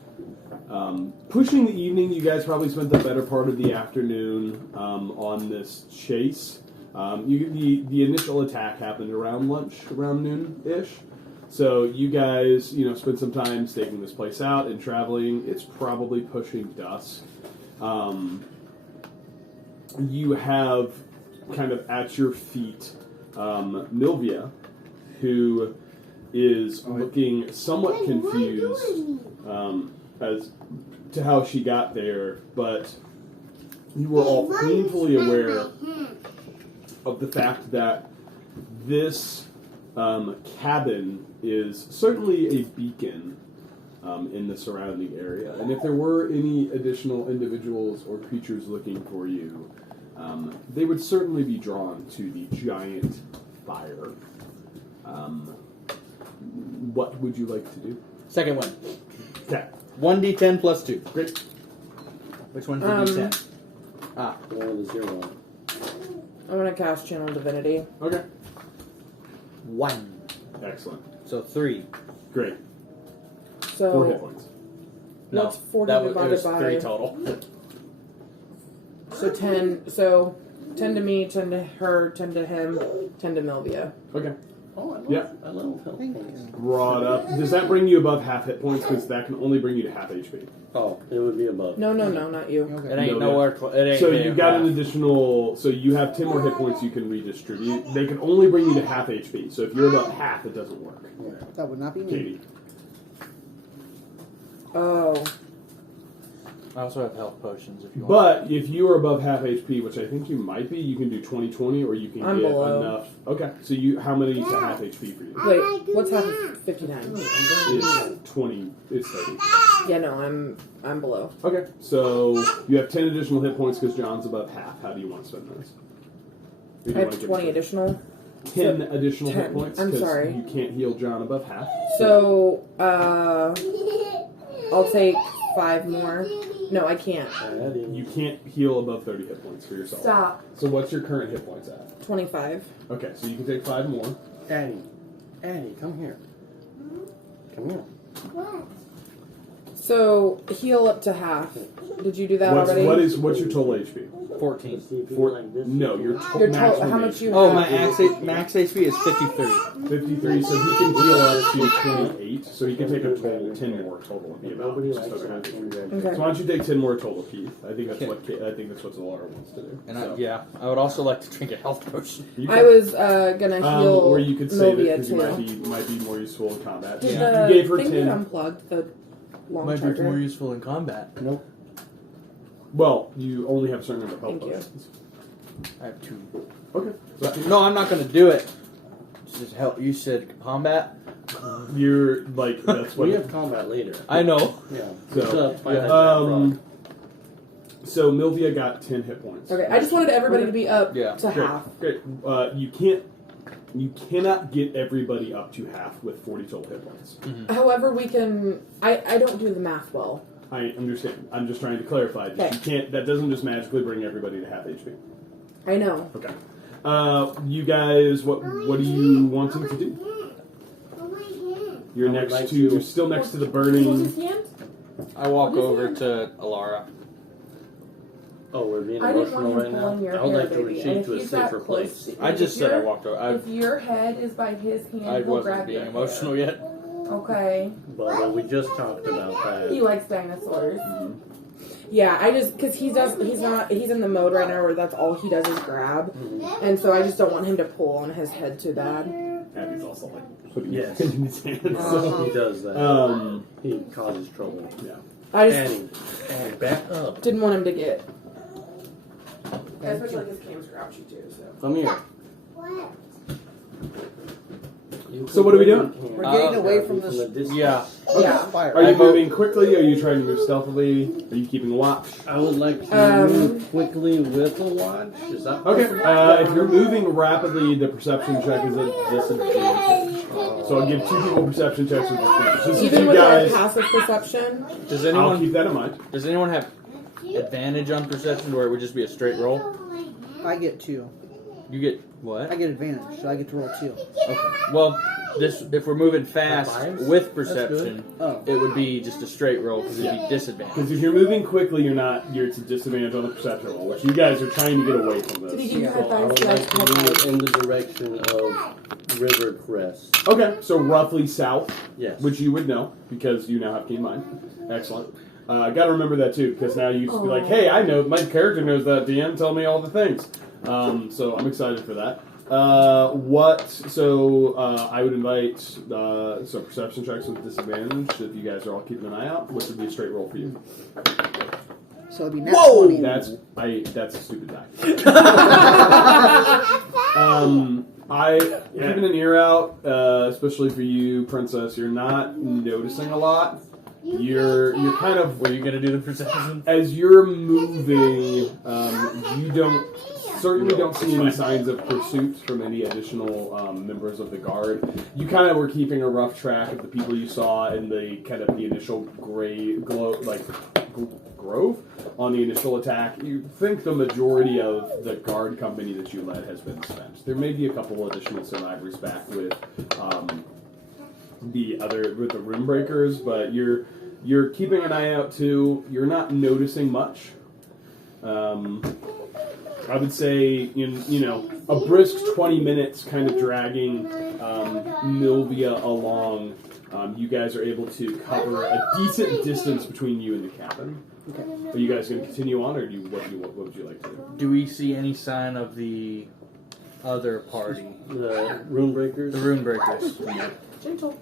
pushing the evening. You guys probably spent the better part of the afternoon on this chase. The initial attack happened around lunch, around noon-ish. So you guys, spent some time staking this place out and traveling. It's probably pushing dusk. You have kind of at your feet Milvia, who is looking somewhat confused as to how she got there, but you were all painfully aware of the fact that this cabin is certainly a beacon in the surrounding area. And if there were any additional individuals or creatures looking for you, they would certainly be drawn to the giant fire. What would you like to do? Second one. Okay. 1d10 plus 2. Great. Which one's the d10? The one with the 0 I'm gonna cast Channel Divinity. Okay. 1. Excellent. So 3. Great. So 4 hit points. No, what's 40 it divided was by 3 total. So 10. So 10 to me, 10 to her, 10 to him, 10 to Milvia. Okay. Oh, I love Yeah. I love health points. Brought up. Does that bring you above half hit points? Because that can only bring you to half HP. Oh, it would be above. No, not you. It ain't No, nowhere close. It ain't So there. you got an additional. So you have 10 more hit points you can redistribute. They can only bring you to half HP. So if you're above half, it doesn't work. That would not be me. Katie. Oh. I also have health potions if you want. But if you are above half HP, which I think you might be, you can do 20/20, or you can I'm get below. enough. Okay, so how many to half HP for you? Wait, what's half of 59? It's 20. It's 30. Yeah, no, I'm below. Okay, so you have 10 additional hit points because John's above half. How do you want to spend those? Or do you I wanna have give 20 it- additional. 10 additional hit 10. points. I'm 'cause sorry. You can't heal John above half. So, I'll take 5 more. No, I can't. You can't heal above 30 hit points for yourself. Stop. So what's your current hit points at? 25. Okay, so you can take 5 more. Addie, come here. Come here. What? So, heal up to half. Did you do that already? What's your total HP? 14. See if you Four, like this. no, your Your maximum total, how much HP. you Oh, have? my max HP is 53. 53, so he can heal up to 28, so he can take a total 10 more total and be about Nobody just likes over half. that. Okay. So why don't you take 10 more total, Keith? I think that's what Elara wants to do. And So. I would also like to drink a health potion. You I can- was gonna heal or you could save it Milvia because you too. might be more useful in combat. Did You the gave her thing 10. get unplugged? The long Might be more charger? useful in combat. Nope. Well, you only have a certain number of health Thank you. potions. I have 2. Okay. So No, I'm not going to do it. Just help. You said combat. you're like that's what We have combat later. I know. Yeah. So, Fight that so Milvia got 10 hit points. Okay, I just wanted everybody to be up Yeah. to Great. half. Great. You cannot get everybody up to half with 40 total hit points. However, we can. I don't do the math well. I understand. I'm just trying to clarify. Okay. You can't. That doesn't just magically bring everybody to half HP. I know. Okay. You guys, what are you wanting to do? You're you're still next to the burning. I walk over to Elara. Oh, we're being I didn't want emotional him right pulling now. your I would hair, like to baby. retreat And to a if he's that safer close place. to- I just if said I your- walked over. If your head is by his hand, I he'll wasn't grab being your emotional hair. yet. Okay. But we just talked about that. He likes dinosaurs. Yeah, I just because he's in the mode right now where that's all he does is grab, and so I just don't want him to pull on his head too bad. Abby's also like putting Yes. his head in his hands. He does that. He causes trouble. Yeah. I just Annie, back up. didn't want him to get. Especially like his cam's grouchy too. So. Come here. So what are we doing? We're getting away from this. Yeah. Yeah. Fire. Are you moving quickly? Are you trying to move stealthily? Are you keeping watch? I would like to move quickly with a watch. Is that Okay. possible? If you're moving rapidly, the perception check is a disadvantage. So I'll give 2 people perception checks with disadvantage. This is Even you with guys. our passive perception, Does I'll anyone keep that in mind. does anyone have advantage on perception where it would just be a straight roll? I get 2. You get what? I get advantage, so I get to roll 2. Okay. Well, this if we're moving fast Fives? with perception, Oh. it would be just a straight roll because it'd be disadvantage. Because if you're moving quickly, it's a disadvantage on the perception roll, which you guys are trying to get away from did he this. give you So high I would fives? like Yes, to high move fives. in the direction of River Crest. Okay, so roughly south, Yes. which you would know because you now have keen mind. Excellent. Got to remember that too, because now you just be like, "Hey, I know my character knows that. DM, tell me all the things." So I'm excited for that. I would invite so perception checks with disadvantage. If you guys are all keeping an eye out, which would be a straight roll for you. So it'd be net 20. That's a stupid die. Keeping an ear out, especially for you, Princess. You're not noticing a lot. You're kind of. Were you gonna do the perception? As you're moving, you certainly don't see any signs of pursuit from any additional members of the guard. You kind of were keeping a rough track of the people you saw in the kind of the initial grove on the initial attack. You think the majority of the guard company that you led has been spent. There may be a couple additional survivors back with the room breakers, but you're keeping an eye out too. You're not noticing much. I would say a brisk 20 minutes kind of dragging Milvia along. You guys are able to cover a decent distance between you and the cabin. Okay. Are you guys going to continue on, or what would you like to do? Do we see any sign of the other party, The Rune Breakers. the rune breakers? Gentle.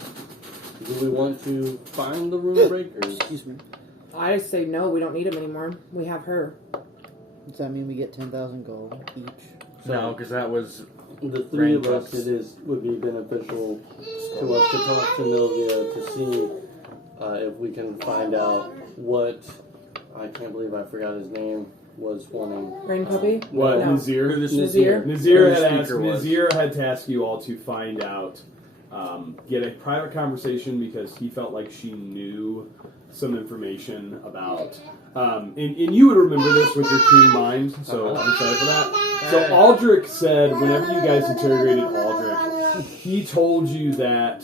Do we want to find the Rune Breakers? Excuse me. I say no. We don't need him anymore. We have her. Does that mean we get 10,000 gold each? No, because that was The three of Rainbows. us, would be beneficial to us to talk to Milvia to see if we can find out what, I can't believe I forgot his name, was wanting. Rain puppy. What, No. Nazir? Nazir. Nazir Who the had speaker was. Nazir had tasked you all to find out, get a private conversation because he felt like she knew some information about. And you would remember this with your keen mind, so I'm excited for that. So Aldrich said, whenever you guys interrogated Aldrich, he told you that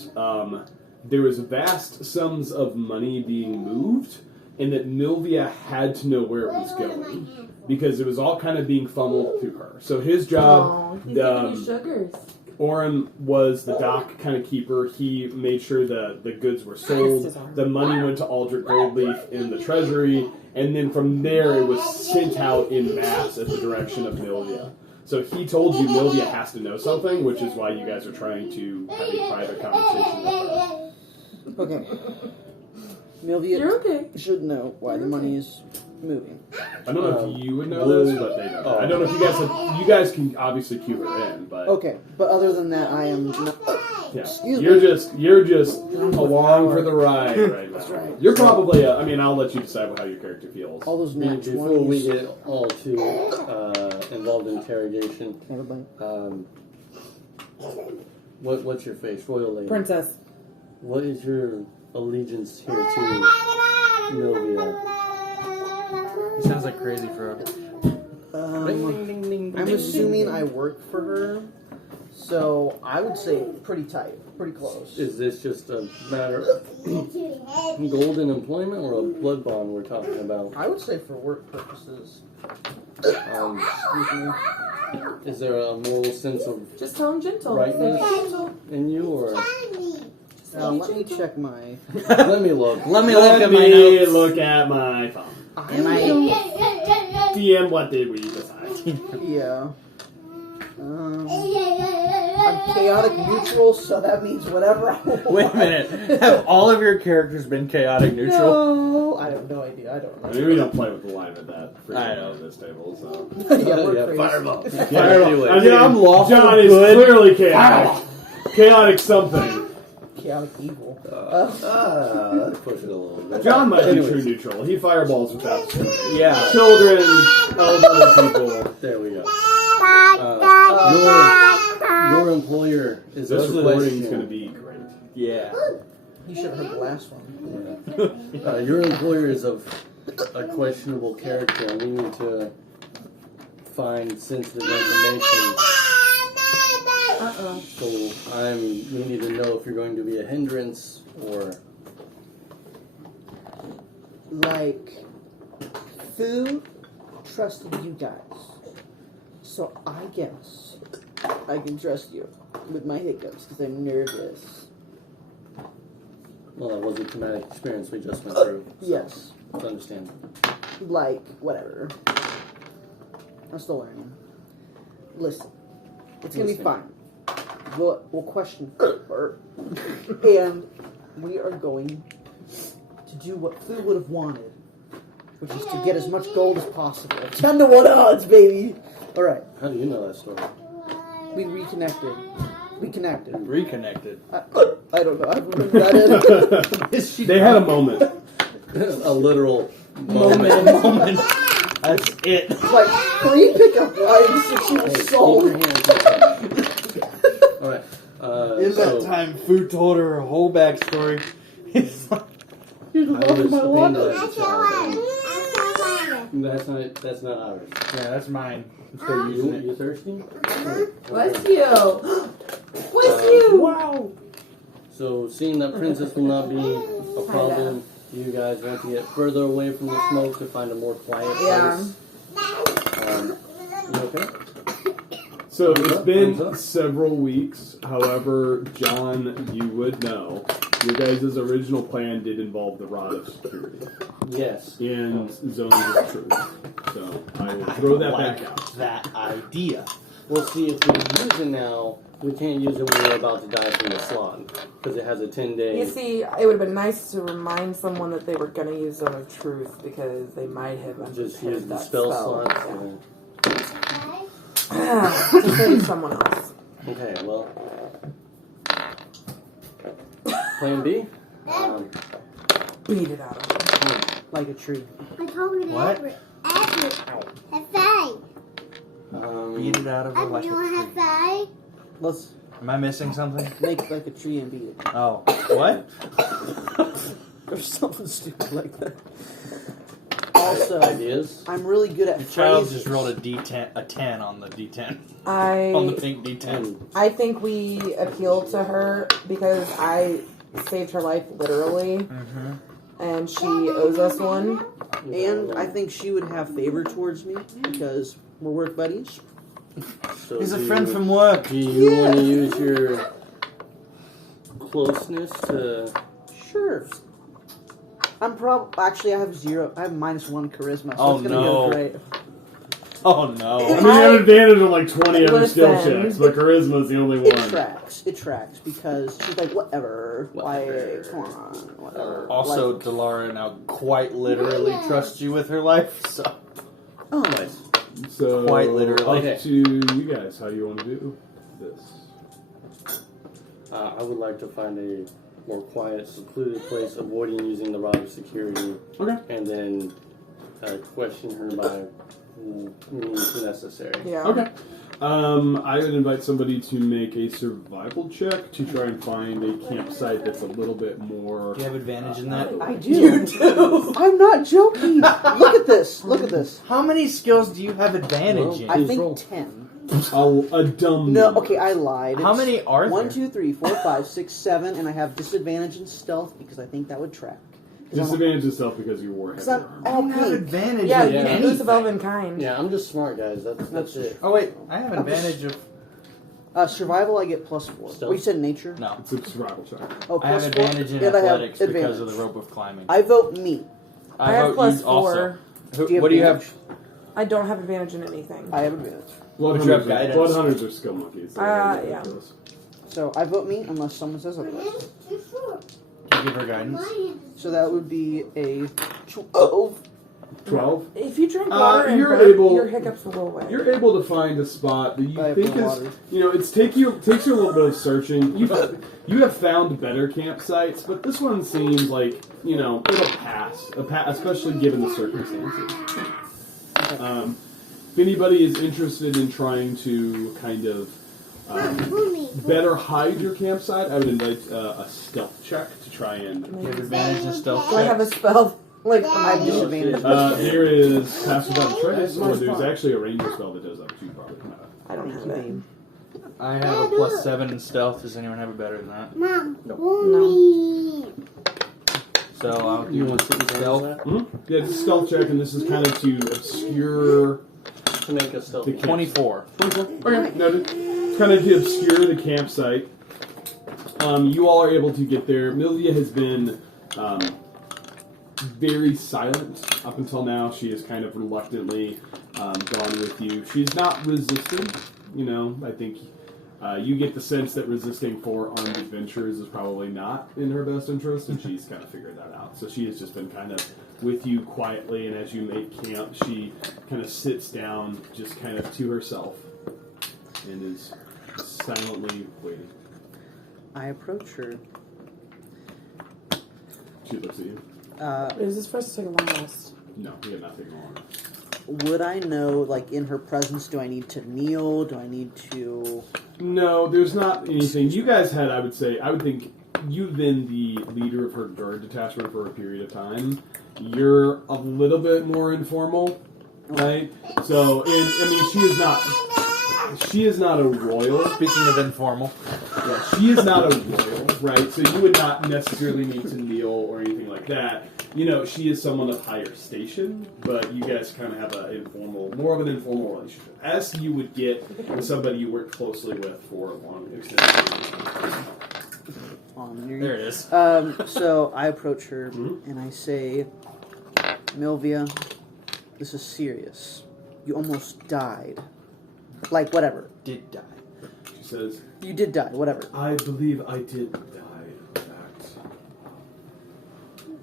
there was vast sums of money being moved, and that Milvia had to know where it was going because it was all kind of being funneled through her. So his job, He's giving you sugars. Oren was the dock kind of keeper. He made sure the goods were sold. The money went to Aldrich Goldleaf in the treasury, and then from there it was sent out in mass at the direction of Milvia. So he told you Milvia has to know something, which is why you guys are trying to have a private conversation with her. Okay. Milvia You're okay. should know why the money is moving. I don't know if you would know this, but they don't. I don't know if you guys have, you guys can obviously cue her in, but Okay, but other than that, I am not. yeah, Excuse you're just along for the ride right now. That's right. You're probably. I'll let you decide how your character feels. All those nat Before we 20s. get all too involved in interrogation, Everybody. what's your face, Royal Lady? Princess. What is your allegiance here to Milvia? He sounds like crazy for I'm assuming I work for her, so I would say pretty tight, pretty close. Is this just a matter of golden employment or a blood bond we're talking about? I would say for work purposes. Is there a moral sense of Just tell him gentle. rightness Gentle. in you, or Let me check my. let me look. Let me look at my notes. look at my phone. Am I? DM, what did we decide? Yeah. I'm chaotic neutral, so that means whatever I want. Wait a minute. Have all of your characters been chaotic neutral? No, I have no idea. I don't know. I mean, we don't play with the line at that I know. at this table, so. Yeah, we're Yeah, crazy. fireball. Fireball. I mean, I'm lawful John is good. clearly chaotic. Chaotic something. Chaotic evil. Let's push it a little bit. John might be Anyways. true neutral. He fireballs without scrutiny. Yeah. Children, elderly people. There we go. Your employer is This a recording is question. going to be great. Yeah. You should have heard the last one. Your employer is of a questionable character, and we need to find sensitive information. So we need to know if you're going to be a hindrance or. Like, Fu trusted you guys, so I guess I can trust you with my hiccups because I'm nervous. Well, that was a traumatic experience we just went through. Yes. It's understandable. Like, whatever. I'm still learning. Listen, it's gonna be fine. We'll question her, and we are going to do what Fu would have wanted, which is to get as much gold as possible. 10 to 1 odds, baby. All right, How do you know that story? we reconnected. We connected. Reconnected. I don't know. I remember that in. They had a moment. A literal moment. Moment. That's it. Like 3 pickup lines since she Hey, was keep sold. your hands up. Alright. In So, that time, Fu told her her whole backstory. It's like, You're the I love was of my abandoned life. as a child. That's not ours. yeah, that's mine. So you thirsty? Bless you. Bless you. Wow. So seeing that princess will not be a problem, you guys want to get further away from the smoke to find a more quiet Yeah. place. You okay? So it's been several weeks. However, John, you would know, your guys' original plan did involve the Rod of Security Yes. and Zones of Truth. So I will throw that back out. that idea. We'll see if we use it now. We can't use it when we're about to die from the slot because it has a 10-day. You see, it would have been nice to remind someone that they were going to use Zone of Truth because they might have Just understood use the that spell spell. slots. Yeah. To save someone else. Okay, well. Plan B? Beat it out of them. Like a tree. I told you What? that. Have five. Beat it out of her like You a want to have tree. five? Let's Am I missing something? make like a tree and beat it. Oh, what? Or something stupid like that. Also, Ideas? I'm really good at The child phrases. just rolled a D10, a 10 on the D10, on the I pink D10. I think we appeal to her because I saved her life literally, Mm-hmm. and she owes us one. And I think she would have favor towards me because we're work buddies. So He's a do friend you- from work. Do you want to use your closeness to... Sure. I'm actually I have 0. I have -1 charisma, so Oh, it's gonna no. go great. Oh no. I mean, you have advantage on like 20 other skill Listen. checks, but charisma's the only It one. tracks. It tracks because she's like, whatever. Like, come on, whatever. Also, Like, Delara now quite literally trusts you with her life, so. oh, Nice. So Quite literally. Okay. up to you guys. How do you want to do this? I would like to find a more quiet, secluded place, avoiding using the rod of security. Okay. And then question her by means necessary. Yeah. Okay. I would invite somebody to make a survival check to try and find a campsite that's a little bit more. Do you have advantage in that? I do. You do. I'm not joking. Look at this. Look at this. How many skills do you have advantage in? I think 10. A dumb. No, okay, I lied. How many are there? 1, 2, 3, 4, 5, 6, 7, and I have disadvantage in stealth because I think that would track. Disadvantage in stealth because you wore heavy armor. I'm all You have pink. advantage Yeah, in you anything. lose of elven kind. Yeah, I'm just smart, guys. That's it. Oh wait, I have advantage of. Survival, I get +4. Stealth? You said nature? No, It's a survival check. Oh, I have +4? advantage in Yeah, I have athletics because advantage. of the rope of climbing. I vote me. I have vote you +4. also. Do you What do you advantage? have? I don't have advantage in anything. I have advantage. Blood you have hunters, guidance? Bloodhunters are skill monkeys. Yeah. So I vote me unless someone says otherwise. Do you give her guidance? So that would be a 12. 12. If you drink water and you're burp, able- your hiccups will go away. You're able to find a spot that you I have think no is, water. it takes you a little bit of searching. You have found better campsites, but this one seems like it'll pass, especially given the circumstances. If anybody is interested in trying to kind of better hide your campsite, I would invite a stealth check to try and. You have advantage in stealth. Do I have a spell? Like, I have disadvantage. Here is pass without a trace, or there's actually a ranger spell that does that, but you probably don't have it. I don't have it. I have a +7 in stealth. Does anyone have it better than that? Mom, No. So I'll You do want to stealth. Yeah, it's a stealth check, and this is kind of to obscure to make a stealth? the camp- 24. Okay, noted. Kind of to obscure the campsite. You all are able to get there. Milvia has been very silent up until now. She has kind of reluctantly gone with you. She's not resisting. I think you get the sense that resisting for armed adventures is probably not in her best interest, and she's kind of figured that out. So she has just been kind of with you quietly, and as you make camp, she kind of sits down just kind of to herself and is silently waiting. I approach her. She looks at you. Is this for us to take a long rest? No, we have nothing on. Would I know, like, in her presence, do I need to kneel? Do I need to... No, there's not anything. You guys had, I would think, you've been the leader of her guard detachment for a period of time. You're a little bit more informal, right? So, she is not a royal. Speaking of informal, Yeah, she is not a royal, right? So you would not necessarily need to kneel or anything like that. She is someone of higher station, but you guys kind of have more of an informal relationship, as you would get with somebody you work closely with for a long extended period. there it is. So I approach her and I say, Milvia, this is serious. You almost died. Like, whatever. Did die. She says, You did die, whatever. I believe I did die, in fact.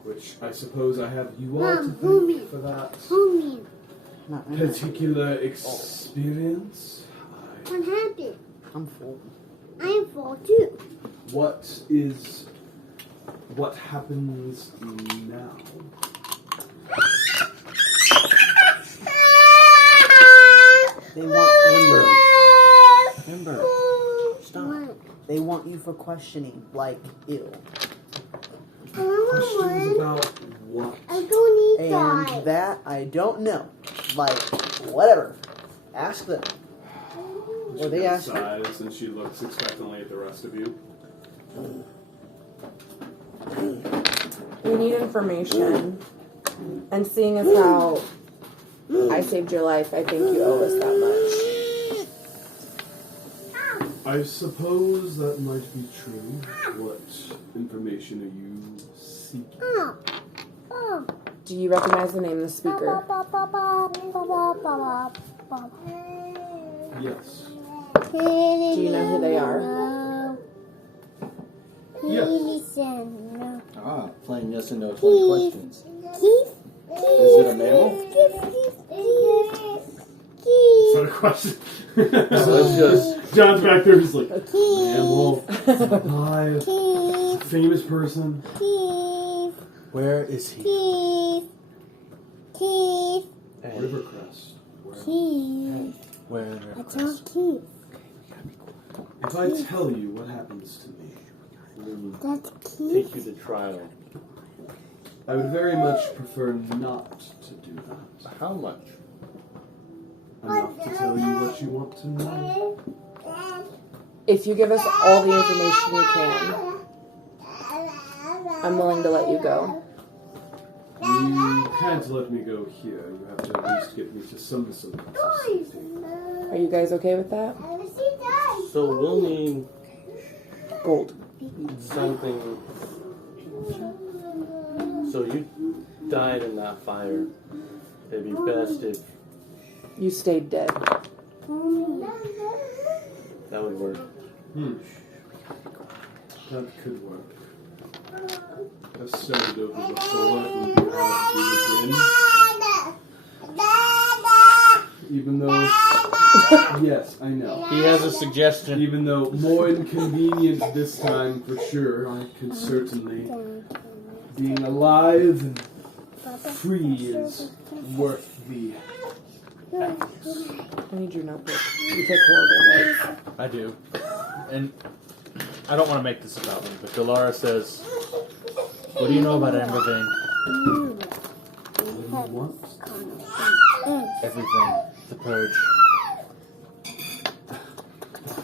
Which I suppose I have you all to thank for that Not really. particular experience. What happened? I'm full. I am full too. What happens now? They want Ember. Stop. They want you for questioning, like, ew. Questions about what? I don't need And that. that I don't know. Like, whatever. Ask them. Or they ask me. Sighs, and she looks expectantly at the rest of you. We need information. And seeing as how I saved your life, I think you owe us that much. I suppose that might be true. What information are you seeking? Do you recognize the name of the speaker? Yes. Do you know who they are? Yes. Listen. Playing yes and no 20 questions. Keith? Is it a mammal? Is that a question? Let's just. John's back there, he's like, Keith. mammal, alive, Keith. famous person. Keith. Where is he? Keith. Keith. Rivercrest. Where? Keith. Where in your That's our quest? key. If I tell you what happens to me, will That's key. Take you to trial. I would very much prefer not to do that. How much? Enough to tell you what you want to know. If you give us all the information you can, I'm willing to let you go. You can't let me go here. You have to at least get me to some semblance of safety. Are you guys okay with that? So we'll need Gold. something. So you died in that fire. It'd be best if You stayed dead. that would work. That could work. I've started over before. It would be hard to do again. Even though, yes, I know. He has a suggestion. Even though more inconvenient this time for sure, I could certainly. Being alive and free is worth the efforts. I need your notebook. You take horrible notes. I do. And I don't want to make this about me, but Elara says, what do you know about Amber Vein? What? Everything. The Purge.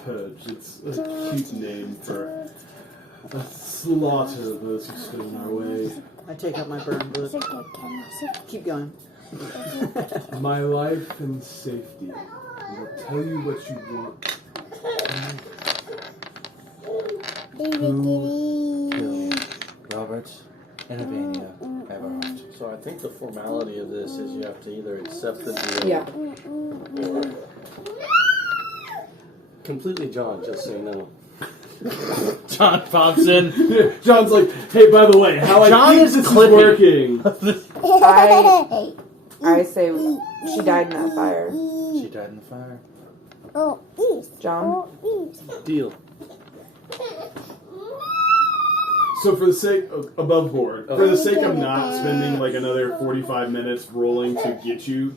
Purge. It's a cute name for a slaughter of those who stood in our way. I take out my burn book. Keep going. My life and safety. I will tell you what you want. Robert and Avania Everhart. So I think the formality of this is you have to either accept the deal. Yeah. Completely John, just so you know. John pops in. John's like, hey, by the way, how John I think is this clipping. is working. I say she died in that fire. She died in the fire. Oh, east. John? Oh, east. Deal. So for the sake of above board, for the sake of not spending like another 45 minutes rolling to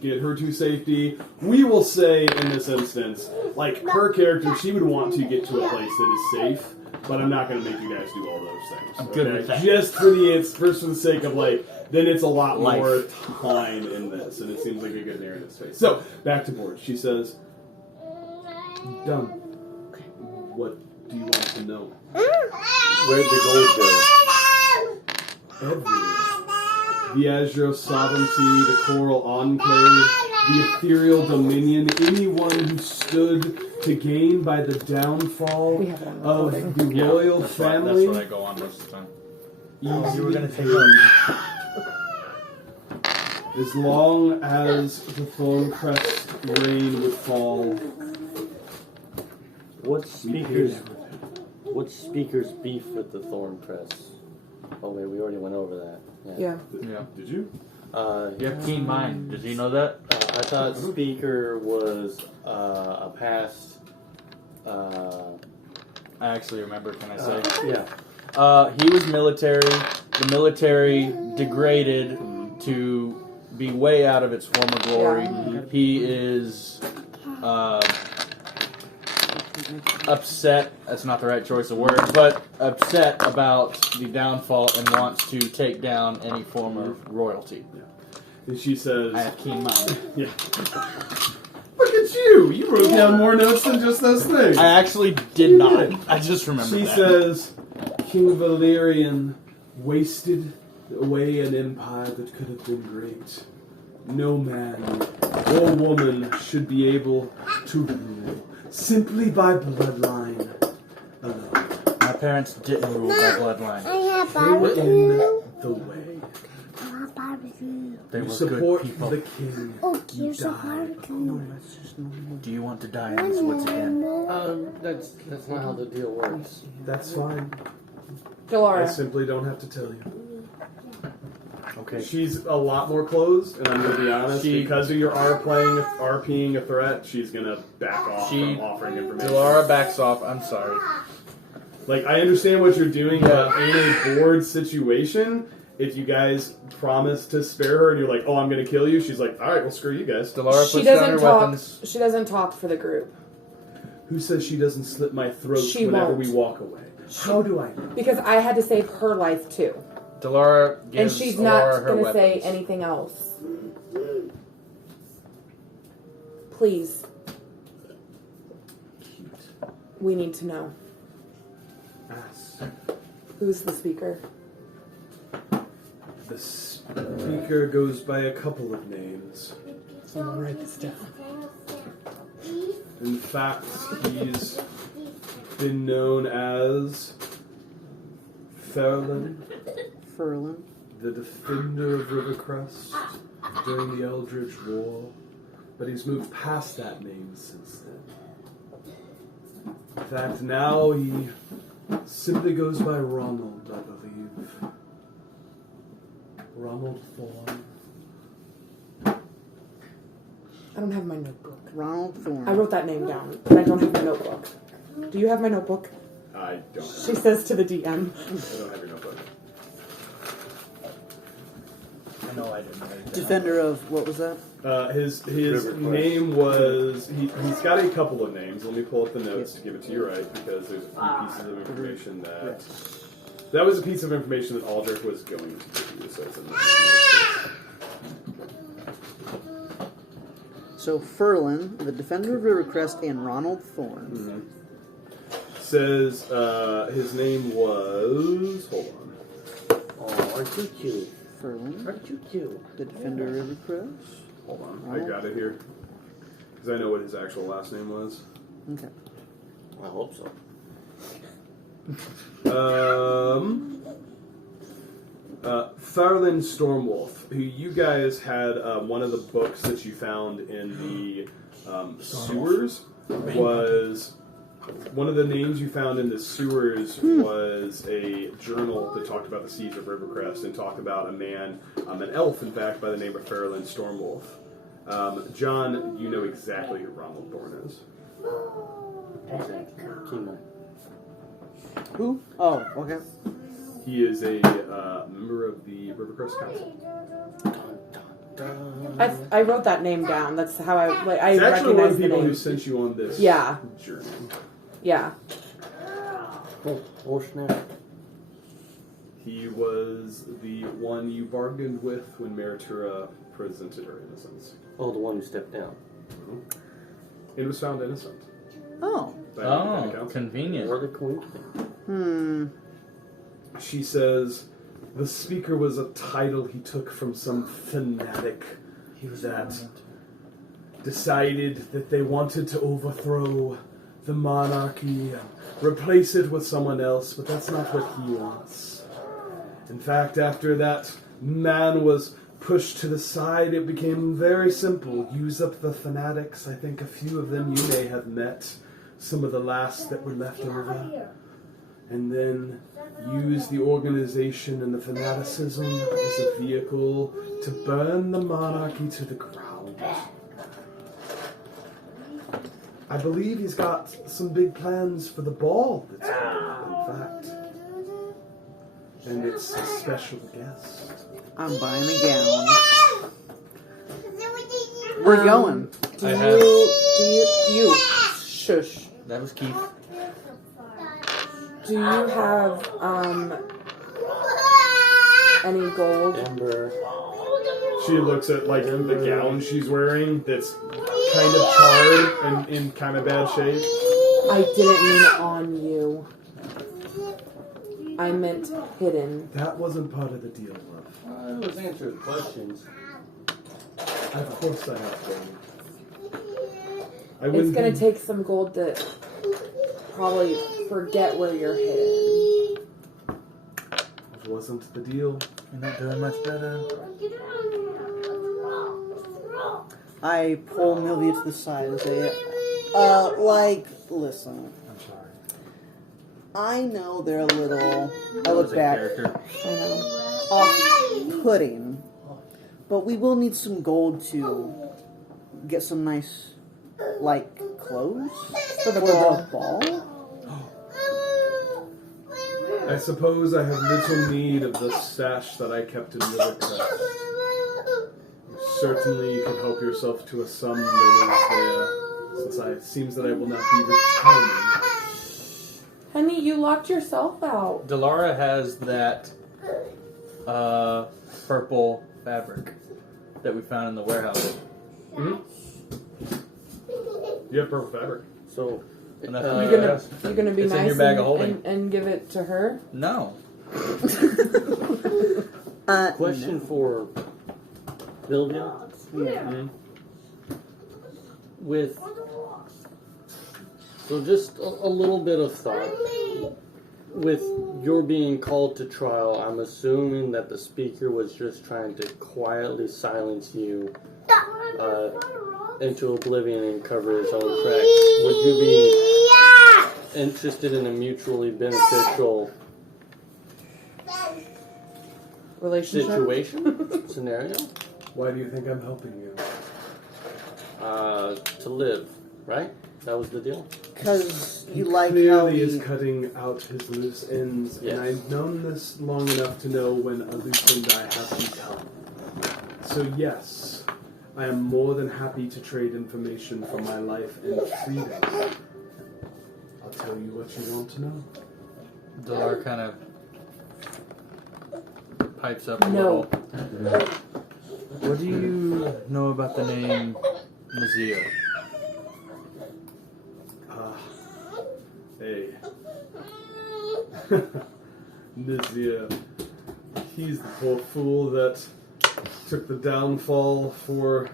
get her to safety, we will say in this instance, like her character, she would want to get to a place that is safe, but I'm not going to make you guys do all those things. I'm good with that. Just for the sake of like, then it's a lot more time in this, and it seems like a good narrative space. So back to board. She says, "Done. What do you want to know?" Where'd the gold go? Everywhere. The Azure Sovereignty, the Coral Enclave, the Ethereal Dominion, anyone who stood to gain by the downfall We have it on of recording. the royal That's family. what I go on most of the time. You were going to take As long as the Thorncrest rain would fall, What's Speaker's beef with the Thorncrest? Oh wait, we already went over that. Yeah. Yeah. Did you? You have keen mind. Does he know that? I thought Speaker was a past. I actually remember. Can I say? Yeah. He was military. The military degraded to be way out of its former glory. Yeah. He is upset. That's not the right choice of words, but upset about the downfall and wants to take down any form of royalty. And she says, I have keen mind. yeah. Look at you! You wrote down more notes than just those things. I actually did not. I just remember She that. says, King Valerian wasted away an empire that could have been great. No man or woman should be able to rule simply by bloodline alone. My parents didn't rule by bloodline. I have They were in barbecue. the way. I want barbecue. They You were support good people. the king. Oh, You here's a die. barbecue. Do you want to die in these woods again? That's not how the deal works. That's fine. I Elara. simply don't have to tell you. Okay. She's a lot more closed, and I'm going to be honest, because of your RPing a threat, she's going to back off from offering information. Elara backs off. I'm sorry. Like, I understand what you're doing, but in a board situation, if you guys promise to spare her and you're like, oh, I'm going to kill you, she's like, all right, well, screw you guys. Delara She puts down her doesn't talk. weapons. She doesn't talk for the group Who says she doesn't slit my throat She whenever won't. we walk away? How do I know? because I had to save her life too, Delara and gives she's Elara not her going to weapons. say anything else. Please, we need to know Ask. who's the speaker. The speaker goes by a couple of names. Someone write this down. In fact, he's been known as Ferlin, Furlan. the defender of Rivercrest during the Eldritch War, but he's moved past that name since then. In fact, now he simply goes by Ronald, I believe. Ronald Thorne. I don't have my notebook. Ronald Thorne. I wrote that name down, but I don't have my notebook. Do you have my notebook? I don't. She says to the DM. I don't have your notebook. I know I didn't write it down. Defender of, what was that? His Rivercrest. name was he's got a couple of names. Let me pull up the notes to give it to you right, because there's a few pieces of information that was a piece of information that Aldrich was going to give you. So it's a So Furlan, the Defender of Rivercrest, and Ronald Thorne. says his name was Oh, aren't you cute? Furlan, Aren't you cute? the Defender of Rivercrest. hold on, I got it here because I know what his actual last name was. Okay. I hope so. Farlin Stormwolf, who you guys had one of the books that you found in the sewers was one of the names you found in the sewers was a journal that talked about the siege of Rivercrest and talked about a man, an elf, in fact, by the name of Farlin Stormwolf. John, you know exactly who Ronald Thorne is. Kima. Who? Oh, okay. He is a member of the Rivercrest Council. I wrote that name down. That's how I It's actually one of recognize the the people who name. sent you on this Yeah. journey. Yeah. Oh snap. He was the one you bargained with when Meritura presented her innocence. Oh, the one who stepped down. It was found innocent. Oh. By the Independent Oh, Council. convenient. What a coincidence. She says the speaker was a title he took from some fanatic that decided that they wanted to overthrow the monarchy and replace it with someone else, but that's not what he wants. In fact, after that man was pushed to the side, it became very simple. Use up the fanatics. I think a few of them you may have met, some of the last that were left over. And then use the organization and the fanaticism as a vehicle to burn the monarchy to the ground. I believe he's got some big plans for the ball that's coming up, in fact. And it's a special guest. I'm buying a gown. We're going. Do I you shush. That was Keith. Do you have any gold? Ember. She looks at like the gown she's wearing that's kind of charred and in kind of bad shape. I didn't mean on you. I meant hidden. That wasn't part of the deal, love. I was answering questions. Of course I have gold. I It's wouldn't gonna be- take some gold to probably forget where you're hidden. It wasn't the deal. You're not doing much better. I pull Milvia to the side and say, listen. I'm sorry. I know they're a little, I Was look a back, character. I know. off-putting, but we will need some gold to get some nice, clothes For the ball. ball. I suppose I have little need of the stash that I kept in Rivercrest. Certainly you can help yourself to a sum that is there, since it seems that I will not be returning. Honey, you locked yourself out. Delara has that purple fabric that we found in the warehouse. Mm-hmm. You have purple fabric. So, You're gonna be It's in nice your bag of holding. and give it to her? No. question for Milvia. Mm-hmm. With so just a little bit of thought. With your being called to trial, I'm assuming that the speaker was just trying to quietly silence you into oblivion and cover his own tracks. Would you be interested in a mutually beneficial Relationship? situation, scenario? Why do you think I'm helping you? To live, right? That was the deal? Because He you like how clearly he... is cutting out his loose ends, Yes. and I've known this long enough to know when a loose end I have become. So yes, I am more than happy to trade information for my life and freedom. I'll tell you what you want to know. Delara kind of pipes up a No. little. What do you know about the name Nazir? Hey. Milvia. He's the poor fool that took the fall for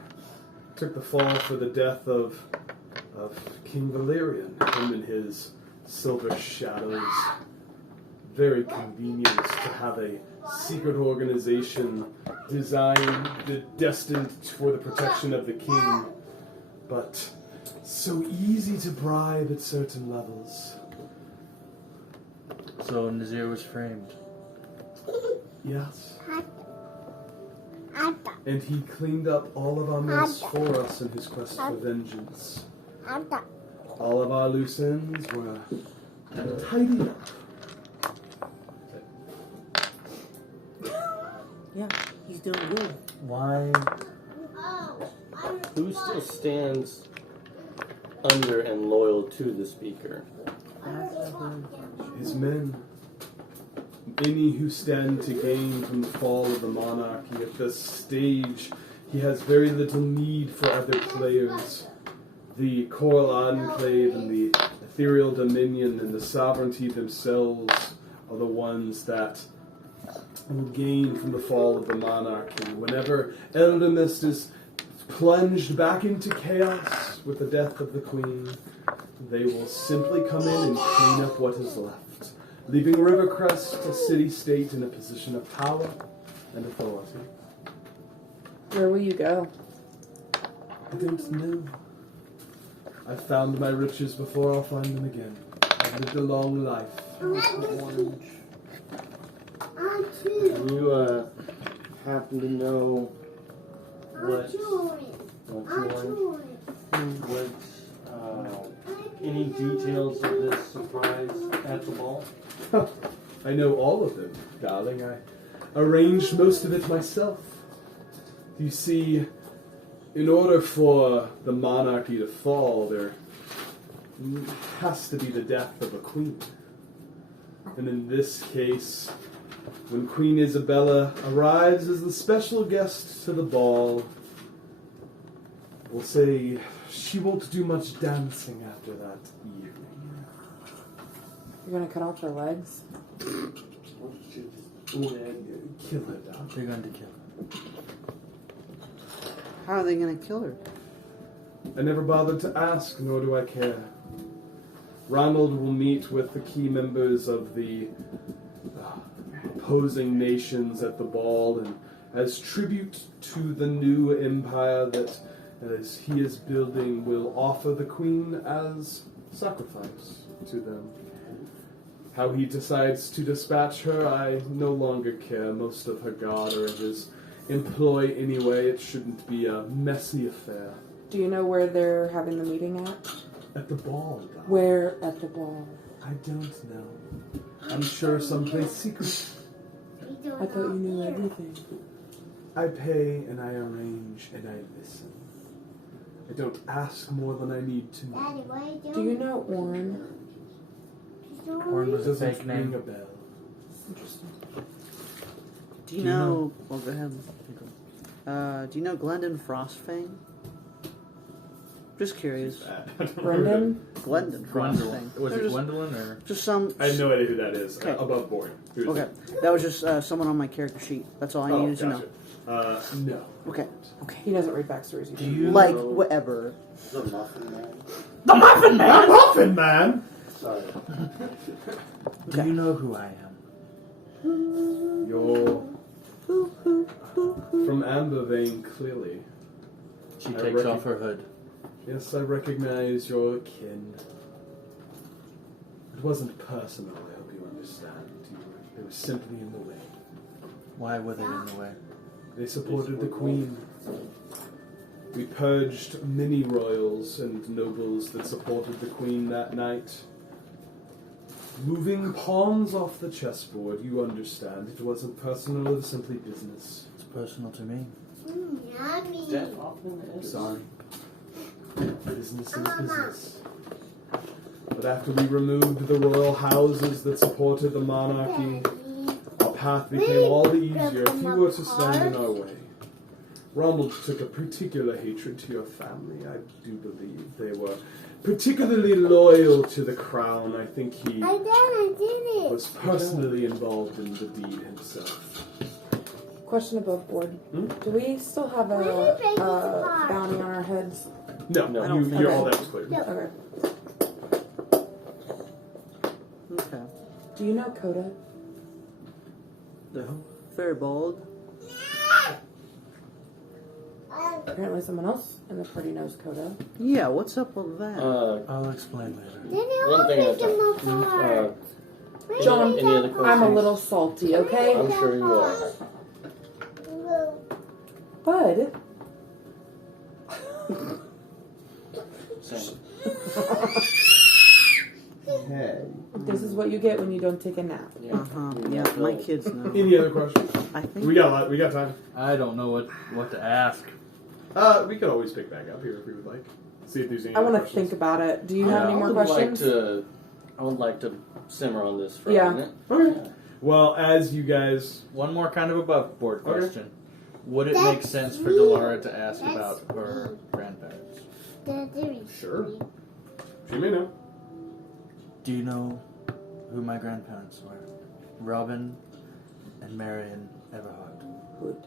the death of King Valerian, him and his silver shadows. Very convenient to have a secret organization destined for the protection of the king, but so easy to bribe at certain levels. So Nazir was framed. Yes. And he cleaned up all of our mess for us in his quest for vengeance. All of our loose ends were tidied up. Yeah, he's doing good. Why? Who still stands under and loyal to the speaker? His men. Any who stand to gain from the fall of the monarchy. At this stage, he has very little need for other players. The Coral Enclave and the Ethereal Dominion and the sovereignty themselves are the ones that will gain from the fall of the monarchy. Whenever Eldermist is plunged back into chaos with the death of the queen, they will simply come in and clean up what is left, leaving Rivercrest a city-state in a position of power and authority. Where will you go? I don't know. I've found my riches before I'll find them again. I've lived a long life. Do you happen to know what any details of this surprise at the ball? I know all of them, darling. I arranged most of it myself. You see, in order for the monarchy to fall, there has to be the death of a queen. And in this case, when Queen Isabella arrives as the special guest to the ball, we'll say she won't do much dancing after that evening. You're gonna cut off her legs? Kill her, darling. They're going to kill her. How are they going to kill her? I never bothered to ask, nor do I care. Ronald will meet with the key members of the opposing nations at the ball, and as tribute to the new empire that as he is building, will offer the queen as sacrifice to them. How he decides to dispatch her, I no longer care. Most of her guard are in his employ anyway. It shouldn't be a messy affair. Do you know where they're having the meeting at? At the ball, darling. Where at the ball? I don't know. I'm sure someplace secret. I thought you knew everything. I pay and I arrange and I listen. I don't ask more than I need to know. Daddy, why are you Do you know Orn? Orn was a Doesn't fake ring name. a bell. Interesting. Do you know? Well, go ahead. Do you know Glendon Frostfang? Just curious. Brendan? Glendon Gwendolyn. Frostfang. Was They're it just, Gwendolyn or? just some. I have no idea who that is. Okay. Above board. Who's Okay, that was just someone on my character sheet. That's all I needed to know. gotcha. No. Okay, okay. He doesn't read backstories. Do you Like whatever. The Muffin Man. The Muffin Man! The Muffin Man! Sorry. Do you know who I am? You're from Ambervein, clearly. She I takes off her hood. Yes, I recognize your kin. It wasn't personal, I hope you understand. They were simply in the way. Why were they in the way? They supported the Queen. We purged many royals and nobles that supported the Queen that night. Moving pawns off the chessboard, you understand. It wasn't personal, it was simply business. It's personal to me. Yummy. That Muffin Man. Sorry. Business is business. But after we removed the royal houses that supported the monarchy, our path became all the easier if you were to stand in our way. Ronald took a particular hatred to your family. I do believe they were particularly loyal to the crown. I think he I did it. was personally involved in the deed himself. Question above board. Hmm? Do we still have Why did you break this a apart? bounty on our heads? No, No, I don't think all so. that was clear. Okay. Okay. Do you know Coda? The very bold. Apparently someone else in the party knows Coda. Yeah, what's up with that? I'll explain later. Daddy, One thing at a break them time. apart. John, Any other questions? I'm a little salty, okay? I'm sure you are. Bud. Same. Hey. This is what you get when you don't take a nap. Yeah. Yeah, my kids know. Any other questions? I think. We got a lot. We got time. I don't know what to ask. We could always pick back up here if we would like. See if there's any. I want other to questions. think about it. Do you have any more I questions? would like to simmer on this for Yeah. a minute. Okay. Well, as you guys, One more kind of above board Okay. question. Would it That's make sense for me. Delara to ask That's about her grandparents? Daddy, Sure. She may know. Do you know who my grandparents were? Robin and Marion Everhart. Good.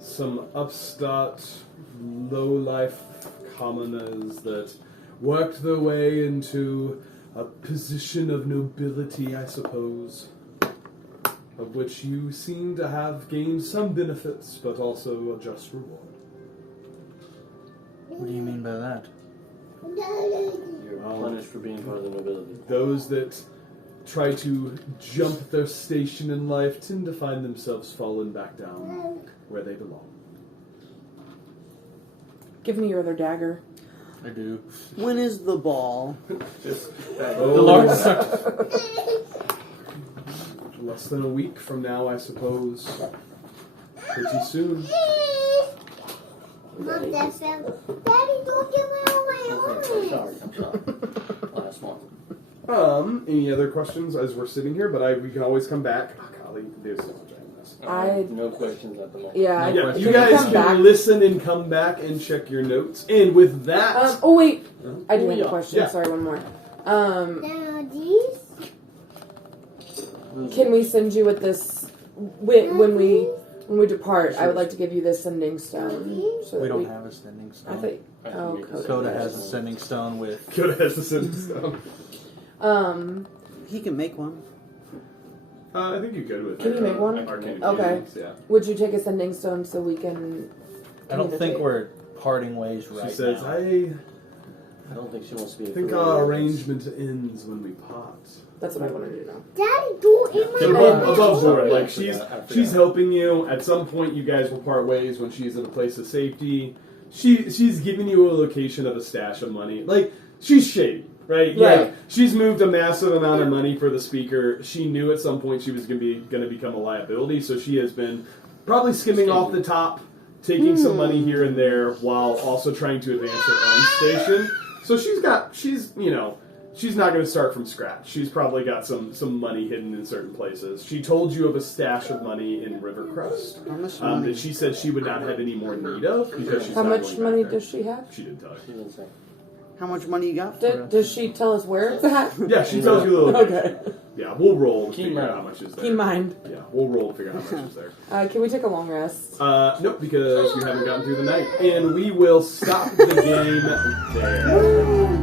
Some upstart, low-life commoners that worked their way into a position of nobility, I suppose, of which you seem to have gained some benefits, but also a just reward. What do you mean by that? You're punished for being part of the nobility. Those that try to jump their station in life tend to find themselves falling back down where they belong. Give me your other dagger. I do. When is the ball? Less than a week from now, I suppose. Pretty soon. Mom, Dad fell. Daddy, don't give me all my Okay, orange. I'm sorry. Last one. Any other questions as we're sitting here? But we can always come back. Oh, golly, there's so much I missed. No questions at the moment. Yeah. Yeah, question. you guys come can back? listen and come back and check your notes. And with that, Oh wait, I do have Yeah. a question. Yeah. Sorry, one more. Now these. Can we send you with this when we depart? I would like to give you this sending stone. So We that don't have a sending I stone. think. I can Oh, make Coda. Coda has a sending stone with. Coda has to send stuff. He can make one. I think you could with. Can you make one? Arcane Okay. mechanics, yeah. Would you take a sending stone so we can? I don't think communicate? we're parting ways right She says, now. I don't think she wants to be. I think our arrangement ends when we part. That's what I wanted to know. Daddy, don't eat my So orange. above board, like After she's that, after she's that. helping you. At some point, you guys will part ways when she's in a place of safety. She's giving you a location of a stash of money. Like she's shady. Right, yeah. Right. She's moved a massive amount of money for the speaker. She knew at some point she was going to become a liability, so she has been probably skimming off the top, taking some money here and there, while also trying to advance her own station. So she's not going to start from scratch. She's probably got some money hidden in certain places. She told you of a stash of money in Rivercrest How much money? that she said she would not have any more need of because she's How not much going money back there. does she have? She didn't tell you. She didn't say. How much money you got for us? Does she tell us where it's at? Yeah, she tells you a little bit. Okay. Yeah, we'll roll to Keep figure out mind. how much is there. Keep in mind. Yeah, we'll roll to figure out how much is there. Can we take a long rest? Nope, because you haven't gotten through the night. And we will stop the game there.